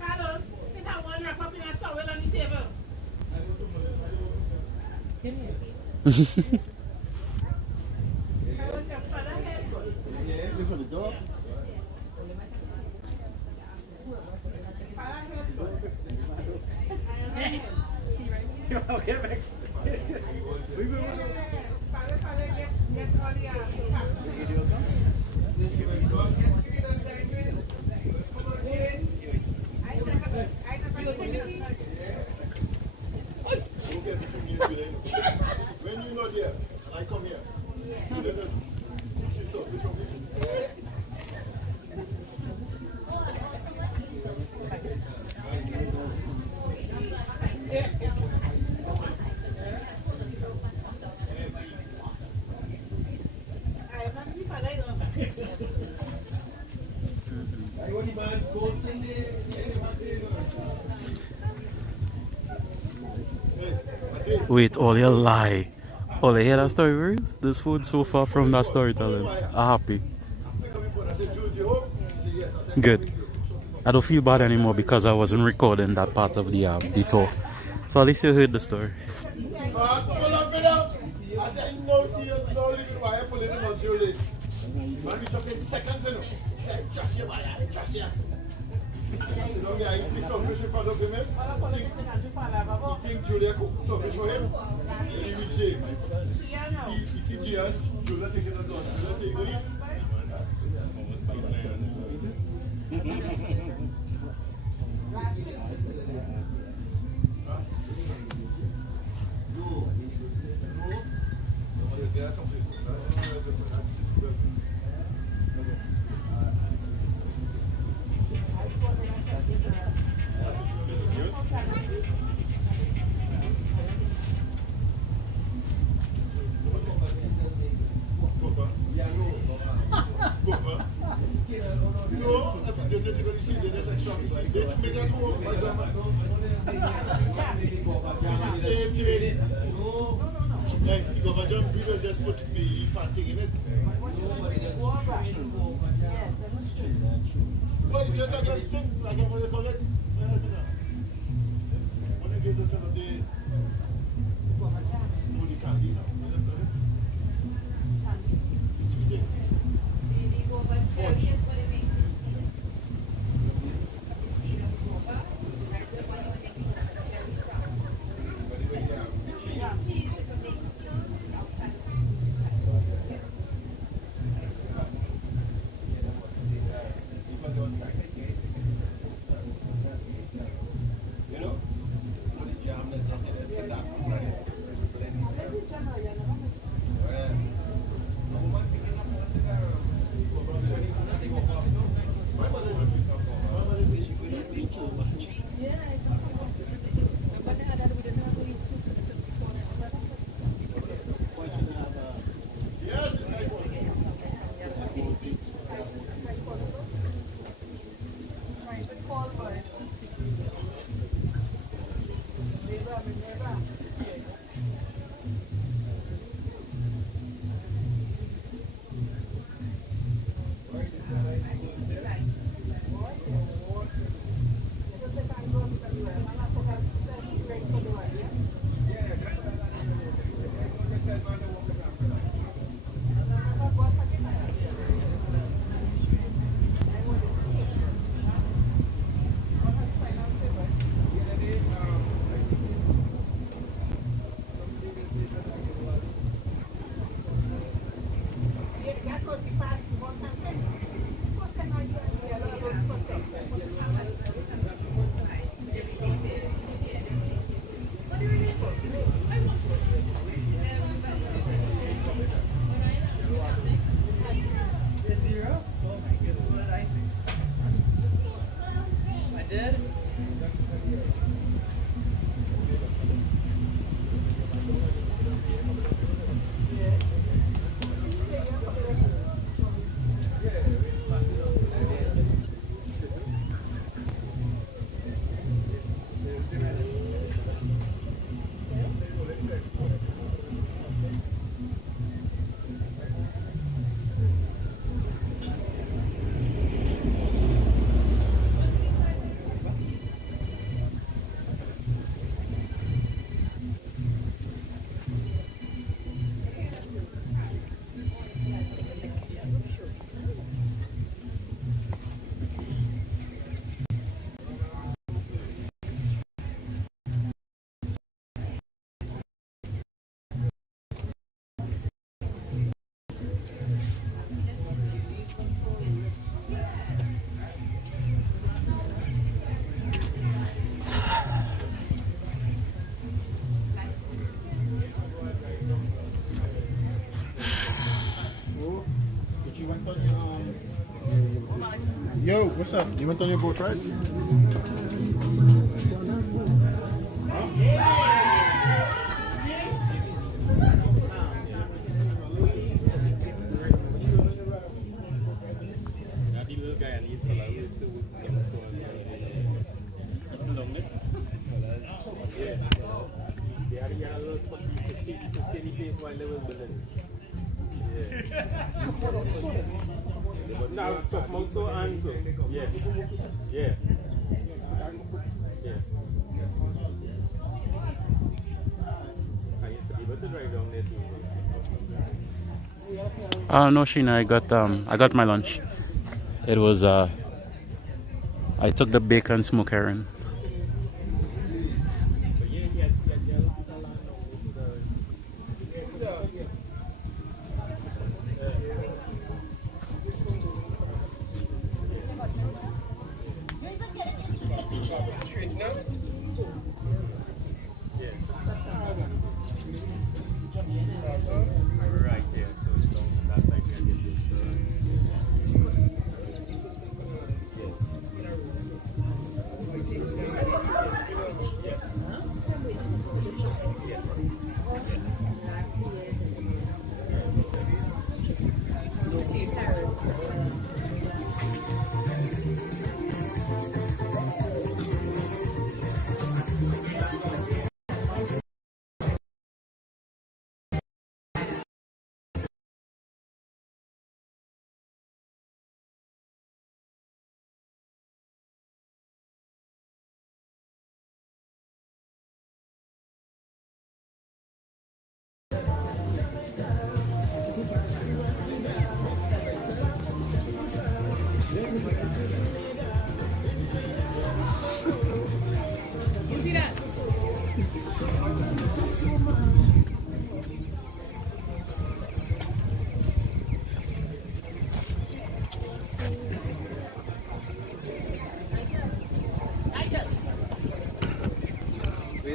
Carlos, you have one wrap up in a towel on the table. Yeah, look for the door. Okay, Max. When you're not there, I come here. You let us. She's so good. Wait, all your lie. Oh, they hear that story, Ruth? This food so far from that storytelling. I'm happy. Good. I don't feel bad anymore because I wasn't recording that part of the tour. So at least you heard the story. Just put the fat thing in it. Well, just like a thing, like what they call it. When they give us some of the candy now. Yo, what's up? You went on your boat ride? they was building. Now, so and so. Yeah. Yeah. Yeah. I used to be able to drive down there too. No, Sheena, I got my lunch. It was I took the bacon smoke herring. Right there, so it's down on that side where they did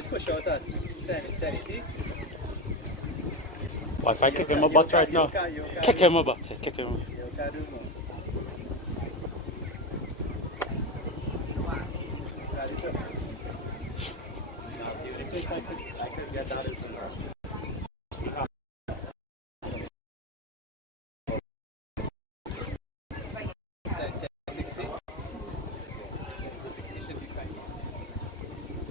push out at 10, Well, if I kick him a butt right now, kick him a butt. Kick him a butt. I could get that is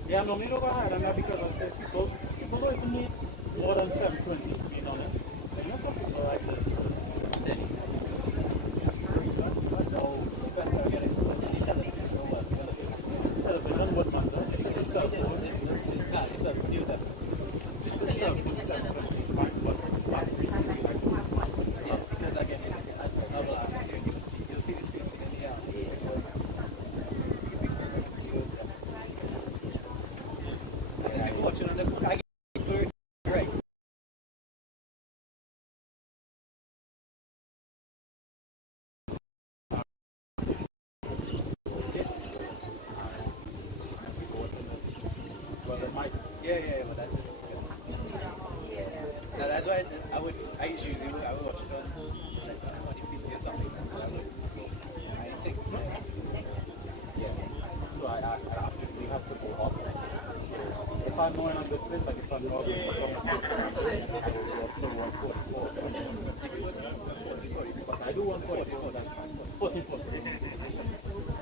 Yeah, no, me no go hard on that because I say people don't need more than 720 speed on it. You know some people like that. Yeah, but that's now that's why I usually do. I would watch it on like 20 feet or something. I think so we have to go up. If I'm more in a good place, like if I'm not I do 144, that's fine. 44.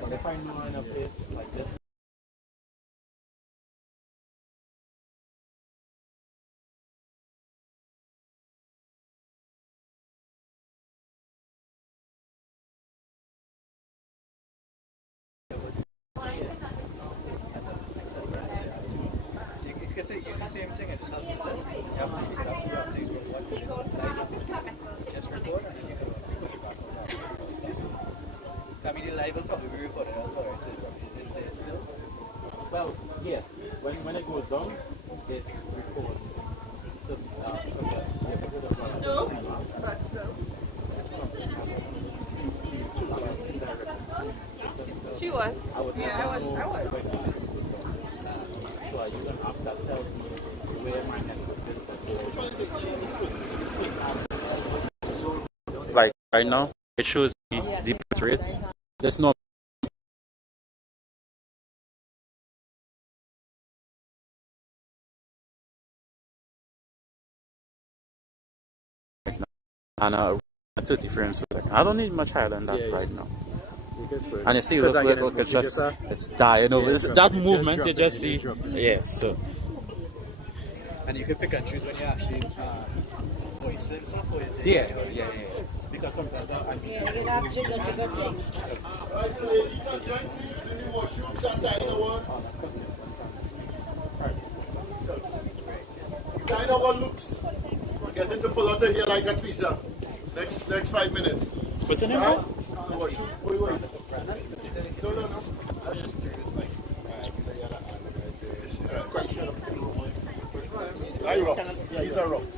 But if I'm more in a place like this. Well, yeah. When it goes down, it records. She was. Yeah, I was. So I use an app that tells me where my network is. Like right now, it shows me the bit rate. There's no and 30 frames per second. I don't need much higher than that right now. And you see, look, it's just, it's dying over. That movement you just see. Yeah, so. And you can pick and choose when you actually and stuff for it. Yeah. Because sometimes Yeah, you have jiggle thing. Right, so ladies and gents, we using the washrooms and Dino loops. We're getting to pull out of here like a tweezer. Next 5 minutes. what's the name? Right? So washroom, wait. No. I'm just curious, like, question of rocks. These are rocks.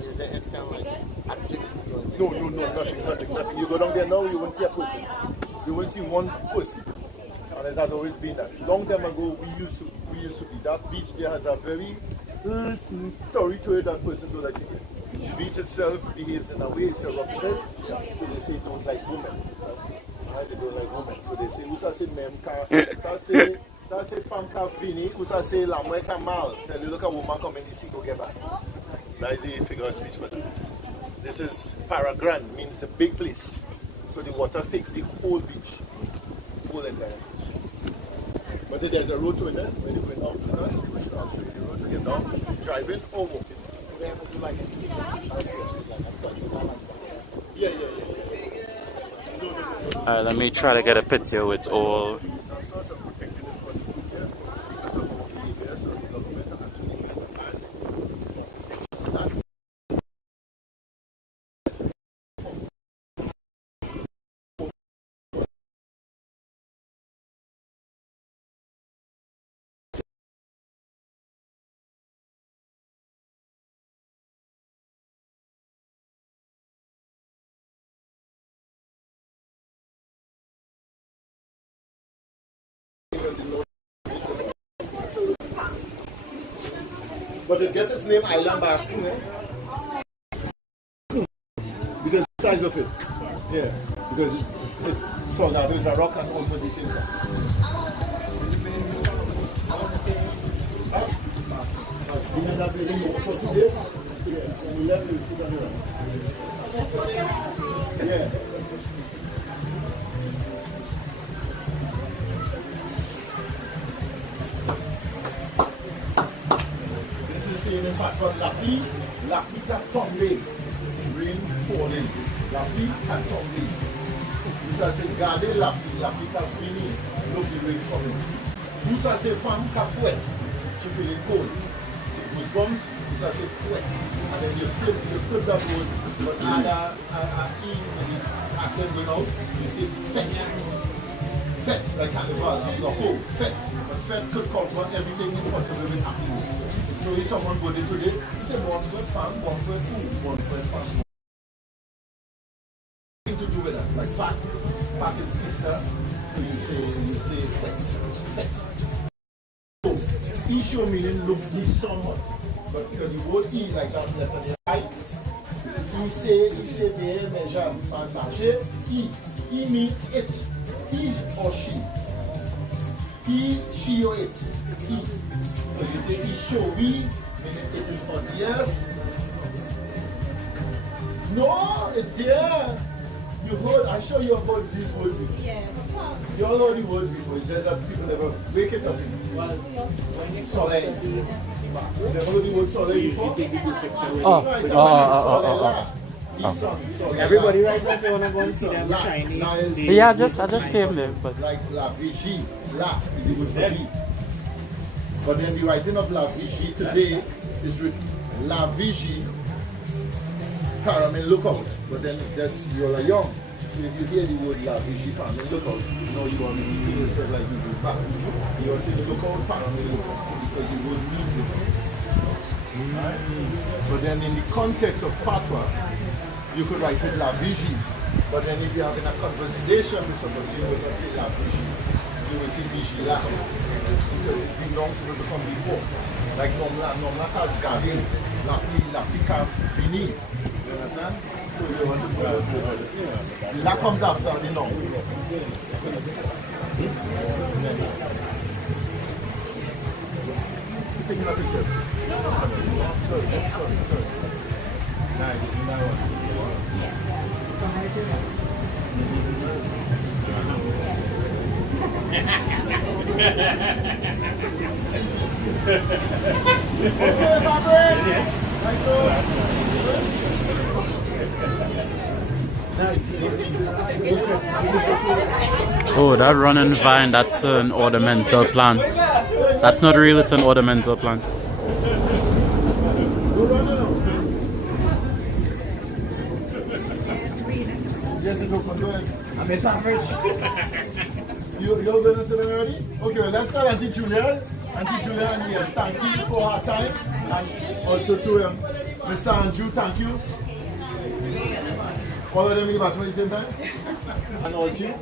Is the head kind of like activity? No, nothing. You go down there now, you won't see a person. You won't see one person. And it has always been that. Long time ago, we used to be. That beach there has a very story to it that person don't like it. The beach itself behaves in a way, it's a roughness. So they say don't like women. Right? They don't like women. So they say, Usa say mem ka, ça c'est femme ka vini, Usa say la mwe ka mal. Tell you look a woman come in the sea go get back. That is the figure of speech for them. This is Paragrand, means the big place. So the water takes the whole beach. Whole entire beach. But there's a road to it there. When you went out with us, I'll show you the road to get down. Driving or walking. They have to do like Yeah. Alright, let me try to get a picture with all. Some sort of protecting it for the food here. Because of our behavior, so the government actually has a ban. But it gets its name Island back, because the size of it. Yeah, because it Soldado is a rock and almost the same size. You know that building for 2 days? Yeah, when you left, you sit on the right. Yeah. In fact, called Lapi Tombe, rain falling. Lapi Tombe. This is a garden Lapi Vini, look the rain coming. This is a fan Cafuet, she feeling cold. It comes, this is a sweat. And then you flip that road, but add a E when the accent going out, you say fete. Fete, like carnival, the whole fete. But fete could cover everything possible with happiness. So if someone go there today, he said one for fun, one for food, one for fun. Nothing to do with that. Like Pack is Easter, so you say fete. So issue meaning look this somewhat. But because you won't eat like that left on the right, he say there measure and marcher, he means it. He or she. He, she or it. He. So you say he show we, meaning it is obvious. No, it's there. You heard, I'm sure you have heard these words before. Yeah. You all heard the words before, it's just that people never wake it up. Soleil. You never heard the word soleil before? Everybody right now, if you want to go and see them Chinese. Yeah, I just came there. But like La Vigie, La, it was Vigie. But then the writing of La Vigie today is written La Vigie Paramin Lookout. But then that's you're young. So if you hear the word La Vigie Paramin Lookout, you know you want to feel yourself like you go back. You're saying Lookout Paramin Lookout because you would need it. Right? But then in the context of patois, you could write it La Vigie. But then if you're having a conversation with somebody, you will not say La Vigie. You will say Vigie La. Because it belongs to come before. Like Nomla has Gavin, Lapi Cap Vini. You understand? So you want to go. La comes after the nom. Taking a picture. Sorry. Nice. Okay, Patrick. Thank you. Oh, that running vine, that's an ornamental plant. That's not real, it's an ornamental plant. You're going to say that already? Okay, well, let's start Auntie Julia. Auntie Julia, and yes, thank you for her time. And also to Mr. Andrew, thank you. All of them in about at the same time? And also you?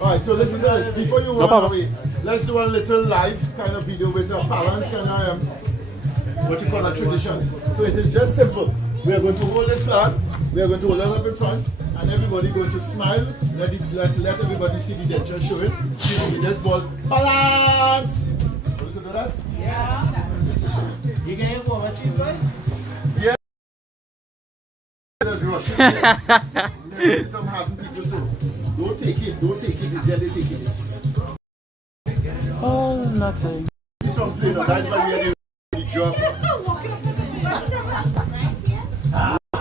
Alright, so listen to this. Before you run away, let's do a little live kind of video with a balance kind of what you call a tradition. So it is just simple. We are going to hold this flag, we are going to hold it up in front, and everybody going to smile. Let everybody see the denture show it. See this ball. Balance! So we can do that? Yeah. You can go over cheese, guys? Yeah. Russian. Some happy people, so don't take it, it's jelly taking it. Oh, nothing. Some play, no, that's why we are the job.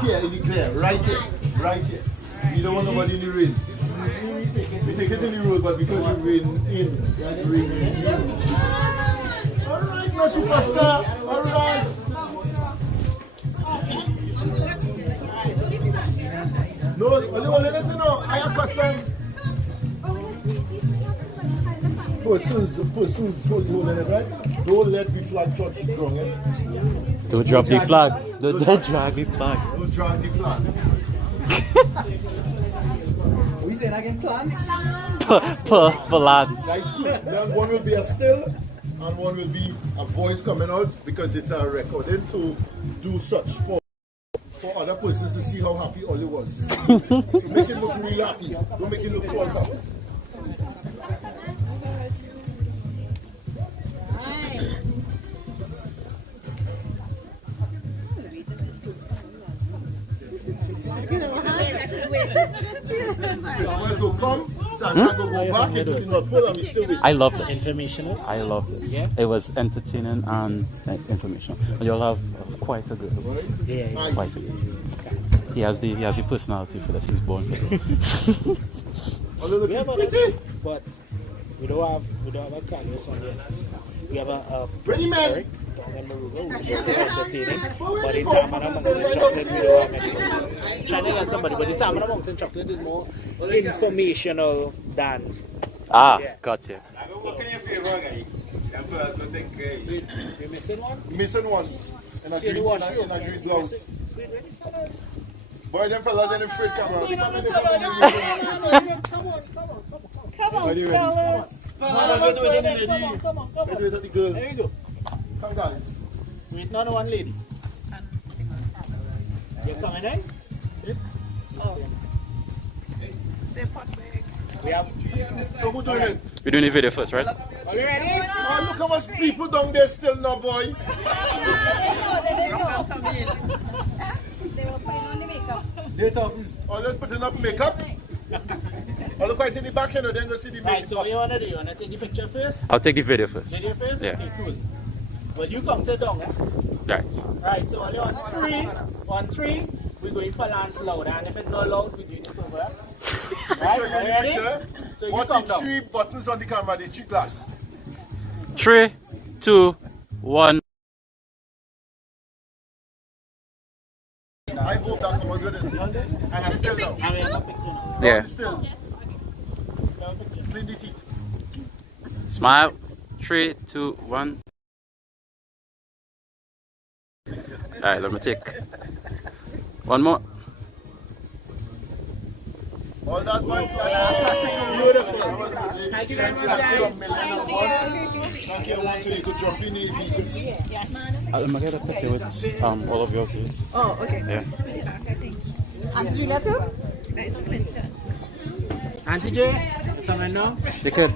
Here in the glare, right here. You don't want nobody in the rain. We take it in the road, but because you rain in. Alright, my superstar. Alright. No, only one minute to know. I am custom. Persons holding it, right? Don't let the flag touch the ground, eh? Don't drop the flag. Don't drag the flag. Don't drag the flag. We say again plants? Plants. That's two. Then one will be a still and one will be a voice coming out because it's a recording to do such for other persons to see how happy Ollie was. So make it look real happy. Don't make it look false happy. Let's go come, Santa go back into the North Pole and we still wait. I love this. Informational? I love this. Yeah? It was entertaining and informational. And you'll have quite a good host. Yeah. Quite a good. He has the personality for this. He's born for this. We have other, but we don't have a canvas on yet. We have a ready man. But in Tammany Mountain Chocolate, we don't have anything. Trying to get somebody, but in Tammany Mountain Chocolate is more informational than. Ah, yeah. Gotcha. You're missing one? Missing one. And a green blouse. Boy, them fellas in the front camera. Come on, fellas. Come on. There you go. Come guys. Wait, no one lady. You're coming in? Oh. We have. So who doing it? We're doing the video first, right? Are you ready? Oh, look how much people down there still now, boy. They were putting on the makeup. They're talking. Oh, let's put enough makeup. Oh, look right in the back, you know, then go see the makeup. Right, so what you want to do? You want to take the picture first? I'll take the video first. Video first? Yeah. Okay, cool. Well, you come to down, eh? Right. Right, so only on three, we're going to balance loud, and if it's not loud, we're doing it over. Right, Sure, are you ready? So you what come the down. 3 buttons on the camera, the 3 glass. 3, 2, 1. I hope that come out good. And I still now. I mean, no picture now. Yeah. Still. No picture. Clean the teeth. Smile. 3, 2, 1. Alright, let me take one more. All that one. Beautiful. Thank you very much. Thank you. So you could jump in if you could. I'm gonna get a picture with all of your kids. Oh, okay. Yeah. Auntie Julia too? Auntie J, you coming now? They could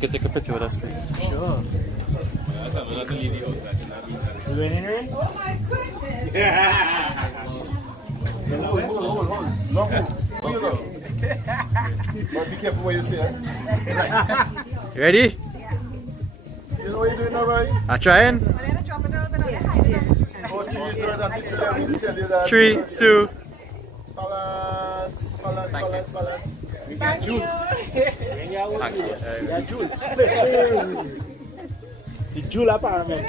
take a picture with us, please. Sure. You going in here? Oh my goodness! Hold. Long move. But be careful what you say. You ready? You know what you're doing now, right? I'm trying. I'm going to drop it a little bit on the high. Oh, 3, 3, 2. Balance. Thank you. The Jewel of Paramin.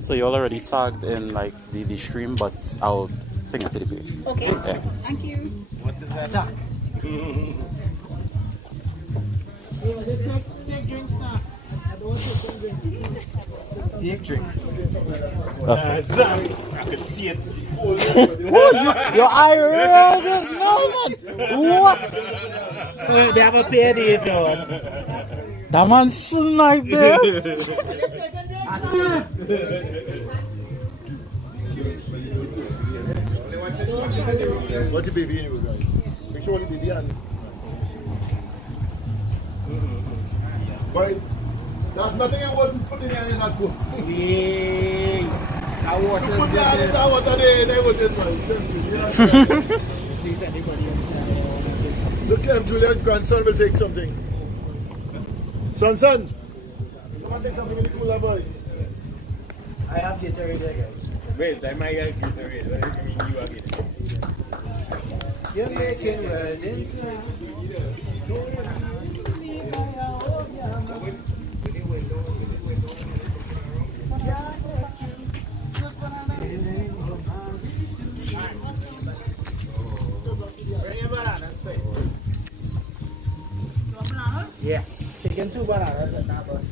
So you already tagged in like the stream, but I'll take it to the page. Okay. Yeah. Thank you. What is that? Tag. Take drinks now. I don't take drinks. Take drinks. I could see it. Your eye really what? They have a pair days, yo. That man's snipe there. What's the baby anyway, guys? Make sure the baby and. But there's nothing I wasn't putting in that book. Yeah. That water. Put that water there, they would just like. Look at Julia's grandson will take something. Son, you want to take something in the cooler, boy? I have Gatorade there, guys. Wait, I might have Gatorade. What do you mean you are Gatorade? You're making wedding. Yeah, taking 2 bananas and that was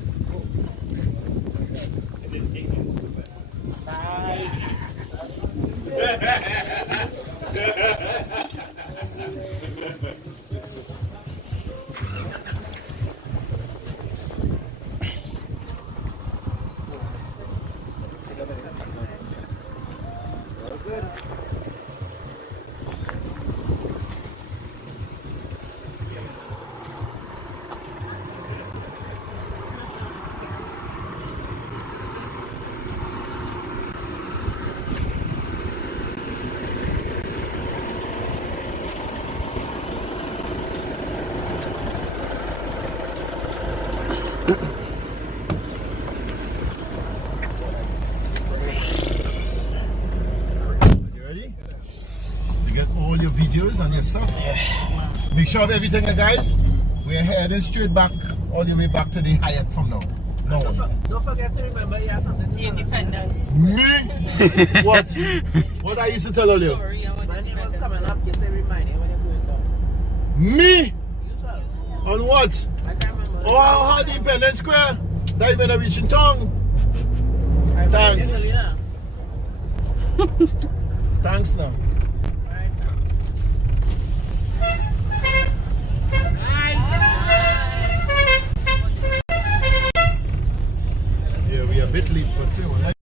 And your stuff. Make sure of everything, guys. We're heading straight back, all the way back to the Hyatt from now. No. Don't forget to remember you have something to Independence. Me? What? What I used to tell all you? When you was coming up, you say remind you when you're going down. Me? Yourself. On what? I can't remember. Oh, how the Independence Square? That even a reaching tongue. Thanks. Thanks now. Yeah, we are a bit late, but say what?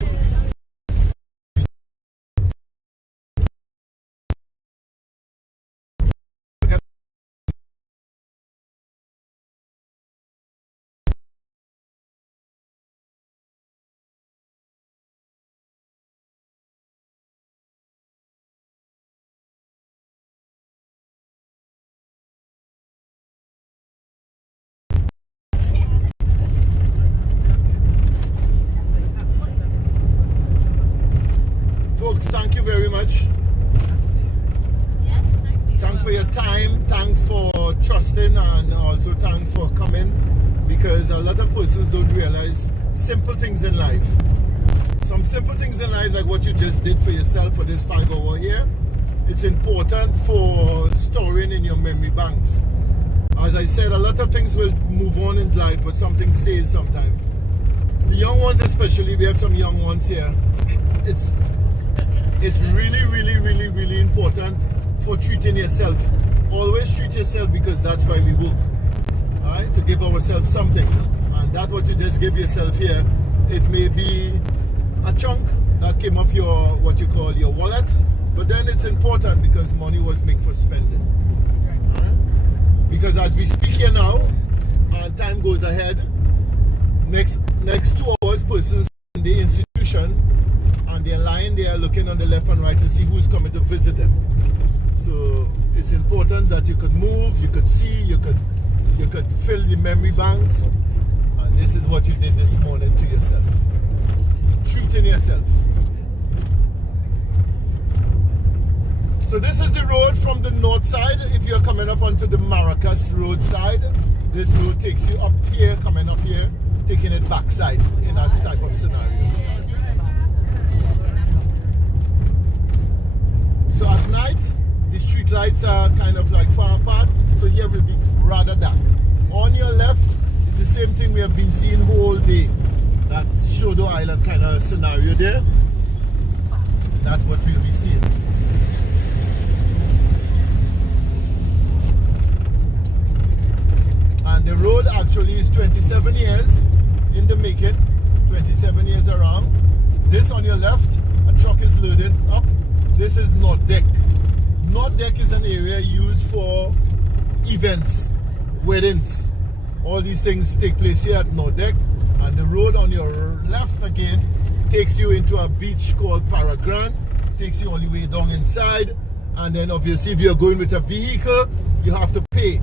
Folks, thank you very much. Yes, thank you. Thanks for your time, thanks for trusting, and also thanks for coming, because a lot of persons don't realize simple things in life. Some simple things in life, like what you just did for yourself for this 5 hour here, it's important for storing in your memory banks. As I said, a lot of things will move on in life, but something stays sometimes. The young ones especially, we have some young ones here. It's really, really, really, really important for treating yourself. Always treat yourself, because that's why we work. Alright? To give ourselves something. And that's what you just give yourself here. It may be a chunk that came off your, what you call your wallet, but then it's important because money was made for spending. Alright? Because as we speak here now, and time goes ahead, next 2 hours, persons in the institution, and they're lying there looking on the left and right to see who's coming to visit them. So it's important that you could move, you could see, you could fill the memory banks, and this is what you did this morning to yourself. Treating yourself. So this is the road from the north side. If you're coming up onto the Maracas road side, this road takes you up here, coming up here, taking it backside in that type of scenario. So at night, the street lights are kind of like far apart, so here will be rather dark. On your left is the same thing we have been seeing all day. That Shodo Island kind of scenario there. That's what we'll be seeing. And the road actually is 27 years in the making, 27 years around. This on your left, a truck is loaded up. This is North Deck. North Deck is an area used for events, weddings. All these things take place here at North Deck. And the road on your left again takes you into a beach called Paragrand. Takes you all the way down inside. And then obviously if you're going with a vehicle, you have to pay.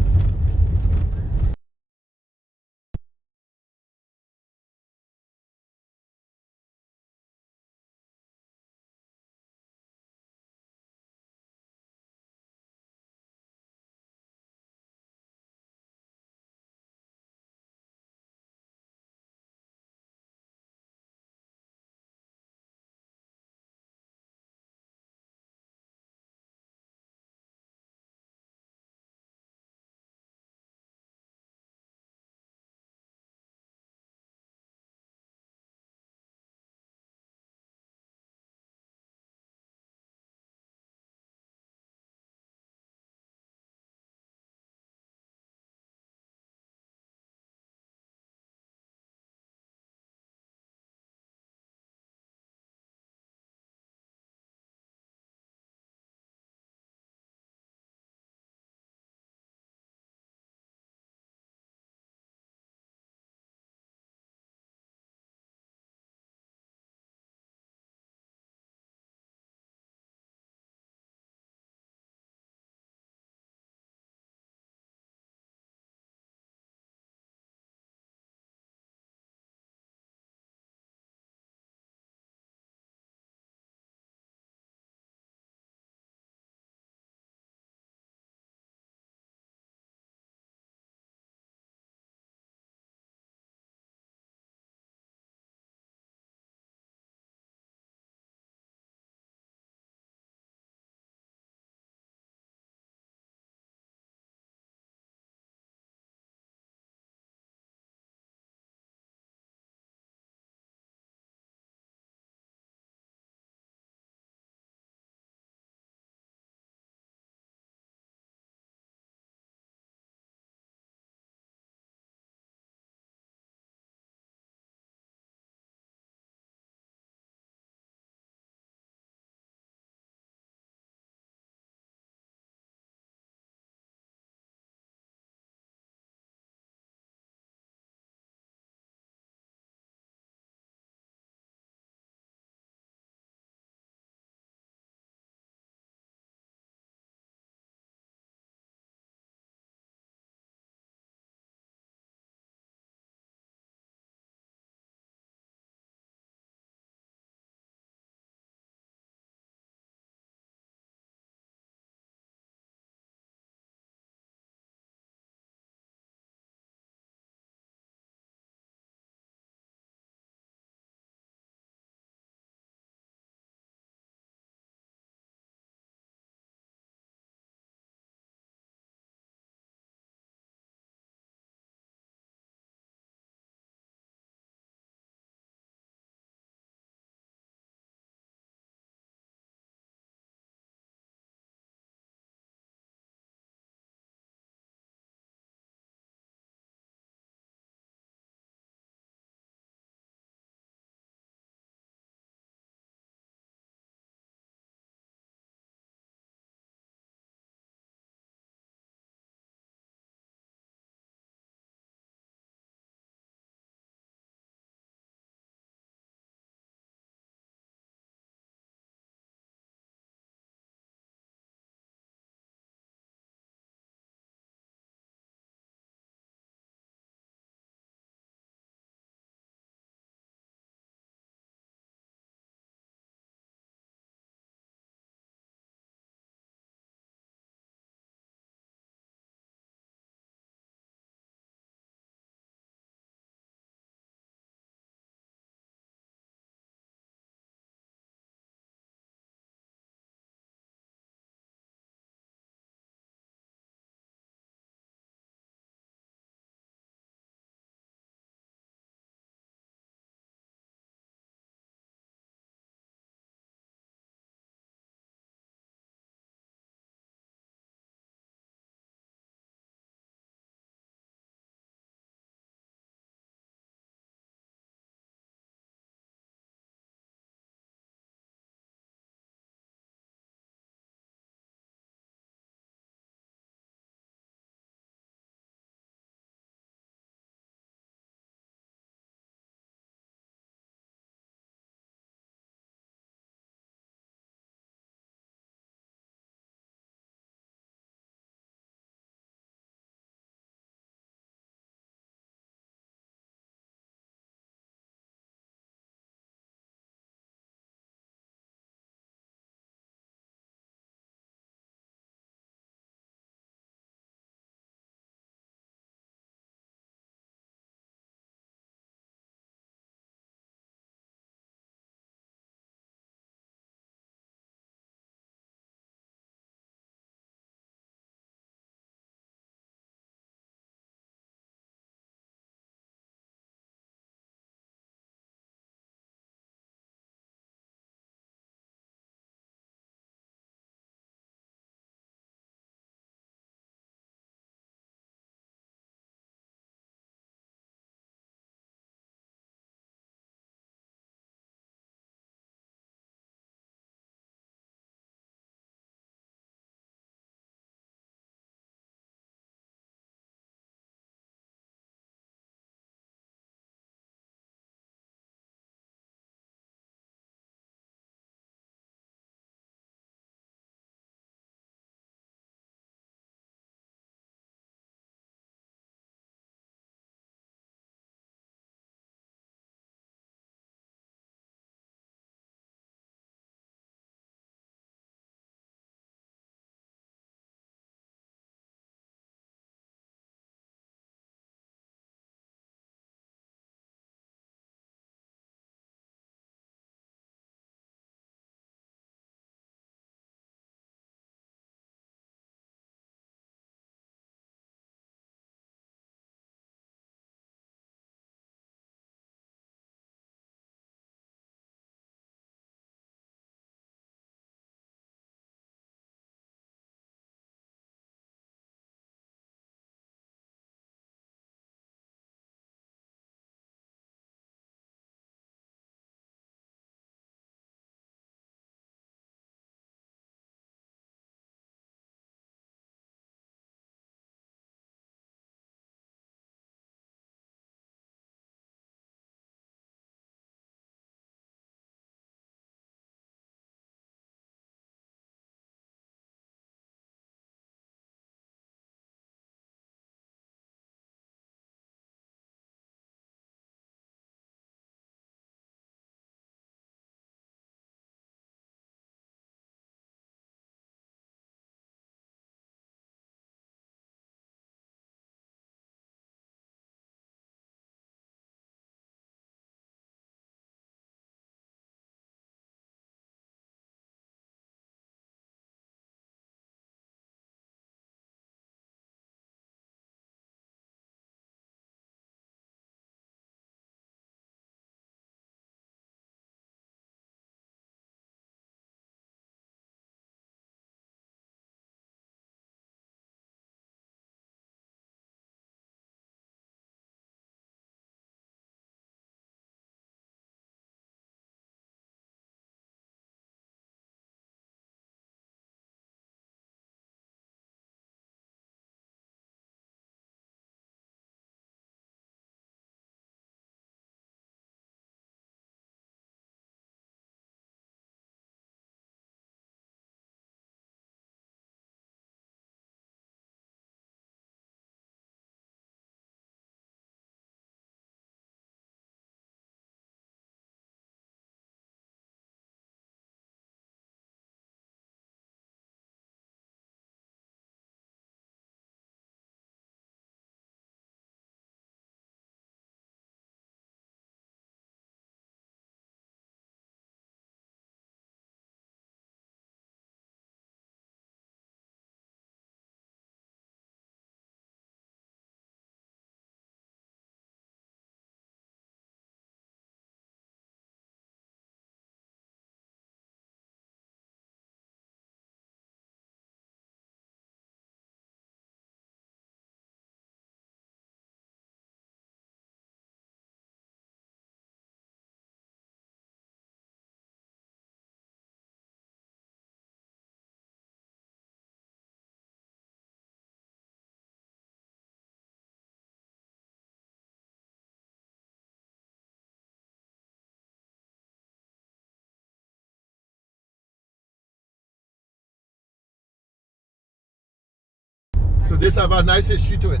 So this have a nice history to it.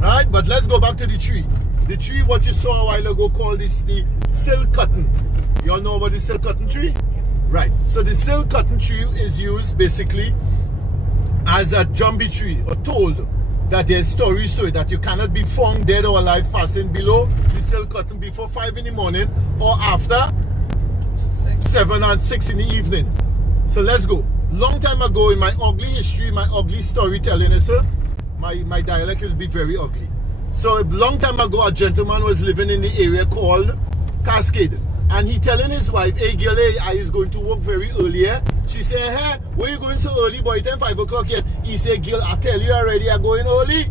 Alright, but let's go back to the tree. The tree what you saw a while ago called this the silk cotton. You all know about the silk cotton tree? Right. So the silk cotton tree is used basically as a jumbie tree, or told that there's stories to it, that you cannot be found dead or alive fastened below the silk cotton before 5 in the morning or after 7 and 6 in the evening. So let's go. Long time ago in my ugly history, my ugly storytelling, sir, my dialect will be very ugly. So a long time ago, a gentleman was living in the area called Cascade, and he telling his wife, hey girl, hey, I is going to work very early. She said, hey, where you going so early? Boy, time 5 o'clock yet. He said, girl, I tell you already, I'm going early.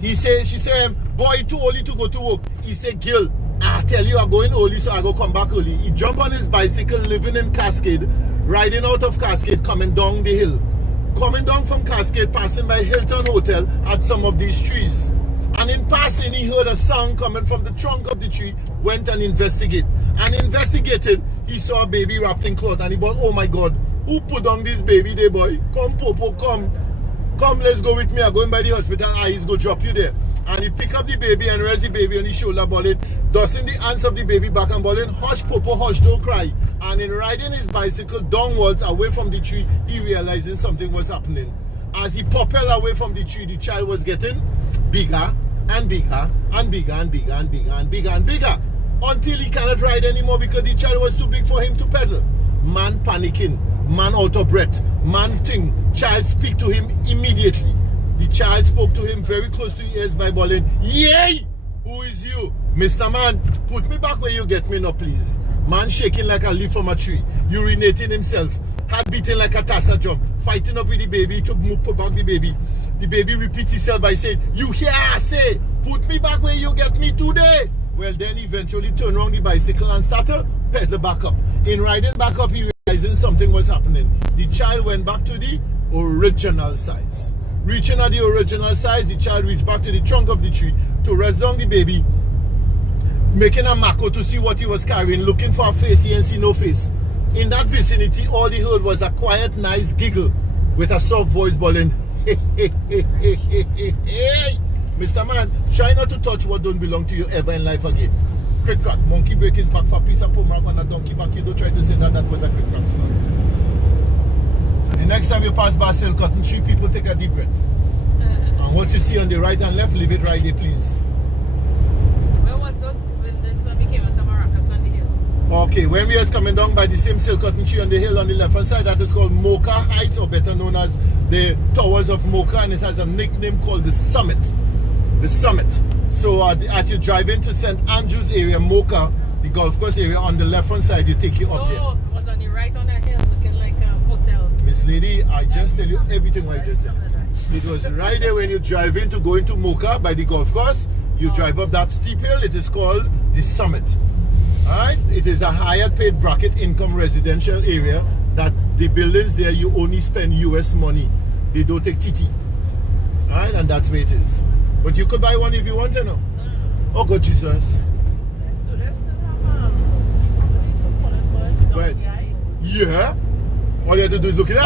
She said, boy, too early to go to work. He said, girl, I tell you, I'm going early, so I go come back early. He jumped on his bicycle, living in Cascade, riding out of Cascade, coming down the hill. Coming down from Cascade, passing by Hilton Hotel at some of these trees. And in passing, he heard a sound coming from the trunk of the tree, went and investigated. And investigated, he saw a baby wrapped in cloth, and he thought, oh my God, who put on this baby there, boy? Come, Popo, come. Come, let's go with me. I'm going by the hospital. He's going to drop you there. And he pick up the baby and raise the baby on his shoulder, bawling, dusting the hands of the baby back and bawling, hush, Popo, hush, don't cry. And in riding his bicycle downwards away from the tree, he realizing something was happening. As he propelled away from the tree, the child was getting bigger and bigger and bigger and bigger and bigger and bigger and bigger, until he cannot ride anymore because the child was too big for him to pedal. Man panicking, man out of breath, man thing. Child speak to him immediately. The child spoke to him very close to his ears by bawling, yay! Who is you? Mr. Man, put me back where you get me now, please. Man shaking like a leaf from a tree, urinating himself, heart beating like a tassa drum, fighting up with the baby to move back the baby. The baby repeats himself by saying, you hear I say, put me back where you get me today. Well, then eventually turned around the bicycle and started pedal back up. In riding back up, he realizing something was happening. The child went back to the original size. Reaching at the original size, the child reached back to the trunk of the tree to rest down the baby, making a mako to see what he was carrying, looking for a face, he ain't see no face. In that vicinity, all he heard was a quiet, nice giggle with a soft voice bawling, hey, hey, hey, hey, hey, hey, hey. Mr. Man, try not to touch what don't belong to you ever in life again. Crick crack, monkey break his back for a piece of pomerac on a donkey back. You don't try to say that was a crick crack sound. So the next time you pass by silk cotton tree, people take a deep breath. And what you see on the right and left, leave it right there, please. Where was those buildings when we came at Maracas on the hill? Okay, when we was coming down by the same silk cotton tree on the hill on the left hand side, that is called Mocha Heights, or better known as the Towers of Mocha, and it has a nickname called the Summit. The Summit. So as you drive into St. Andrews area, Mocha, the golf course area, on the left hand side, you take you up there. No, it was on the right on that hill, looking like hotels. Miss Lady, I just tell you everything I just said. It was right there when you drive in to go into Mocha by the golf course. You drive up that steep hill. It is called the Summit. Alright? It is a higher paid bracket income residential area that the buildings there, you only spend US money. They don't take TT. Alright? And that's where it is. But you could buy one if you want to know. Oh God Jesus. Do they still have some police boys? Right. Yeah. All you have to do is look at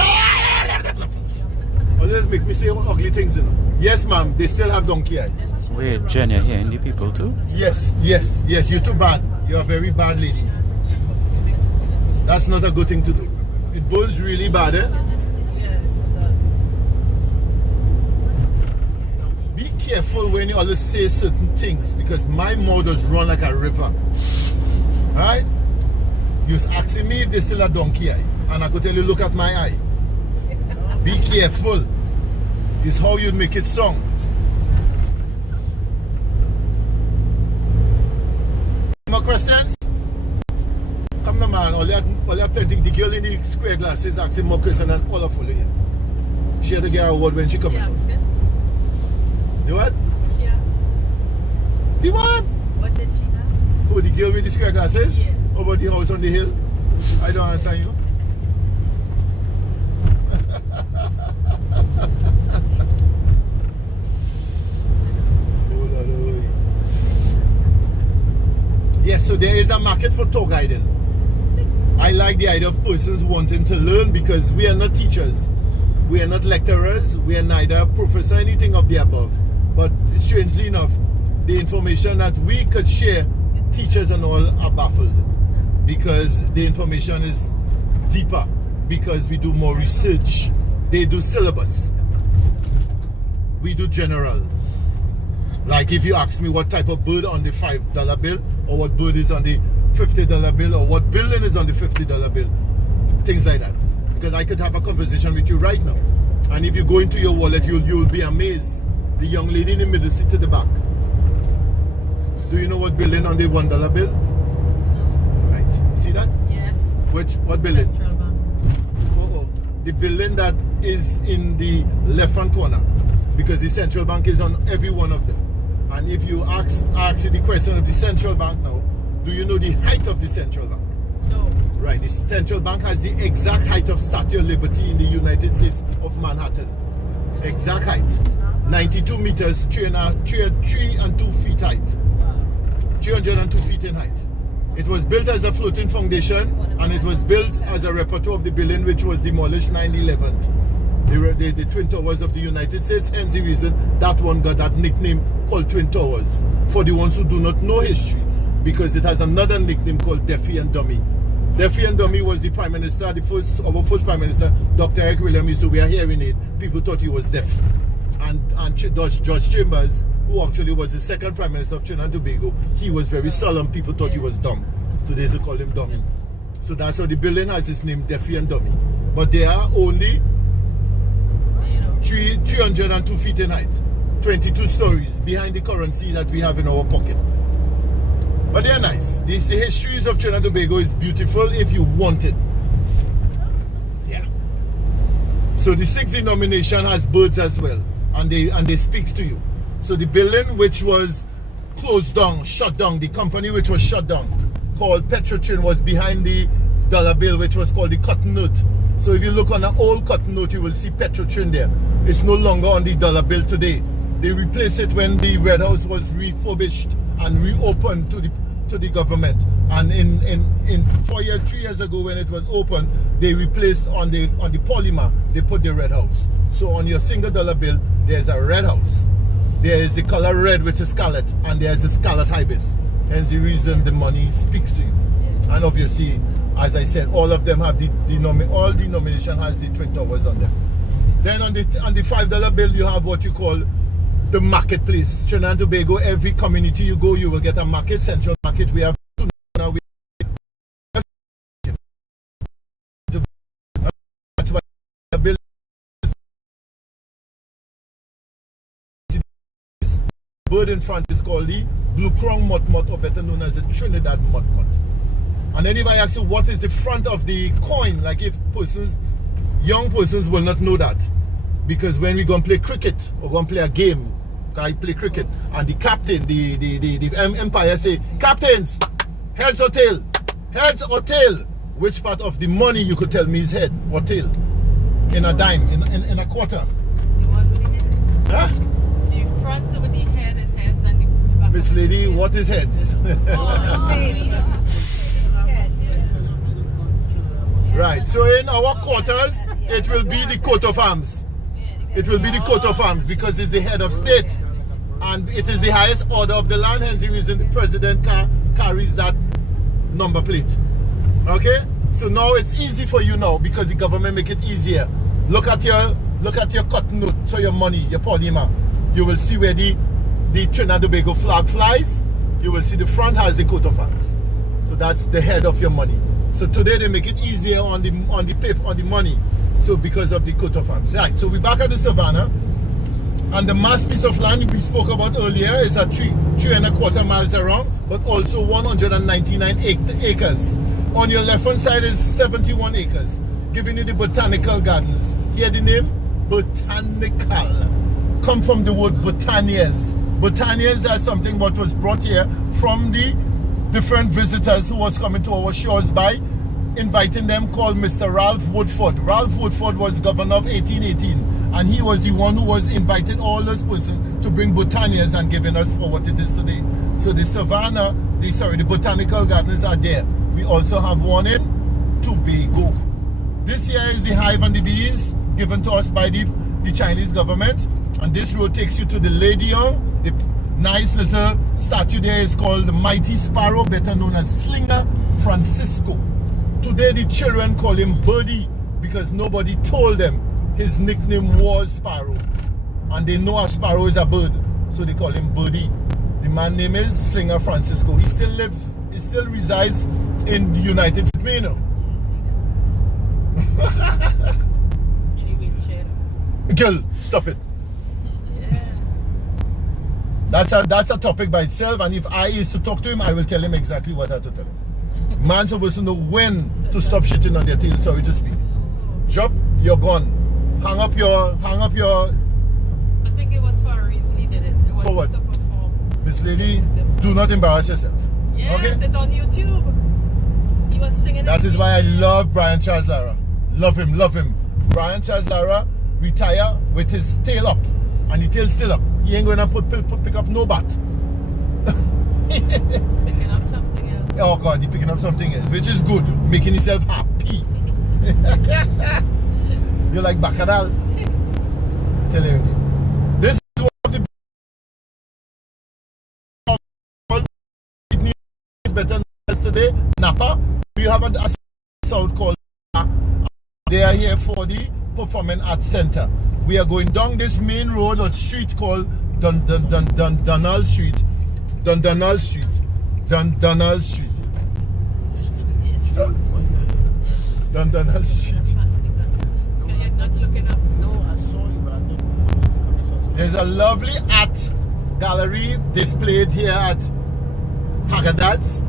always make me say ugly things, you know. Yes, ma'am, they still have donkey eyes. Wait, Jen, you're hearing the people too? Yes, yes, yes, you're too bad. You're a very bad lady. That's not a good thing to do. It burns really bad, eh? Yes, it does. Be careful when you always say certain things, because my mouth does run like a river. Alright? You was asking me if they still have donkey eye, and I could tell you, look at my eye. Be careful. It's how you make it song. More questions? Come on, man. All you have plenty. The girl in the square glasses asking more questions and all of follow you. She had to get her award when she come in. The what? She asked. The what? What did she ask? Oh, the girl with the square glasses? Yeah. About the house on the hill? I don't understand you. Yes, so there is a market for tour guiding. I like the idea of persons wanting to learn, because we are not teachers. We are not lecturers, we are neither professor, anything of the above. But strangely enough, the information that we could share, teachers and all are baffled. Because the information is deeper, because we do more research. They do syllabus. We do general. Like if you ask me what type of bird on the $5 bill, or what bird is on the $50 bill, or what building is on the $50 bill, things like that. Because I could have a conversation with you right now. And if you go into your wallet, you'll be amazed. The young lady in the middle seat to the back. Do you know what building on the $1 bill? Right. See that? Yes. What building? Central Bank. Oh, the building that is in the left front corner. Because the central bank is on every one of them. And if you ask the question of the central bank now, do you know the height of the central bank? No. Right, the central bank has the exact height of Statue of Liberty in the United States of Manhattan. Exact height. 92 meters, 3 and 2 feet height. 302 feet in height. It was built as a floating foundation, and it was built as a repertoire of the building which was demolished 9/11. The Twin Towers of the United States, hence the reason that one got that nickname called Twin Towers. For the ones who do not know history, because it has another nickname called Deafy and Dummy. Deafy and Dummy was the Prime Minister, our first Prime Minister, Dr. Eric Williams, used to wear hearing aid. People thought he was deaf. And George Chambers, who actually was the second Prime Minister of Trinidad and Tobago, he was very solemn. People thought he was dumb. So they used to call him Dummy. So that's how the building has its name, Deafy and Dummy. But they are only 302 feet in height, 22 stories behind the currency that we have in our pocket. But they're nice. The histories of Trinidad and Tobago is beautiful if you want it. Yeah. So the 6th denomination has birds as well, and they speaks to you. So the building which was closed down, shut down, the company which was shut down, called Petrotrin, was behind the dollar bill, which was called the cotton note. So if you look on an old cotton note, you will see Petrotrin there. It's no longer on the dollar bill today. They replaced it when the Red House was refurbished and reopened to the government. And in 3 years ago when it was opened, they replaced on the polymer, they put the Red House. So on your single dollar bill, there's a Red House. There is the color red, which is scarlet, and there's the scarlet ibis. Hence the reason the money speaks to you. And obviously, as I said, all of them have all denomination has the Twin Towers on them. Then on the $5 bill, you have what you call the marketplace. Trinidad and Tobago, every community you go, you will get a market, central market. We have two now. That's why the bill bird in front is called the blue crown motmot, or better known as the Trinidad motmot. And then if I ask you what is the front of the coin, like if young persons will not know that. Because when we go and play cricket or go and play a game, I play cricket, and the captain, the umpire say, captains, heads or tail? Heads or tail? Which part of the money you could tell me is head or tail? In a dime, in a quarter. The one with the head? Huh? The front with the head is heads, and the back. Miss Lady, what is heads? Right, so in our quarters, it will be the coat of arms. It will be the coat of arms because it's the head of state. And it is the highest order of the land, hence the reason the president carries that number plate. Okay? So now it's easy for you now because the government make it easier. Look at your cotton note, so your money, your polymer. You will see where the Trinidad and Tobago flag flies. You will see the front has the coat of arms. So that's the head of your money. So today they make it easier on the paper, on the money. So because of the coat of arms. Right, so we're back at the Savannah. And the mass piece of land we spoke about earlier is at 3.25 miles around, but also 199 acres. On your left hand side is 71 acres, giving you the botanical gardens. Hear the name? Botanical. Come from the word botaniers. Botaniers are something what was brought here from the different visitors who was coming to our shores by inviting them, called Mr. Ralph Woodford. Ralph Woodford was governor of 1818, and he was the one who was invited all those persons to bring botaniers and giving us for what it is today. So the Savannah, the botanical gardens are there. We also have one in Tobago. This here is the hive and the bees. given to us by the Chinese government. And this road takes you to the Lady Young. The nice little statue there is called the Mighty Sparrow, better known as Slinger Francisco. Today the children call him Birdie because nobody told them his nickname was Sparrow. And they know a sparrow is a bird, so they call him Birdie. The man's name is Slinger Francisco. He still resides in the United States. You know. Girl, stop it. That's a topic by itself, and if I is to talk to him, I will tell him exactly what I have to tell him. Man's supposed to know when to stop shitting on their tail, sorry to speak. Drop, you're gone. Hang up your I think it was for a reason he did it. It was for what? To perform. Miss Lady, do not embarrass yourself. Yes, okay? it's on YouTube. He was singing. That is why I love Brian Charles Lara. Love him, love him. Brian Charles Lara retire with his tail up, and the tail still up. He ain't going to pick up no bat. Picking up something else. Oh God, he picking up something else, which is good, making himself happy. You're like Baccaral. Tell you everything. This is one of the it better than yesterday. Napa. We have a south called. They are here for the Performing Arts Center. We are going down this main road or street called Dundonald Street. Dundonald Street. Dundonald Street. Dundonald Street. There's a lovely art gallery displayed here at Haggadad's.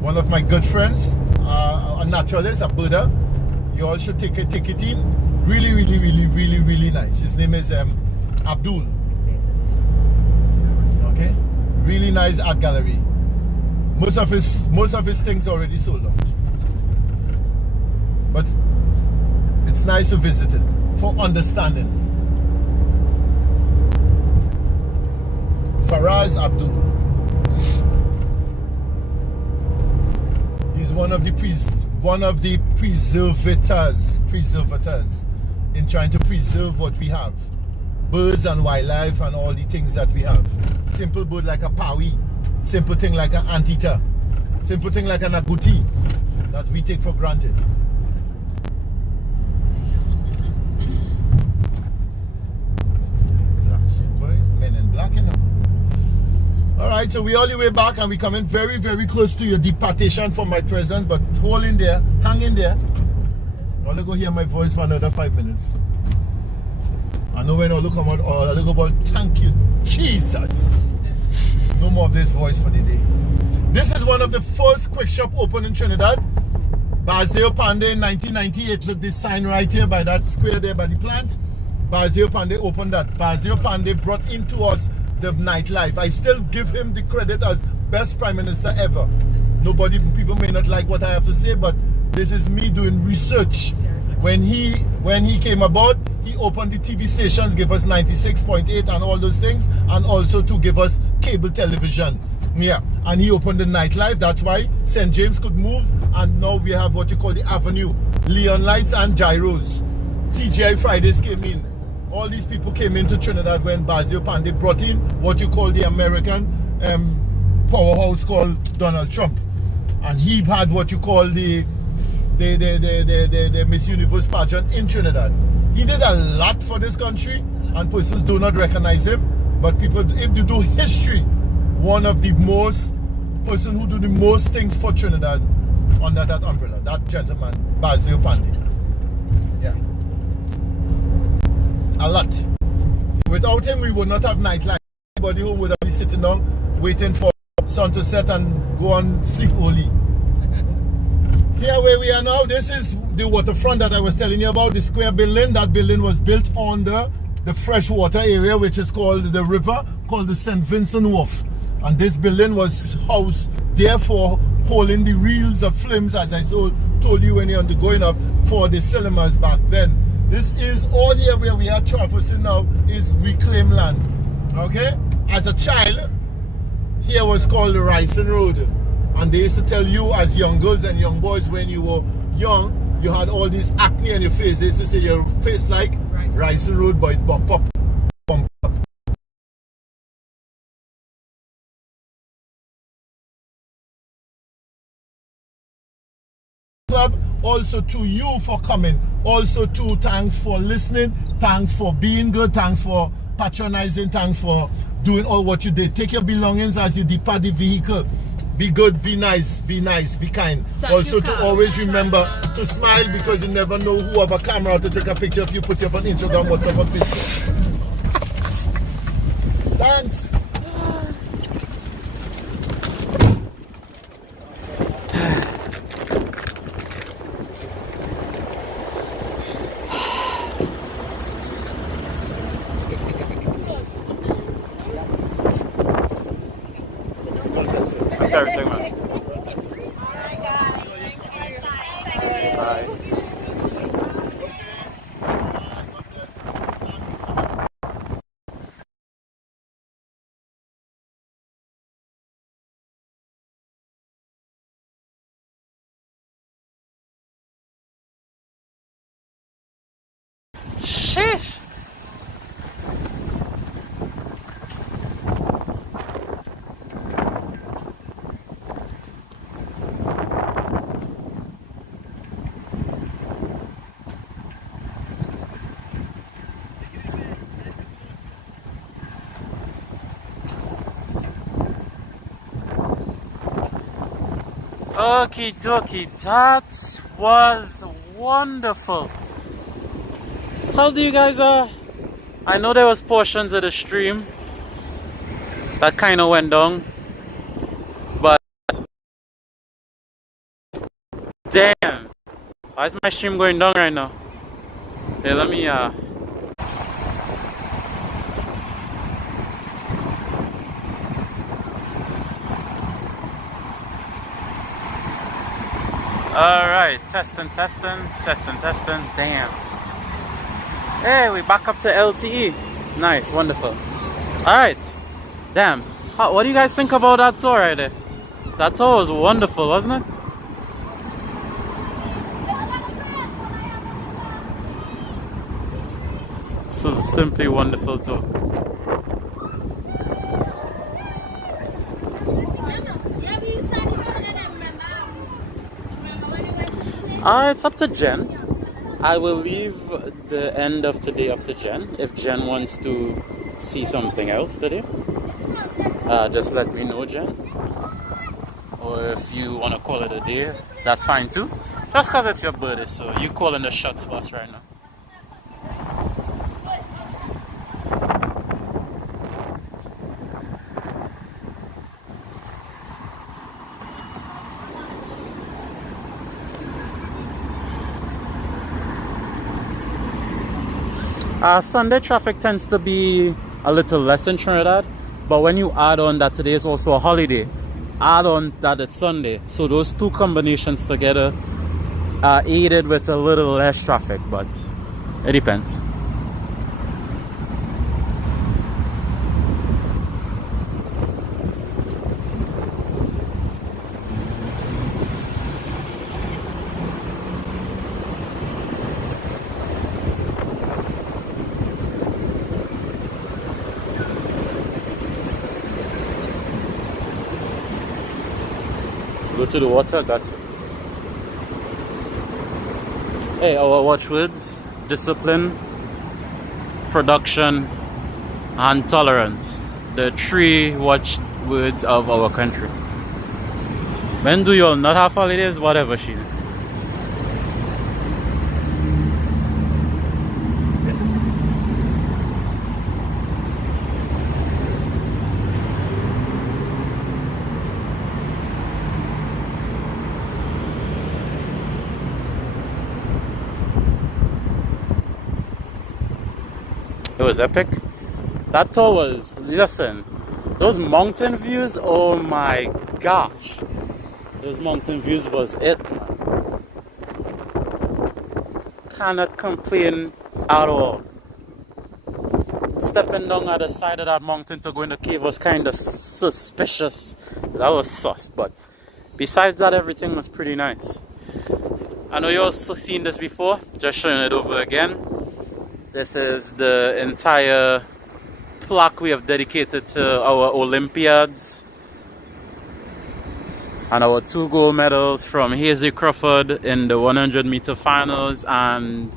One of my good friends, a naturalist, a Buddha. You all should take a ticket in. Really, really, really, really, really nice. His name is Abdul. Okay, really nice art gallery. Most of his things already sold out, but it's nice to visit it for understanding. Faraz Abdul. He's one of the preservators in trying to preserve what we have. Birds and wildlife and all the things that we have. Simple bird like a pawi, simple thing like an anteater, simple thing like an agouti that we take for granted. Black suit boys, men in black, you know. Alright, so we all the way back and we coming very, very close to your departation from my presence, but hold in there, hang in there. I'll go hear my voice for another 5 minutes. I know when I look about thank you, Jesus. No more of this voice for the day. This is one of the first quick shop opened in Trinidad. Bazdeo Pandey in 1998. Look, this sign right here by that square there by the plant. Bazdeo Pandey opened that. Bazdeo Pandey brought into us the nightlife. I still give him the credit as best prime minister ever. People may not like what I have to say, but this is me doing research. When he came aboard, he opened the TV stations, gave us 96.8 and all those things, and also to give us cable television. Yeah, and he opened the nightlife. That's why St. James could move, and now we have what you call the Avenue, Leon Lights and Gyros. TGI Fridays came in. All these people came into Trinidad when Bazdeo Pandey brought in what you call the American powerhouse called Donald Trump, and he had what you call the Miss Universe pageant in Trinidad. He did a lot for this country, and persons do not recognize him. But people, if you do history, one of the person who do the most things for Trinidad under that umbrella, that gentleman, Bazdeo Pandey. Yeah. A lot. So without him, we would not have nightlife. Everybody home would have been sitting down, waiting for sun to set and go on sleep early. Here where we are now, this is the waterfront that I was telling you about, the square building. That building was built on the freshwater area, which is called the river, called the St. Vincent Wharf. And this building was housed, therefore, holding the reels of films, as I told you when you're going up, for the cinemas back then. This is all here where we are traversing now is reclaimed land. Okay? As a child, here was called the Ricin Road. And they used to tell you as young girls and young boys when you were young, you had all this acne on your face. They used to say your face like Rising Road, but it bump up. Bump up. Club, also to you for coming. Also to thanks for listening. Thanks for being good. Thanks for patronizing. Thanks for doing all what you did. Take your belongings as you depart the vehicle. Be good, be nice, be kind. Thank also you, to Carl. always remember to smile, because you never know who have a camera to take a picture if you put it on Instagram, whatever picture. Thanks. That's everything, man. Bye. Sheesh. Okie dokie, that was wonderful. How do you guys I know there was portions of the stream that kind of went down, but damn, why is my stream going down right now? Hey, let me Alright, testing. Damn. Hey, we back up to LTE. Nice, wonderful. Alright. Damn. What do you guys think about that tour right there? That tour was wonderful, wasn't it? This was a simply wonderful tour. It's up to Jen. I will leave the end of today up to Jen. If Jen wants to see something else today, just let me know, Jen. Or if you want to call it a day, that's fine too. Just because it's your birthday, so you calling the shots for us right now. Sunday traffic tends to be a little less in Trinidad, but when you add on that today is also a holiday, add on that it's Sunday, so those two combinations together are aided with a little less traffic, but it depends. Go to the water, got you. Hey, our watchwords: discipline, production, and tolerance. The three watchwords of our country. When do you all not have holidays? Whatever, she. It was epic. That tour was, listen, those mountain views, oh my gosh. Those mountain views was it, man. Cannot complain at all. Stepping down at the side of that mountain to go in the cave was kind of suspicious. That was sus, but besides that, everything was pretty nice. I know you also seen this before, just showing it over again. This is the entire plaque we have dedicated to our Olympiads and our 2 gold medals from Hazy Crawford in the 100-meter finals and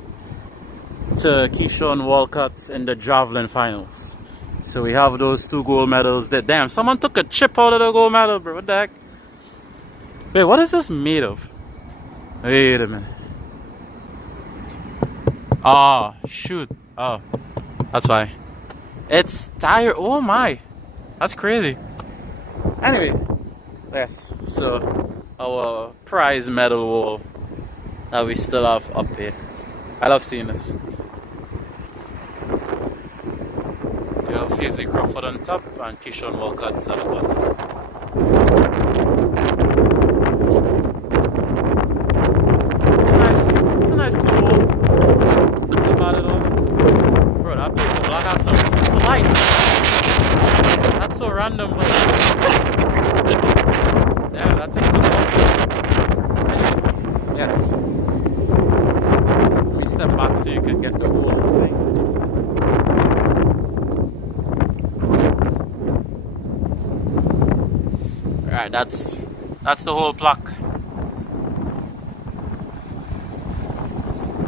to Keyshawn Walcott in the javelin finals. So we have those 2 gold medals. That damn, someone took a chip out of the gold medal, bro. What the heck? Wait, what is this made of? Wait a minute. Oh, shoot. Oh, that's why. It's tire. Oh my, that's crazy. Anyway, yes. So our prize medal wall that we still have up here. I love seeing this. You have Hazy Crawford on top and Keyshawn Walcott at the bottom. It's a nice cool wall. Not bad at all. Bro, that paper block has some flight. That's so random, but yeah, that thing took off. Anyway, yes. Let me step back so you can get the whole thing. Alright, that's the whole plaque.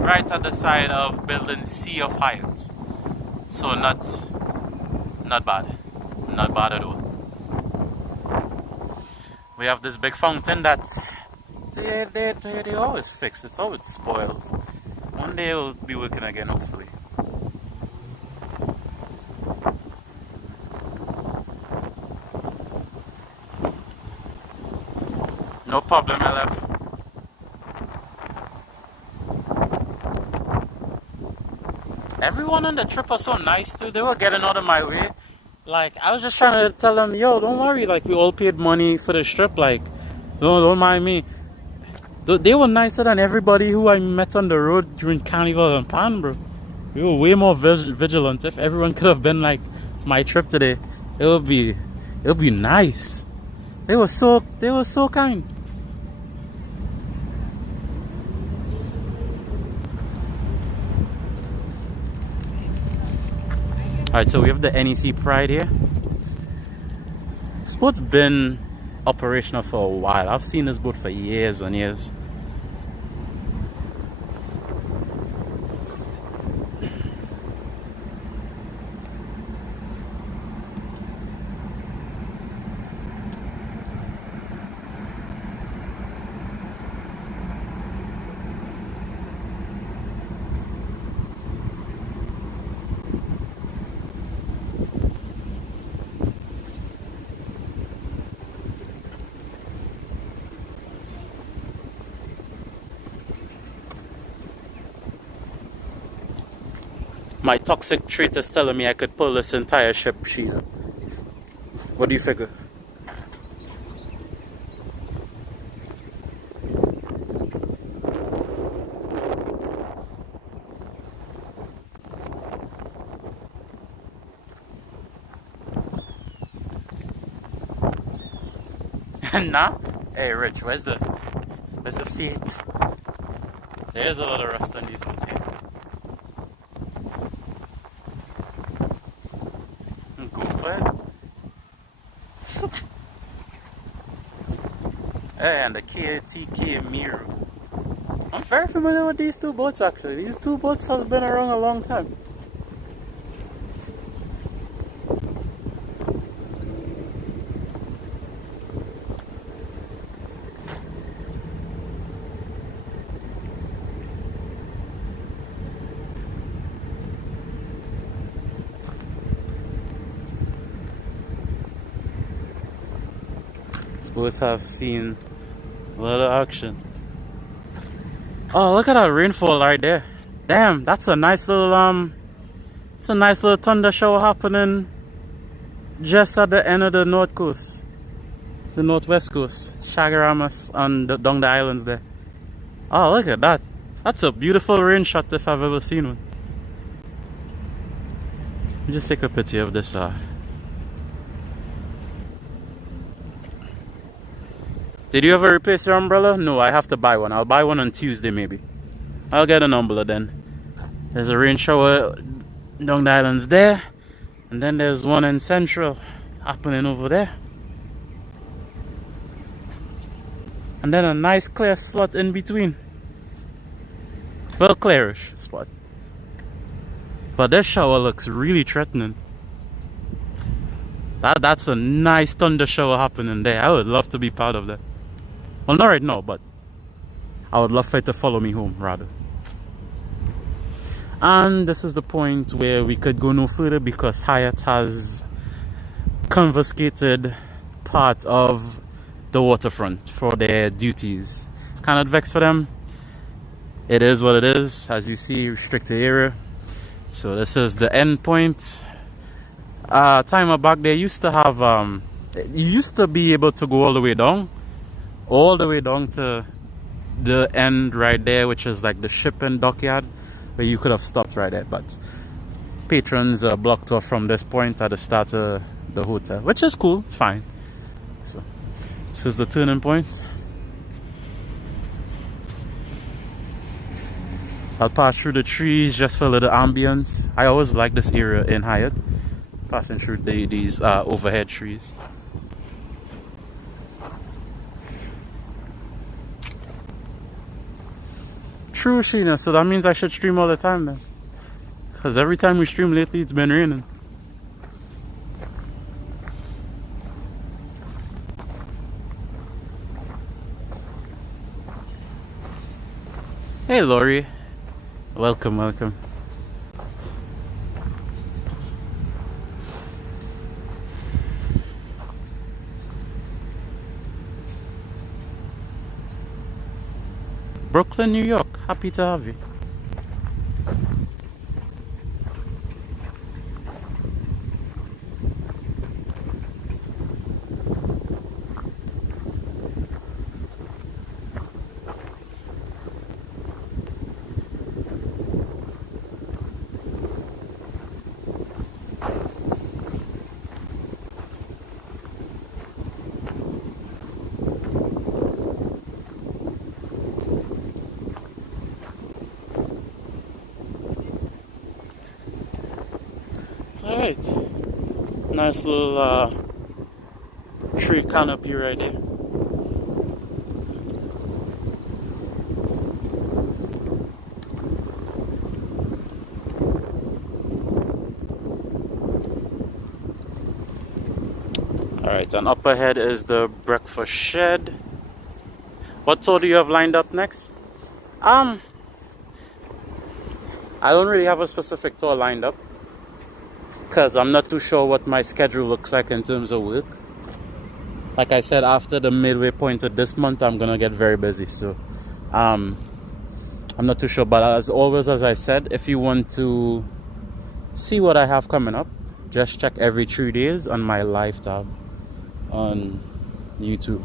Right at the side of building Sea of Hyatt. So not bad. Not bad at all. We have this big fountain that they always fix. It's always spoils. One day it will be working again, hopefully. No problem, LF. Everyone on the trip was so nice too. They were getting out of my way. Like, I was just trying to tell them, yo, don't worry. Like, we all paid money for the trip. Like, don't mind me. They were nicer than everybody who I met on the road during Carnival and Pan, bro. We were way more vigilant. If everyone could have been like my trip today, it would be nice. They were so kind. Alright, so we have the NEC Pride here. This boat's been operational for a while. I've seen this boat for years and years. My toxic trait is telling me I could pull this entire ship sheet up. What do you figure? Nah? Hey Rich, where's the feet? There's a lot of rust on these ones here. Go for it. Hey, and the KTK Miru. I'm very familiar with these 2 boats actually. These 2 boats has been around a long time. Boats have seen a lot of action. Oh, look at that rainfall right there. Damn, that's a nice little thunder shower happening just at the end of the north coast, the northwest coast, Chagaramas and down the islands there. Oh, look at that. That's a beautiful rain shot if I've ever seen one. Let me just take a picture of this. Did you ever replace your umbrella? No, I have to buy one. I'll buy one on Tuesday maybe. I'll get an umbrella then. There's a rain shower down the islands there. And then there's one in Central happening over there. And then a nice clear spot in between. Well, clearish spot. But this shower looks really threatening. That's a nice thunder shower happening there. I would love to be part of that. Well, not right now, but I would love for it to follow me home, rather. And this is the point where we could go no further because Hyatt has confiscated part of the waterfront for their duties. Kind of vexed for them. It is what it is. As you see, restricted area. So this is the end point. Time back there used to have you used to be able to go all the way down to the end right there, which is like the shipping dockyard, where you could have stopped right there, but patrons blocked off from this point at the start of the hotel, which is cool. It's fine. So this is the turning point. I'll pass through the trees just for a little ambience. I always like this area in Hyatt, passing through these overhead trees. True, Sheena, so that means I should stream all the time then, because every time we stream lately it's been raining. Hey Lori, welcome, welcome. Brooklyn, New York. Happy to have you. Alright, nice little tree canopy right there. Alright, and up ahead is the breakfast shed. What tour do you have lined up next? I don't really have a specific tour lined up, because I'm not too sure what my schedule looks like in terms of work. Like I said, after the midway point of this month, I'm gonna get very busy. So I'm not too sure, but as always, as I said, if you want to see what I have coming up, just check every 3 days on my live tab on YouTube.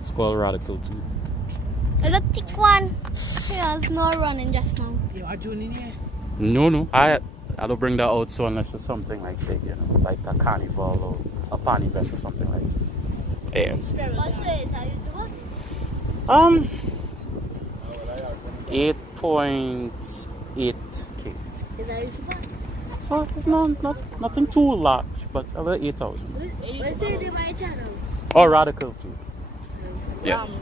It's called Radical too. I don't think one. Yeah, it's not running just now. You are doing in here? No. I don't bring that out so unless it's something like big, you know, like a carnival or a pan event or something like that. Yeah. What's it? Are you doing? 8.8K. Is that YouTube? So it's nothing too large, but about 8,000. What's the name of my channel? Oh, Radical too. Yes.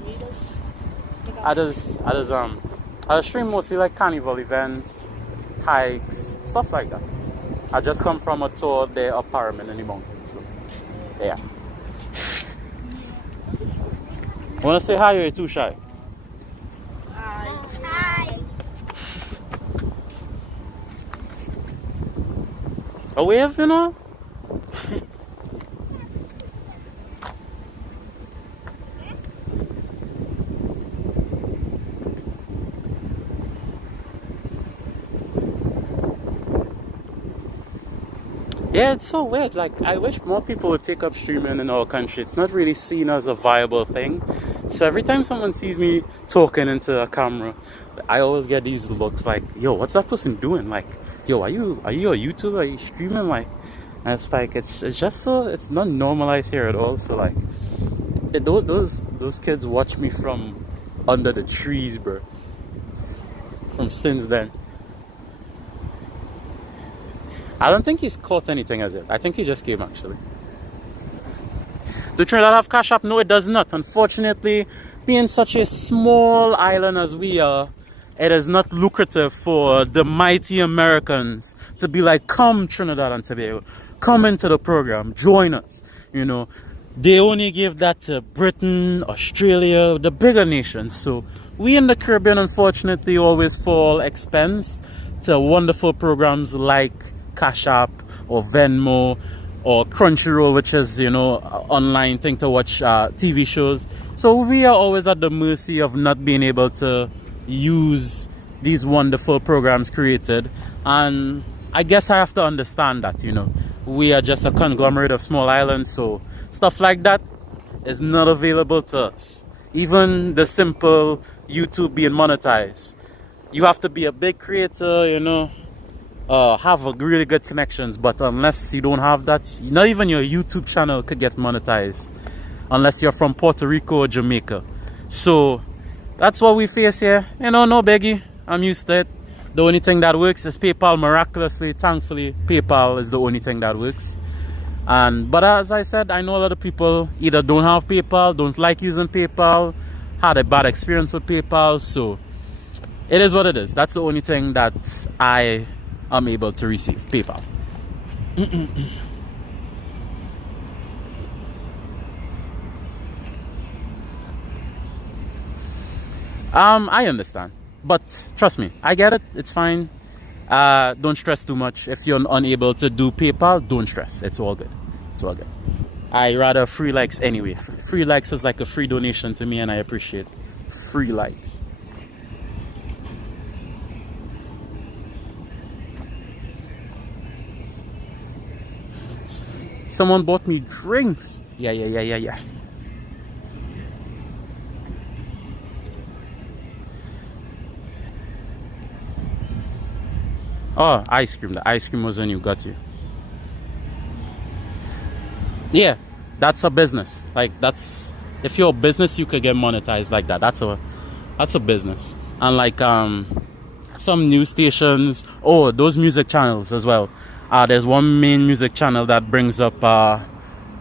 I just stream mostly like carnival events, hikes, stuff like that. I just come from a tour there of Paramin in the mountains, so yeah. Wanna say hi or you're too shy? Hi. A wave, you know? Yeah, it's so weird. Like, I wish more people would take up streaming in our country. It's not really seen as a viable thing. So every time someone sees me talking into a camera, I always get these looks like, yo, what's that person doing? Like, yo, are you a YouTuber? Are you streaming? Like, and it's like, it's just so, it's not normalized here at all. So like, those kids watch me from under the trees, bro. From since then. I don't think he's caught anything as yet. I think he just came, actually. Do Trinidad have Cash App? No, it does not. Unfortunately, being such a small island as we are, it is not lucrative for the mighty Americans to be like, come Trinidad and Tobago, come into the program, join us. You know, they only give that to Britain, Australia, the bigger nations. So we in the Caribbean, unfortunately, always fall expense to wonderful programs like Cash App or Venmo or Crunchyroll, which is, you know, online thing to watch TV shows. So we are always at the mercy of not being able to use these wonderful programs created. And I guess I have to understand that, you know, we are just a conglomerate of small islands, so stuff like that is not available to us. Even the simple YouTube being monetized, you have to be a big creator, you know, have a really good connections, but unless you don't have that, not even your YouTube channel could get monetized unless you're from Puerto Rico or Jamaica. So that's what we face here. You know, no biggie, I'm used to it. The only thing that works is PayPal. Miraculously, thankfully, PayPal is the only thing that works. But as I said, I know a lot of people either don't have PayPal, don't like using PayPal, had a bad experience with PayPal. So it is what it is. That's the only thing that I am able to receive, PayPal. I understand, but trust me, I get it. It's fine. Don't stress too much. If you're unable to do PayPal, don't stress. It's all good. It's all good. I rather free likes anyway. Free likes is like a free donation to me, and I appreciate free likes. Someone bought me drinks. Yeah. Oh, ice cream. The ice cream was when you got you. Yeah, that's a business. Like, that's, if you're a business, you could get monetized like that. That's a business. And like some news stations, oh, those music channels as well. There's one main music channel that brings up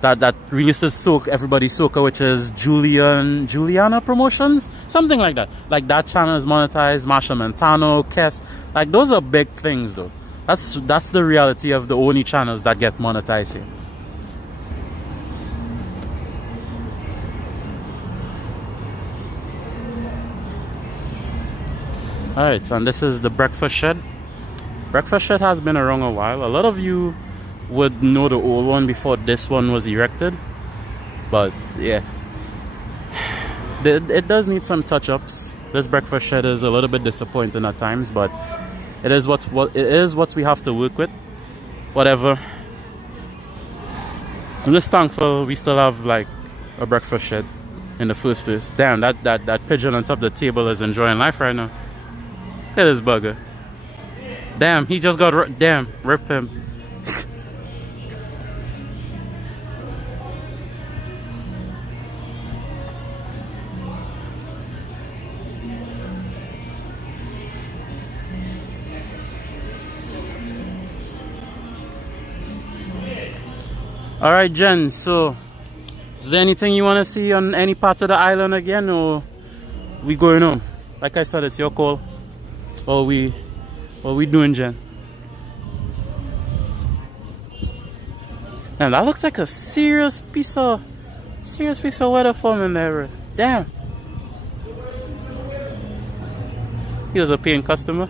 that releases everybody's soca, which is Juliana Promotions, something like that. Like, that channel is monetized. Marsha Montano, Kess, like, those are big things though. That's the reality of the only channels that get monetized here. Alright, and this is the breakfast shed. Breakfast shed has been around a while. A lot of you would know the old one before this one was erected, but yeah, it does need some touch-ups. This breakfast shed is a little bit disappointing at times, but it is what we have to work with. Whatever. I'm just thankful we still have like a breakfast shed in the first place. Damn, that pigeon on top of the table is enjoying life right now. Look at this bugger. Damn, he just got damn, rip him. Alright, Jen, so is there anything you want to see on any part of the island again, or we going home? Like I said, it's your call. What we doing, Jen? And that looks like a serious piece of weather forming there. Damn. He was a paying customer.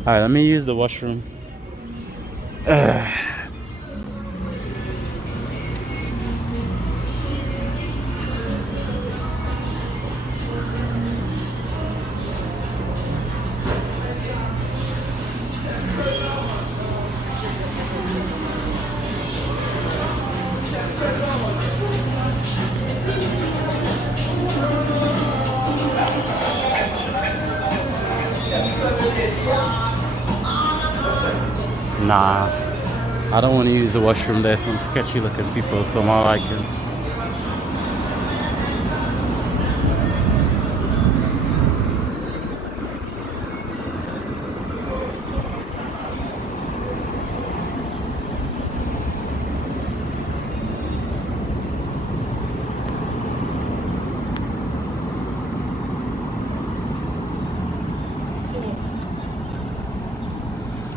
Alright, let me use the washroom. Nah, I don't want to use the washroom. There's some sketchy looking people from all I can.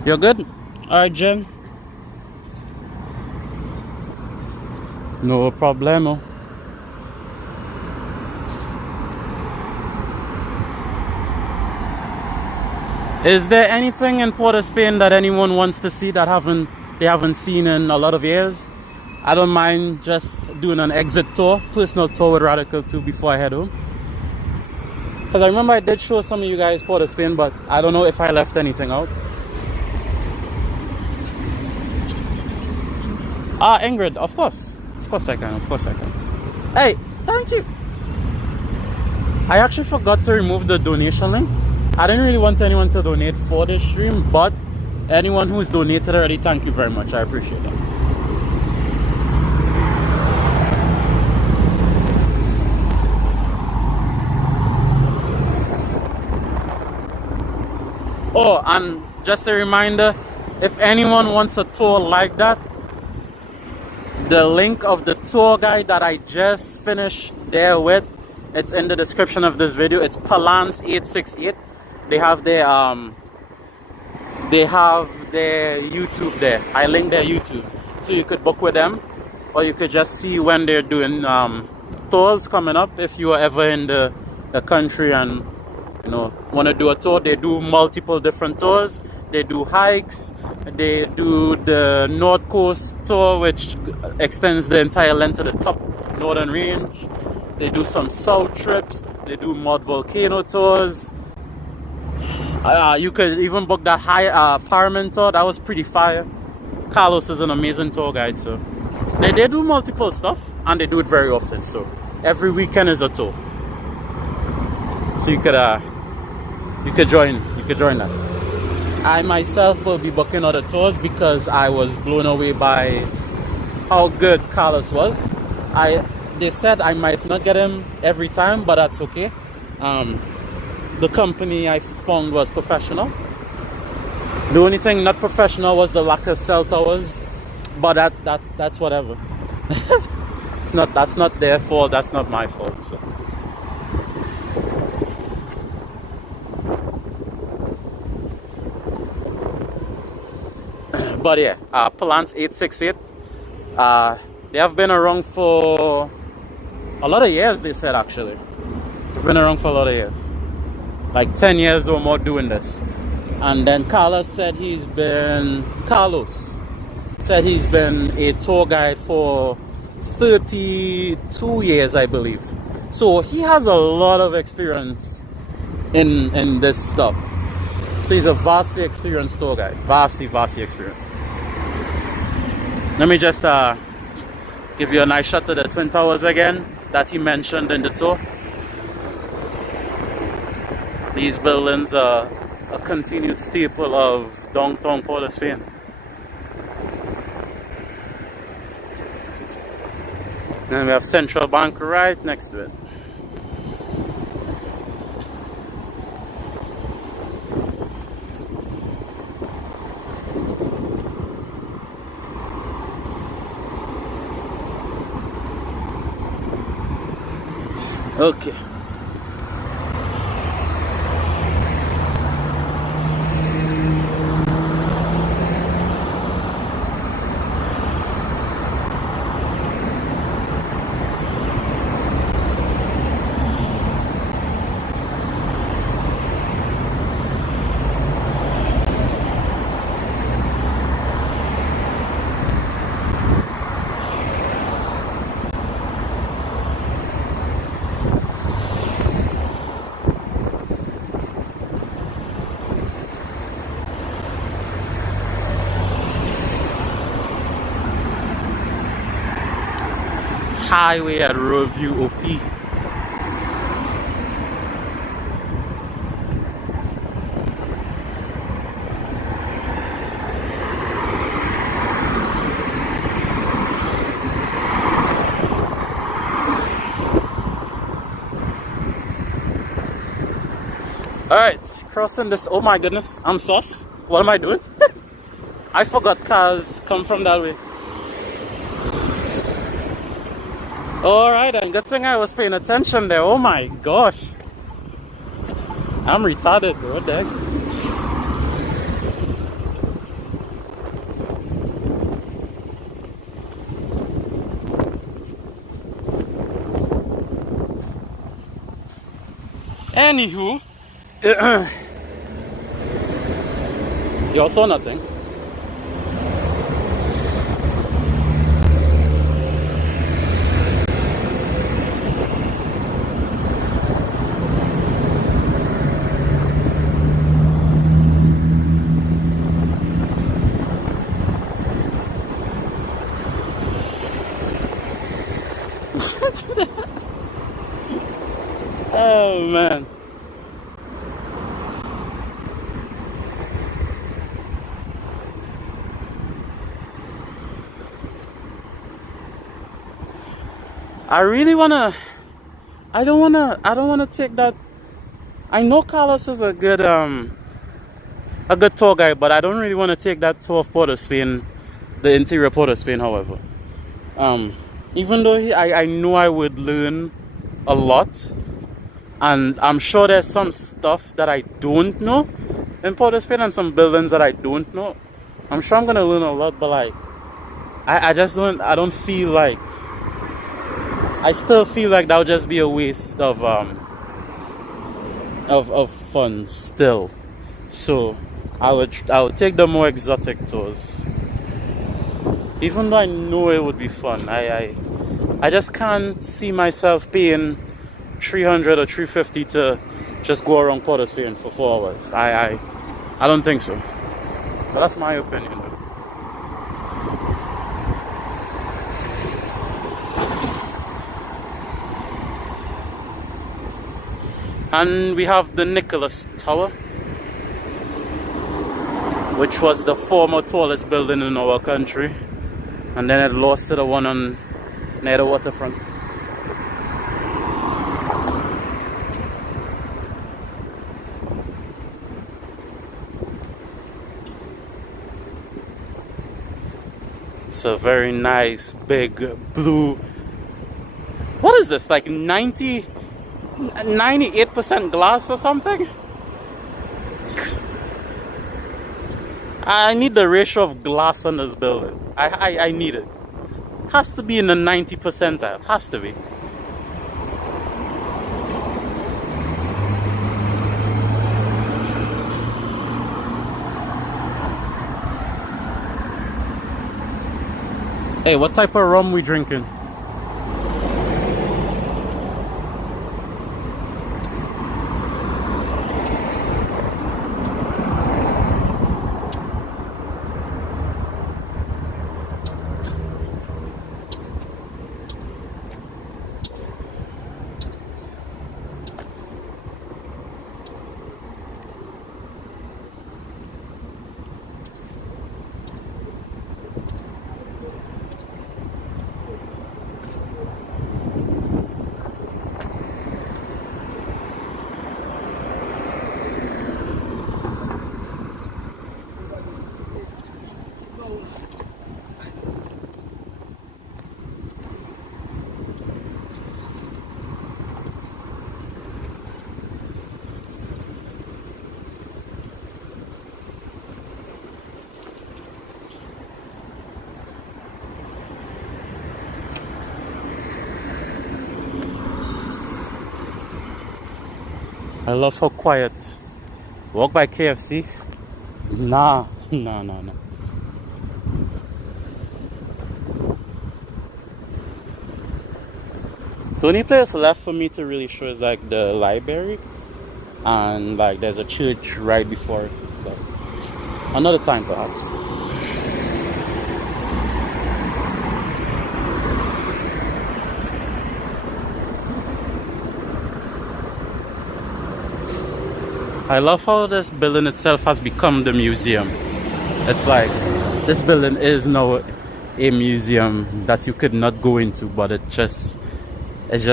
You're good? Alright, Jen. No problemo. Is there anything in Port of Spain that anyone wants to see that they haven't seen in a lot of years? I don't mind just doing an exit tour, personal tour with Radical 2 before I head home. Because I remember I did show some of you guys Port of Spain, but I don't know if I left anything out. Ah, Ingrid, of course. Of course I can, of course I can. Hey, thank you. I actually forgot to remove the donation link. I didn't really want anyone to donate for this stream, but anyone who's donated already, thank you very much. I appreciate it. Oh, and just a reminder, if anyone wants a tour like that, the link of the tour guide that I just finished there with, it's in the description of this video. It's Palance 868. They have their YouTube there. I linked their YouTube, so you could book with them, or you could just see when they're doing tours coming up. If you are ever in the country and want to do a tour, they do multiple different tours. They do hikes. They do the North Coast tour, which extends the entire length of the top northern range. They do some south trips. They do mud volcano tours. You could even book that high Paramin tour. That was pretty fire. Carlos is an amazing tour guide, so they do multiple stuff, and they do it very often. So every weekend is a tour. So you could join that. I myself will be booking other tours because I was blown away by how good Carlos was. They said I might not get him every time, but that's okay. The company I found was professional. The only thing not professional was the lack of cell towers, but that's whatever. That's not their fault. That's not my fault. So. But yeah, Palance 868. They have been around for a lot of years, they said actually. They've been around for a lot of years. Like 10 years or more doing this. And then Carlos said he's been a tour guide for 32 years, I believe. So he has a lot of experience in this stuff. So he's a vastly experienced tour guide. Vastly experienced. Let me just give you a nice shot of the Twin Towers again that he mentioned in the tour. These buildings are a continued staple of downtown Port of Spain. Then we have Central Bank right next to it. Okay. Highway at Roadview OP. Alright, crossing this. Oh my goodness, I'm sus. What am I doing? I forgot cars come from that way. Alright, and good thing I was paying attention there. Oh my gosh. I'm retarded, bro. What the heck? Anywho, you saw nothing. Oh man. I don't wanna take that. I know Carlos is a good tour guide, but I don't really want to take that tour of Port of Spain, the interior Port of Spain, however. Even though I know I would learn a lot, and I'm sure there's some stuff that I don't know in Port of Spain and some buildings that I don't know. I'm sure I'm gonna learn a lot, but like I don't feel like, I still feel like that would just be a waste of funds still. So I would take the more exotic tours. Even though I know it would be fun, I just can't see myself paying $300 or $350 to just go around Port of Spain for 4 hours. I don't think so. But that's my opinion. And we have the Nicholas Tower, which was the former tallest building in our country, and then it lost to the one on near the waterfront. It's a very nice big blue, what is this, like 98% glass or something? I need the ratio of glass on this building. I need it. Has to be in the 90 percentile. Has to be. Hey, what type of rum we drinking? I love how quiet. Walk by KFC? Nah. The only place left for me to really show is like the library, and like there's a church right before it. But another time perhaps. I love how this building itself has become the museum. It's like this building is now a museum that you could not go into, but it just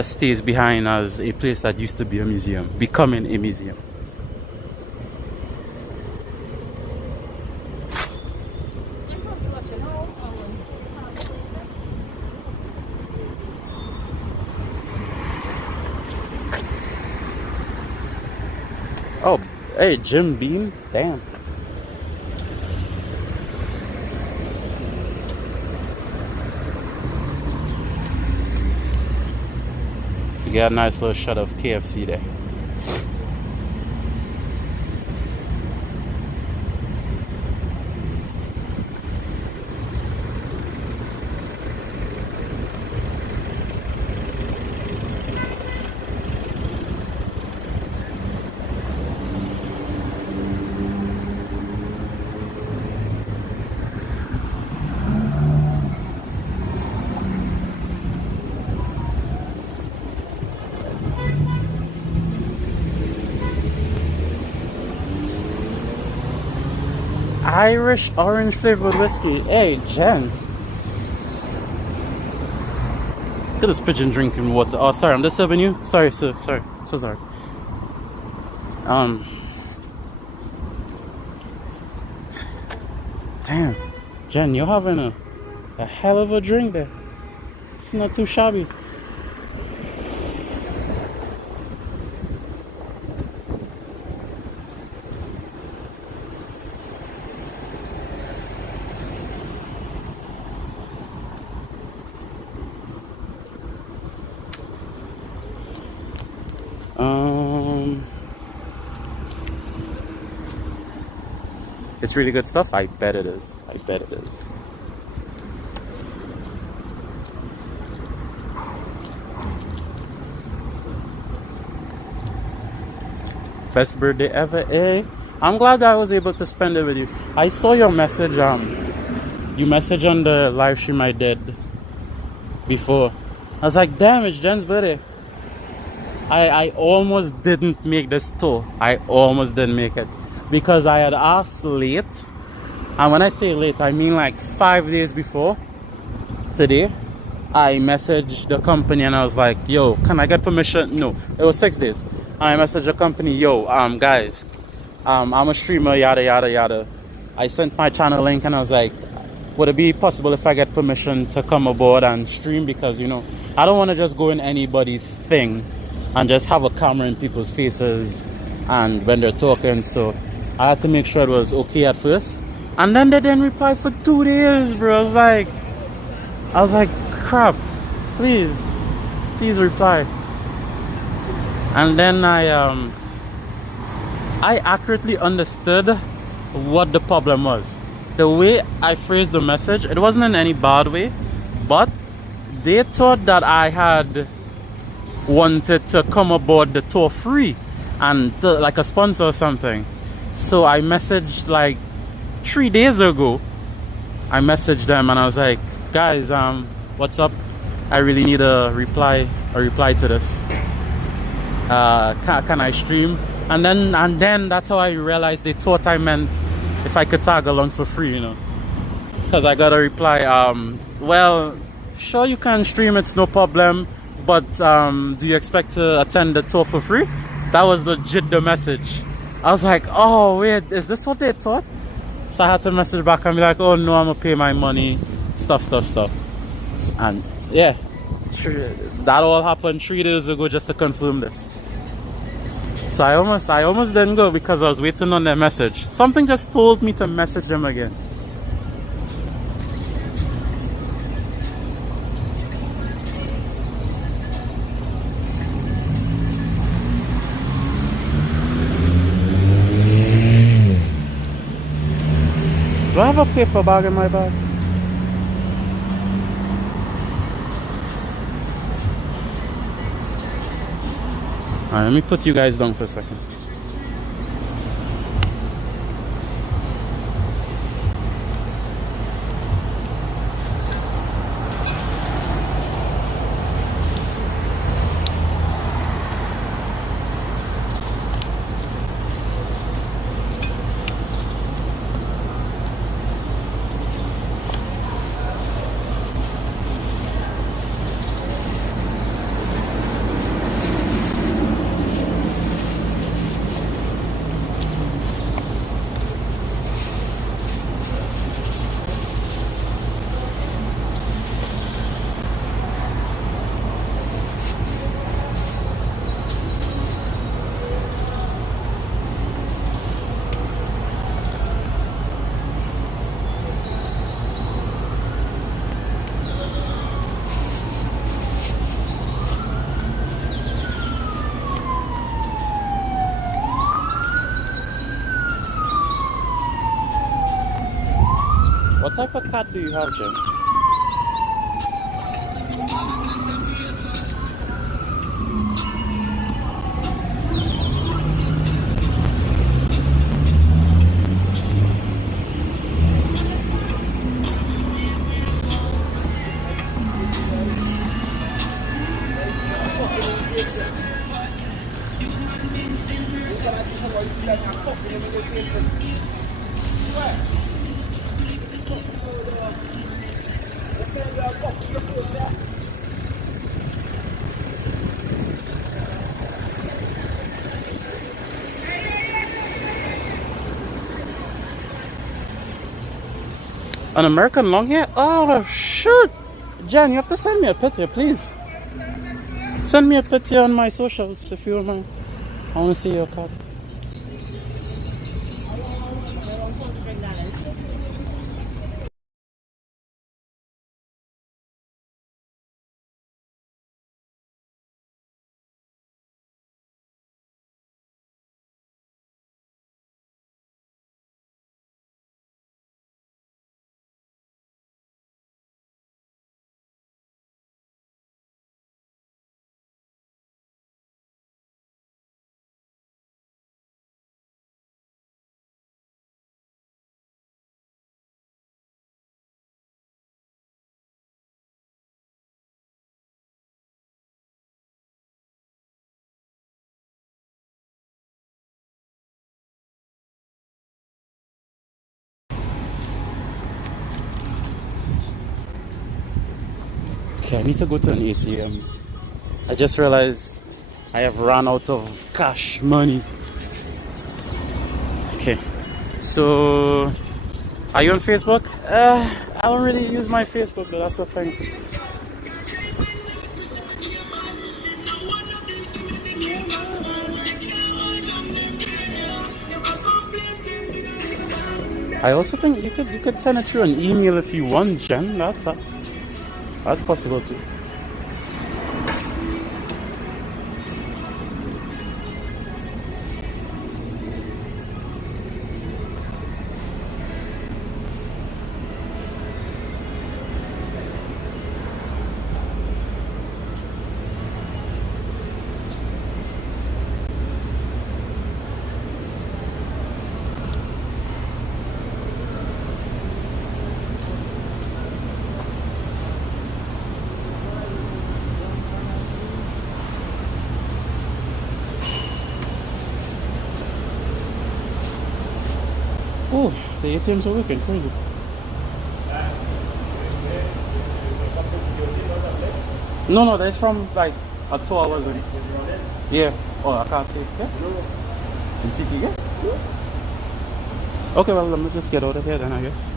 stays behind as a place that used to be a museum, becoming a museum. Hey, Jim Beam. Damn. You got a nice little shot of KFC there. Irish orange flavored whiskey. Hey, Jen. Look at this pigeon drinking water. Oh, sorry, I'm disturbing you. Sorry, sir. Sorry. So sorry. Damn. Jen, you're having a hell of a drink there. It's not too shabby. It's really good stuff. I bet it is. I bet it is. Best birthday ever, eh? I'm glad that I was able to spend it with you. I saw your message. You messaged on the live stream I did before. I was like, damn, it's Jen's birthday. I almost didn't make this tour. I almost didn't make it. Because I had asked late, and when I say late, I mean like 5 days before today. I messaged the company and I was like, yo, can I get permission? No, it was 6 days. I messaged the company, yo, guys, I'm a streamer, yada, yada, yada. I sent my channel link and I was like, would it be possible if I get permission to come aboard and stream? Because, you know, I don't want to just go in anybody's thing and just have a camera in people's faces and when they're talking, so I had to make sure it was okay at first. And then they didn't reply for 2 days, bro. I was like, crap, please reply. And then I accurately understood what the problem was. The way I phrased the message, it wasn't in any bad way, but they thought that I had wanted to come aboard the tour free and like a sponsor or something. So I messaged like 3 days ago. I messaged them and I was like, guys, what's up? I really need a reply to this. Can I stream? And then that's how I realized they thought I meant if I could tag along for free, you know. Because I got a reply, well, sure you can stream, it's no problem, but do you expect to attend the tour for free? That was legit the message. I was like, oh wait, is this what they thought? So I had to message back and be like, oh no, I'm gonna pay my money, stuff. And yeah, that all happened 3 days ago just to confirm this. So I almost didn't go because I was waiting on their message. Something just told me to message them again. Do I have a paper bag in my bag? Alright, let me put you guys down for a second. What type of cat do you have, Jen? An American long hair? Oh, shoot! Jan, you have to send me a picture, please. Send me a picture on my socials if you don't mind. I want to see your cat. Okay, I need to go to an ATM. I just realized I have run out of cash money. Okay, so are you on Facebook? I don't really use my Facebook, but that's the thing. I also think you could send it through an email if you want, Jen. That's possible too. Oh, the ATMs are working crazy. No, that's from like 2 hours ago. Yeah. Oh, I can't take it. In city, yeah? Okay, well, let me just get out of here then, I guess.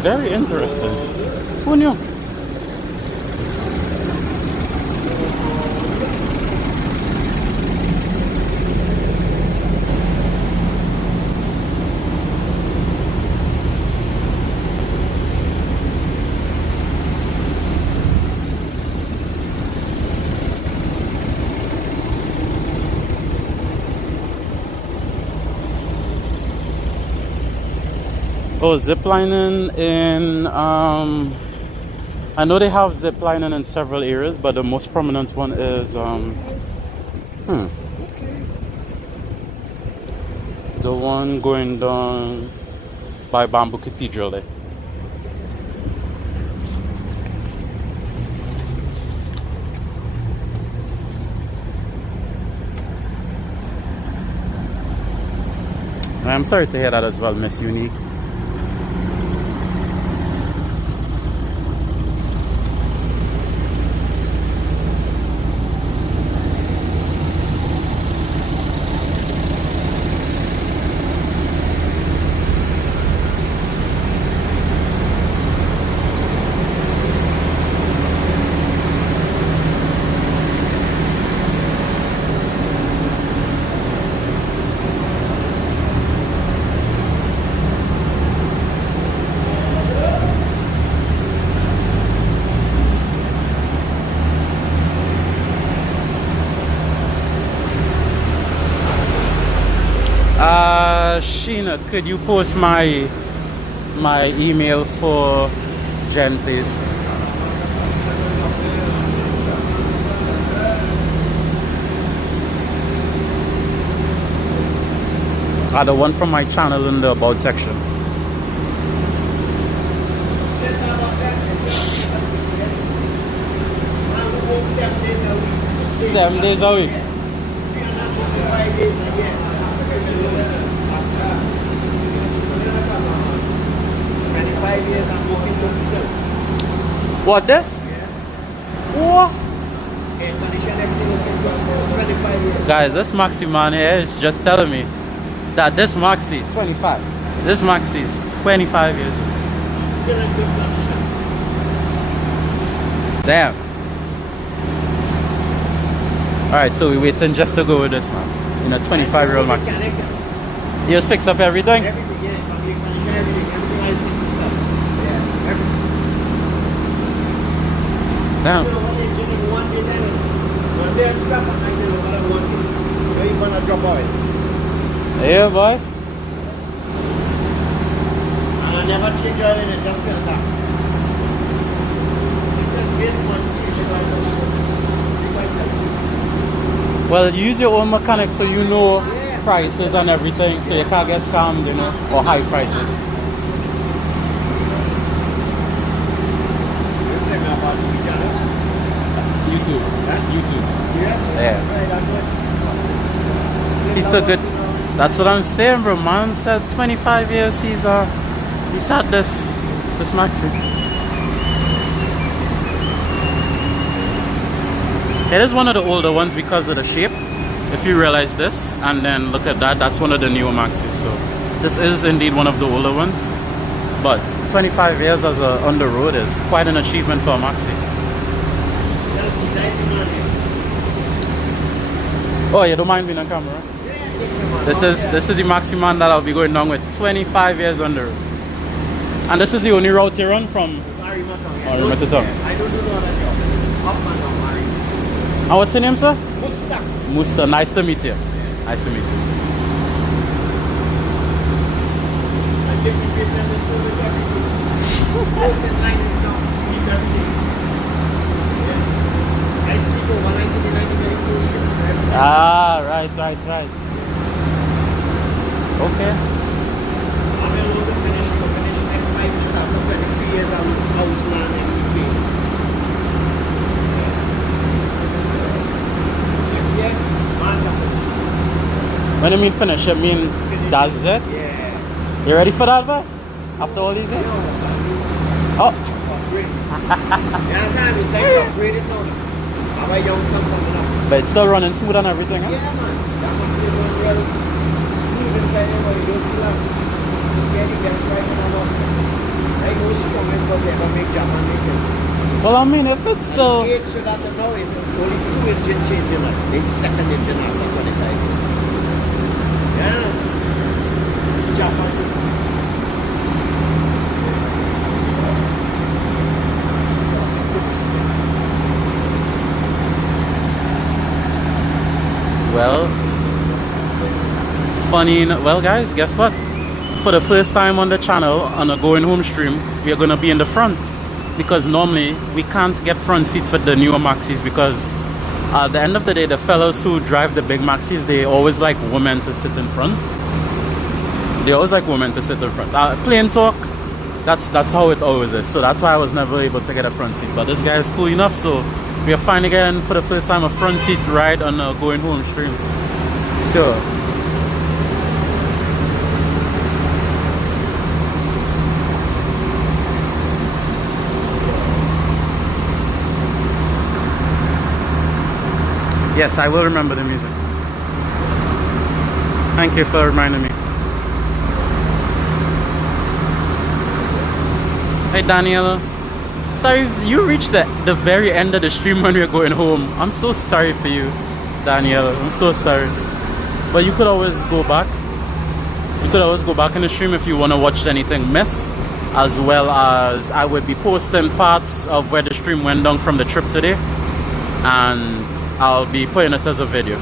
Very interesting. Who knew? Oh, ziplining in I know they have ziplining in several areas, but the most prominent one is the one going down by Bamboo Cathedral there. I'm sorry to hear that as well, Miss Unique. Sheena, could you post my email for Jen, please? The one from my channel in the about section. Seven days a week. What this? What? Guys, this Maxi man here is just telling me that this Maxi 25. This Maxi is 25 years old. Still in good condition. Damn. Alright, so we're waiting just to go with this man. In a 25-year-old Maxi. You just fix up everything? Everything, yeah. Everything I fix up. Yeah, everything. Damn. One day I stop and I do what I want to. So you're gonna drop oil. Yeah, boy. And I never change oil in it, just fill that. Just base one change oil. Well, use your own mechanics so you know prices and everything, so you can't get scammed, you know, or high prices. YouTube. YouTube. Yeah. He took it. That's what I'm saying, bro. Man said 25 years he's had this Maxi. It is one of the older ones because of the shape. If you realize this, and then look at that, that's one of the newer Maxis. So this is indeed one of the older ones. But 25 years as on the road is quite an achievement for a Maxi. Oh, you don't mind being on camera? This is the Maxi man that I'll be going down with 25 years on the road. And this is the only route you run from Paramin to town. I don't do that job. Up and down, Mari. And what's your name, sir? Musta. Musta. Nice to meet you. Nice to meet you. I give you people in the service every day. House in line is down. Sleep every day. Yeah. I sleep overnight in the 99 full shift. Ah, right. Okay. I'm able to finish next 5 minutes after 23 years out house land and we pay. Next year, March after. When you mean finish, you mean that's it? Yeah. You ready for that, bro? After all these years? Oh. Upgrade. You understand? It's like upgraded now. I have a young son coming up. But it's still running smooth and everything, huh? Yeah, man. That one is real smooth inside there, but you don't feel like you get striking a lot. I go strong because they ever make Japan make it. Well, I mean, if it's still... And the age so that now it's only 2 engine changing, like the second engine after 25 years. Yeah. Japan. Well, funny enough, well guys, guess what? for the first time on the channel on a going home stream, we are going to be in the front, because normally we can't get front seats with the newer Maxis, because at the end of the day, the fellows who drive the big Maxis, they always like women to sit in front. They always like women to sit in front. Plain talk, that's how it always is. So that's why I was never able to get a front seat. But this guy is cool enough, so we are finally getting for the first time a front seat ride on a going home stream. So yes, I will remember the music. Thank you for reminding me. Hey Daniela, sorry you reached the very end of the stream when we were going home. I'm so sorry for you, Daniela. I'm so sorry. But you could always go back. You could always go back in the stream if you want to watch anything miss, as well as I would be posting parts of where the stream went down from the trip today, and I'll be putting it as a video.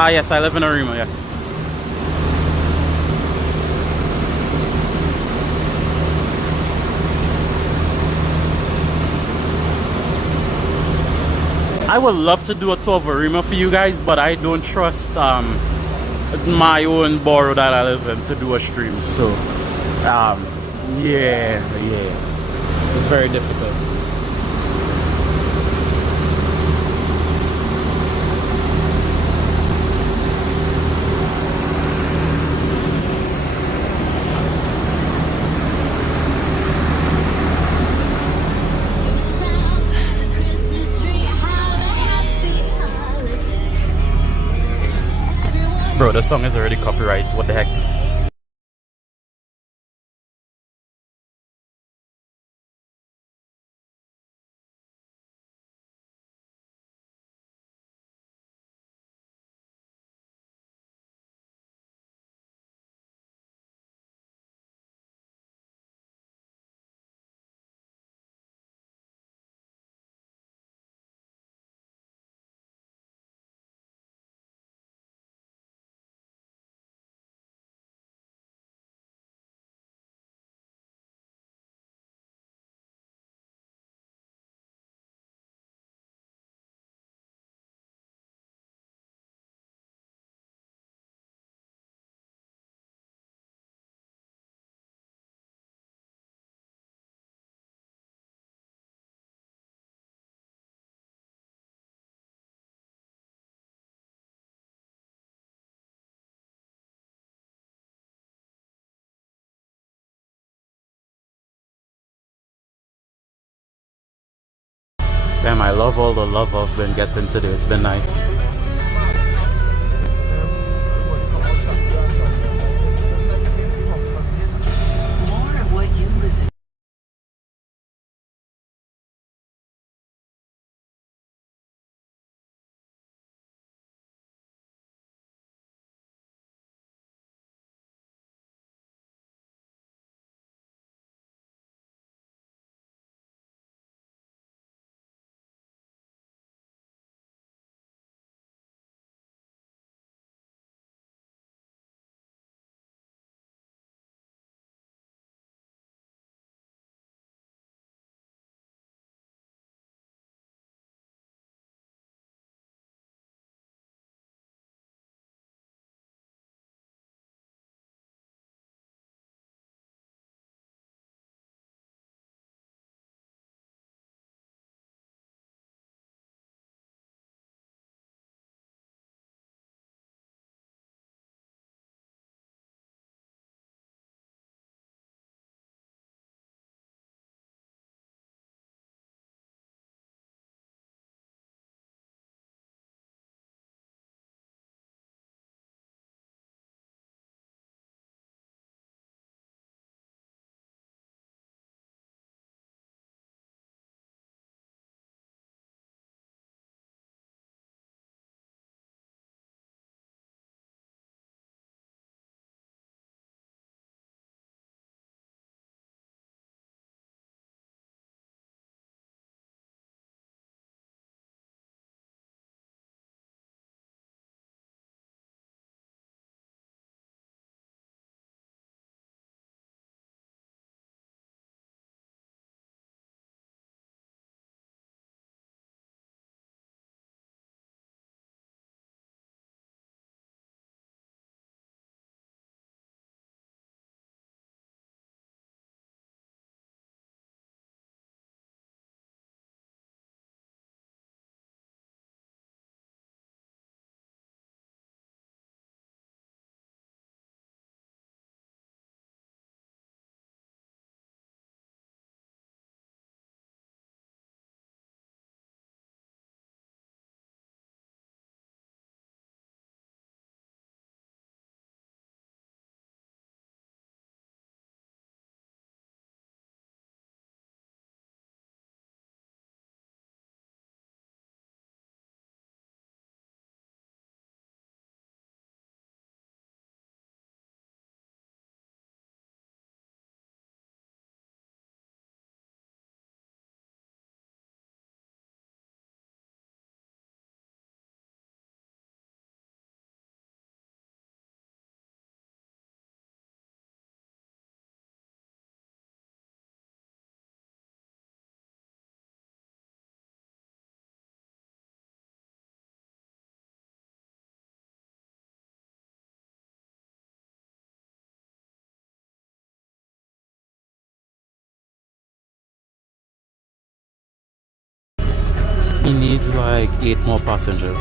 Ah yes, I live in Arima, yes. I would love to do a tour of Arima for you guys, but I don't trust my own borough that I live in to do a stream. So yeah, it's very difficult. Bro, the song is already copyright. What the heck? Damn, I love all the love I've been getting today. It's been nice. He needs like 8 more passengers.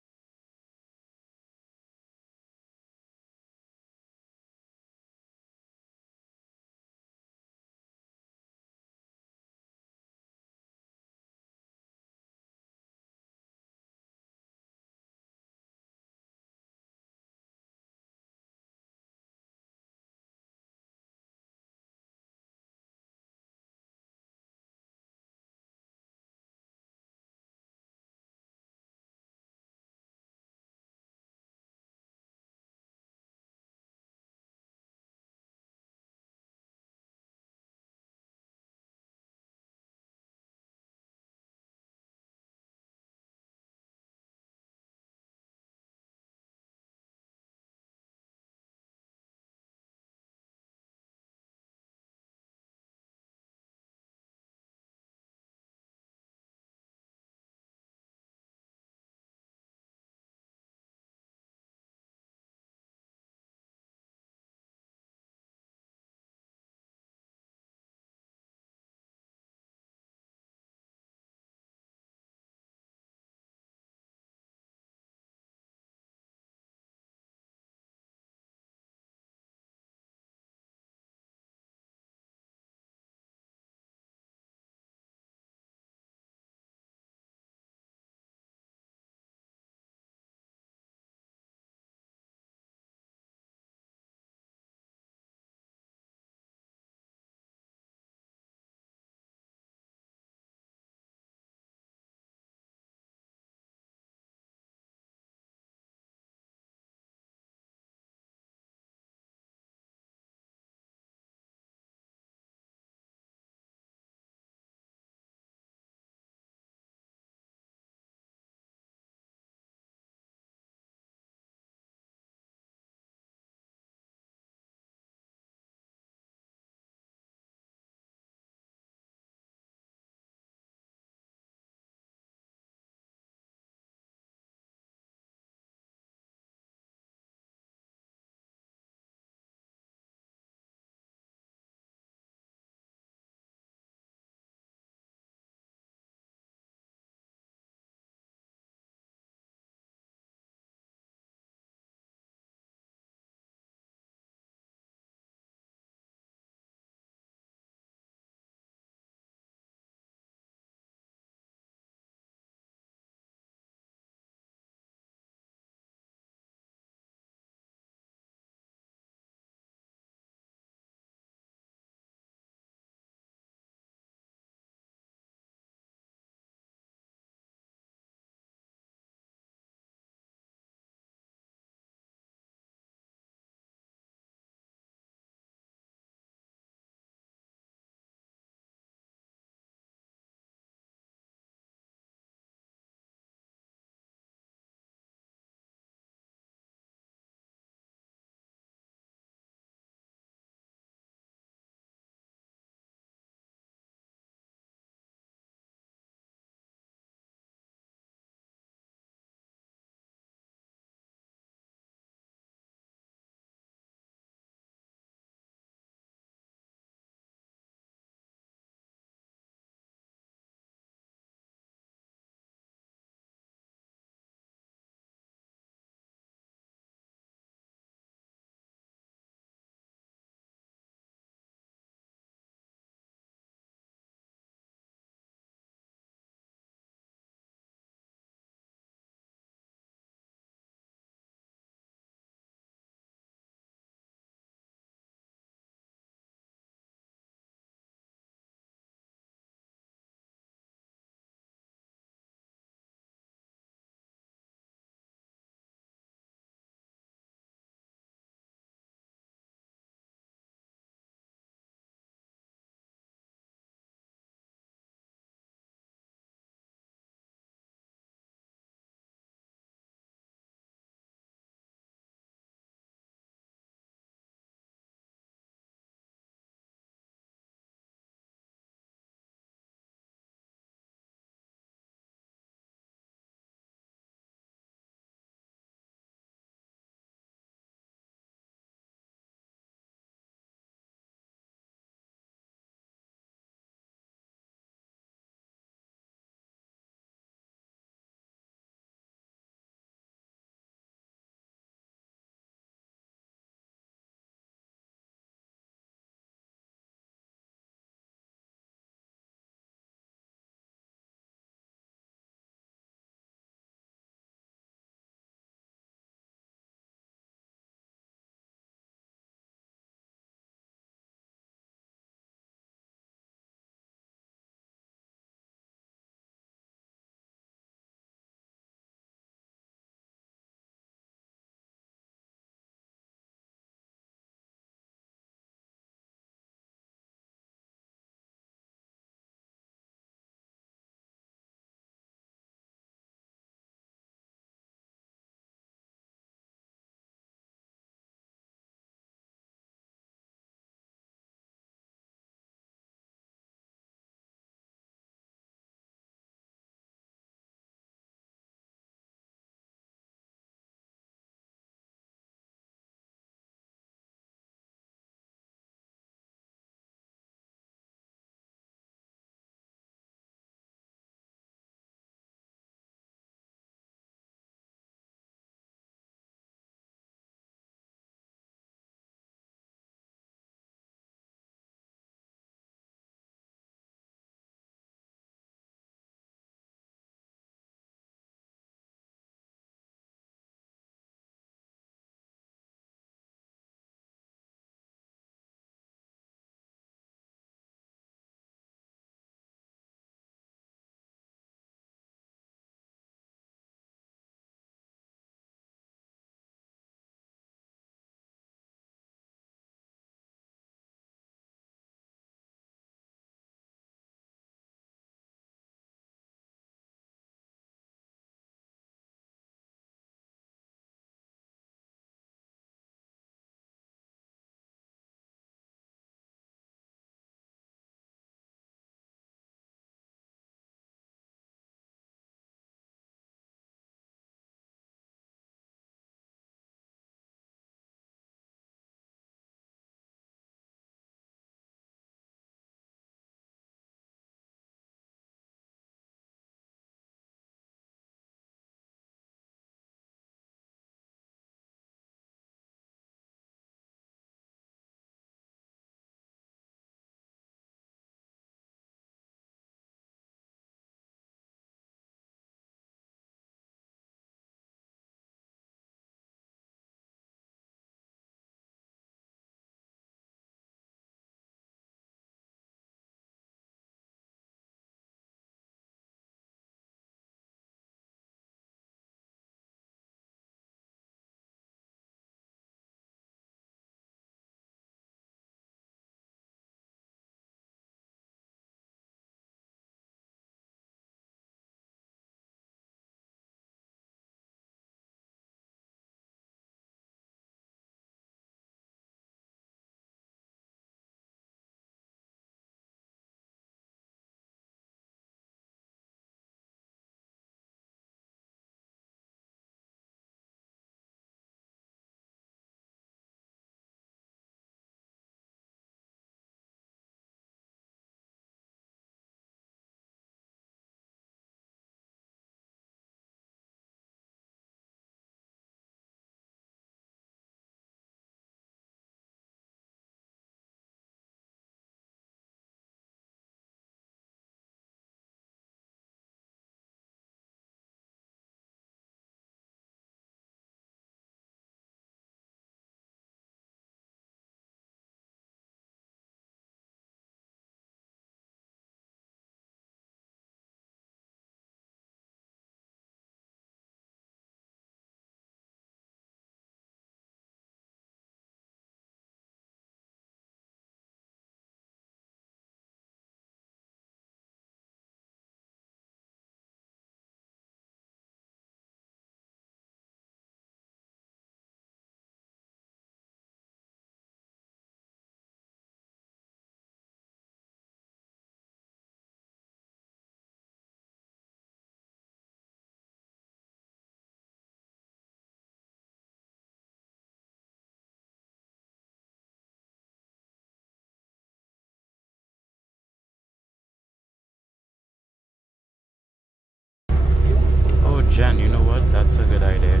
Jen, you know what? That's a good idea.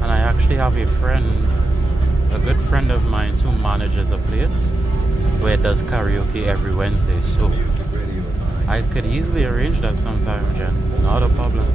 And I actually have a good friend of mine who manages a place where it does karaoke every Wednesday. So I could easily arrange that sometime, Jen. Not a problem.